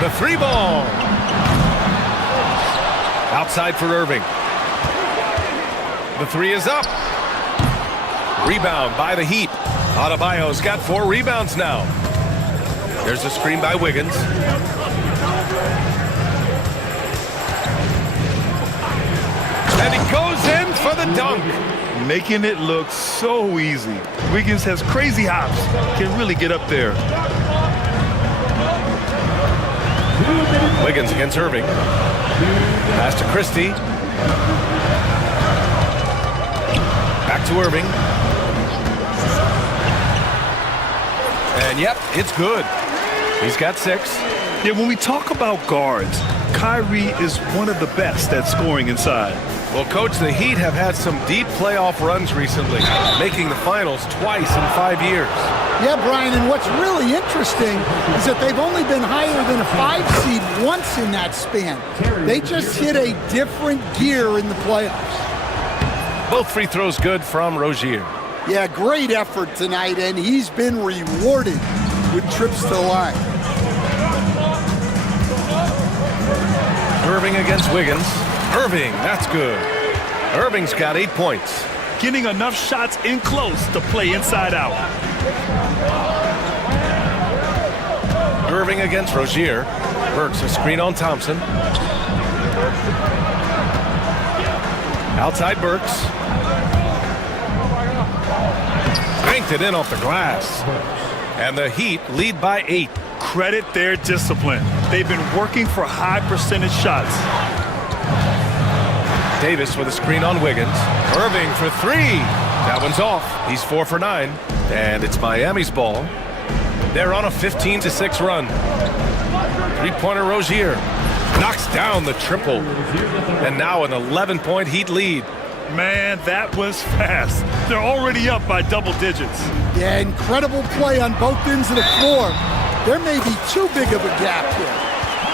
The 3 ball. Outside for Irving. The 3 is up. Rebound by the Heat. Adebayo's got 4 rebounds now. There's a screen by Wiggins. And he goes in for the dunk. Making it look so easy. Wiggins has crazy hops. Can really get up there. Wiggins against Irving. Pass to Christie. Back to Irving. And yep, it's good. He's got 6. Yeah, when we talk about guards, Kyrie is one of the best at scoring inside. Well, Coach, the Heat have had some deep playoff runs recently, making the finals twice in 5 years. Yeah, Brian, and what's really interesting is that they've only been higher than a 5 seed once in that span. They just hit a different gear in the playoffs. Both free throws good from Rozier. Yeah, great effort tonight, and he's been rewarded with trips to the line. Irving against Wiggins. Irving, that's good. Irving's got 8 points. Getting enough shots in close to play inside out. Irving against Rozier. Burks a screen on Thompson. Outside Burks. Banked it in off the glass. And the Heat lead by 8. Credit their discipline. They've been working for high percentage shots. Davis with a screen on Wiggins. Irving for 3. That one's off. He's 4 for 9. And it's Miami's ball. They're on a 15-6 run. 3-pointer Rozier. Knocks down the triple. And now an 11-point Heat lead. Man, that was fast. They're already up by double digits. Yeah, incredible play on both ends of the floor. There may be too big of a gap here.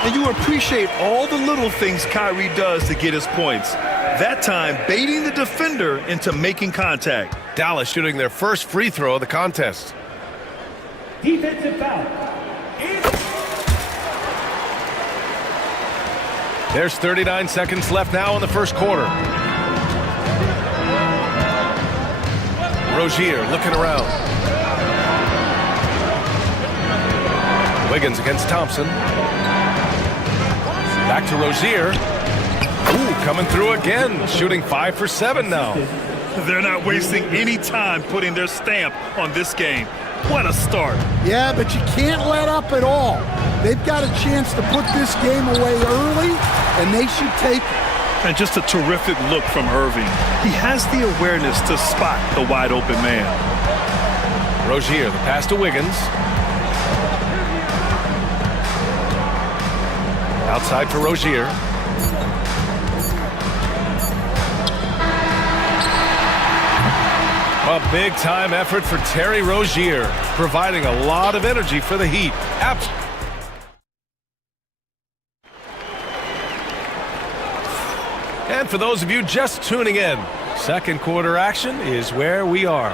And you appreciate all the little things Kyrie does to get his points. That time, baiting the defender into making contact. Dallas shooting their first free throw of the contest. Defensive foul. There's 39 seconds left now in the first quarter. Rozier looking around. Wiggins against Thompson. Back to Rozier. Ooh, coming through again. Shooting 5 for 7 now. They're not wasting any time putting their stamp on this game. What a start. Yeah, but you can't let up at all. They've got a chance to put this game away early, and they should take it. And just a terrific look from Irving. He has the awareness to spot the wide open man. Rozier, the pass to Wiggins. Outside for Rozier. A big-time effort for Terry Rozier, providing a lot of energy for the Heat. And for those of you just tuning in, second quarter action is where we are.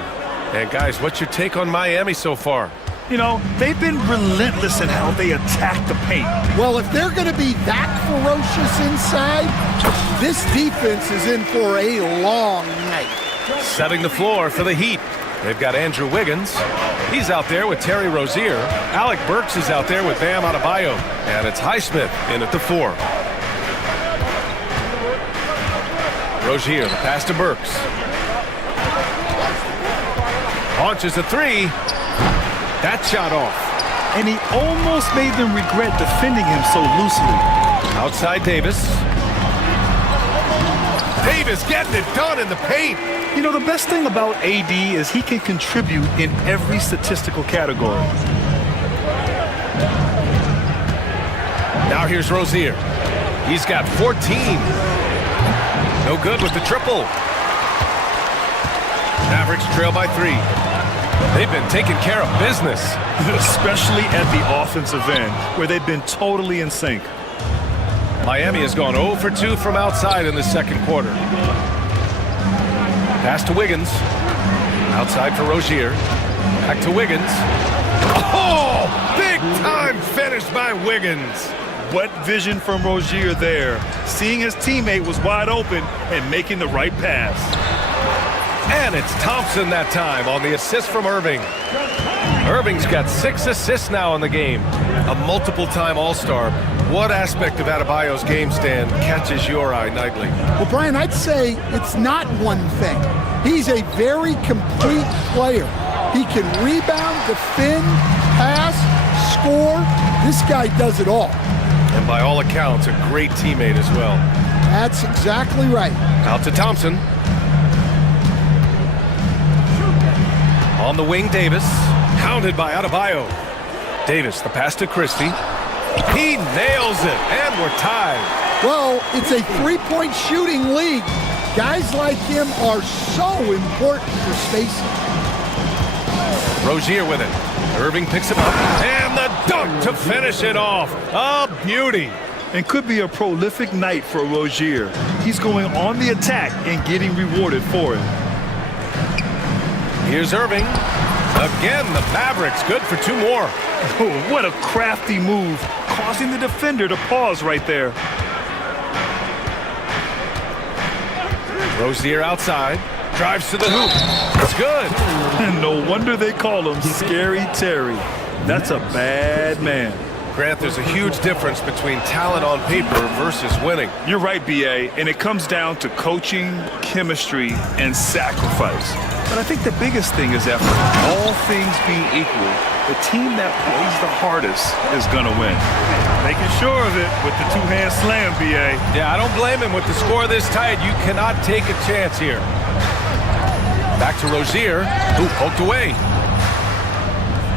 And guys, what's your take on Miami so far? You know, they've been relentless in how they attack the paint. Well, if they're going to be that ferocious inside, this defense is in for a long night. Setting the floor for the Heat. They've got Andrew Wiggins. He's out there with Terry Rozier. Alec Burks is out there with Bam Adebayo. And it's Highsmith in at the 4. Rozier, the pass to Burks. Launches a three. That shot off. And he almost made them regret defending him so loosely. Outside Davis. Davis getting it done in the paint. You know, the best thing about AD is he can contribute in every statistical category. Now here's Rozier. He's got 14. No good with the triple. Mavericks trail by 3. They've been taking care of business. Especially at the offensive end, where they've been totally in sync. Miami has gone 0 for 2 from outside in the second quarter. Pass to Wiggins. Outside for Rozier. Back to Wiggins. Oh! Big time finish by Wiggins. What vision from Rozier there. Seeing his teammate was wide open and making the right pass. And it's Thompson that time on the assist from Irving. Irving's got 6 assists now in the game. A multiple-time All-Star. What aspect of Adebayo's game stand catches your eye nightly? Well, Brian, I'd say it's not one thing. He's a very complete player. He can rebound, defend, pass, score. This guy does it all. And by all accounts, a great teammate as well. That's exactly right. Out to Thompson. On the wing, Davis. Hounded by Adebayo. Davis, the pass to Christie. He nails it, and we're tied. Well, it's a three-point shooting league. Guys like him are so important for spacing. Rozier with it. Irving picks him up, and the dunk to finish it off. A beauty. And could be a prolific night for Rozier. He's going on the attack and getting rewarded for it. Here's Irving. Again, the Mavericks good for 2 more. Oh, what a crafty move, causing the defender to pause right there. Rozier outside. Drives to the hoop. It's good. And no wonder they call him Scary Terry. That's a bad man. Grant, there's a huge difference between talent on paper versus winning. You're right, B.A., and it comes down to coaching, chemistry, and sacrifice. But I think the biggest thing is effort. All things being equal, the team that plays the hardest is going to win. Making sure of it with the two-hand slam, B.A. Yeah, I don't blame him. With the score this tight, you cannot take a chance here. Back to Rozier, who poked away.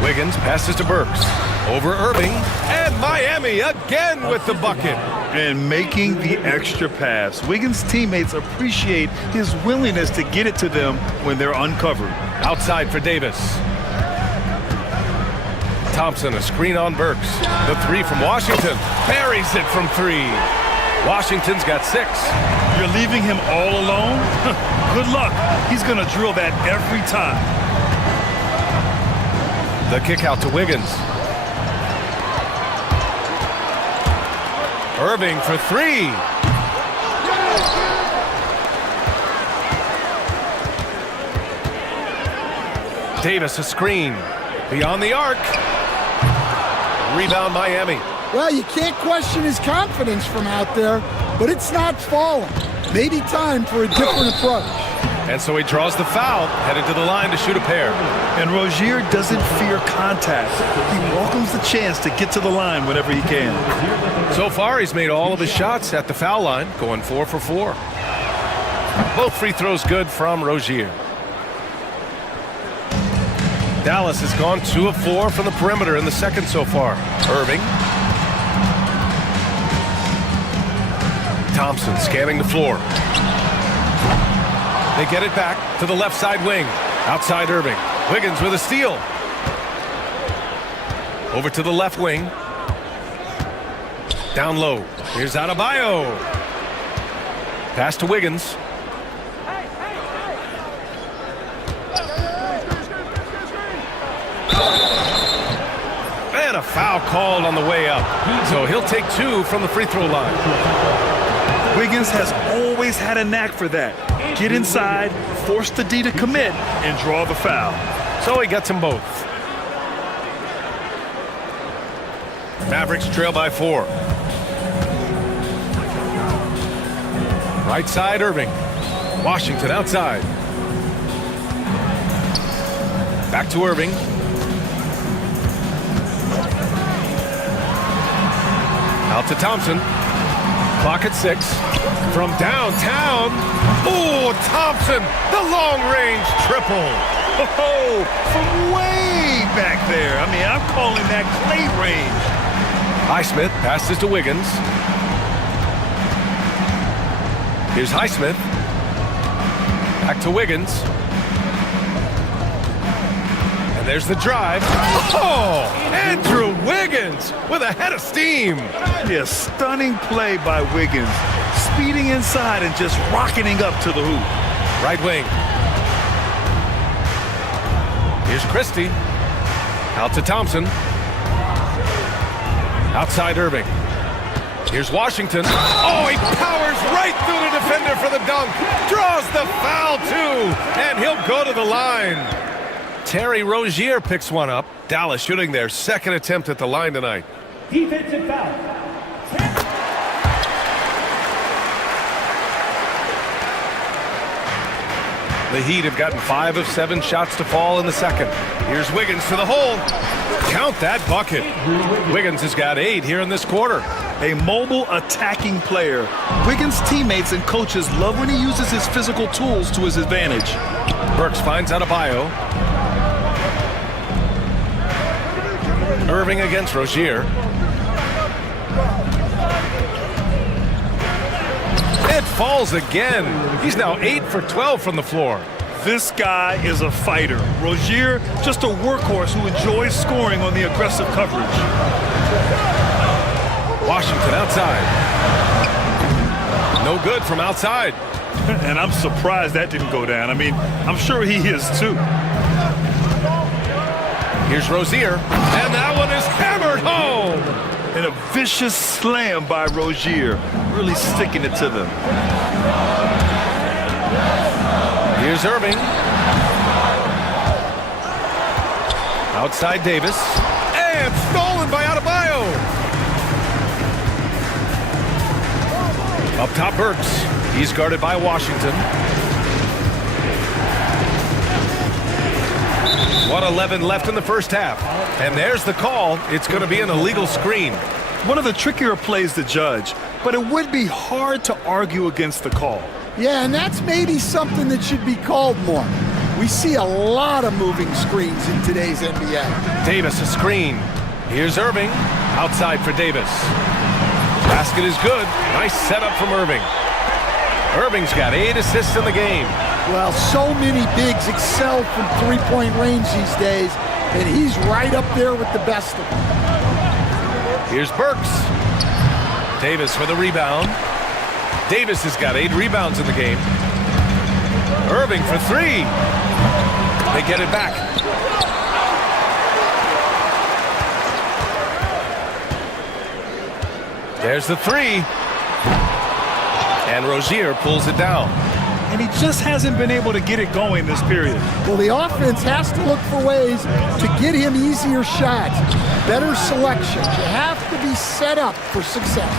Wiggins passes to Burks. Over Irving, and Miami again with the bucket. And making the extra pass. Wiggins' teammates appreciate his willingness to get it to them when they're uncovered. Outside for Davis. Thompson, a screen on Burks. The 3 from Washington. Buries it from 3. Washington's got 6. You're leaving him all alone? Good luck. He's going to drill that every time. The kick out to Wiggins. Irving for 3. Davis a screen. Beyond the arc. Rebound Miami. Well, you can't question his confidence from out there, but it's not falling. Maybe time for a different approach. And so he draws the foul, headed to the line to shoot a pair. And Rozier doesn't fear contact. He welcomes the chance to get to the line whenever he can. So far, he's made all of his shots at the foul line, going 4 for 4. Both free throws good from Rozier. Dallas has gone 2 of 4 from the perimeter in the second so far. Irving. Thompson scanning the floor. They get it back to the left side wing. Outside Irving. Wiggins with a steal. Over to the left wing. Down low. Here's Adebayo. Pass to Wiggins. And a foul called on the way up. So he'll take 2 from the free throw line. Wiggins has always had a knack for that. Get inside, force the D to commit, and draw the foul. So he gets them both. Mavericks trail by 4. Right side, Irving. Washington outside. Back to Irving. Out to Thompson. Clock at 6. From downtown. Oh, Thompson, the long-range triple. Oh, from way back there. I mean, I'm calling that clay range. Highsmith passes to Wiggins. Here's Highsmith. Back to Wiggins. And there's the drive. Oh, Andrew Wiggins with a head of steam. Yeah, stunning play by Wiggins. Speeding inside and just rocketing up to the hoop. Right wing. Here's Christie. Out to Thompson. Outside Irving. Here's Washington. Oh, he powers right through the defender for the dunk. Draws the foul, too. And he'll go to the line. Terry Rozier picks one up. Dallas shooting their second attempt at the line tonight. Defensive foul. The Heat have gotten 5 of 7 shots to fall in the second. Here's Wiggins to the hole. Count that bucket. Wiggins has got 8 here in this quarter. A mobile attacking player. Wiggins' teammates and coaches love when he uses his physical tools to his advantage. Burks finds Adebayo. Irving against Rozier. It falls again. He's now 8 for 12 from the floor. This guy is a fighter. Rozier, just a workhorse who enjoys scoring on the aggressive coverage. Washington outside. No good from outside. And I'm surprised that didn't go down. I mean, I'm sure he is too. Here's Rozier, and that one is hammered home. And a vicious slam by Rozier, really sticking it to them. Here's Irving. Outside Davis, and stolen by Adebayo. Up top Burks. He's guarded by Washington. 1:11 left in the first half. And there's the call. It's going to be an illegal screen. One of the trickier plays to judge, but it would be hard to argue against the call. Yeah, and that's maybe something that should be called more. We see a lot of moving screens in today's NBA. Davis a screen. Here's Irving. Outside for Davis. Basket is good. Nice setup from Irving. Irving's got 8 assists in the game. Well, so many bigs excel from three-point range these days, and he's right up there with the best of them. Here's Burks. Davis for the rebound. Davis has got 8 rebounds in the game. Irving for 3. They get it back. There's the 3. And Rozier pulls it down. And he just hasn't been able to get it going this period. Well, the offense has to look for ways to get him easier shots, better selections. You have to be set up for success.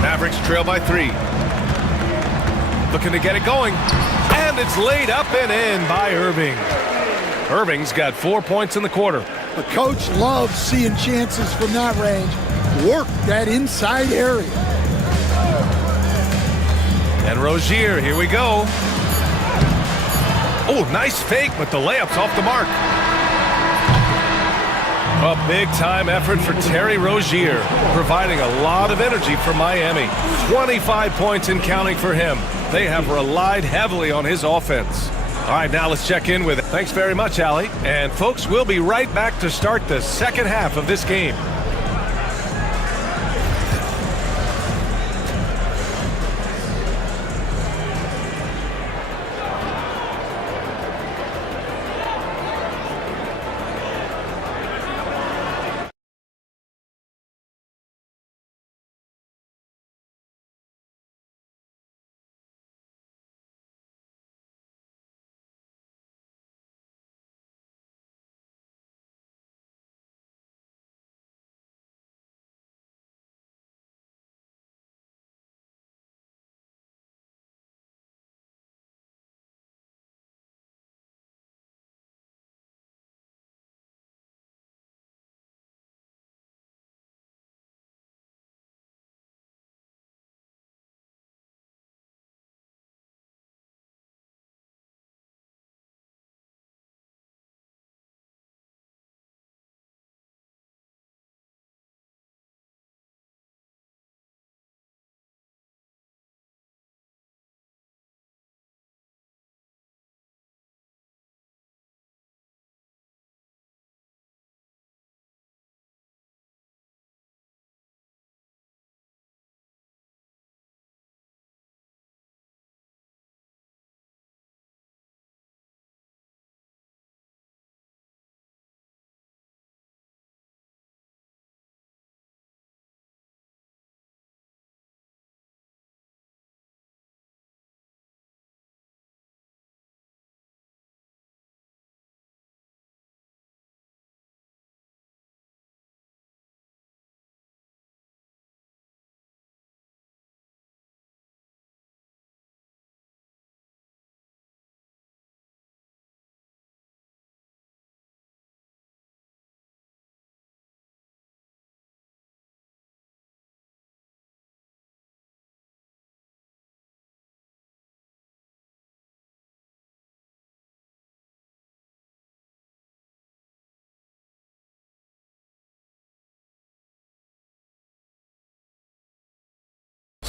Mavericks trail by 3. Looking to get it going. And it's laid up and in by Irving. Irving's got 4 points in the quarter. The coach loves seeing chances from that range. Work that inside area. And Rozier, here we go. Oh, nice fake, but the layup's off the mark. A big-time effort for Terry Rozier, providing a lot of energy for Miami. 25 points and counting for him. They have relied heavily on his offense. All right, now let's check in with it. Thanks very much, Allie. And folks, we'll be right back to start the second half of this game.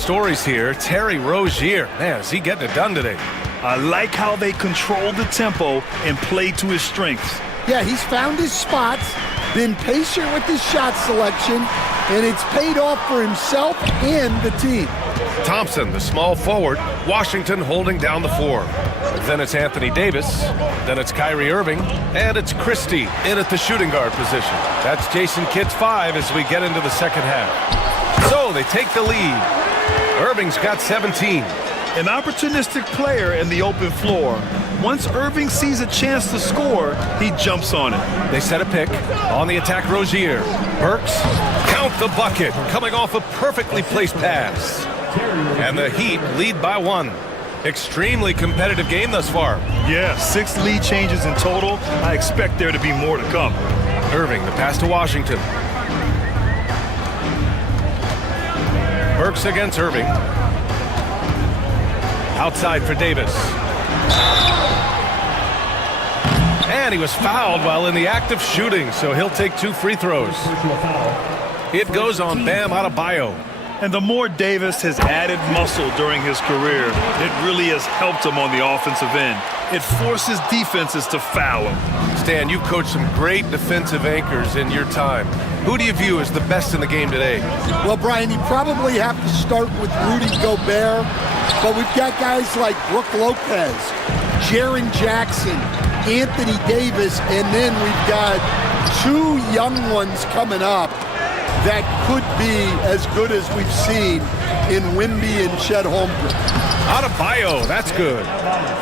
stories here. Terry Rozier. Man, is he getting it done today? I like how they control the tempo and play to his strengths. Yeah, he's found his spots, been patient with his shot selection, and it's paid off for himself and the team. Thompson, the small forward. Washington holding down the 4. Then it's Anthony Davis. Then it's Kyrie Irving. And it's Christie in at the shooting guard position. That's Jason Kidd's 5 as we get into the second half. So they take the lead. Irving's got 17. An opportunistic player in the open floor. Once Irving sees a chance to score, he jumps on it. They set a pick. On the attack, Rozier. Burks, count the bucket. Coming off a perfectly placed pass. And the Heat lead by 1. Extremely competitive game thus far. Yeah, 6 lead changes in total. I expect there to be more to come. Irving, the pass to Washington. Burks against Irving. Outside for Davis. And he was fouled while in the act of shooting, so he'll take 2 free throws. It goes on Bam Adebayo. And the more Davis has added muscle during his career, it really has helped him on the offensive end. It forces defenses to foul him. Stan, you've coached some great defensive anchors in your time. Who do you view as the best in the game today? Well, Brian, you probably have to start with Rudy Gobert, but we've got guys like Brook Lopez, Jaren Jackson, Anthony Davis, and then we've got 2 young ones coming up that could be as good as we've seen in Wemby and Chet Holmgren. Adebayo, that's good.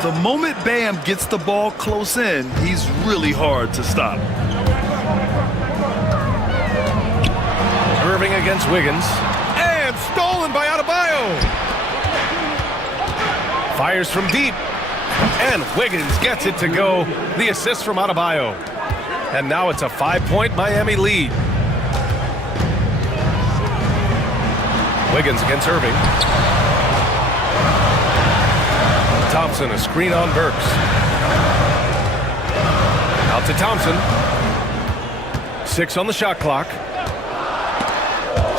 The moment Bam gets the ball close in, he's really hard to stop. Irving against Wiggins. And stolen by Adebayo. Fires from deep. And Wiggins gets it to go. The assist from Adebayo. And now it's a 5-point Miami lead. Wiggins against Irving. Thompson, a screen on Burks. Out to Thompson. 6 on the shot clock.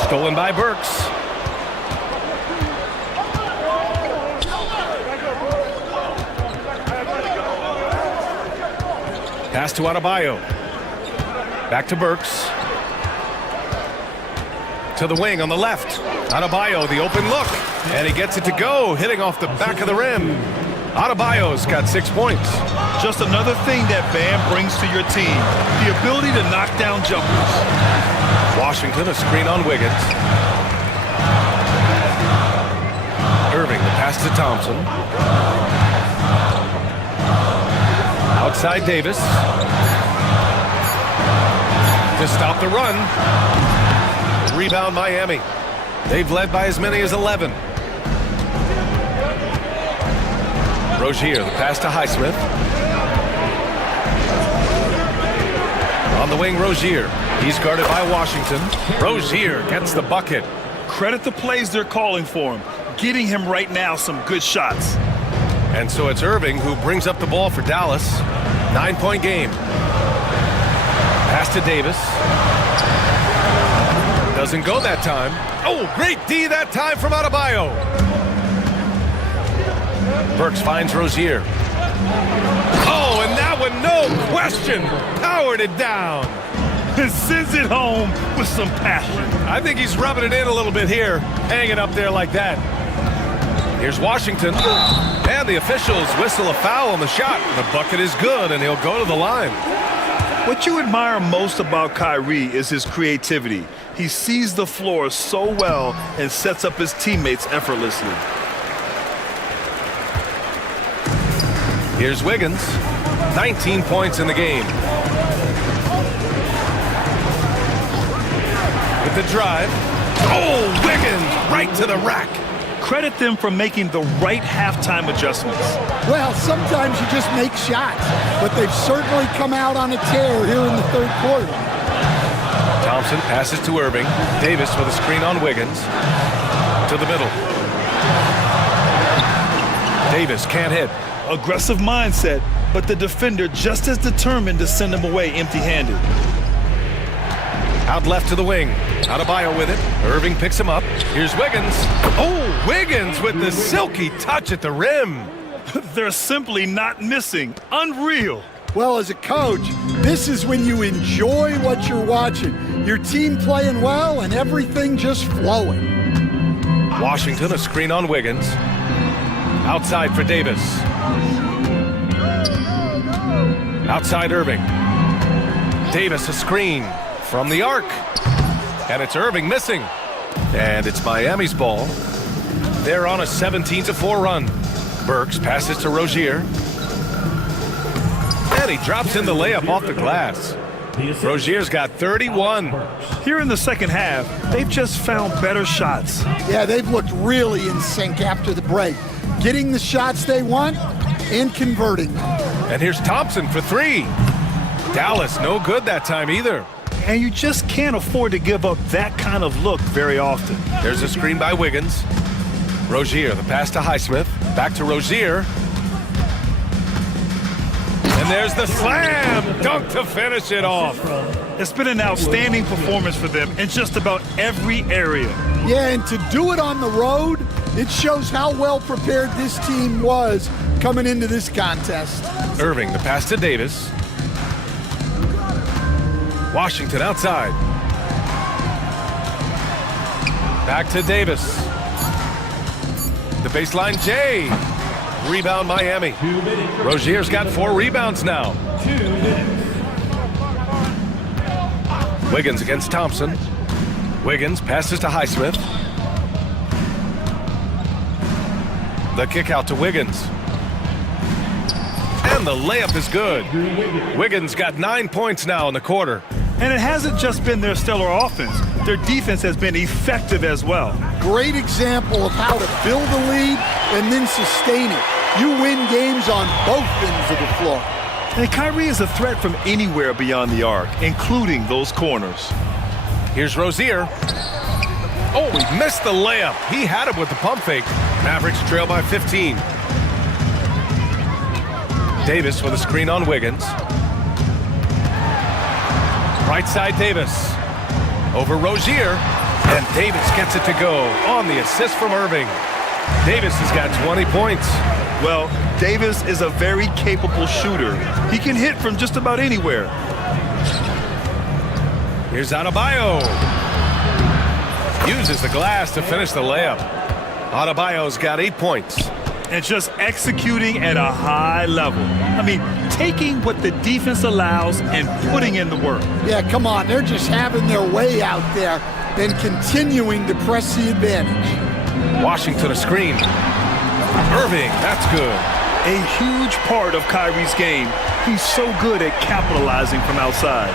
Stolen by Burks. Pass to Adebayo. Back to Burks. To the wing on the left. Adebayo, the open look. And he gets it to go, hitting off the back of the rim. Adebayo's got 6 points. Just another thing that Bam brings to your team, the ability to knock down jumpers. Washington, a screen on Wiggins. Irving, the pass to Thompson. Outside Davis. To stop the run. Rebound Miami. They've led by as many as 11. Rozier, the pass to Highsmith. On the wing, Rozier. He's guarded by Washington. Rozier gets the bucket. Credit the plays they're calling for him. Getting him right now some good shots. And so it's Irving who brings up the ball for Dallas. 9-point game. Pass to Davis. Doesn't go that time. Oh, great D that time from Adebayo. Burks finds Rozier. Oh, and that one, no question, powered it down. And sends it home with some passion. I think he's rubbing it in a little bit here, hanging up there like that. Here's Washington. And the officials whistle a foul on the shot. The bucket is good, and he'll go to the line. What you admire most about Kyrie is his creativity. He sees the floor so well and sets up his teammates effortlessly. Here's Wiggins. 19 points in the game. With the drive. Oh, Wiggins right to the rack. Credit them for making the right halftime adjustments. Well, sometimes you just make shots, but they've certainly come out on a tear here in the third quarter. Thompson passes to Irving. Davis with a screen on Wiggins. To the middle. Davis can't hit. Aggressive mindset, but the defender just as determined to send him away empty-handed. Out left to the wing. Adebayo with it. Irving picks him up. Here's Wiggins. Oh, Wiggins with the silky touch at the rim. They're simply not missing. Unreal. Well, as a coach, this is when you enjoy what you're watching. Your team playing well and everything just flowing. Washington, a screen on Wiggins. Outside for Davis. Outside Irving. Davis a screen from the arc. And it's Irving missing. And it's Miami's ball. They're on a 17-4 run. Burks passes to Rozier. And he drops in the layup off the glass. Rozier's got 31. Here in the second half, they've just found better shots. Yeah, they've looked really in sync after the break. Getting the shots they want and converting them. And here's Thompson for three. Dallas, no good that time either. And you just can't afford to give up that kind of look very often. There's a screen by Wiggins. Rozier, the pass to Highsmith. Back to Rozier. And there's the slam dunk to finish it off. It's been an outstanding performance for them in just about every area. Yeah, and to do it on the road, it shows how well prepared this team was coming into this contest. Irving, the pass to Davis. Washington outside. Back to Davis. The baseline J. Rebound Miami. Rozier's got 4 rebounds now. Wiggins against Thompson. Wiggins passes to Highsmith. The kick out to Wiggins. And the layup is good. Wiggins got 9 points now in the quarter. And it hasn't just been their stellar offense. Their defense has been effective as well. Great example of how to build a lead and then sustain it. You win games on both ends of the floor. And Kyrie is a threat from anywhere beyond the arc, including those corners. Here's Rozier. Oh, he missed the layup. He had it with the pump fake. Mavericks trail by 15. Davis with a screen on Wiggins. Right side Davis. Over Rozier. And Davis gets it to go on the assist from Irving. Davis has got 20 points. Well, Davis is a very capable shooter. He can hit from just about anywhere. Here's Adebayo. Uses the glass to finish the layup. Adebayo's got 8 points. And just executing at a high level. I mean, taking what the defense allows and putting in the work. Yeah, come on. They're just having their way out there and continuing to press the advantage. Washington a screen. Irving, that's good. A huge part of Kyrie's game. He's so good at capitalizing from outside.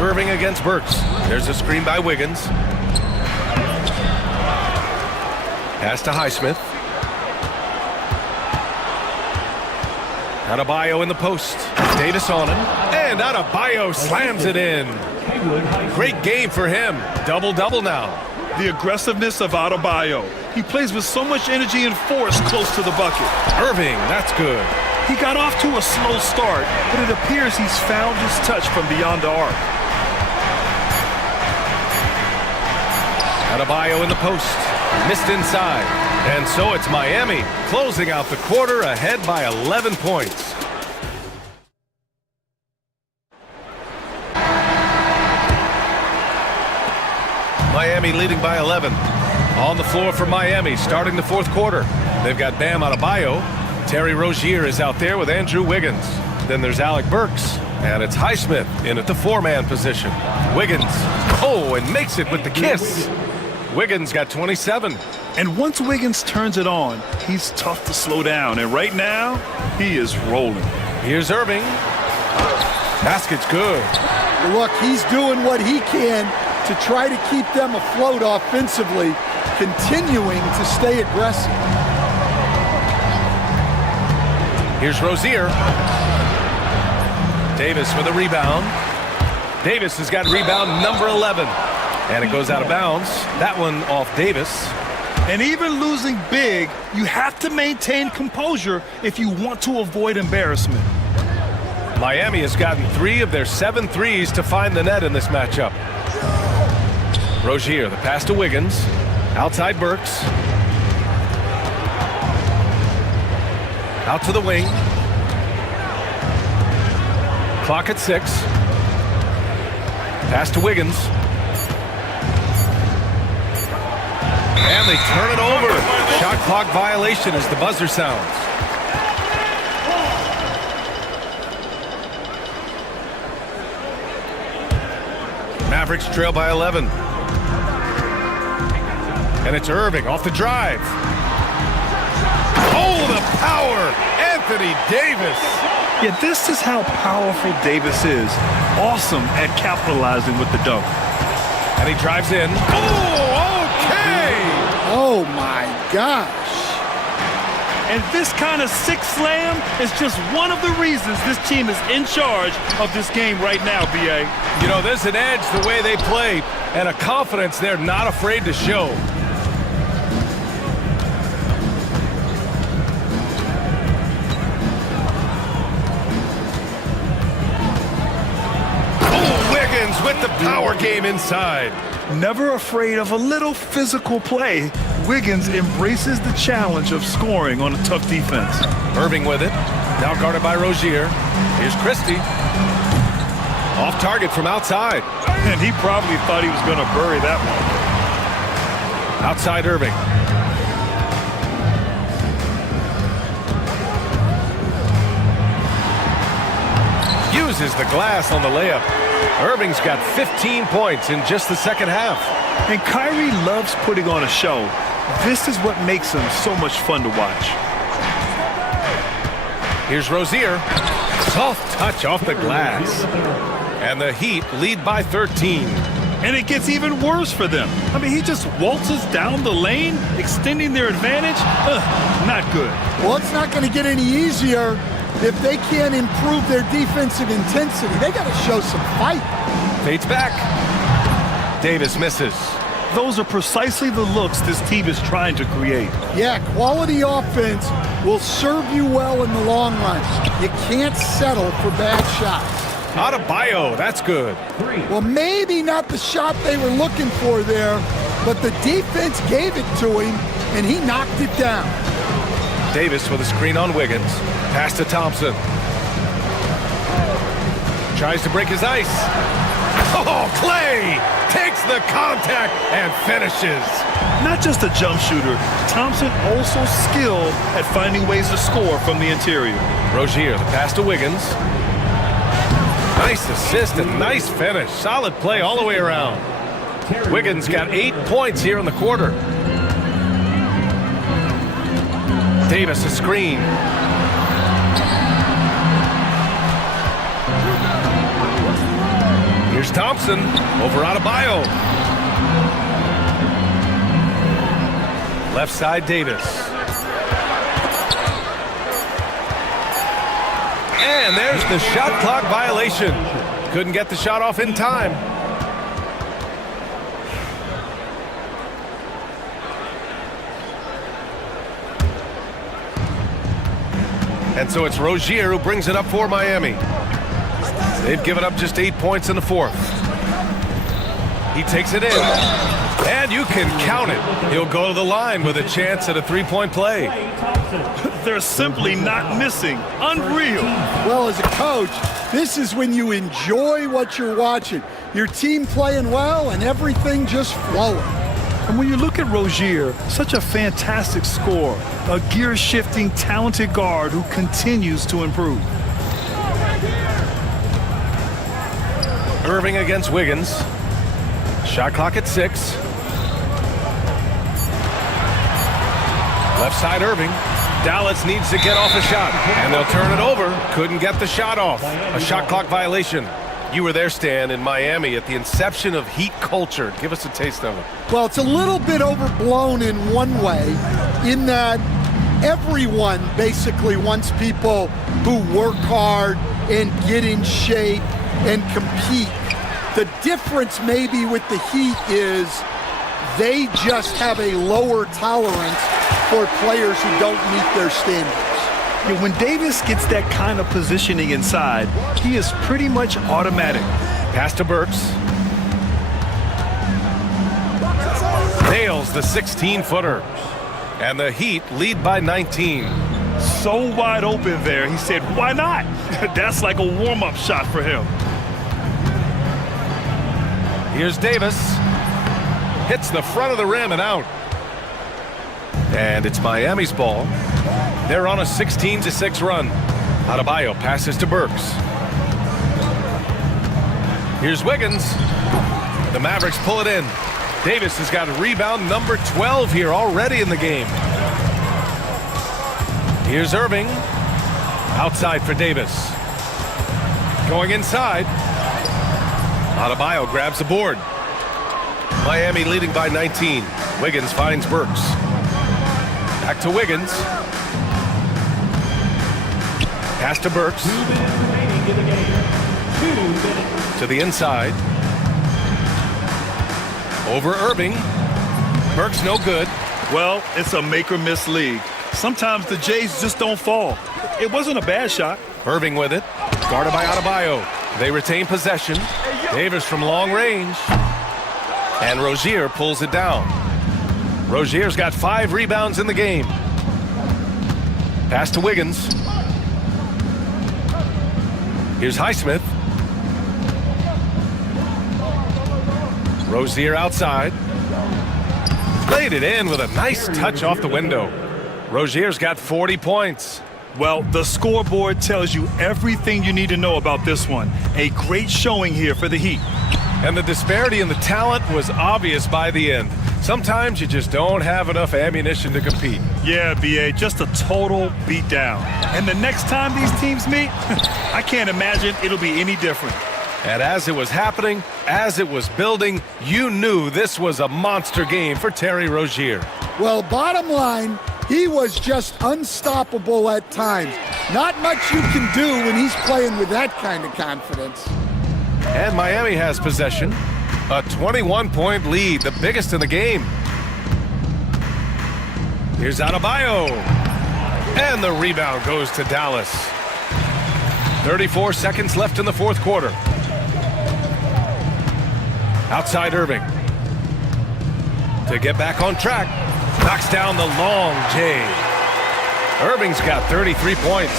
Irving against Burks. There's a screen by Wiggins. Pass to Highsmith. Adebayo in the post. Davis on him. And Adebayo slams it in. Great game for him. Double-double now. The aggressiveness of Adebayo. He plays with so much energy and force close to the bucket. Irving, that's good. He got off to a slow start, but it appears he's found his touch from beyond the arc. Adebayo in the post. Missed inside. And so it's Miami closing out the quarter ahead by 11 points. Miami leading by 11. On the floor for Miami starting the fourth quarter. They've got Bam Adebayo. Terry Rozier is out there with Andrew Wiggins. Then there's Alec Burks. And it's Highsmith in at the 4-man position. Wiggins. Oh, and makes it with the kiss. Wiggins got 27. And once Wiggins turns it on, he's tough to slow down. And right now, he is rolling. Here's Irving. Basket's good. Look, he's doing what he can to try to keep them afloat offensively, continuing to stay aggressive. Here's Rozier. Davis for the rebound. Davis has got rebound number 11. And it goes out of bounds. That one off Davis. And even losing big, you have to maintain composure if you want to avoid embarrassment. Miami has gotten 3 of their 7 threes to find the net in this matchup. Rozier, the pass to Wiggins. Outside Burks. Out to the wing. Clock at 6. Pass to Wiggins. And they turn it over. Shot clock violation as the buzzer sounds. Mavericks trail by 11. And it's Irving off the drive. Oh, the power! Anthony Davis! Yeah, this is how powerful Davis is. Awesome at capitalizing with the dunk. And he drives in. Oh, okay! Oh, my gosh. And this kind of six slam is just one of the reasons this team is in charge of this game right now, B.A. You know, there's an edge the way they play and a confidence they're not afraid to show. With the power game inside. Never afraid of a little physical play, Wiggins embraces the challenge of scoring on a tough defense. Irving with it. Now guarded by Rozier. Here's Christie. Off target from outside. And he probably thought he was going to bury that one. Outside Irving. Uses the glass on the layup. Irving's got 15 points in just the second half. And Kyrie loves putting on a show. This is what makes him so much fun to watch. Here's Rozier. Soft touch off the glass. And the Heat lead by 13. And it gets even worse for them. I mean, he just waltzes down the lane, extending their advantage. Not good. Well, it's not going to get any easier. If they can't improve their defensive intensity, they got to show some fight. Fades back. Davis misses. Those are precisely the looks this team is trying to create. Yeah, quality offense will serve you well in the long run. You can't settle for bad shots. Adebayo, that's good. Well, maybe not the shot they were looking for there, but the defense gave it to him, and he knocked it down. Davis with a screen on Wiggins. Pass to Thompson. Tries to break his ice. Oh, Clay takes the contact and finishes. Not just a jump shooter, Thompson also skilled at finding ways to score from the interior. Rozier, the pass to Wiggins. Nice assist and nice finish. Solid play all the way around. Wiggins got 8 points here in the quarter. Davis a screen. Here's Thompson over Adebayo. Left side Davis. And there's the shot clock violation. Couldn't get the shot off in time. And so it's Rozier who brings it up for Miami. They've given up just 8 points in the fourth. He takes it in. And you can count it. He'll go to the line with a chance at a three-point play. They're simply not missing. Unreal. Well, as a coach, this is when you enjoy what you're watching. Your team playing well and everything just flowing. And when you look at Rozier, such a fantastic scorer, a gear-shifting, talented guard who continues to improve. Irving against Wiggins. Shot clock at 6. Left side Irving. Dallas needs to get off a shot, and they'll turn it over. Couldn't get the shot off. A shot clock violation. You were there, Stan, in Miami at the inception of Heat culture. Give us a taste of it. Well, it's a little bit overblown in one way, in that everyone basically wants people who work hard and get in shape and compete. The difference maybe with the Heat is they just have a lower tolerance for players who don't meet their standards. Yeah, when Davis gets that kind of positioning inside, he is pretty much automatic. Pass to Burks. nails the 16-footer. And the Heat lead by 19. So wide open there. He said, why not? That's like a warm-up shot for him. Here's Davis. Hits the front of the rim and out. And it's Miami's ball. They're on a 16-6 run. Adebayo passes to Burks. Here's Wiggins. The Mavericks pull it in. Davis has got rebound number 12 here already in the game. Here's Irving. Outside for Davis. Going inside. Adebayo grabs the board. Miami leading by 19. Wiggins finds Burks. Back to Wiggins. Pass to Burks. To the inside. Over Irving. Burks no good. Well, it's a make-or-miss league. Sometimes the Jays just don't fall. It wasn't a bad shot. Irving with it. Guarded by Adebayo. They retain possession. Davis from long range. And Rozier pulls it down. Rozier's got 5 rebounds in the game. Pass to Wiggins. Here's Highsmith. Rozier outside. Laid it in with a nice touch off the window. Rozier's got 40 points. Well, the scoreboard tells you everything you need to know about this one. A great showing here for the Heat. And the disparity in the talent was obvious by the end. Sometimes you just don't have enough ammunition to compete. Yeah, B.A., just a total beatdown. And the next time these teams meet, I can't imagine it'll be any different. And as it was happening, as it was building, you knew this was a monster game for Terry Rozier. Well, bottom line, he was just unstoppable at times. Not much you can do when he's playing with that kind of confidence. And Miami has possession. A 21-point lead, the biggest in the game. Here's Adebayo. And the rebound goes to Dallas. 34 seconds left in the fourth quarter. Outside Irving. To get back on track. Knocks down the long J. Irving's got 33 points.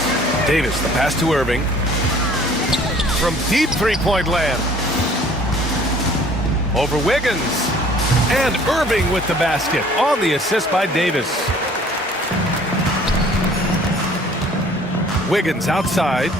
Davis, the pass to Irving. From deep three-point land. Over Wiggins. And Irving with the basket on the assist by Davis. Wiggins outside.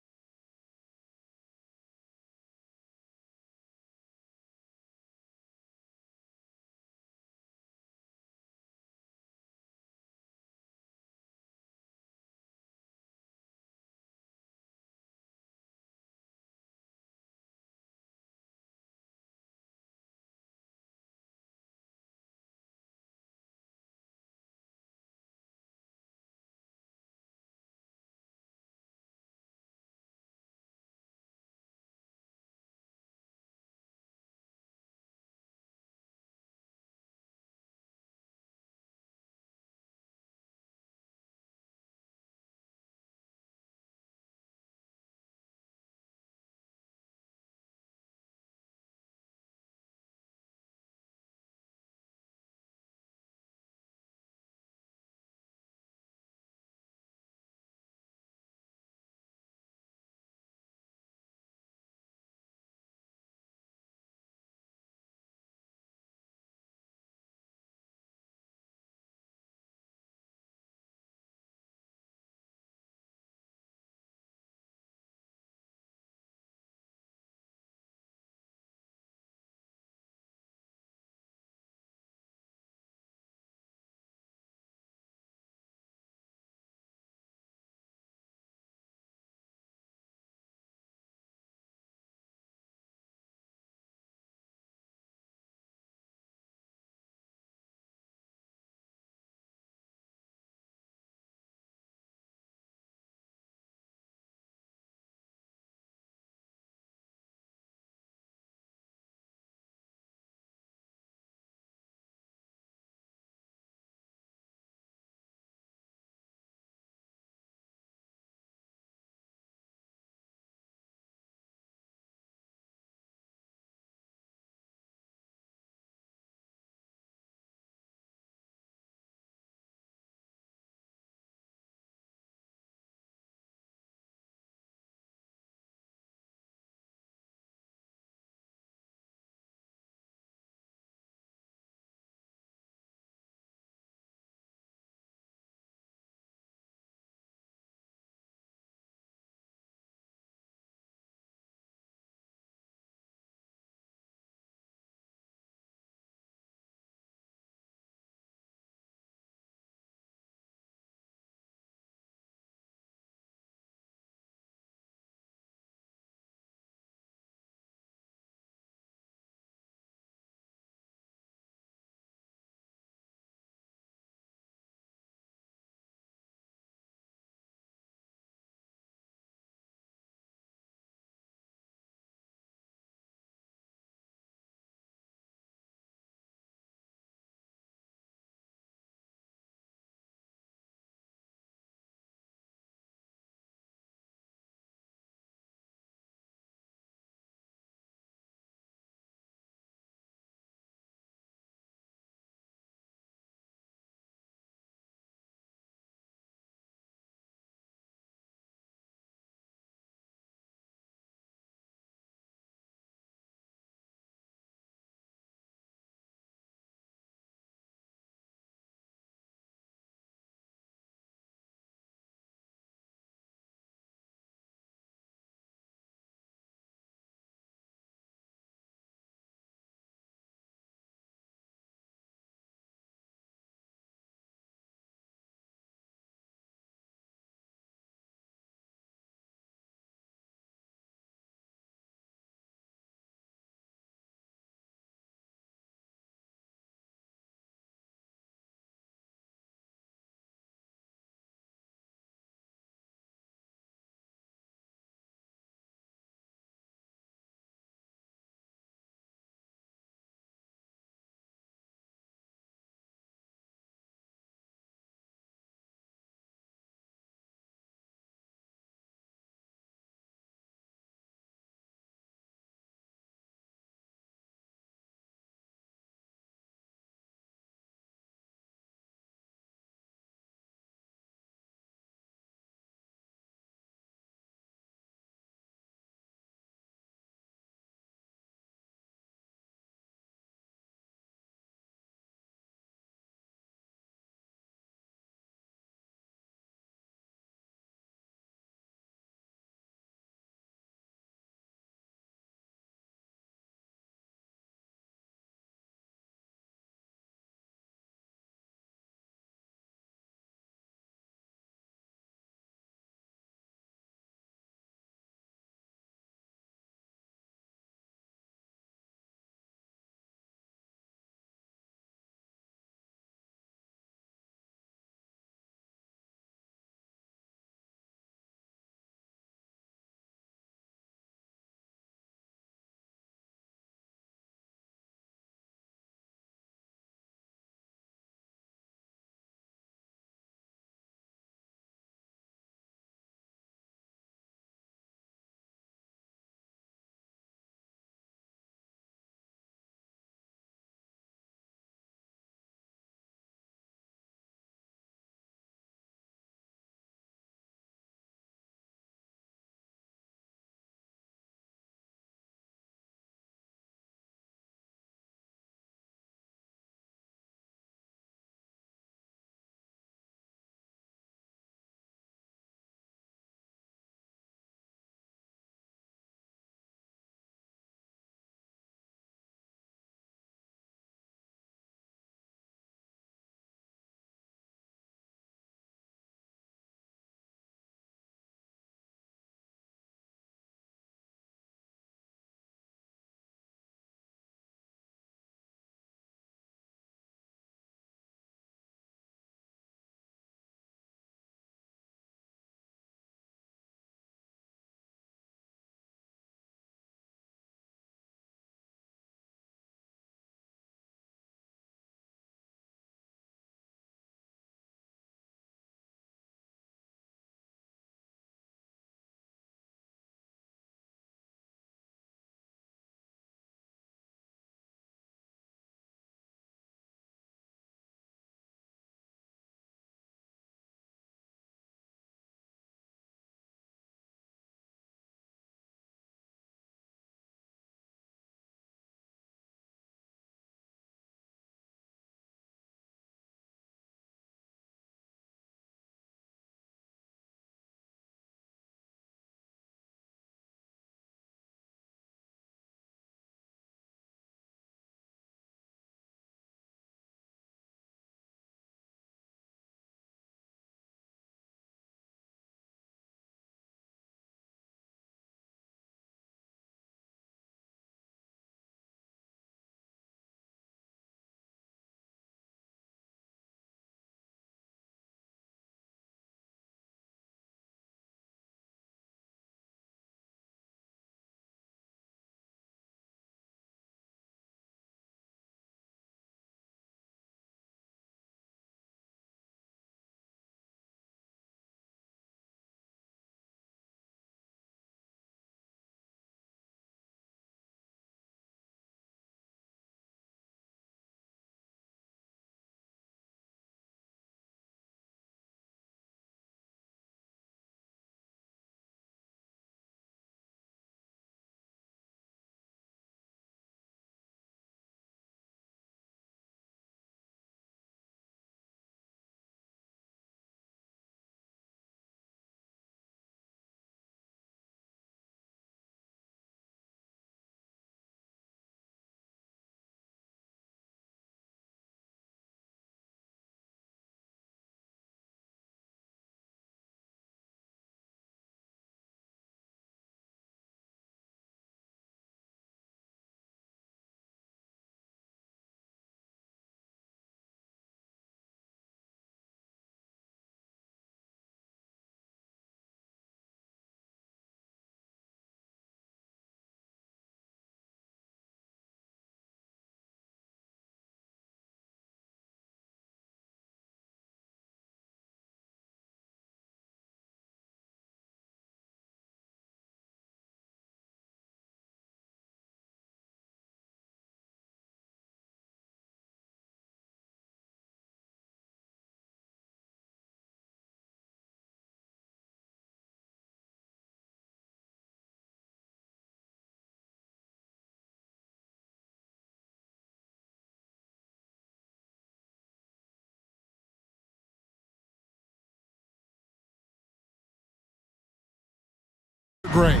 upgrade.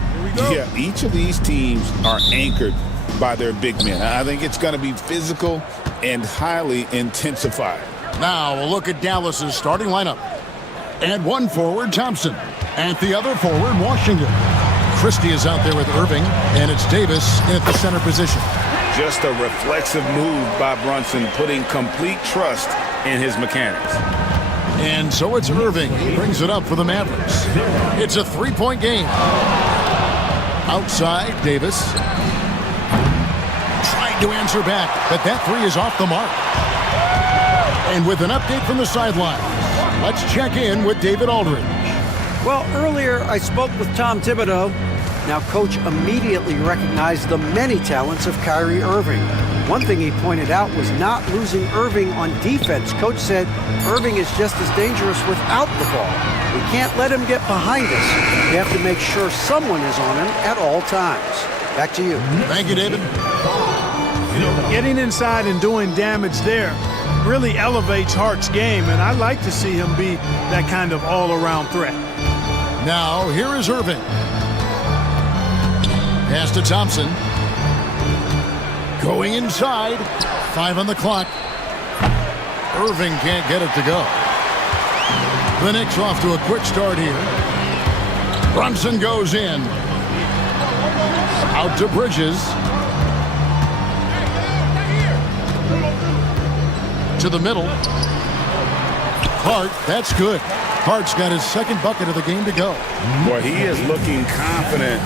Yeah, each of these teams are anchored by their big men. I think it's going to be physical and highly intensified. Now we'll look at Dallas's starting lineup. At one forward, Thompson. At the other forward, Washington. Christie is out there with Irving, and it's Davis in at the center position. Just a reflexive move by Brunson, putting complete trust in his mechanics. And so it's Irving. He brings it up for the Mavericks. It's a three-point game. Outside, Davis. Tried to answer back, but that three is off the mark. And with an update from the sideline, let's check in with David Aldridge. Well, earlier I spoke with Tom Thibodeau. Now, Coach immediately recognized the many talents of Kyrie Irving. One thing he pointed out was not losing Irving on defense. Coach said Irving is just as dangerous without the ball. We can't let him get behind us. We have to make sure someone is on him at all times. Back to you. Thank you, David. Getting inside and doing damage there really elevates Hart's game, and I like to see him be that kind of all-around threat. Now, here is Irving. Pass to Thompson. Going inside. 5 on the clock. Irving can't get it to go. The Knicks off to a quick start here. Brunson goes in. Out to Bridges. To the middle. Hart, that's good. Hart's got his second bucket of the game to go. Boy, he is looking confident.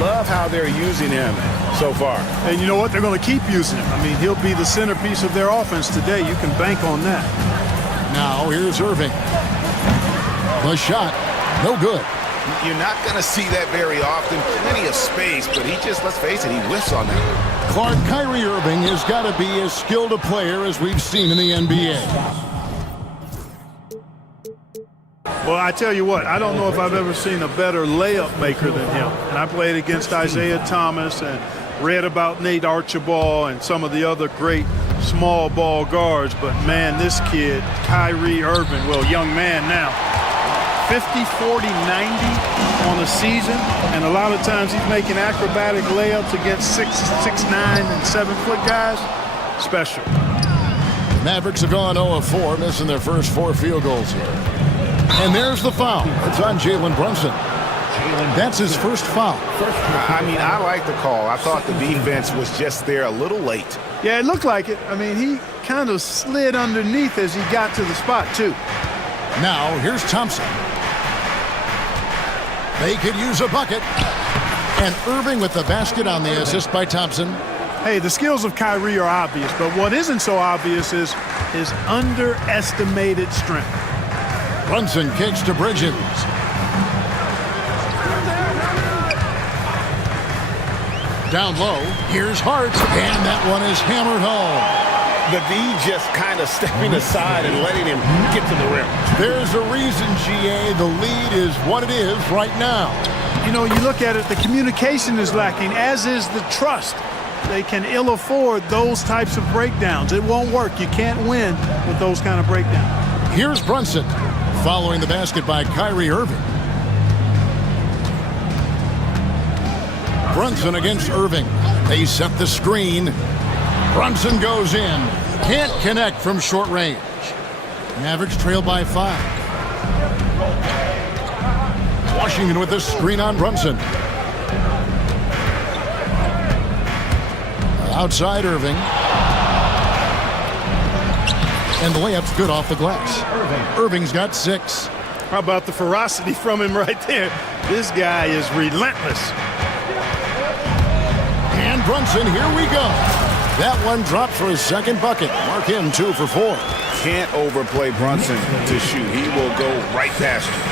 Love how they're using him so far. And you know what? They're going to keep using him. I mean, he'll be the centerpiece of their offense today. You can bank on that. Now, here's Irving. The shot, no good. You're not going to see that very often. Plenty of space, but he just, let's face it, he whiffs on that. Clark, Kyrie Irving has got to be as skilled a player as we've seen in the NBA. Well, I tell you what, I don't know if I've ever seen a better layup maker than him. And I played against Isaiah Thomas and read about Nate Archibald and some of the other great small ball guards. But, man, this kid, Kyrie Irving, well, young man now, 50, 40, 90 on a season. And a lot of times he's making acrobatic layups against 6'9", and 7-foot guys. Special. The Mavericks have gone 0 of 4, missing their first 4 field goals here. And there's the foul. It's on Jalen Brunson. That's his first foul. I mean, I like the call. I thought the defense was just there a little late. Yeah, it looked like it. I mean, he kind of slid underneath as he got to the spot, too. Now, here's Thompson. They could use a bucket. And Irving with the basket on the assist by Thompson. Hey, the skills of Kyrie are obvious, but what isn't so obvious is his underestimated strength. Brunson kicks to Bridges. Down low, here's Hart, and that one is hammered home. The D just kind of stepping aside and letting him get to the rim. There's a reason, GA, the lead is what it is right now. You know, you look at it, the communication is lacking, as is the trust. They can ill afford those types of breakdowns. It won't work. You can't win with those kind of breakdowns. Here's Brunson. Following the basket by Kyrie Irving. Brunson against Irving. They set the screen. Brunson goes in. Can't connect from short range. Mavericks trail by 5. Washington with the screen on Brunson. Outside Irving. And the layup's good off the glass. Irving's got 6. How about the ferocity from him right there? This guy is relentless. And Brunson, here we go. That one dropped for his second bucket. Mark him 2 for 4. Can't overplay Brunson to shoot. He will go right past you.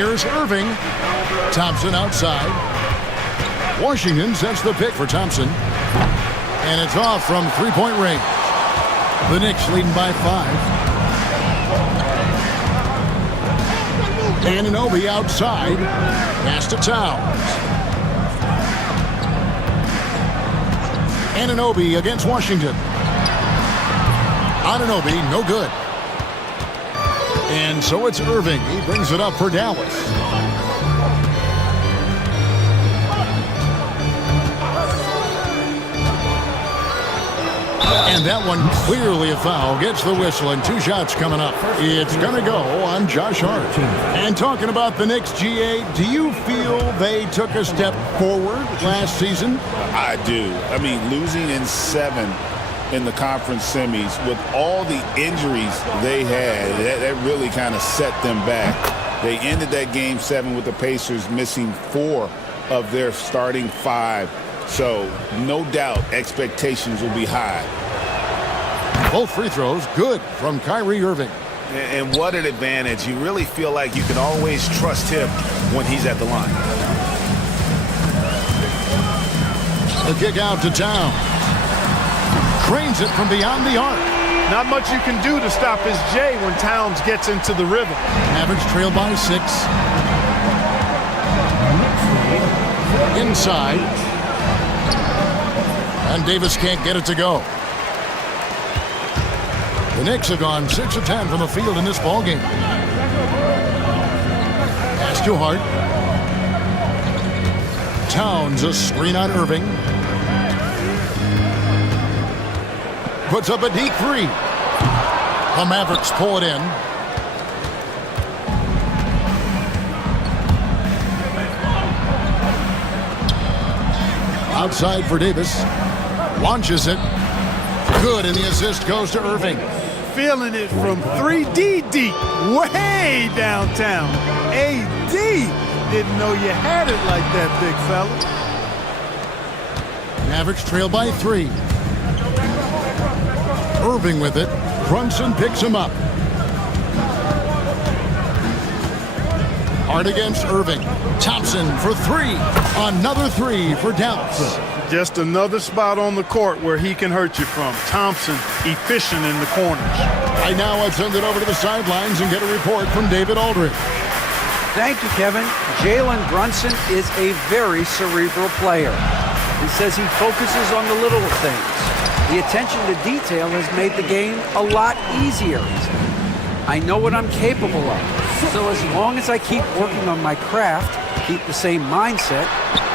Here's Irving. Thompson outside. Washington sets the pick for Thompson. And it's off from three-point range. The Knicks leading by 5. Anunoby outside. Pass to Towns. Anunoby against Washington. Anunoby, no good. And so it's Irving. He brings it up for Dallas. And that one clearly a foul. Gets the whistle, and 2 shots coming up. It's going to go on Josh Hart. And talking about the Knicks, GA, do you feel they took a step forward last season? I do. I mean, losing in 7 in the conference semis with all the injuries they had, that really kind of set them back. They ended that game 7 with the Pacers missing 4 of their starting 5. So no doubt expectations will be high. Both free throws good from Kyrie Irving. And what an advantage. You really feel like you can always trust him when he's at the line. The kick out to Towns. Trains it from beyond the arc. Not much you can do to stop his J when Towns gets into the rhythm. Mavericks trail by 6. Inside. And Davis can't get it to go. The Knicks have gone 6 of 10 from the field in this ballgame. Pass to Hart. Towns, a screen on Irving. Puts up a deep 3. The Mavericks pull it in. Outside for Davis. Launches it. Good, and the assist goes to Irving. Feeling it from 3D deep, way downtown. AD didn't know you had it like that, big fella. Mavericks trail by 3. Irving with it. Brunson picks him up. Hard against Irving. Thompson for 3. Another 3 for Dallas. Just another spot on the court where he can hurt you from. Thompson, efficient in the corners. Right now, I'd send it over to the sidelines and get a report from David Aldridge. Thank you, Kevin. Jalen Brunson is a very cerebral player. He says he focuses on the little things. The attention to detail has made the game a lot easier. I know what I'm capable of. So as long as I keep working on my craft, keep the same mindset,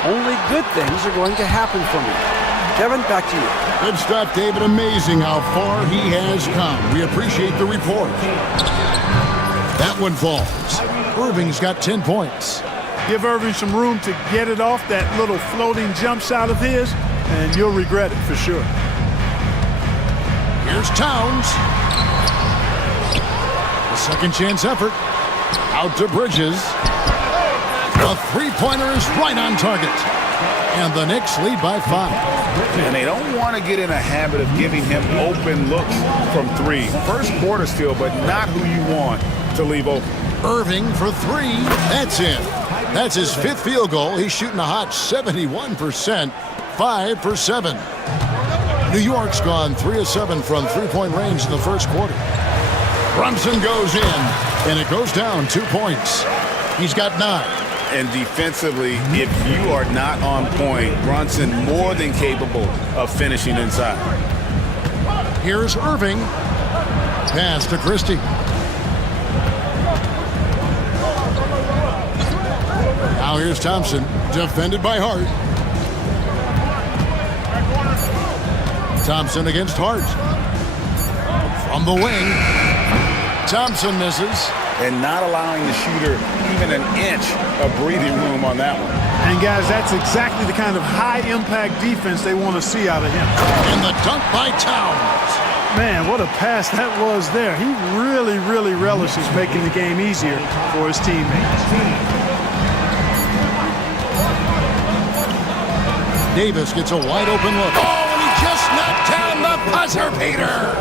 only good things are going to happen for me. Kevin, back to you. Good stuff, David. Amazing how far he has come. We appreciate the report. That one falls. Irving's got 10 points. Give Irving some room to get it off that little floating jump shot of his, and you'll regret it for sure. Here's Towns. A second chance effort. Out to Bridges. A three-pointer is right on target. And the Knicks lead by 5. And they don't want to get in a habit of giving him open looks from 3. First quarter still, but not who you want to leave open. Irving for 3. That's in. That's his 5th field goal. He's shooting a hot 71%. 5 for 7. New York's gone 3 of 7 from three-point range in the first quarter. Brunson goes in, and it goes down 2 points. He's got 9. And defensively, if you are not on point, Brunson more than capable of finishing inside. Here's Irving. Pass to Christie. Now here's Thompson, defended by Hart. Thompson against Hart. From the wing. Thompson misses. And not allowing the shooter even an inch of breathing room on that one. And guys, that's exactly the kind of high-impact defense they want to see out of him. And the dunk by Towns. Man, what a pass that was there. He really, really relishes making the game easier for his teammates. Davis gets a wide-open look. Oh, and he just knocked down the buzzer beater.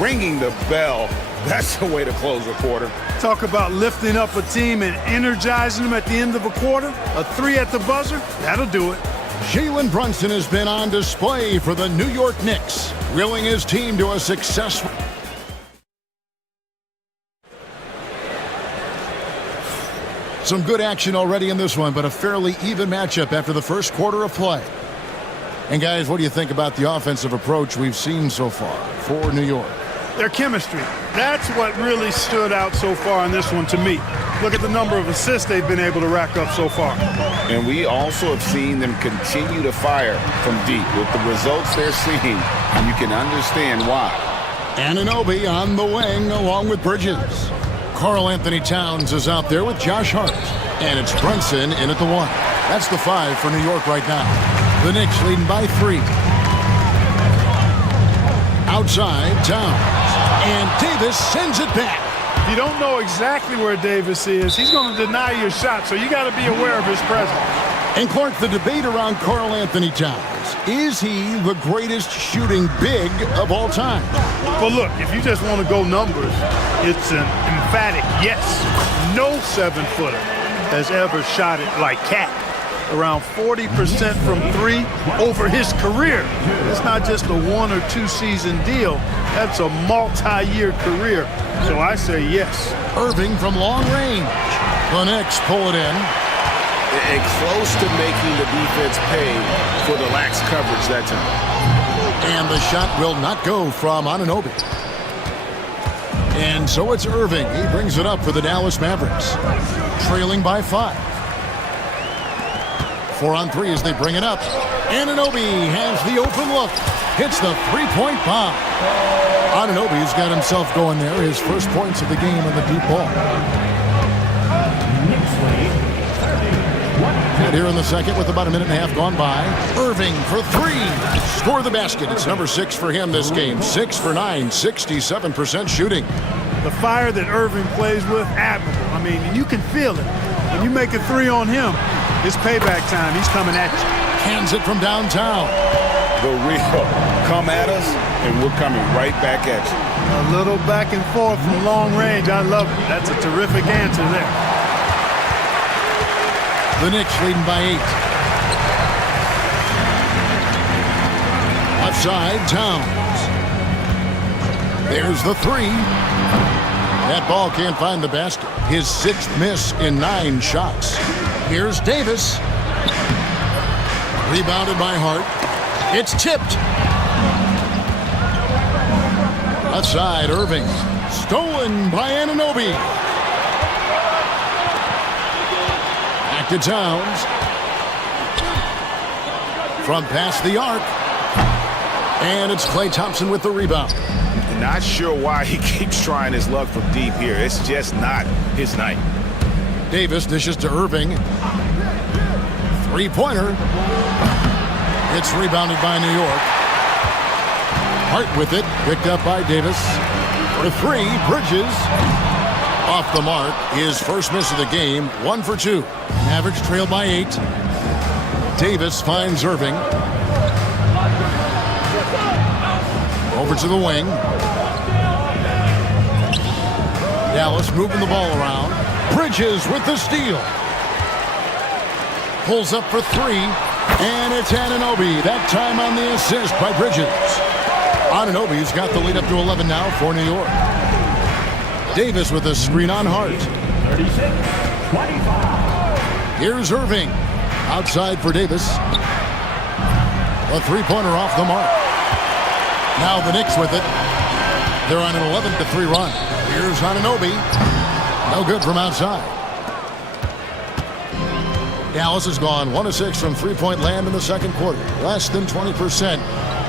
Ringing the bell. That's the way to close a quarter. Talk about lifting up a team and energizing them at the end of a quarter. A 3 at the buzzer, that'll do it. Jalen Brunson has been on display for the New York Knicks, willing his team to a successful... Some good action already in this one, but a fairly even matchup after the first quarter of play. And guys, what do you think about the offensive approach we've seen so far for New York? Their chemistry. That's what really stood out so far in this one to me. Look at the number of assists they've been able to rack up so far. And we also have seen them continue to fire from deep. With the results they're seeing, you can understand why. Anunoby on the wing along with Bridges. Karl Anthony Towns is out there with Josh Hart. And it's Brunson in at the 1. That's the 5 for New York right now. The Knicks leading by 3. Outside, Towns. And Davis sends it back. If you don't know exactly where Davis is, he's going to deny your shot, so you got to be aware of his presence. And Clark, the debate around Karl Anthony Towns. Is he the greatest shooting big of all time? Well, look, if you just want to go numbers, it's an emphatic yes. No 7-footer has ever shot it like Cat. Around 40% from 3 over his career. It's not just a 1 or 2 season deal. That's a multi-year career. So I say yes. Irving from long range. The Knicks pull it in. And close to making the defense pay for the lax coverage that time. And the shot will not go from Anunoby. And so it's Irving. He brings it up for the Dallas Mavericks. Trailing by 5. 4 on 3 as they bring it up. Anunoby has the open look. Hits the 3-point bomb. Anunoby's got himself going there. His first points of the game on the deep ball. And here in the second with about a minute and a half gone by. Irving for 3. Score the basket. It's number 6 for him this game. 6 for 9, 67% shooting. The fire that Irving plays with, admirable. I mean, you can feel it. When you make a 3 on him, it's payback time. He's coming at you. Hands it from downtown. The real come at us, and we're coming right back at you. A little back and forth from long range. I love it. That's a terrific answer there. The Knicks leading by 8. Left side, Towns. There's the 3. That ball can't find the basket. His 6th miss in 9 shots. Here's Davis. Rebounded by Hart. It's tipped. Outside, Irving. Stolen by Anunoby. Back to Towns. From past the arc. And it's Klay Thompson with the rebound. Not sure why he keeps trying his luck from deep here. It's just not his night. Davis dishes to Irving. 3-pointer. It's rebounded by New York. Hart with it. Picked up by Davis. For 3, Bridges. Off the mark. His first miss of the game. 1 for 2. Mavericks trail by 8. Davis finds Irving. Over to the wing. Dallas moving the ball around. Bridges with the steal. Pulls up for 3. And it's Anunoby. That time on the assist by Bridges. Anunoby's got the lead up to 11 now for New York. Davis with a screen on Hart. 36-25. Here's Irving. Outside for Davis. A 3-pointer off the mark. Now the Knicks with it. They're on an 11-3 run. Here's Anunoby. No good from outside. Dallas has gone 1 of 6 from 3-point land in the second quarter. Less than 20%.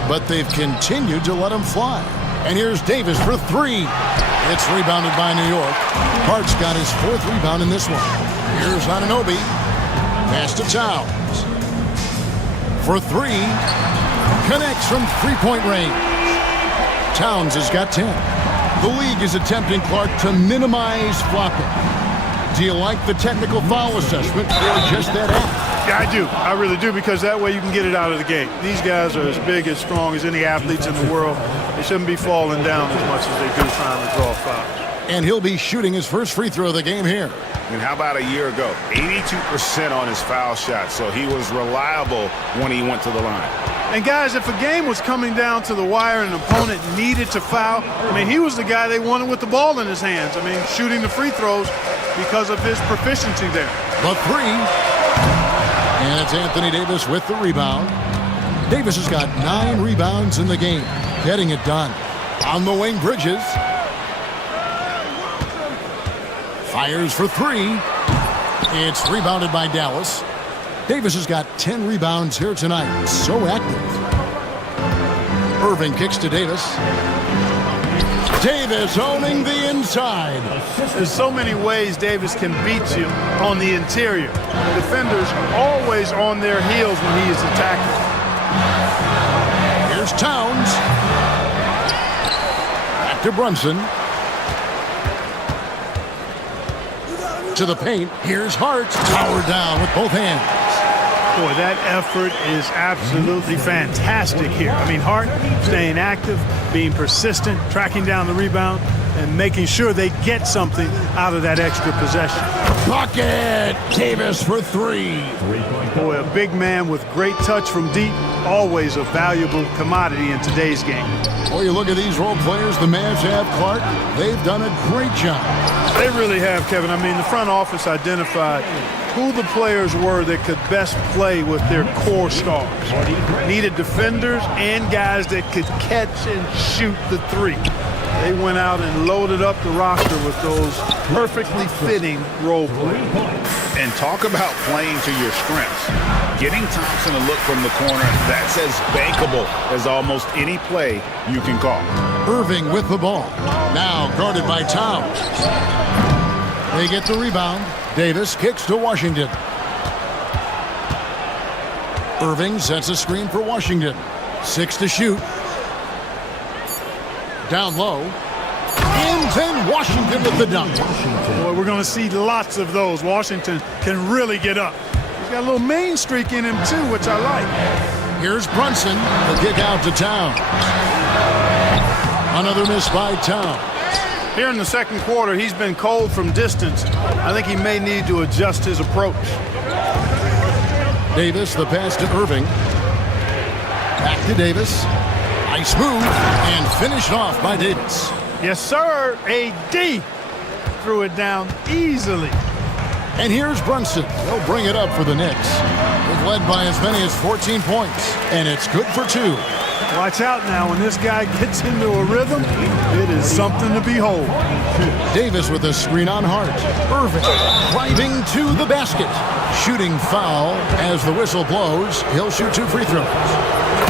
But they've continued to let him fly. And here's Davis for 3. It's rebounded by New York. Hart's got his 4th rebound in this one. Here's Anunoby. Pass to Towns. For 3. Connects from 3-point range. Towns has got 10. The league is attempting, Clark, to minimize flopping. Do you like the technical foul assessment or just that act? Yeah, I do. I really do, because that way you can get it out of the game. These guys are as big, as strong as any athletes in the world. They shouldn't be falling down as much as they do trying to draw fouls. And he'll be shooting his first free throw of the game here. And how about a year ago? 82% on his foul shot, so he was reliable when he went to the line. And guys, if a game was coming down to the wire and an opponent needed to foul, I mean, he was the guy they wanted with the ball in his hands. I mean, shooting the free throws because of his proficiency there. The 3. And it's Anthony Davis with the rebound. Davis has got 9 rebounds in the game, getting it done. On the wing, Bridges. Fires for three. It's rebounded by Dallas. Davis has got 10 rebounds here tonight. So active. Irving kicks to Davis. Davis owning the inside. There's so many ways Davis can beat you on the interior. Defenders always on their heels when he is attacking. Here's Towns. Back to Brunson. To the paint. Here's Hart. Powered down with both hands. Boy, that effort is absolutely fantastic here. I mean, Hart staying active, being persistent, tracking down the rebound, and making sure they get something out of that extra possession. Bucket! Davis for three. Boy, a big man with great touch from deep, always a valuable commodity in today's game. Boy, you look at these role players the Mavs have, Clark. They've done a great job. They really have, Kevin. I mean, the front office identified who the players were that could best play with their core stars. Needed defenders and guys that could catch and shoot the three. They went out and loaded up the roster with those perfectly fitting role players. And talk about playing to your strengths. Getting Thompson a look from the corner, that's as bankable as almost any play you can call. Irving with the ball. Now guarded by Towns. They get the rebound. Davis kicks to Washington. Irving sets a screen for Washington. 6 to shoot. Down low. And then Washington with the dunk. Boy, we're going to see lots of those. Washington can really get up. He's got a little main streak in him, too, which I like. Here's Brunson. The kick out to Towns. Another miss by Towns. Here in the second quarter, he's been cold from distance. I think he may need to adjust his approach. Davis, the pass to Irving. Back to Davis. Nice move, and finished off by Davis. Yes, sir. AD threw it down easily. And here's Brunson. He'll bring it up for the Knicks. They've led by as many as 14 points, and it's good for 2. Watch out now. When this guy gets into a rhythm, it is something to behold. Davis with a screen on Hart. Irving driving to the basket. Shooting foul as the whistle blows. He'll shoot 2 free throws.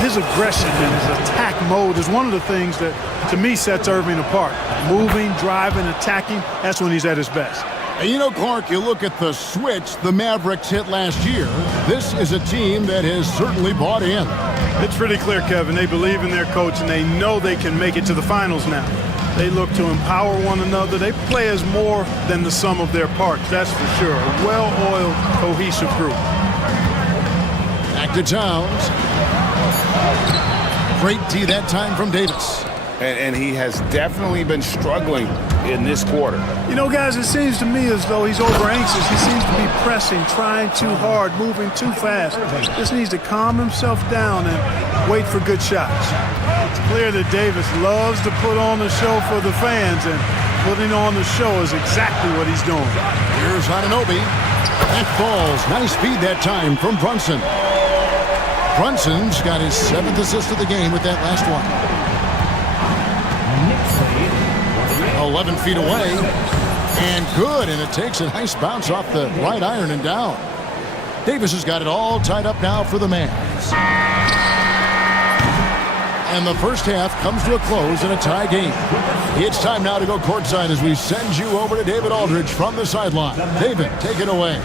His aggression and his attack mode is one of the things that, to me, sets Irving apart. Moving, driving, attacking, that's when he's at his best. And you know, Clark, you look at the switch the Mavericks hit last year. This is a team that has certainly bought in. It's pretty clear, Kevin. They believe in their coach, and they know they can make it to the finals now. They look to empower one another. They play as more than the sum of their parts, that's for sure. A well-oiled, cohesive group. Back to Towns. Great D that time from Davis. And he has definitely been struggling in this quarter. You know, guys, it seems to me as though he's over-anxious. He seems to be pressing, trying too hard, moving too fast. Just needs to calm himself down and wait for good shots. It's clear that Davis loves to put on the show for the fans, and putting on the show is exactly what he's doing. Here's Anunoby. That falls. Nice feed that time from Brunson. Brunson's got his 7th assist of the game with that last one. 11 feet away. And good, and it takes a nice bounce off the right iron and down. Davis has got it all tied up now for the Mavs. And the first half comes to a close in a tie game. It's time now to go courtside as we send you over to David Aldridge from the sideline. David, take it away.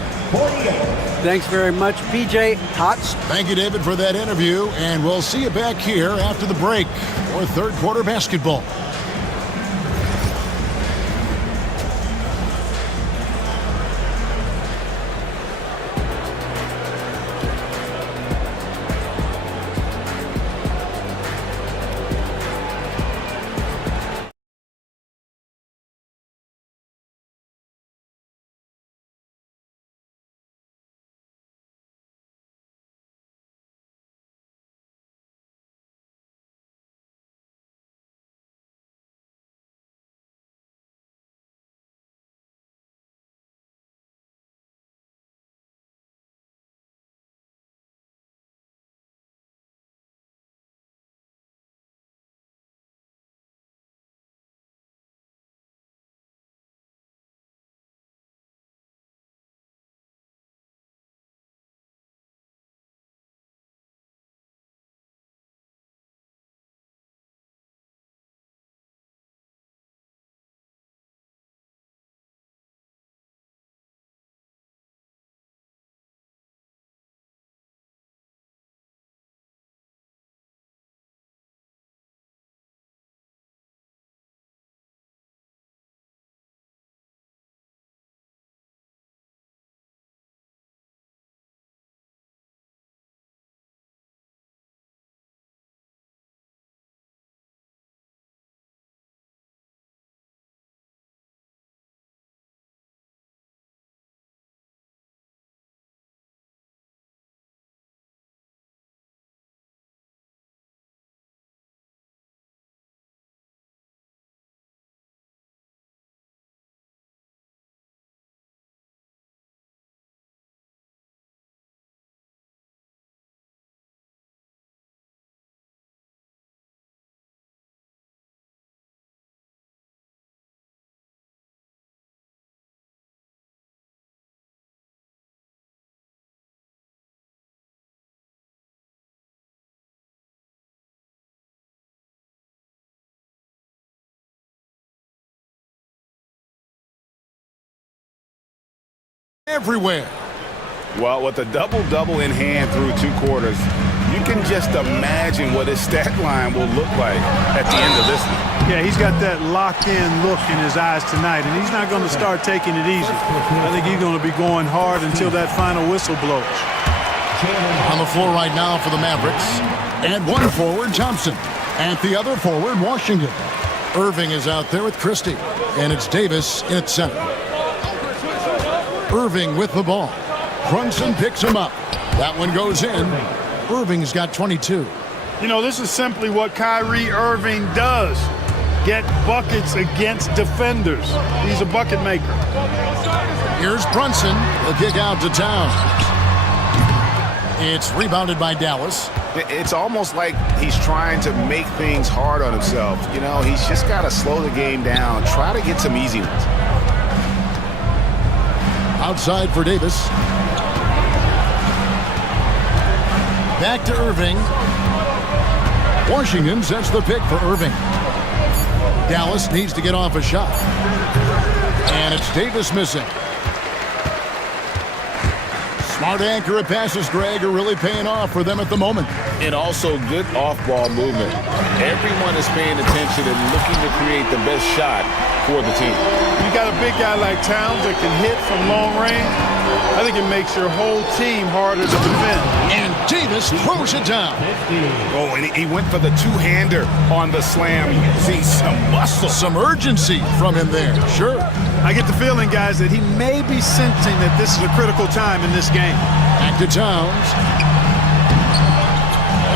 Thanks very much, PJ. Tots. Thank you, David, for that interview, and we'll see you back here after the break for third quarter basketball. everywhere. Well, with a double-double in hand through 2 quarters, you can just imagine what his stat line will look like at the end of this one. Yeah, he's got that locked-in look in his eyes tonight, and he's not going to start taking it easy. I think he's going to be going hard until that final whistle blows. On the floor right now for the Mavericks. And one forward, Thompson. At the other forward, Washington. Irving is out there with Christie. And it's Davis in its center. Irving with the ball. Brunson picks him up. That one goes in. Irving's got 22. You know, this is simply what Kyrie Irving does. Get buckets against defenders. He's a bucket maker. Here's Brunson. The kick out to Towns. It's rebounded by Dallas. It's almost like he's trying to make things hard on himself. You know, he's just got to slow the game down, try to get some easy ones. Outside for Davis. Back to Irving. Washington sets the pick for Irving. Dallas needs to get off a shot. And it's Davis missing. Smart accurate passes, Greg, are really paying off for them at the moment. And also good off-ball movement. Everyone is paying attention and looking to create the best shot for the team. You got a big guy like Towns that can hit from long range. I think it makes your whole team harder to defend. And Davis throws it down. Oh, and he went for the two-hander on the slam, using some muscle. Some urgency from him there, sure. I get the feeling, guys, that he may be sensing that this is a critical time in this game. Back to Towns.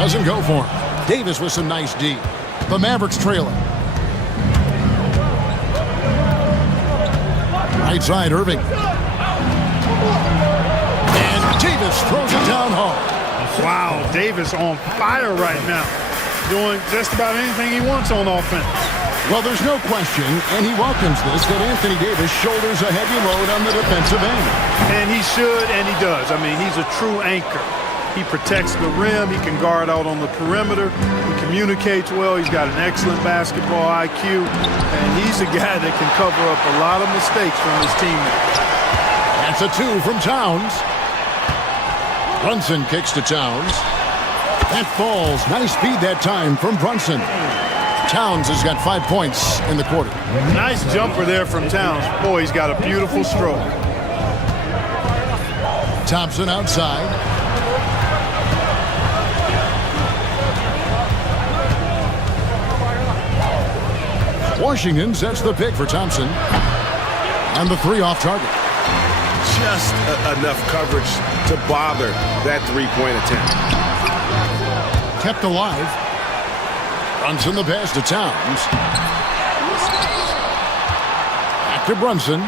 Doesn't go for him. Davis with some nice D. The Mavericks trailing. Right side, Irving. And Davis throws it down hard. Wow, Davis on fire right now. Doing just about anything he wants on offense. Well, there's no question, and he welcomes this, that Anthony Davis shoulders a heavy load on the defensive end. And he should, and he does. I mean, he's a true anchor. He protects the rim. He can guard out on the perimeter. He communicates well. He's got an excellent basketball IQ. And he's a guy that can cover up a lot of mistakes from his teammates. That's a 2 from Towns. Brunson kicks to Towns. That falls. Nice feed that time from Brunson. Towns has got 5 points in the quarter. Nice jumper there from Towns. Boy, he's got a beautiful stroke. Thompson outside. Washington sets the pick for Thompson. And the 3 off target. Just enough coverage to bother that 3-point attempt. Kept alive. Brunson the pass to Towns. Back to Brunson.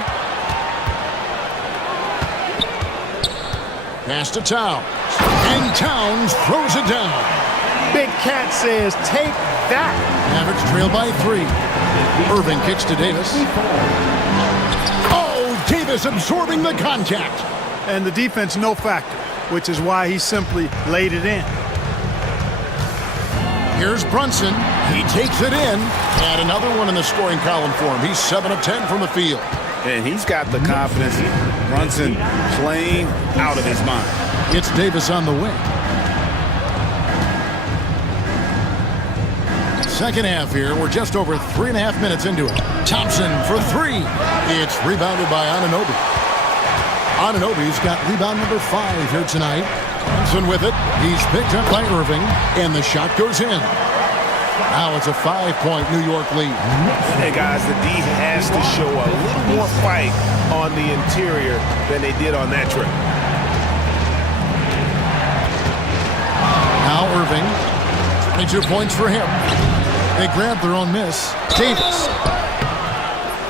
Pass to Towns. And Towns throws it down. Big Cat says, take that. Mavericks trail by 3. Irving kicks to Davis. Oh, Davis absorbing the contact. And the defense no factor, which is why he simply laid it in. Here's Brunson. He takes it in. And another one in the scoring column for him. He's 7 of 10 from the field. And he's got the confidence. Brunson playing out of his mind. It's Davis on the wing. Second half here. We're just over 3.5 minutes into it. Thompson for 3. It's rebounded by Anunoby. Anunoby's got rebound number 5 here tonight. Thompson with it. He's picked up by Irving. And the shot goes in. Now it's a 5-point New York lead. Hey, guys, the D has to show a little more fight on the interior than they did on that trip. Now Irving. 22 points for him. They grab their own miss. Davis.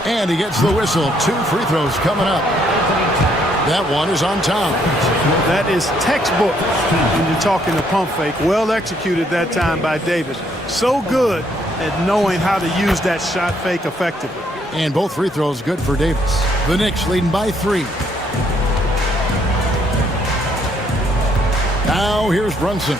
And he gets the whistle. 2 free throws coming up. That one is on Towns. That is textbook when you're talking a pump fake. Well executed that time by Davis. So good at knowing how to use that shot fake effectively. And both free throws good for Davis. The Knicks leading by 3. Now here's Brunson.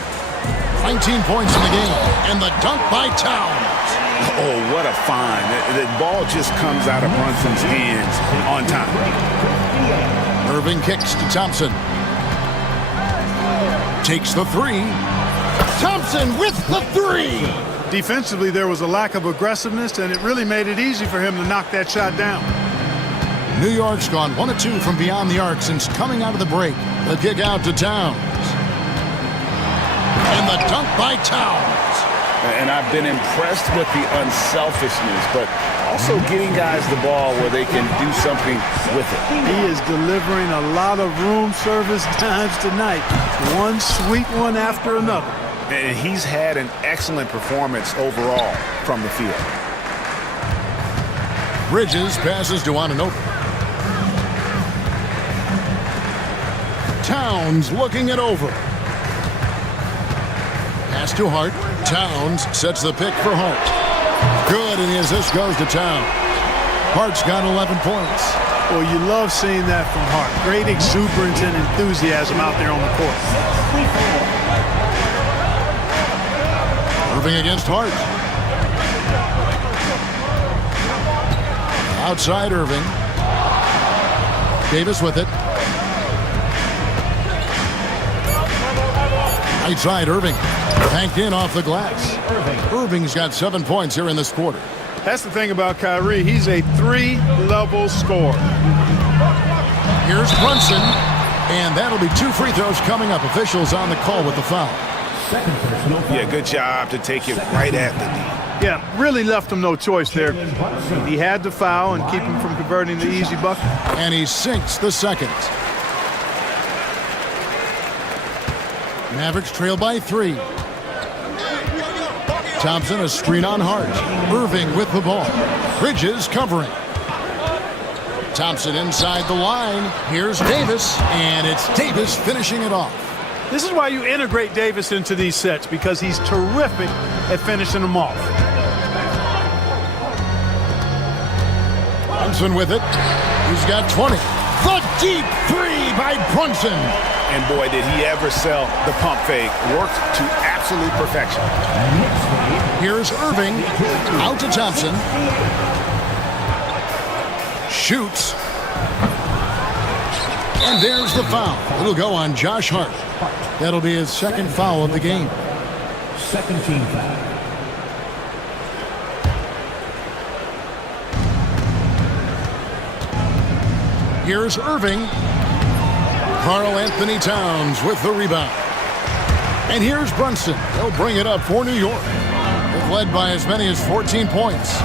19 points in the game. And the dunk by Towns. Oh, what a find. The ball just comes out of Brunson's hands on time. Irving kicks to Thompson. Takes the three. Thompson with the three. Defensively, there was a lack of aggressiveness, and it really made it easy for him to knock that shot down. New York's gone 1 of 2 from beyond the arc since coming out of the break. The kick out to Towns. And the dunk by Towns. And I've been impressed with the unselfishness, but also getting guys the ball where they can do something with it. He is delivering a lot of room service times tonight. One sweet one after another. And he's had an excellent performance overall from the field. Bridges passes to Anunoby. Towns looking it over. Pass to Hart. Towns sets the pick for Hart. Good, and the assist goes to Towns. Hart's got 11 points. Well, you love seeing that from Hart. Great exuberance and enthusiasm out there on the court. Irving against Hart. Outside Irving. Davis with it. Right side Irving. Banked in off the glass. Irving's got 7 points here in this quarter. That's the thing about Kyrie. He's a three-level scorer. Here's Brunson. And that'll be 2 free throws coming up. Officials on the call with the foul. Yeah, good job to take it right at the D. Yeah, really left him no choice there. He had to foul and keep him from converting the easy bucket. And he sinks the second. Mavericks trail by 3. Thompson a screen on Hart. Irving with the ball. Bridges covering. Thompson inside the line. Here's Davis, and it's Davis finishing it off. This is why you integrate Davis into these sets, because he's terrific at finishing them off. Brunson with it. He's got 20. The deep three by Brunson. And boy, did he ever sell the pump fake. Worked to absolute perfection. Here's Irving. Out to Thompson. Shoots. And there's the foul. It'll go on Josh Hart. That'll be his second foul of the game. Second team foul. Here's Irving. Karl Anthony Towns with the rebound. And here's Brunson. They'll bring it up for New York. They've led by as many as 14 points.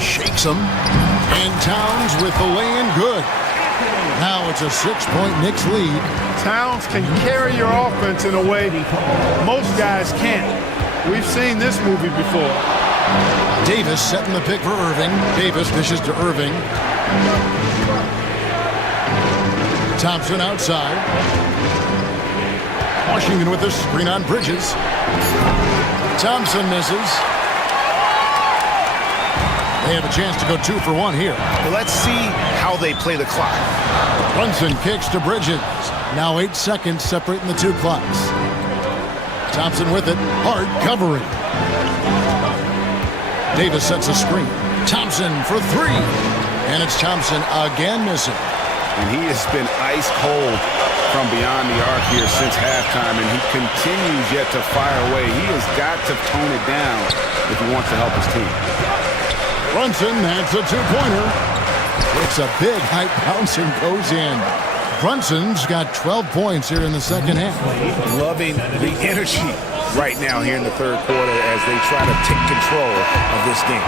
Shakes him. And Towns with the lay-in good. Now it's a 6-point Knicks lead. Towns can carry your offense in a way most guys can't. We've seen this movie before. Davis setting the pick for Irving. Davis dishes to Irving. Thompson outside. Washington with the screen on Bridges. Thompson misses. They have a chance to go 2 for 1 here. Well, let's see how they play the clock. Brunson kicks to Bridges. Now 8 seconds separating the 2 clocks. Thompson with it. Hart covering. Davis sets a screen. Thompson for 3. And it's Thompson again missing. And he has been ice cold from beyond the arc here since halftime, and he continues yet to fire away. He has got to tone it down if he wants to help his team. Brunson, that's a 2-pointer. It's a big high bounce and goes in. Brunson's got 12 points here in the second half. Loving the energy right now here in the third quarter as they try to take control of this game.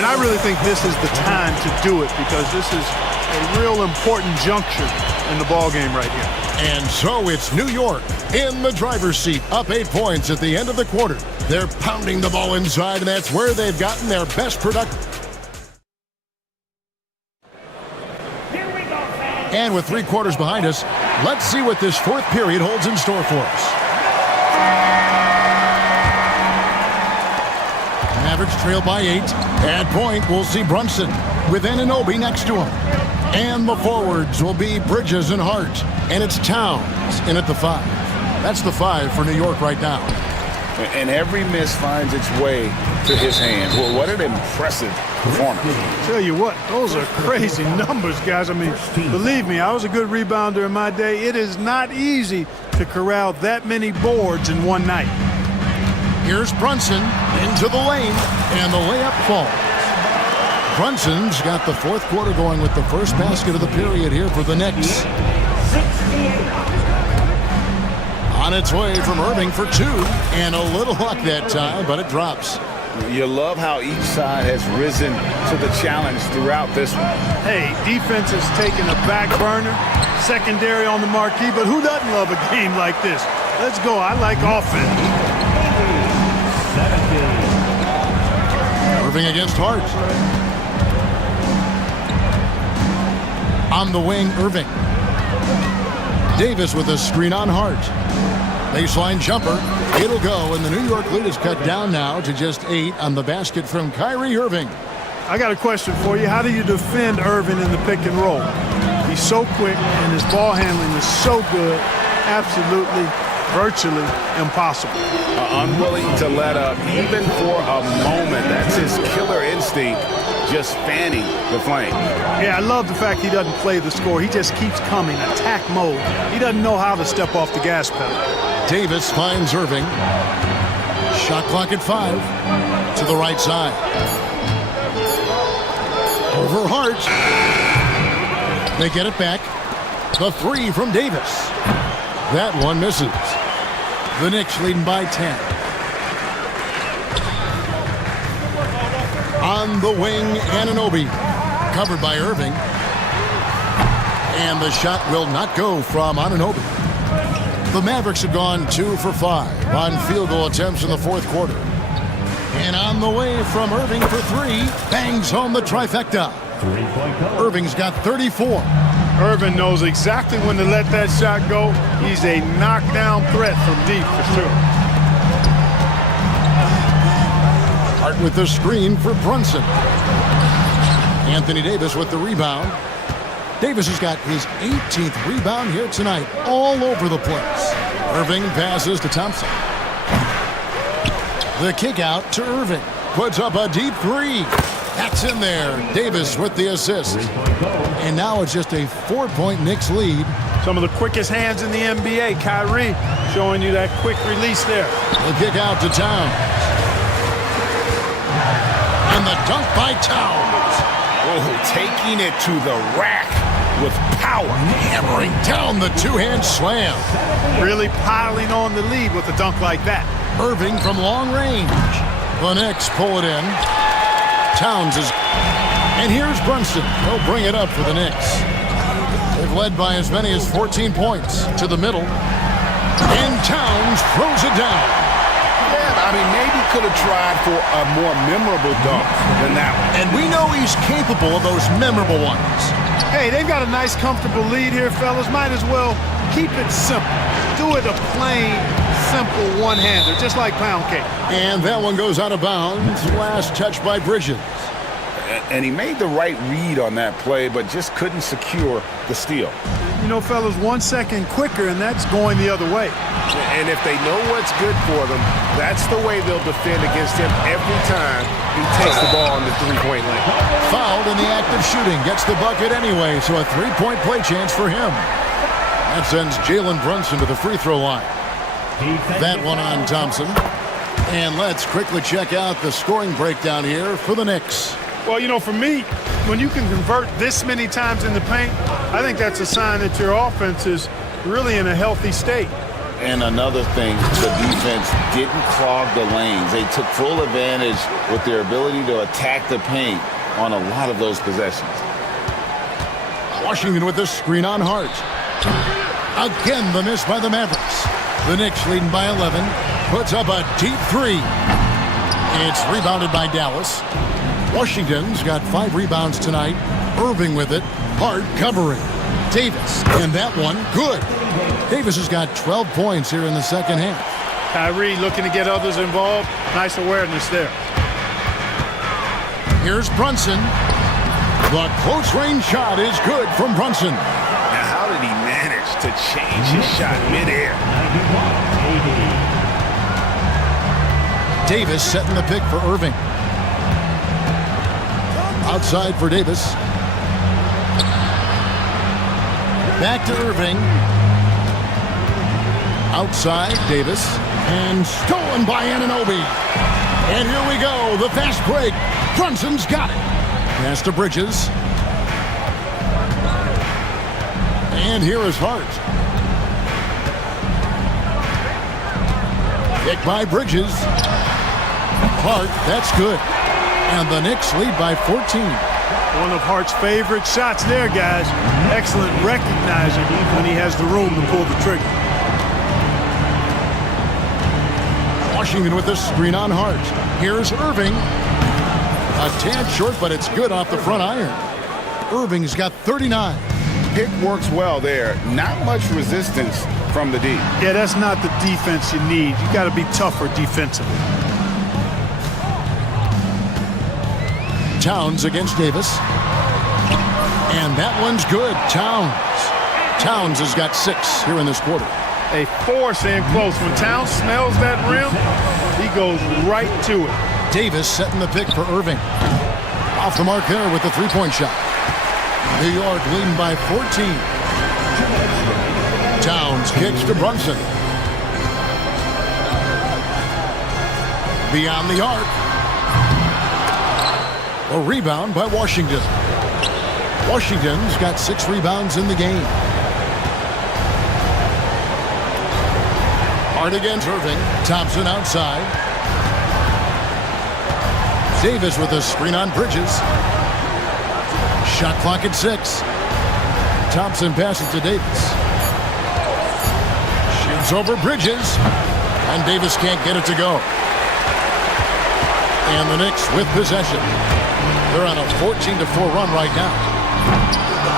And I really think this is the time to do it, because this is a real important juncture in the ball game right here. And so it's New York in the driver's seat, up 8 points at the end of the quarter. They're pounding the ball inside, and that's where they've gotten their best production. And with 3 quarters behind us, let's see what this fourth period holds in store for us. Mavericks trail by 8. At point, we'll see Brunson with Anunoby next to him. And the forwards will be Bridges and Hart. And it's Towns in at the 5. That's the 5 for New York right now. And every miss finds its way to his hands. Well, what an impressive performance. Tell you what, those are crazy numbers, guys. I mean, believe me, I was a good rebounder in my day. It is not easy to corral that many boards in one night. Here's Brunson into the lane, and the layup falls. Brunson's got the fourth quarter going with the first basket of the period here for the Knicks. On its way from Irving for two, and a little luck that time, but it drops. You love how each side has risen to the challenge throughout this one. Hey, defense has taken a back burner, secondary on the marquee, but who doesn't love a game like this? Let's go. I like offense. Irving against Hart. On the wing, Irving. Davis with a screen on Hart. Baseline jumper. It'll go, and the New York lead is cut down now to just 8 on the basket from Kyrie Irving. I got a question for you. How do you defend Irving in the pick and roll? He's so quick, and his ball handling is so good. Absolutely, virtually impossible. Unwilling to let up, even for a moment. That's his killer instinct, just fanning the flame. Yeah, I love the fact he doesn't play the score. He just keeps coming, attack mode. He doesn't know how to step off the gas pedal. Davis finds Irving. Shot clock at 5 to the right side. Over Hart. They get it back. The three from Davis. That one misses. The Knicks leading by 10. On the wing, Anunoby. Covered by Irving. And the shot will not go from Anunoby. The Mavericks have gone 2 for 5 on field goal attempts in the fourth quarter. And on the way from Irving for 3, bangs home the trifecta. Irving's got 34. Irving knows exactly when to let that shot go. He's a knockdown threat from deep for sure. Hart with the screen for Brunson. Anthony Davis with the rebound. Davis has got his 18th rebound here tonight, all over the place. Irving passes to Thompson. The kick out to Irving. Puts up a deep 3. That's in there. Davis with the assist. And now it's just a 4-point Knicks lead. Some of the quickest hands in the NBA. Kyrie showing you that quick release there. The kick out to Towns. And the dunk by Towns. Oh, taking it to the rack with power. Hammering down the two-hand slam. Really piling on the lead with a dunk like that. Irving from long range. The Knicks pull it in. Towns is... And here's Brunson. He'll bring it up for the Knicks. They've led by as many as 14 points to the middle. And Towns throws it down. Yeah, I mean, maybe could have tried for a more memorable dunk than that one. And we know he's capable of those memorable ones. Hey, they've got a nice, comfortable lead here, fellas. Might as well keep it simple. Do it a plain, simple one-hander, just like pound cake. And that one goes out of bounds. Last touch by Bridges. And he made the right read on that play, but just couldn't secure the steal. You know, fellas, 1 second quicker, and that's going the other way. And if they know what's good for them, that's the way they'll defend against him every time he takes the ball in the three-point line. Fouled in the act of shooting. Gets the bucket anyway, so a 3-point play chance for him. That sends Jalen Brunson to the free throw line. That one on Thompson. And let's quickly check out the scoring breakdown here for the Knicks. Well, you know, for me, when you can convert this many times in the paint, I think that's a sign that your offense is really in a healthy state. And another thing, the defense didn't clog the lanes. They took full advantage with their ability to attack the paint on a lot of those possessions. Washington with the screen on Hart. Again, the miss by the Mavericks. The Knicks leading by 11. Puts up a deep 3. It's rebounded by Dallas. Washington's got 5 rebounds tonight. Irving with it. Hart covering. Davis. And that one, good. Davis has got 12 points here in the second half. Kyrie looking to get others involved. Nice awareness there. Here's Brunson. The close-range shot is good from Brunson. Now, how did he manage to change his shot midair? Davis setting the pick for Irving. Outside for Davis. Back to Irving. Outside, Davis. And stolen by Anunoby. And here we go, the fast break. Brunson's got it. Pass to Bridges. And here is Hart. Pick by Bridges. Hart, that's good. And the Knicks lead by 14. One of Hart's favorite shots there, guys. Excellent recognizing when he has the room to pull the trigger. Washington with the screen on Hart. Here's Irving. A tad short, but it's good off the front iron. Irving's got 39. Pick works well there. Not much resistance from the D. Yeah, that's not the defense you need. You got to be tougher defensively. Towns against Davis. And that one's good. Towns has got 6 here in this quarter. A force in close. When Towns smells that rim, he goes right to it. Davis setting the pick for Irving. Off the mark there with the three-point shot. New York leading by 14. Towns kicks to Brunson. Beyond the arc. A rebound by Washington. Washington's got 6 rebounds in the game. Hart against Irving. Thompson outside. Davis with a screen on Bridges. Shot clock at 6. Thompson passes to Davis. Shoots over Bridges. And Davis can't get it to go. And the Knicks with possession. They're on a 14-4 run right now.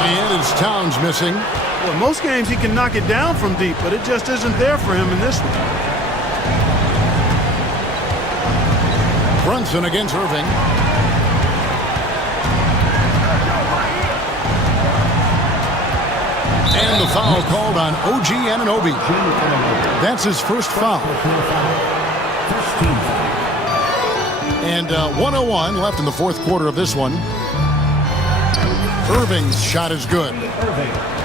And it's Towns missing. Well, most games he can knock it down from deep, but it just isn't there for him in this one. Brunson against Irving. And the foul called on OG Anunoby. That's his first foul. And 1:01 left in the fourth quarter of this one. Irving's shot is good.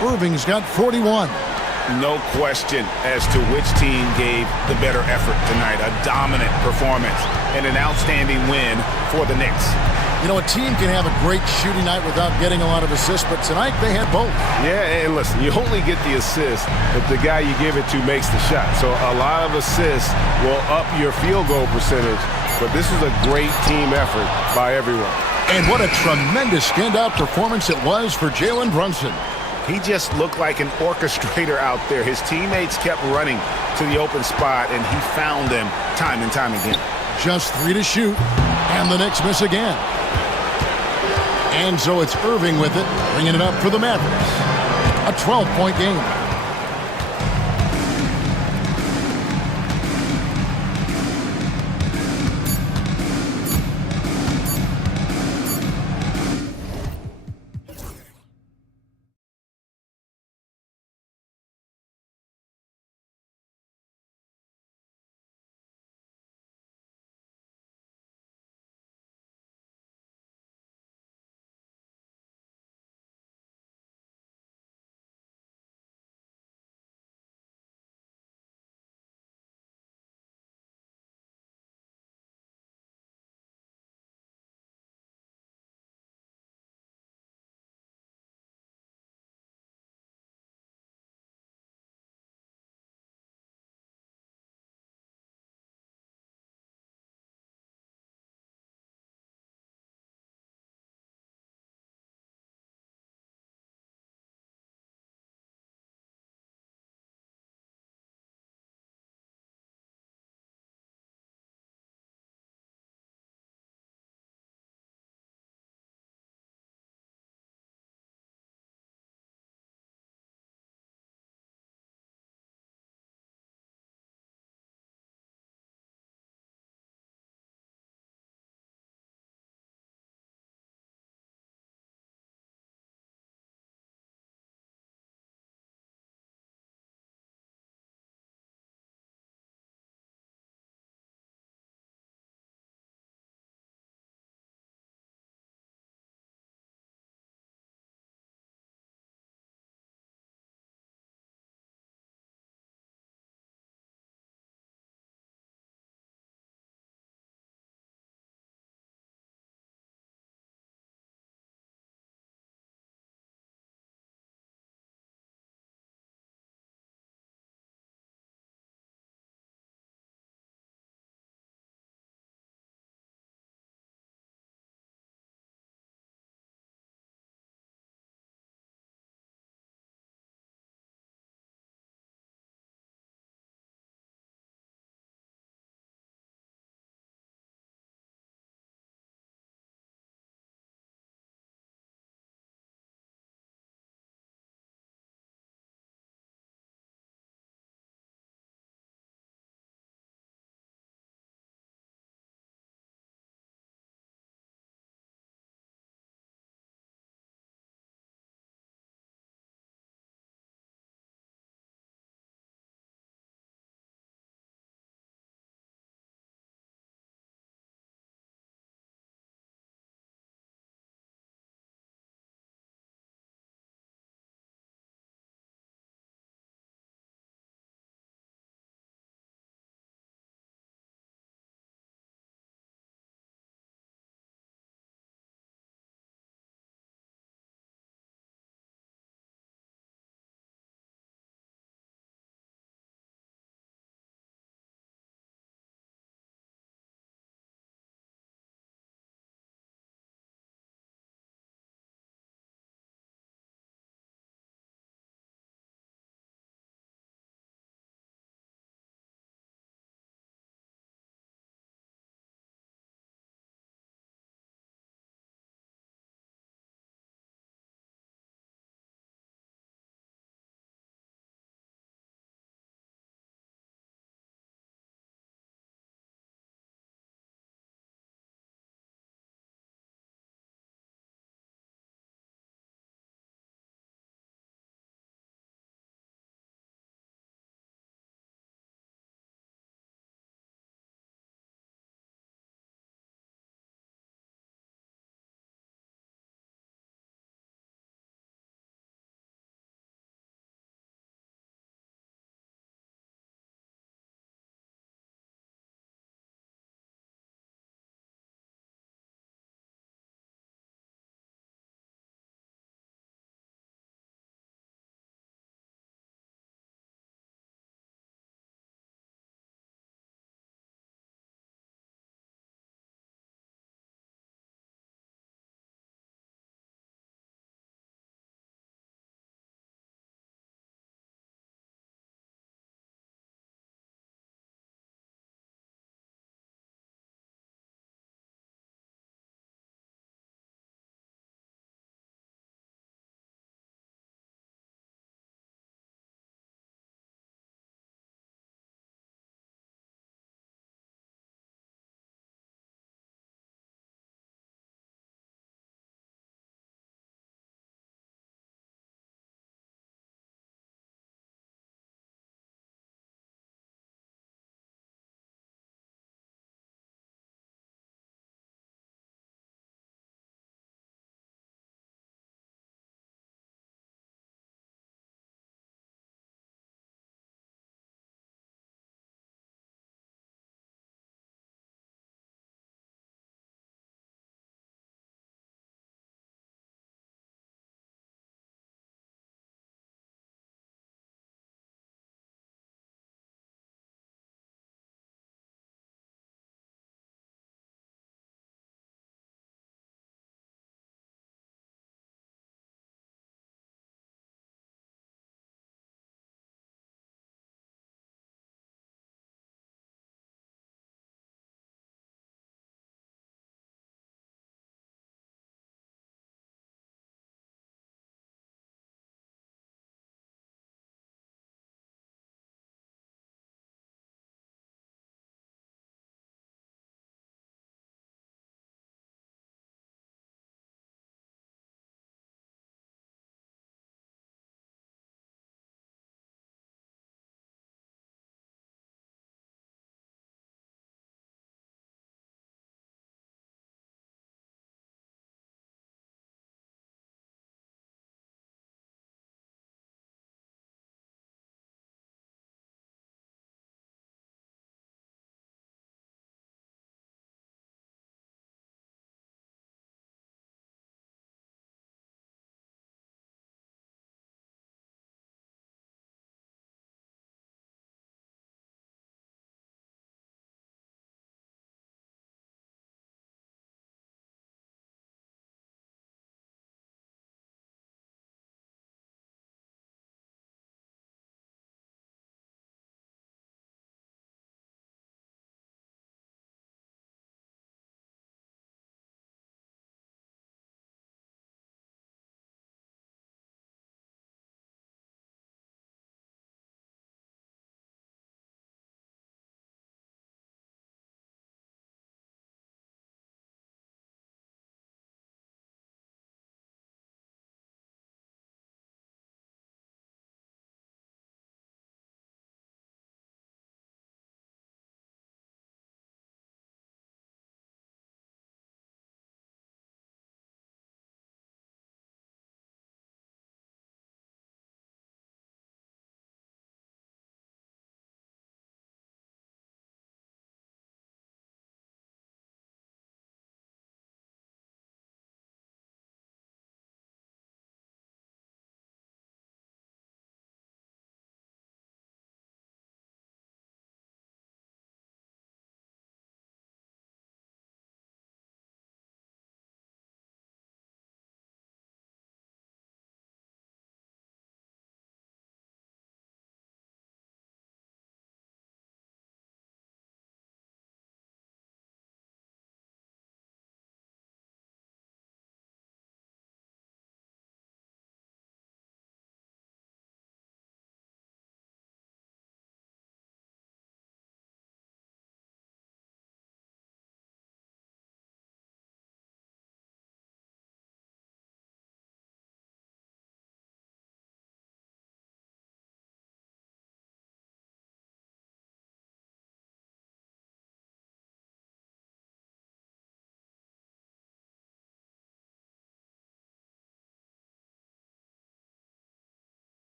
Irving's got 41. No question as to which team gave the better effort tonight. A dominant performance and an outstanding win for the Knicks. You know, a team can have a great shooting night without getting a lot of assists, but tonight they had both. Yeah, and listen, you only get the assist if the guy you give it to makes the shot. So a lot of assists will up your field goal percentage, but this is a great team effort by everyone. And what a tremendous standout performance it was for Jalen Brunson. He just looked like an orchestrator out there. His teammates kept running to the open spot, and he found them time and time again. Just 3 to shoot, and the Knicks miss again. And so it's Irving with it, bringing it up for the Mavericks. A 12-point game.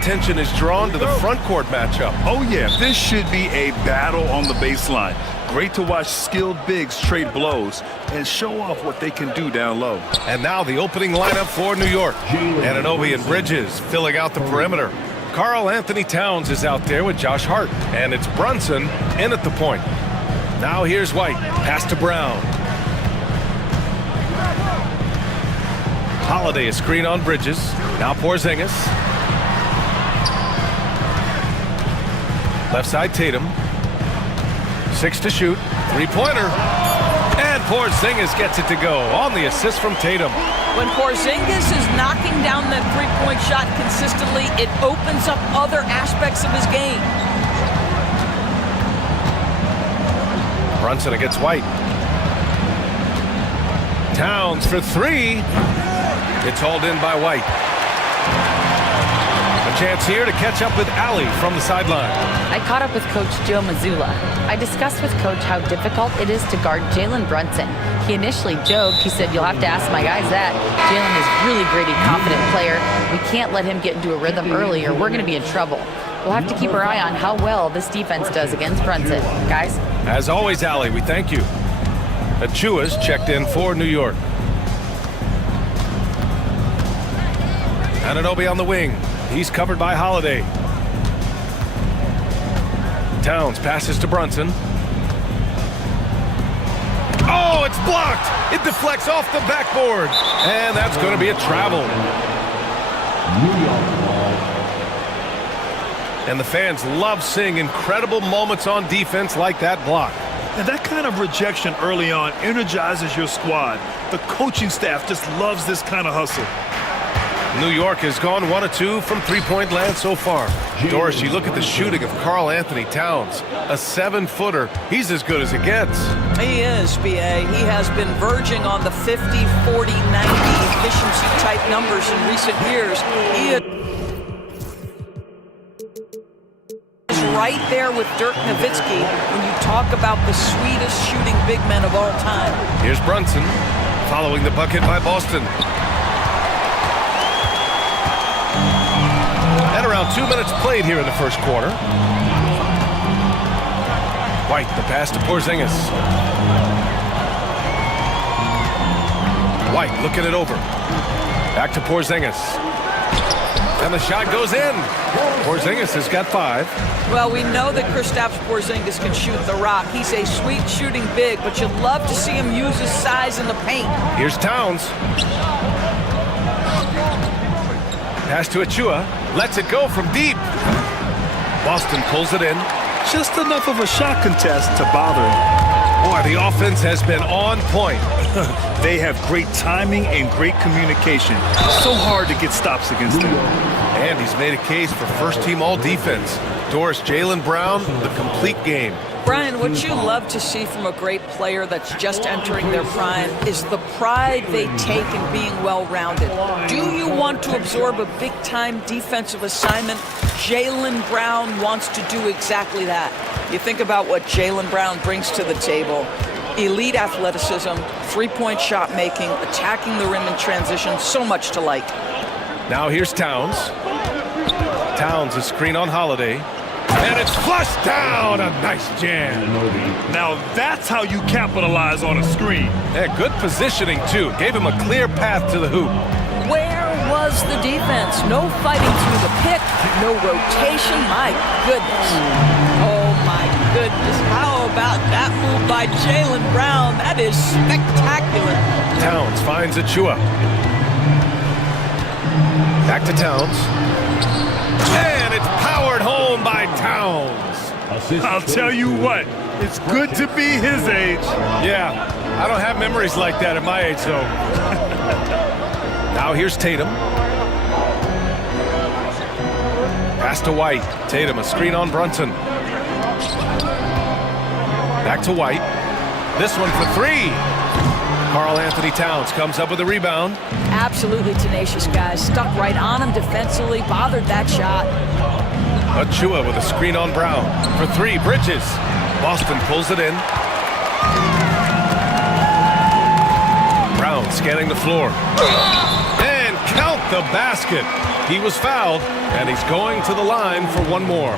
Attention is drawn to the front court matchup. Oh, yeah, this should be a battle on the baseline. Great to watch skilled bigs trade blows and show off what they can do down low. And now the opening lineup for New York. Anunoby and Bridges filling out the perimeter. Karl Anthony Towns is out there with Josh Hart. And it's Brunson in at the point. Now here's White. Pass to Brown. Holiday a screen on Bridges. Now Porzingis. Left side Tatum. 6 to shoot. Three-pointer. And Porzingis gets it to go on the assist from Tatum. When Porzingis is knocking down that three-point shot consistently, it opens up other aspects of his game. Brunson against White. Towns for three. It's hauled in by White. A chance here to catch up with Allie from the sideline. I caught up with Coach Joe Mazzulla. I discussed with Coach how difficult it is to guard Jalen Brunson. He initially joked. He said, "You'll have to ask my guys that." Jalen is really gritty, confident player. We can't let him get into a rhythm early or we're going to be in trouble. We'll have to keep our eye on how well this defense does against Brunson. Guys? As always, Allie, we thank you. Achua's checked in for New York. Anunoby on the wing. He's covered by Holiday. Towns passes to Brunson. Oh, it's blocked! It deflects off the backboard. And that's going to be a travel. And the fans love seeing incredible moments on defense like that block. And that kind of rejection early on energizes your squad. The coaching staff just loves this kind of hustle. New York has gone 1 of 2 from three-point land so far. Doris, you look at the shooting of Karl Anthony Towns. A 7-footer. He's as good as it gets. He is, B.A. He has been verging on the 50, 40, 90 efficiency type numbers in recent years. He is right there with Dirk Nowitzki when you talk about the sweetest shooting big men of all time. Here's Brunson following the bucket by Boston. And around 2 minutes played here in the first quarter. White, the pass to Porzingis. White looking it over. Back to Porzingis. And the shot goes in. Porzingis has got 5. Well, we know that Kristaps Porzingis can shoot the rock. He's a sweet shooting big, but you'd love to see him use his size in the paint. Here's Towns. Pass to Achua. Lets it go from deep. Boston pulls it in. Just enough of a shot contest to bother him. Boy, the offense has been on point. They have great timing and great communication. So hard to get stops against them. And he's made a case for first-team all-defense. Doris, Jaylen Brown, the complete game. Brian, what you love to see from a great player that's just entering their prime is the pride they take in being well-rounded. Do you want to absorb a big-time defensive assignment? Jaylen Brown wants to do exactly that. You think about what Jaylen Brown brings to the table. Elite athleticism, three-point shot making, attacking the rim in transition, so much to like. Now here's Towns. Towns, a screen on Holiday. And it's flushed down. A nice jam. Now that's how you capitalize on a screen. Yeah, good positioning, too. Gave him a clear path to the hoop. Where was the defense? No fighting through the pick, no rotation. My goodness. Oh, my goodness. How about that move by Jaylen Brown? That is spectacular. Towns finds Achua. Back to Towns. And it's powered home by Towns. I'll tell you what, it's good to be his age. Yeah, I don't have memories like that at my age, though. Now here's Tatum. Pass to White. Tatum, a screen on Brunson. Back to White. This one for 3. Karl Anthony Towns comes up with a rebound. Absolutely tenacious, guys. Stuck right on him defensively, bothered that shot. Achua with a screen on Brown. For 3, Bridges. Boston pulls it in. Brown scanning the floor. And count the basket. He was fouled, and he's going to the line for one more.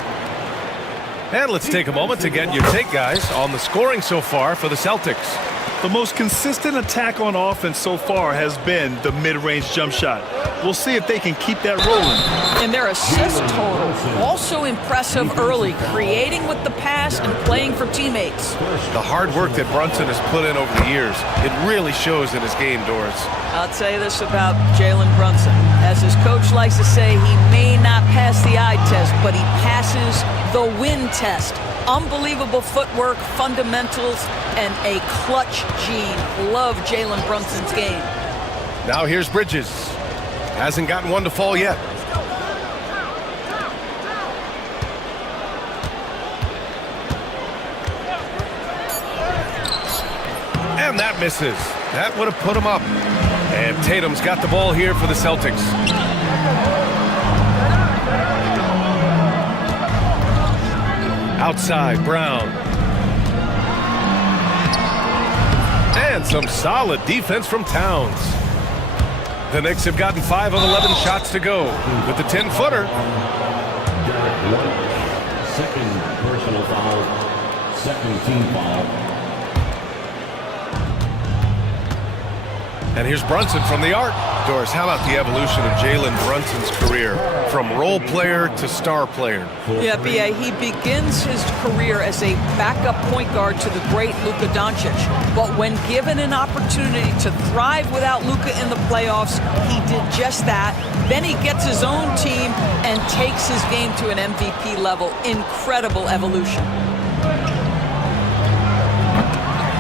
And let's take a moment to get your take, guys, on the scoring so far for the Celtics. The most consistent attack on offense so far has been the mid-range jump shot. We'll see if they can keep that rolling. And their assist total, also impressive early, creating with the pass and playing for teammates. The hard work that Brunson has put in over the years, it really shows in his game, Doris. I'll tell you this about Jalen Brunson. As his coach likes to say, he may not pass the eye test, but he passes the win test. Unbelievable footwork, fundamentals, and a clutch gene. Love Jalen Brunson's game. Now here's Bridges. Hasn't gotten one to fall yet. And that misses. That would have put him up. And Tatum's got the ball here for the Celtics. Outside, Brown. And some solid defense from Towns. The Knicks have gotten 5 of 11 shots to go with the 10-footer. Second personal foul, second team foul. And here's Brunson from the arc. Doris, how about the evolution of Jalen Brunson's career from role player to star player? Yeah, B.A., he begins his career as a backup point guard to the great Luka Doncic. But when given an opportunity to thrive without Luka in the playoffs, he did just that. Then he gets his own team and takes his game to an MVP level. Incredible evolution.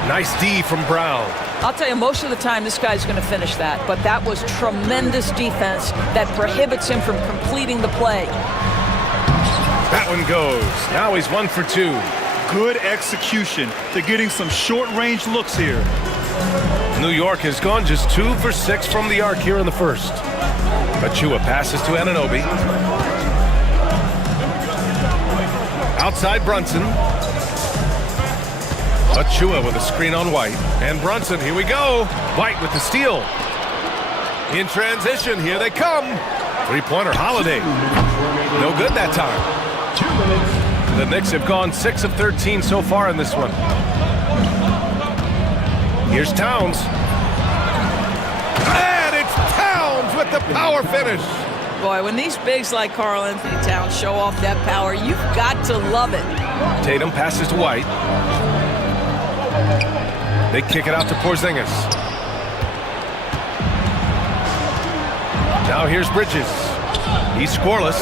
Nice D from Brown. I'll tell you, most of the time this guy's going to finish that, but that was tremendous defense that prohibits him from completing the play. That one goes. Now he's 1 for 2. Good execution. They're getting some short-range looks here. New York has gone just 2 for 6 from the arc here in the first. Achua passes to Anunoby. Outside Brunson. Achua with a screen on White. And Brunson, here we go. White with the steal. In transition, here they come. Three-pointer Holiday. No good that time. The Knicks have gone 6 of 13 so far in this one. Here's Towns. And it's Towns with the power finish. Boy, when these bigs like Karl Anthony Towns show off that power, you've got to love it. Tatum passes to White. They kick it out to Porzingis. Now here's Bridges. He's scoreless.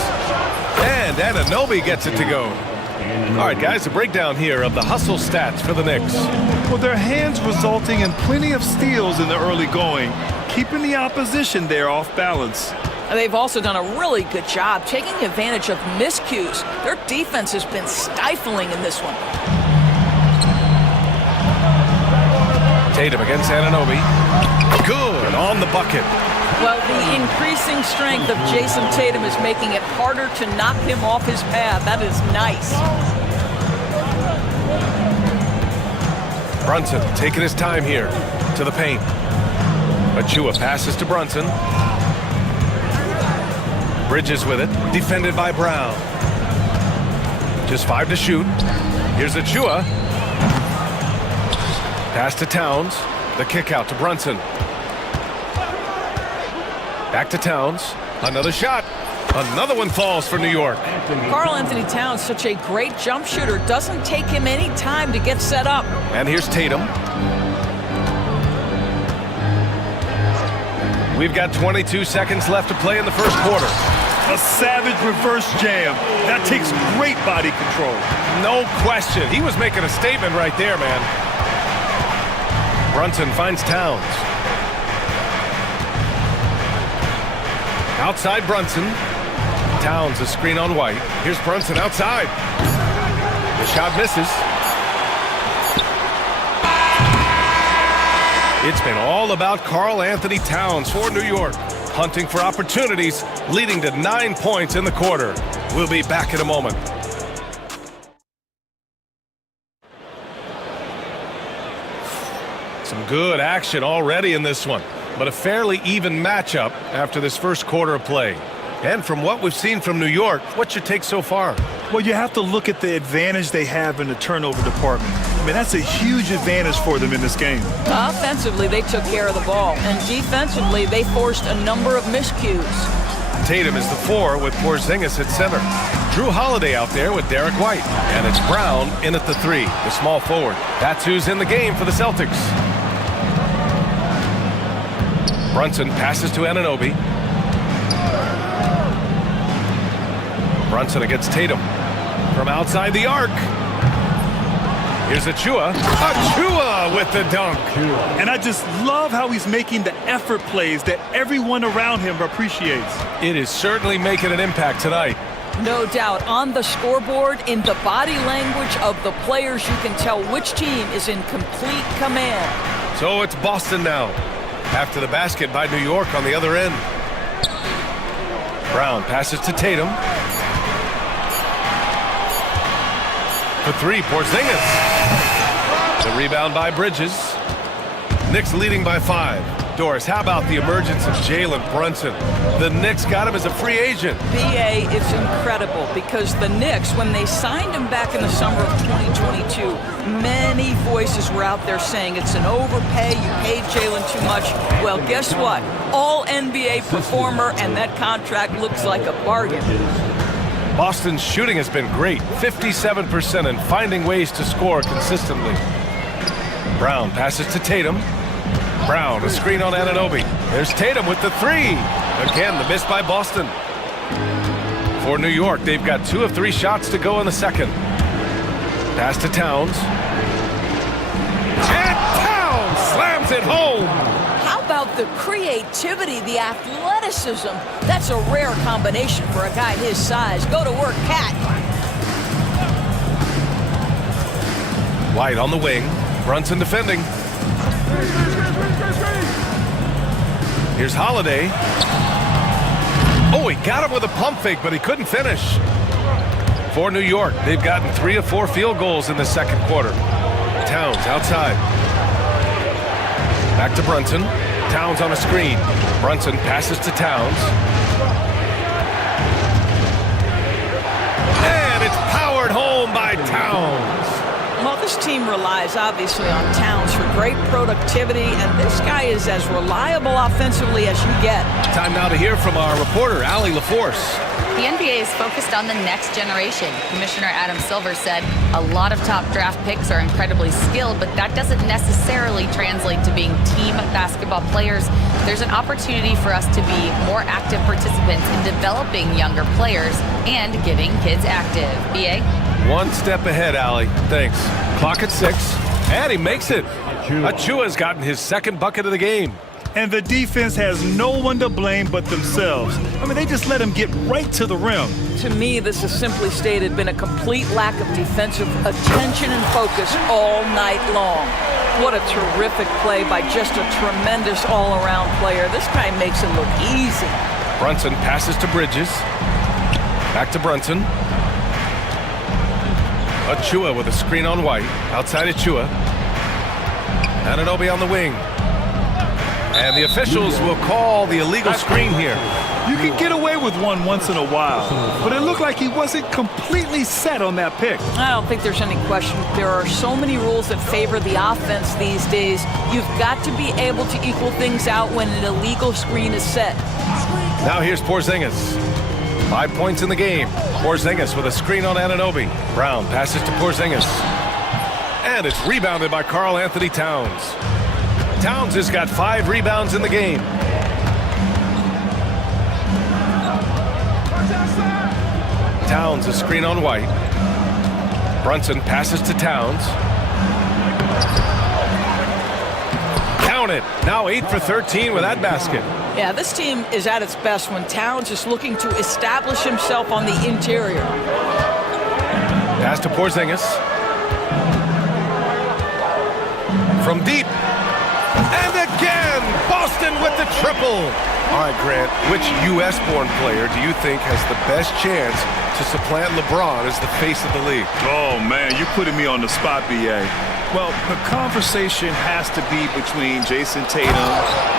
And Anunoby gets it to go. All right, guys, a breakdown here of the hustle stats for the Knicks. Well, their hands resulting in plenty of steals in the early going, keeping the opposition there off balance. They've also done a really good job taking advantage of miscues. Their defense has been stifling in this one. Tatum against Anunoby. Good on the bucket. Well, the increasing strength of Jason Tatum is making it harder to knock him off his path. That is nice. Brunson taking his time here to the paint. Achua passes to Brunson. Bridges with it, defended by Brown. Just 5 to shoot. Here's Achua. Pass to Towns. The kick out to Brunson. Back to Towns. Another shot. Another one falls for New York. Karl Anthony Towns, such a great jump shooter, doesn't take him any time to get set up. And here's Tatum. We've got 22 seconds left to play in the first quarter. A savage reverse jam. That takes great body control. No question. He was making a statement right there, man. Brunson finds Towns. Outside Brunson. Towns, a screen on White. Here's Brunson outside. The shot misses. It's been all about Karl Anthony Towns for New York, hunting for opportunities, leading to 9 points in the quarter. We'll be back in a moment. Some good action already in this one, but a fairly even matchup after this first quarter of play. And from what we've seen from New York, what's your take so far? Well, you have to look at the advantage they have in the turnover department. I mean, that's a huge advantage for them in this game. Offensively, they took care of the ball. And defensively, they forced a number of miscues. Tatum is the 4 with Porzingis at center. Drew Holiday out there with Derek White. And it's Brown in at the 3, the small forward. That's who's in the game for the Celtics. Brunson passes to Anunoby. Brunson against Tatum from outside the arc. Here's Achua. Achua with the dunk. And I just love how he's making the effort plays that everyone around him appreciates. It is certainly making an impact tonight. No doubt. On the scoreboard, in the body language of the players, you can tell which team is in complete command. So it's Boston now, after the basket by New York on the other end. Brown passes to Tatum. For 3, Porzingis. The rebound by Bridges. Knicks leading by 5. Doris, how about the emergence of Jalen Brunson? The Knicks got him as a free agent. BA, it's incredible because the Knicks, when they signed him back in the summer of 2022, many voices were out there saying it's an overpay, you paid Jalen too much. Well, guess what? All NBA performer, and that contract looks like a bargain. Boston's shooting has been great, 57%, and finding ways to score consistently. Brown passes to Tatum. Brown, a screen on Anunoby. There's Tatum with the 3. Again, the miss by Boston. For New York, they've got 2 of 3 shots to go in the second. Pass to Towns. And Towns slams it home. How about the creativity, the athleticism? That's a rare combination for a guy his size. Go to work, Cat. White on the wing. Brunson defending. Here's Holiday. Oh, he got him with a pump fake, but he couldn't finish. For New York, they've gotten 3 of 4 field goals in the second quarter. Towns outside. Back to Brunson. Towns on a screen. Brunson passes to Towns. And it's powered home by Towns. Well, this team relies obviously on Towns for great productivity, and this guy is as reliable offensively as you get. Time now to hear from our reporter, Allie LaForce. The NBA is focused on the next generation. Commissioner Adam Silver said a lot of top draft picks are incredibly skilled, but that doesn't necessarily translate to being team basketball players. There's an opportunity for us to be more active participants in developing younger players and getting kids active. BA? One step ahead, Allie. Thanks. Clock at 6, and he makes it. Achua's gotten his second bucket of the game. And the defense has no one to blame but themselves. I mean, they just let him get right to the rim. To me, this has simply stated been a complete lack of defensive attention and focus all night long. What a terrific play by just a tremendous all-around player. This guy makes it look easy. Brunson passes to Bridges. Back to Brunson. Achua with a screen on White. Outside Achua. Anunoby on the wing. And the officials will call the illegal screen here. You can get away with one once in a while, but it looked like he wasn't completely set on that pick. I don't think there's any question. There are so many rules that favor the offense these days. You've got to be able to equal things out when an illegal screen is set. Now here's Porzingis. 5 points in the game. Porzingis with a screen on Anunoby. Brown passes to Porzingis. And it's rebounded by Karl Anthony Towns. Towns has got 5 rebounds in the game. Towns a screen on White. Brunson passes to Towns. Count it. Now 8 for 13 with that basket. Yeah, this team is at its best when Towns is looking to establish himself on the interior. Pass to Porzingis. From deep. And again, Boston with the triple. All right, Grant, which U.S.-born player do you think has the best chance to supplant LeBron as the face of the league? Oh, man, you're putting me on the spot, B.A. Well, the conversation has to be between Jason Tatum,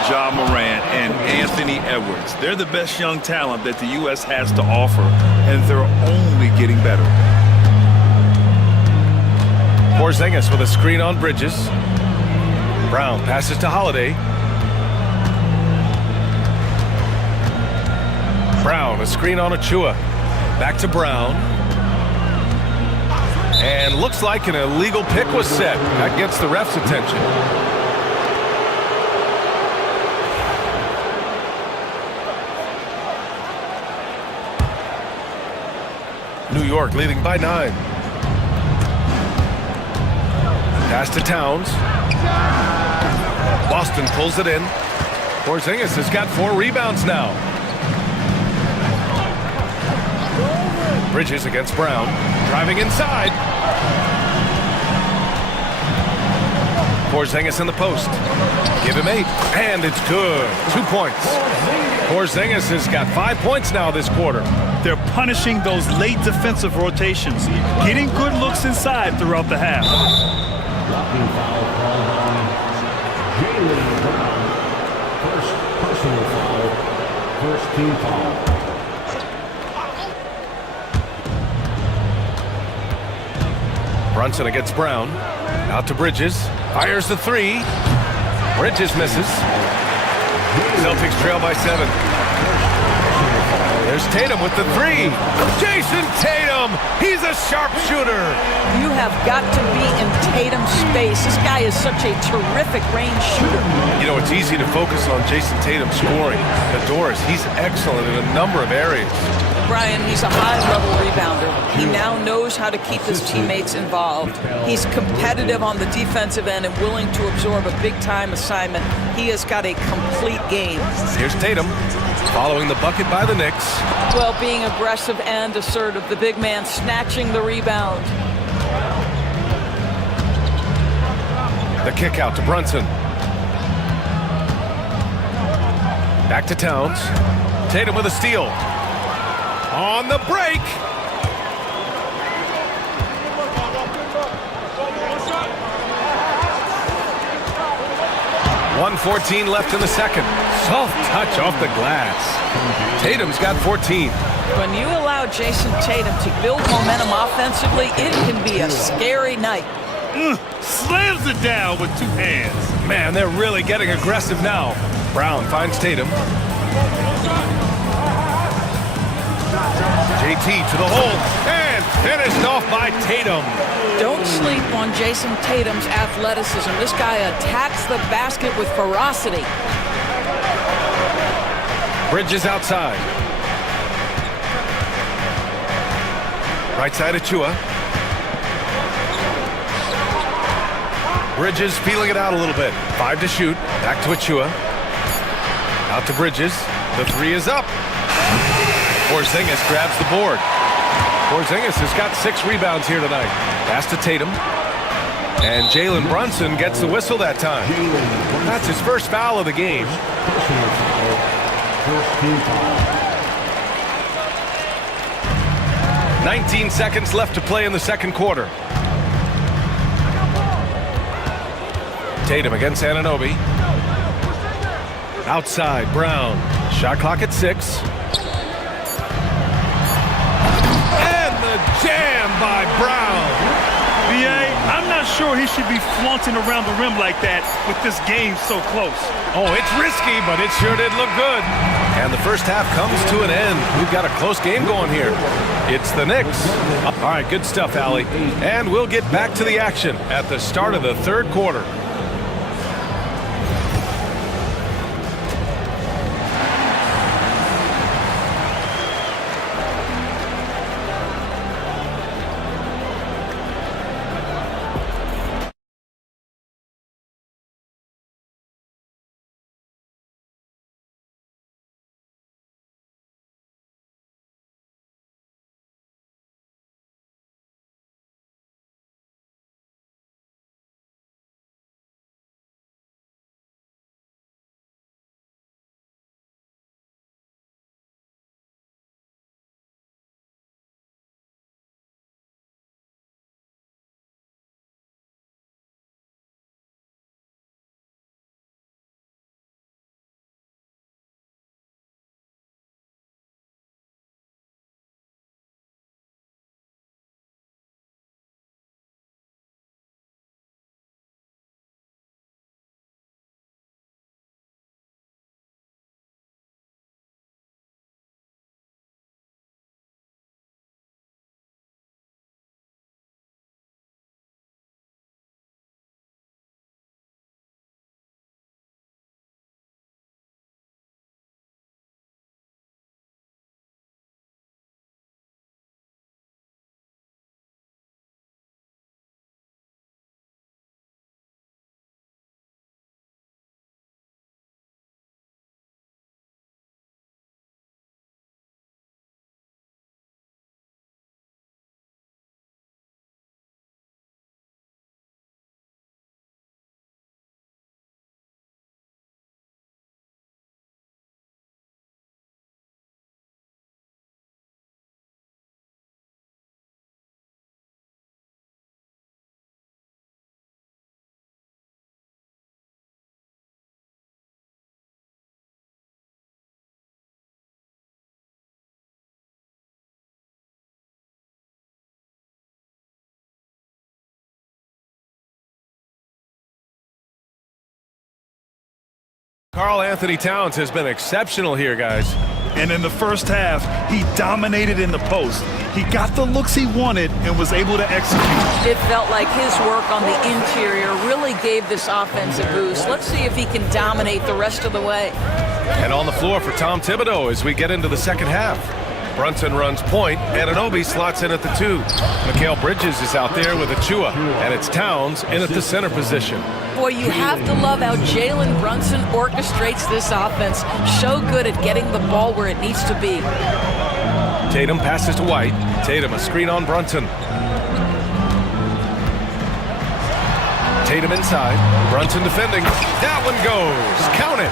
Ja Morant, and Anthony Edwards. They're the best young talent that the U.S. has to offer, and they're only getting better. Porzingis with a screen on Bridges. Brown passes to Holiday. Brown, a screen on Achua. Back to Brown. And looks like an illegal pick was set. That gets the ref's attention. New York leading by 9. Pass to Towns. Boston pulls it in. Porzingis has got 4 rebounds now. Bridges against Brown. Driving inside. Porzingis in the post. Give him 8. And it's good. 2 points. Porzingis has got 5 points now this quarter. They're punishing those late defensive rotations, getting good looks inside throughout the half. Blocking foul called on Jaylen Brown. First personal foul. First team foul. Brunson against Brown. Out to Bridges. Fires the 3. Bridges misses. Celtics trail by 7. There's Tatum with the 3. Jason Tatum! He's a sharpshooter! You have got to be in Tatum's space. This guy is such a terrific range shooter. You know, it's easy to focus on Jason Tatum scoring. But Doris, he's excellent in a number of areas. Brian, he's a high-level rebounder. He now knows how to keep his teammates involved. He's competitive on the defensive end and willing to absorb a big-time assignment. He has got a complete game. Here's Tatum, following the bucket by the Knicks. Well, being aggressive and assertive. The big man snatching the rebound. The kick out to Brunson. Back to Towns. Tatum with a steal. On the break. .114 left in the second. Soft touch off the glass. Tatum's got 14. When you allow Jason Tatum to build momentum offensively, it can be a scary night. Slams it down with 2 hands. Man, they're really getting aggressive now. Brown finds Tatum. JT to the hole, and finished off by Tatum. Don't sleep on Jason Tatum's athleticism. This guy attacks the basket with ferocity. Bridges outside. Right side Achua. Bridges feeling it out a little bit. 5 to shoot. Back to Achua. Out to Bridges. The 3 is up. Porzingis grabs the board. Porzingis has got 6 rebounds here tonight. Pass to Tatum. And Jalen Brunson gets the whistle that time. That's his first foul of the game. First team foul. 19 seconds left to play in the second quarter. Tatum against Anunoby. Outside, Brown. Shot clock at 6. Jam by Brown. B.A., I'm not sure he should be flaunting around the rim like that with this game so close. Oh, it's risky, but it sure did look good. And the first half comes to an end. We've got a close game going here. It's the Knicks. All right, good stuff, Allie. And we'll get back to the action at the start of the third quarter. Karl Anthony Towns has been exceptional here, guys. And in the first half, he dominated in the post. He got the looks he wanted and was able to execute. It felt like his work on the interior really gave this offense a boost. Let's see if he can dominate the rest of the way. And on the floor for Tom Thibodeau as we get into the second half. Brunson runs point, Anunoby slots in at the 2. Mikal Bridges is out there with Achua, and it's Towns in at the center position. Boy, you have to love how Jalen Brunson orchestrates this offense. So good at getting the ball where it needs to be. Tatum passes to White. Tatum a screen on Brunson. Tatum inside. Brunson defending. That one goes. Count it.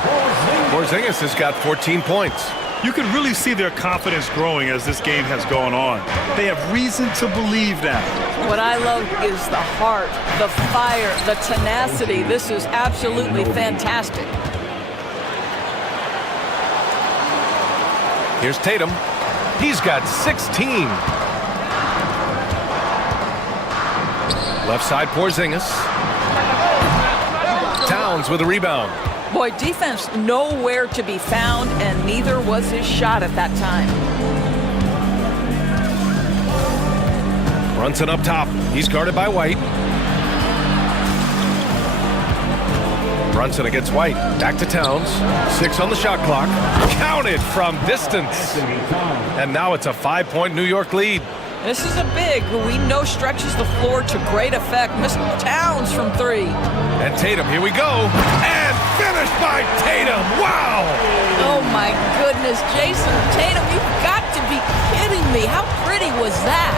Porzingis has got 14 points. You can really see their confidence growing as this game has gone on. They have reason to believe that. What I love is the heart, the fire, the tenacity. This is absolutely fantastic. Here's Tatum. He's got 16. Left side Porzingis. Towns with a rebound. Boy, defense nowhere to be found, and neither was his shot at that time. Brunson up top. He's guarded by White. Brunson against White. Back to Towns. 6 on the shot clock. Counted from distance. And now it's a 5-point New York lead. This is a big who we know stretches the floor to great effect. Mr. Towns from 3. And Tatum, here we go. And finished by Tatum. Wow! Oh my goodness, Jason Tatum, you've got to be kidding me. How pretty was that?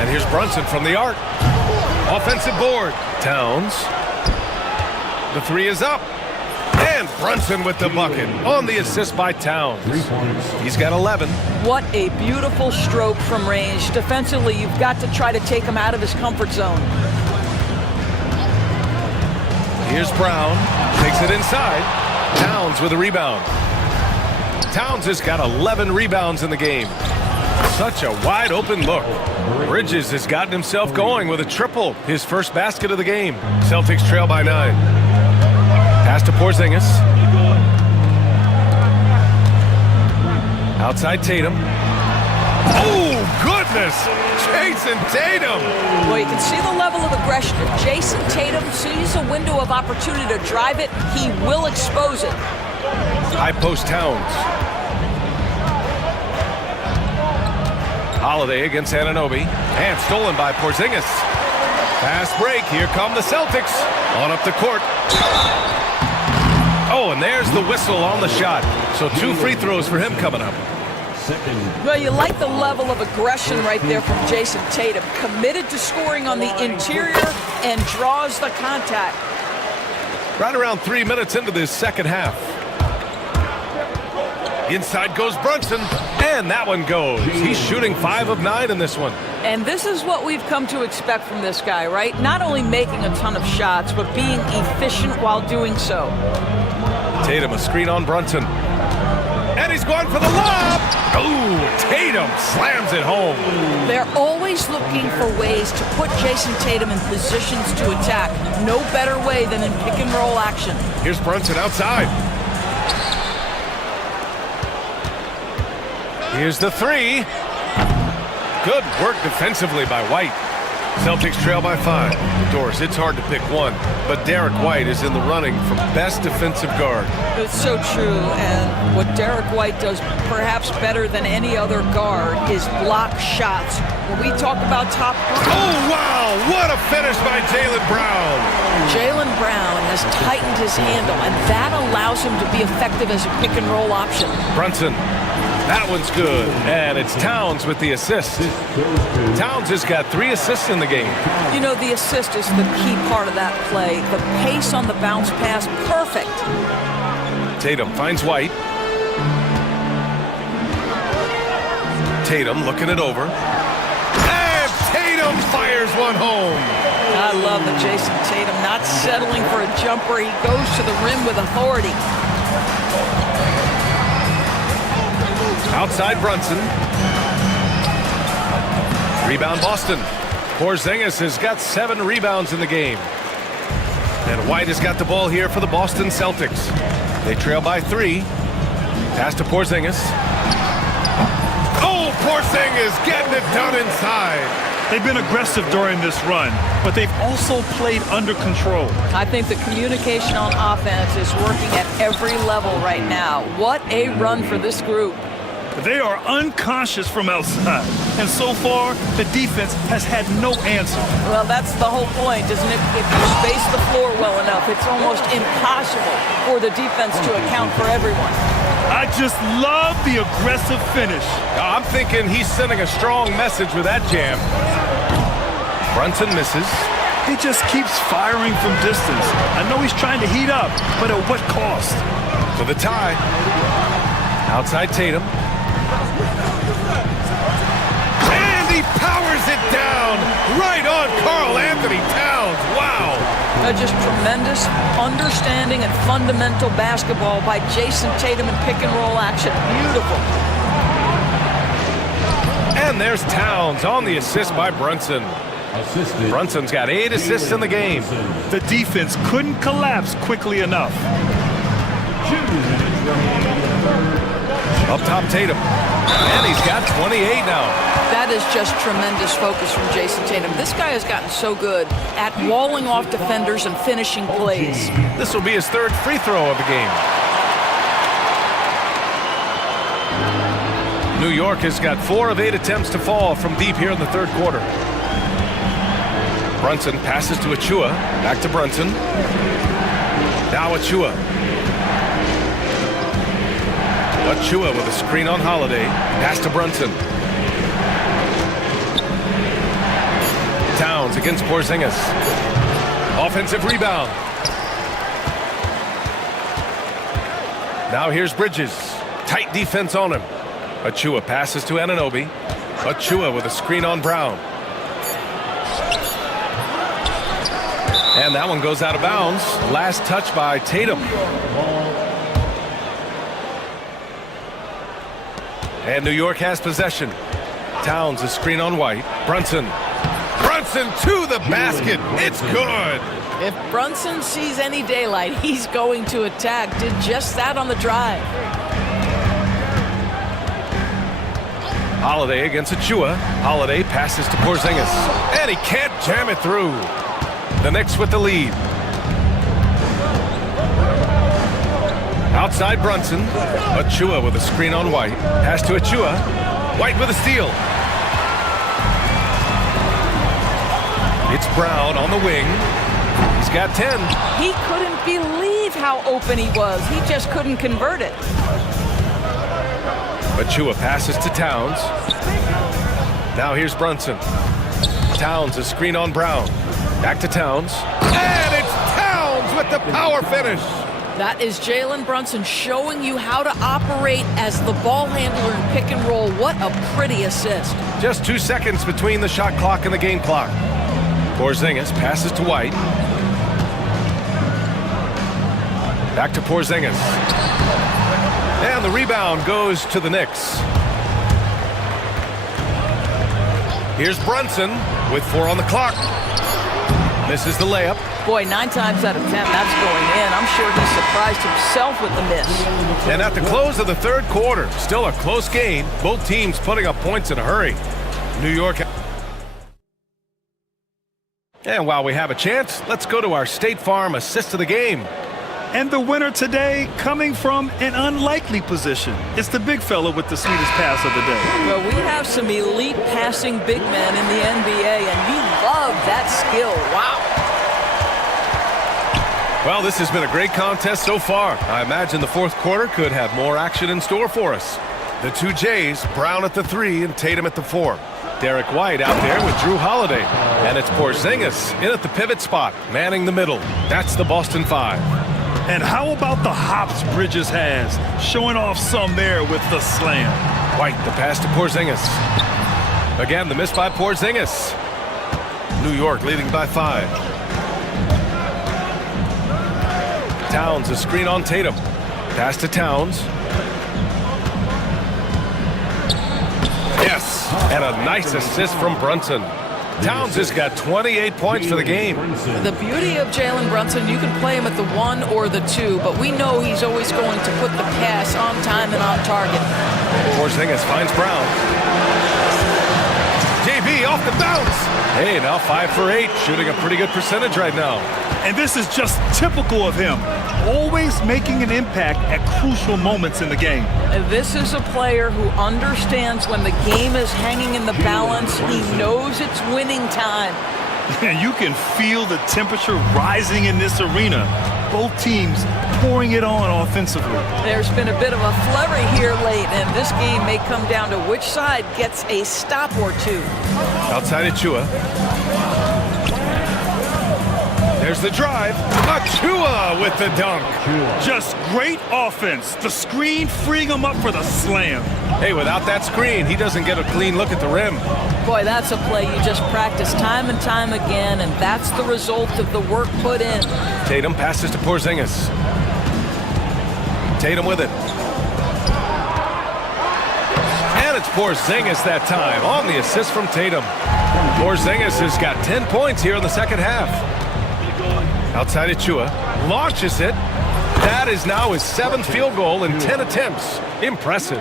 And here's Brunson from the arc. Offensive board. Towns. The 3 is up. And Brunson with the bucket on the assist by Towns. He's got 11. What a beautiful stroke from range. Defensively, you've got to try to take him out of his comfort zone. Here's Brown. Takes it inside. Towns with a rebound. Towns has got 11 rebounds in the game. Such a wide open look. Bridges has gotten himself going with a triple. His first basket of the game. Celtics trail by 9. Pass to Porzingis. Outside Tatum. Oh, goodness! Jason Tatum! Well, you can see the level of aggression. If Jason Tatum sees a window of opportunity to drive it, he will expose it. High post Towns. Holiday against Anunoby. And stolen by Porzingis. Fast break. Here come the Celtics. On up the court. Oh, and there's the whistle on the shot. So 2 free throws for him coming up. Well, you like the level of aggression right there from Jason Tatum. Committed to scoring on the interior and draws the contact. Right around 3 minutes into this second half. Inside goes Brunson, and that one goes. He's shooting 5 of 9 in this one. And this is what we've come to expect from this guy, right? Not only making a ton of shots, but being efficient while doing so. Tatum, a screen on Brunson. And he's going for the lob. Oh, Tatum slams it home. They're always looking for ways to put Jason Tatum in positions to attack. No better way than in pick and roll action. Here's Brunson outside. Here's the 3. Good work defensively by White. Celtics trail by 5. Doris, it's hard to pick one, but Derek White is in the running for best defensive guard. It's so true, and what Derek White does perhaps better than any other guard is block shots. When we talk about top... Oh, wow! What a finish by Jaylen Brown! Jaylen Brown has tightened his handle, and that allows him to be effective as a pick and roll option. Brunson. That one's good, and it's Towns with the assist. Towns has got 3 assists in the game. You know, the assist is the key part of that play. The pace on the bounce pass, perfect. Tatum finds White. Tatum looking it over. And Tatum fires one home. I love the Jason Tatum not settling for a jumper. He goes to the rim with authority. Outside Brunson. Rebound Boston. Porzingis has got 7 rebounds in the game. And White has got the ball here for the Boston Celtics. They trail by 3. Pass to Porzingis. Oh, Porzingis getting it done inside. They've been aggressive during this run, but they've also played under control. I think the communication on offense is working at every level right now. What a run for this group. They are unconscious from outside, and so far, the defense has had no answer. Well, that's the whole point, isn't it? If you space the floor well enough, it's almost impossible for the defense to account for everyone. I just love the aggressive finish. I'm thinking he's sending a strong message with that jam. Brunson misses. He just keeps firing from distance. I know he's trying to heat up, but at what cost? To the tie. Outside Tatum. And he powers it down right on Karl Anthony Towns. Wow. Just tremendous understanding and fundamental basketball by Jason Tatum in pick-and-roll action. Beautiful. And there's Towns on the assist by Brunson. Brunson's got 8 assists in the game. The defense couldn't collapse quickly enough. Up top, Tatum. And he's got 28 now. That is just tremendous focus from Jason Tatum. This guy has gotten so good at walling off defenders and finishing plays. This will be his 3rd free throw of the game. New York has got 4 of 8 attempts to fall from deep here in the 3rd quarter. Brunson passes to Achua. Back to Brunson. Now Achua. Achua with a screen on Holiday. Pass to Brunson. Towns against Porzingis. Offensive rebound. Now here's Bridges. Tight defense on him. Achua passes to Anunoby. Achua with a screen on Brown. And that one goes out of bounds. Last touch by Tatum. And New York has possession. Towns a screen on White. Brunson. Brunson to the basket. It's good. If Brunson sees any daylight, he's going to attack. Did just that on the drive. Holiday against Achua. Holiday passes to Porzingis. And he can't jam it through. The Knicks with the lead. Outside Brunson. Achua with a screen on White. Pass to Achua. White with a steal. It's Brown on the wing. He's got 10. He couldn't believe how open he was. He just couldn't convert it. Achua passes to Towns. Now here's Brunson. Towns a screen on Brown. Back to Towns. And it's Towns with the power finish. That is Jalen Brunson showing you how to operate as the ball handler in pick and roll. What a pretty assist. Just 2 seconds between the shot clock and the game clock. Porzingis passes to White. Back to Porzingis. And the rebound goes to the Knicks. Here's Brunson with 4 on the clock. Misses the layup. Boy, 9 times out of 10, that's going in. I'm sure he surprised himself with the miss. And at the close of the 3rd quarter, still a close game. Both teams putting up points in a hurry. New York. And while we have a chance, let's go to our State Farm assist of the game. And the winner today coming from an unlikely position. It's the big fella with the sweetest pass of the day. Well, we have some elite passing big men in the NBA, and you love that skill. Wow. Well, this has been a great contest so far. I imagine the 4th quarter could have more action in store for us. The 2 Jays, Brown at the 3 and Tatum at the 4. Derek White out there with Drew Holiday. And it's Porzingis in at the pivot spot, manning the middle. That's the Boston 5. And how about the hops Bridges has? Showing off some there with the slam. White, the pass to Porzingis. Again, the miss by Porzingis. New York leading by 5. Towns, a screen on Tatum. Pass to Towns. Yes, and a nice assist from Brunson. Towns has got 28 points for the game. The beauty of Jalen Brunson, you can play him at the 1 or the 2, but we know he's always going to put the pass on time and on target. Porzingis finds Brown. JB off the bounce. Hey, now 5 for 8, shooting a pretty good percentage right now. And this is just typical of him, always making an impact at crucial moments in the game. This is a player who understands when the game is hanging in the balance. He knows it's winning time. And you can feel the temperature rising in this arena. Both teams pouring it on offensively. There's been a bit of a flurry here late, and this game may come down to which side gets a stop or two. Outside Achua. There's the drive. Achua with the dunk. Just great offense. The screen freeing him up for the slam. Hey, without that screen, he doesn't get a clean look at the rim. Boy, that's a play you just practice time and time again, and that's the result of the work put in. Tatum passes to Porzingis. Tatum with it. And it's Porzingis that time on the assist from Tatum. Porzingis has got 10 points here in the second half. Outside Achua, launches it. That is now his 7th field goal in 10 attempts. Impressive.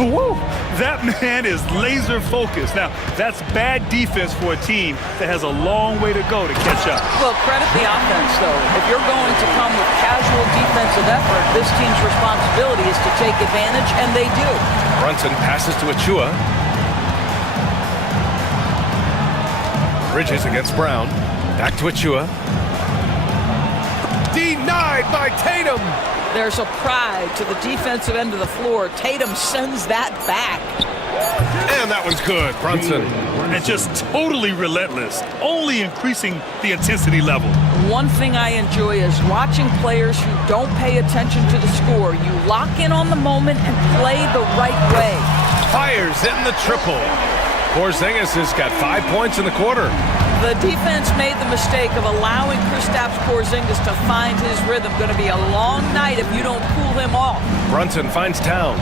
Woo! That man is laser focused. Now, that's bad defense for a team that has a long way to go to catch up. Well, credit the offense, though. If you're going to come with casual defensive effort, this team's responsibility is to take advantage, and they do. Brunson passes to Achua. Bridges against Brown. Back to Achua. Denied by Tatum. There's a pride to the defensive end of the floor. Tatum sends that back. And that one's good, Brunson. And just totally relentless, only increasing the intensity level. One thing I enjoy is watching players who don't pay attention to the score. You lock in on the moment and play the right way. Fires in the triple. Porzingis has got 5 points in the quarter. The defense made the mistake of allowing Kristaps Porzingis to find his rhythm. Going to be a long night if you don't cool him off. Brunson finds Towns.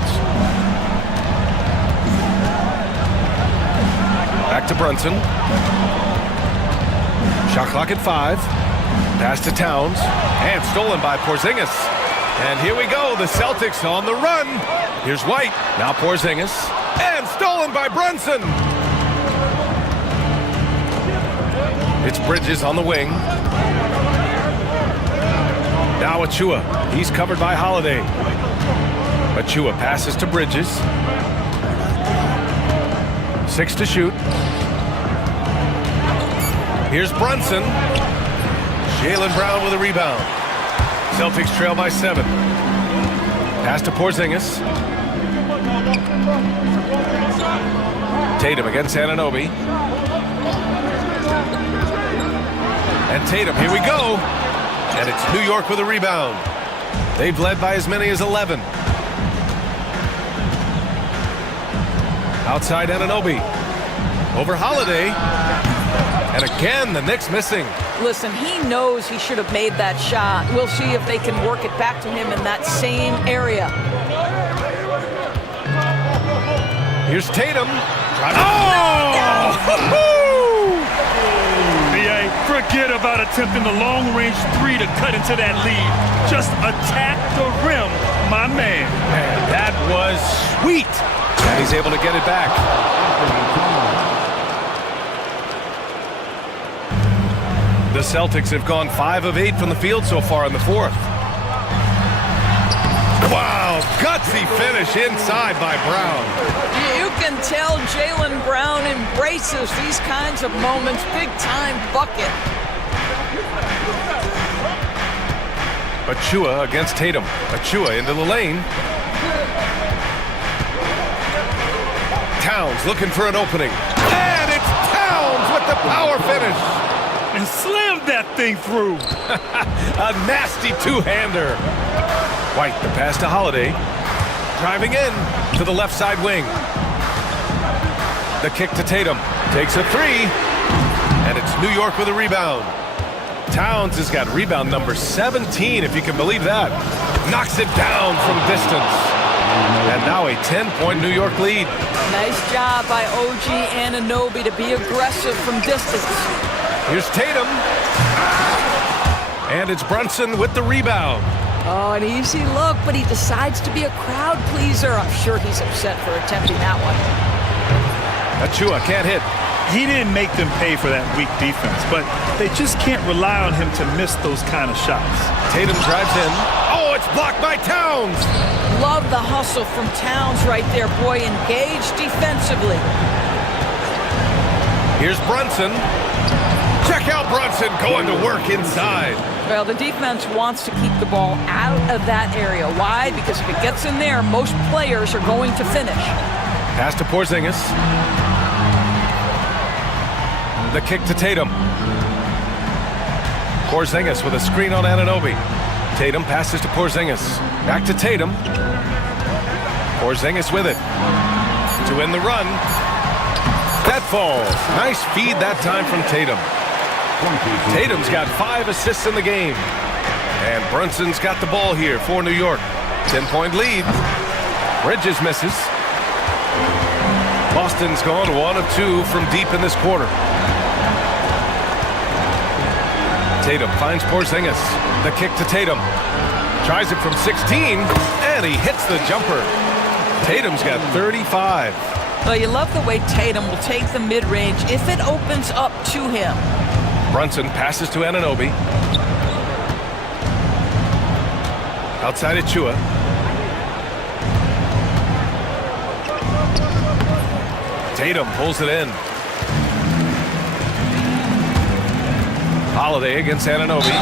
Back to Brunson. Shot clock at 5. Pass to Towns. And stolen by Porzingis. And here we go. The Celtics on the run. Here's White. Now Porzingis. And stolen by Brunson. It's Bridges on the wing. Now Achua. He's covered by Holiday. Achua passes to Bridges. 6 to shoot. Here's Brunson. Jaylen Brown with a rebound. Celtics trail by 7. Pass to Porzingis. Tatum against Anunoby. And Tatum, here we go. And it's New York with a rebound. They've led by as many as 11. Outside Anunoby. Over Holiday. And again, the Knicks missing. Listen, he knows he should have made that shot. We'll see if they can work it back to him in that same area. Here's Tatum. Oh! Forget about attempting the long-range 3 to cut into that lead. Just attack the rim, my man. Man, that was sweet. And he's able to get it back. The Celtics have gone 5 of 8 from the field so far in the 4th. Wow, gutsy finish inside by Brown. You can tell Jaylen Brown embraces these kinds of moments. Big-time bucket. Achua against Tatum. Achua into the lane. Towns looking for an opening. And it's Towns with the power finish. And slammed that thing through. A nasty two-hander. White, the pass to Holiday. Driving in to the left side wing. The kick to Tatum. Takes a 3. And it's New York with a rebound. Towns has got rebound number 17, if you can believe that. Knocks it down from distance. And now a 10-point New York lead. Nice job by OG Anunoby to be aggressive from distance. Here's Tatum. And it's Brunson with the rebound. Oh, an easy look, but he decides to be a crowd pleaser. I'm sure he's upset for attempting that one. Achua can't hit. He didn't make them pay for that weak defense, but they just can't rely on him to miss those kind of shots. Tatum drives in. Oh, it's blocked by Towns. Love the hustle from Towns right there. Boy, engaged defensively. Here's Brunson. Check out Brunson going to work inside. Well, the defense wants to keep the ball out of that area. Why? Because if it gets in there, most players are going to finish. Pass to Porzingis. The kick to Tatum. Porzingis with a screen on Anunoby. Tatum passes to Porzingis. Back to Tatum. Porzingis with it. To end the run. That falls. Nice feed that time from Tatum. Tatum's got 5 assists in the game. And Brunson's got the ball here for New York. 10-point lead. Bridges misses. Boston's gone 1 of 2 from deep in this quarter. Tatum finds Porzingis. The kick to Tatum. Tries it from 16, and he hits the jumper. Tatum's got 35. Well, you love the way Tatum will take the mid-range if it opens up to him. Brunson passes to Anunoby. Outside Achua. Tatum pulls it in. Holiday against Anunoby.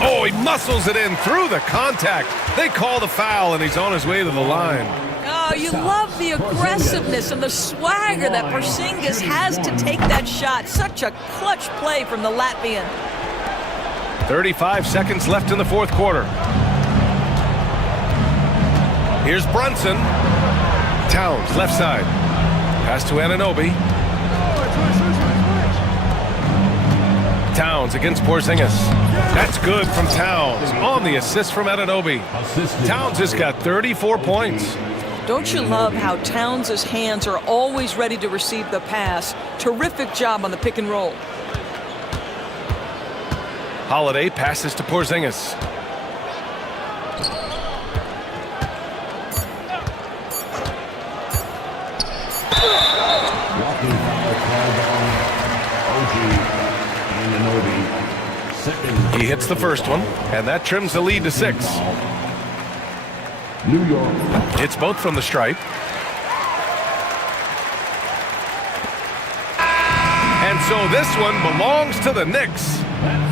Oh, he muscles it in through the contact. They call the foul, and he's on his way to the line. Oh, you love the aggressiveness and the swagger that Porzingis has to take that shot. Such a clutch play from the Latvian. 35 seconds left in the fourth quarter. Here's Brunson. Towns, left side. Pass to Anunoby. Towns against Porzingis. That's good from Towns on the assist from Anunoby. Towns has got 34 points. Don't you love how Towns' hands are always ready to receive the pass? Terrific job on the pick and roll. Holiday passes to Porzingis. Walking foul called on OG Anunoby. Second. He hits the first one, and that trims the lead to 6. New York. It's both from the stripe. And so this one belongs to the Knicks.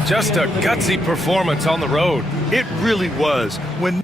Just a gutsy performance on the road. It really was. When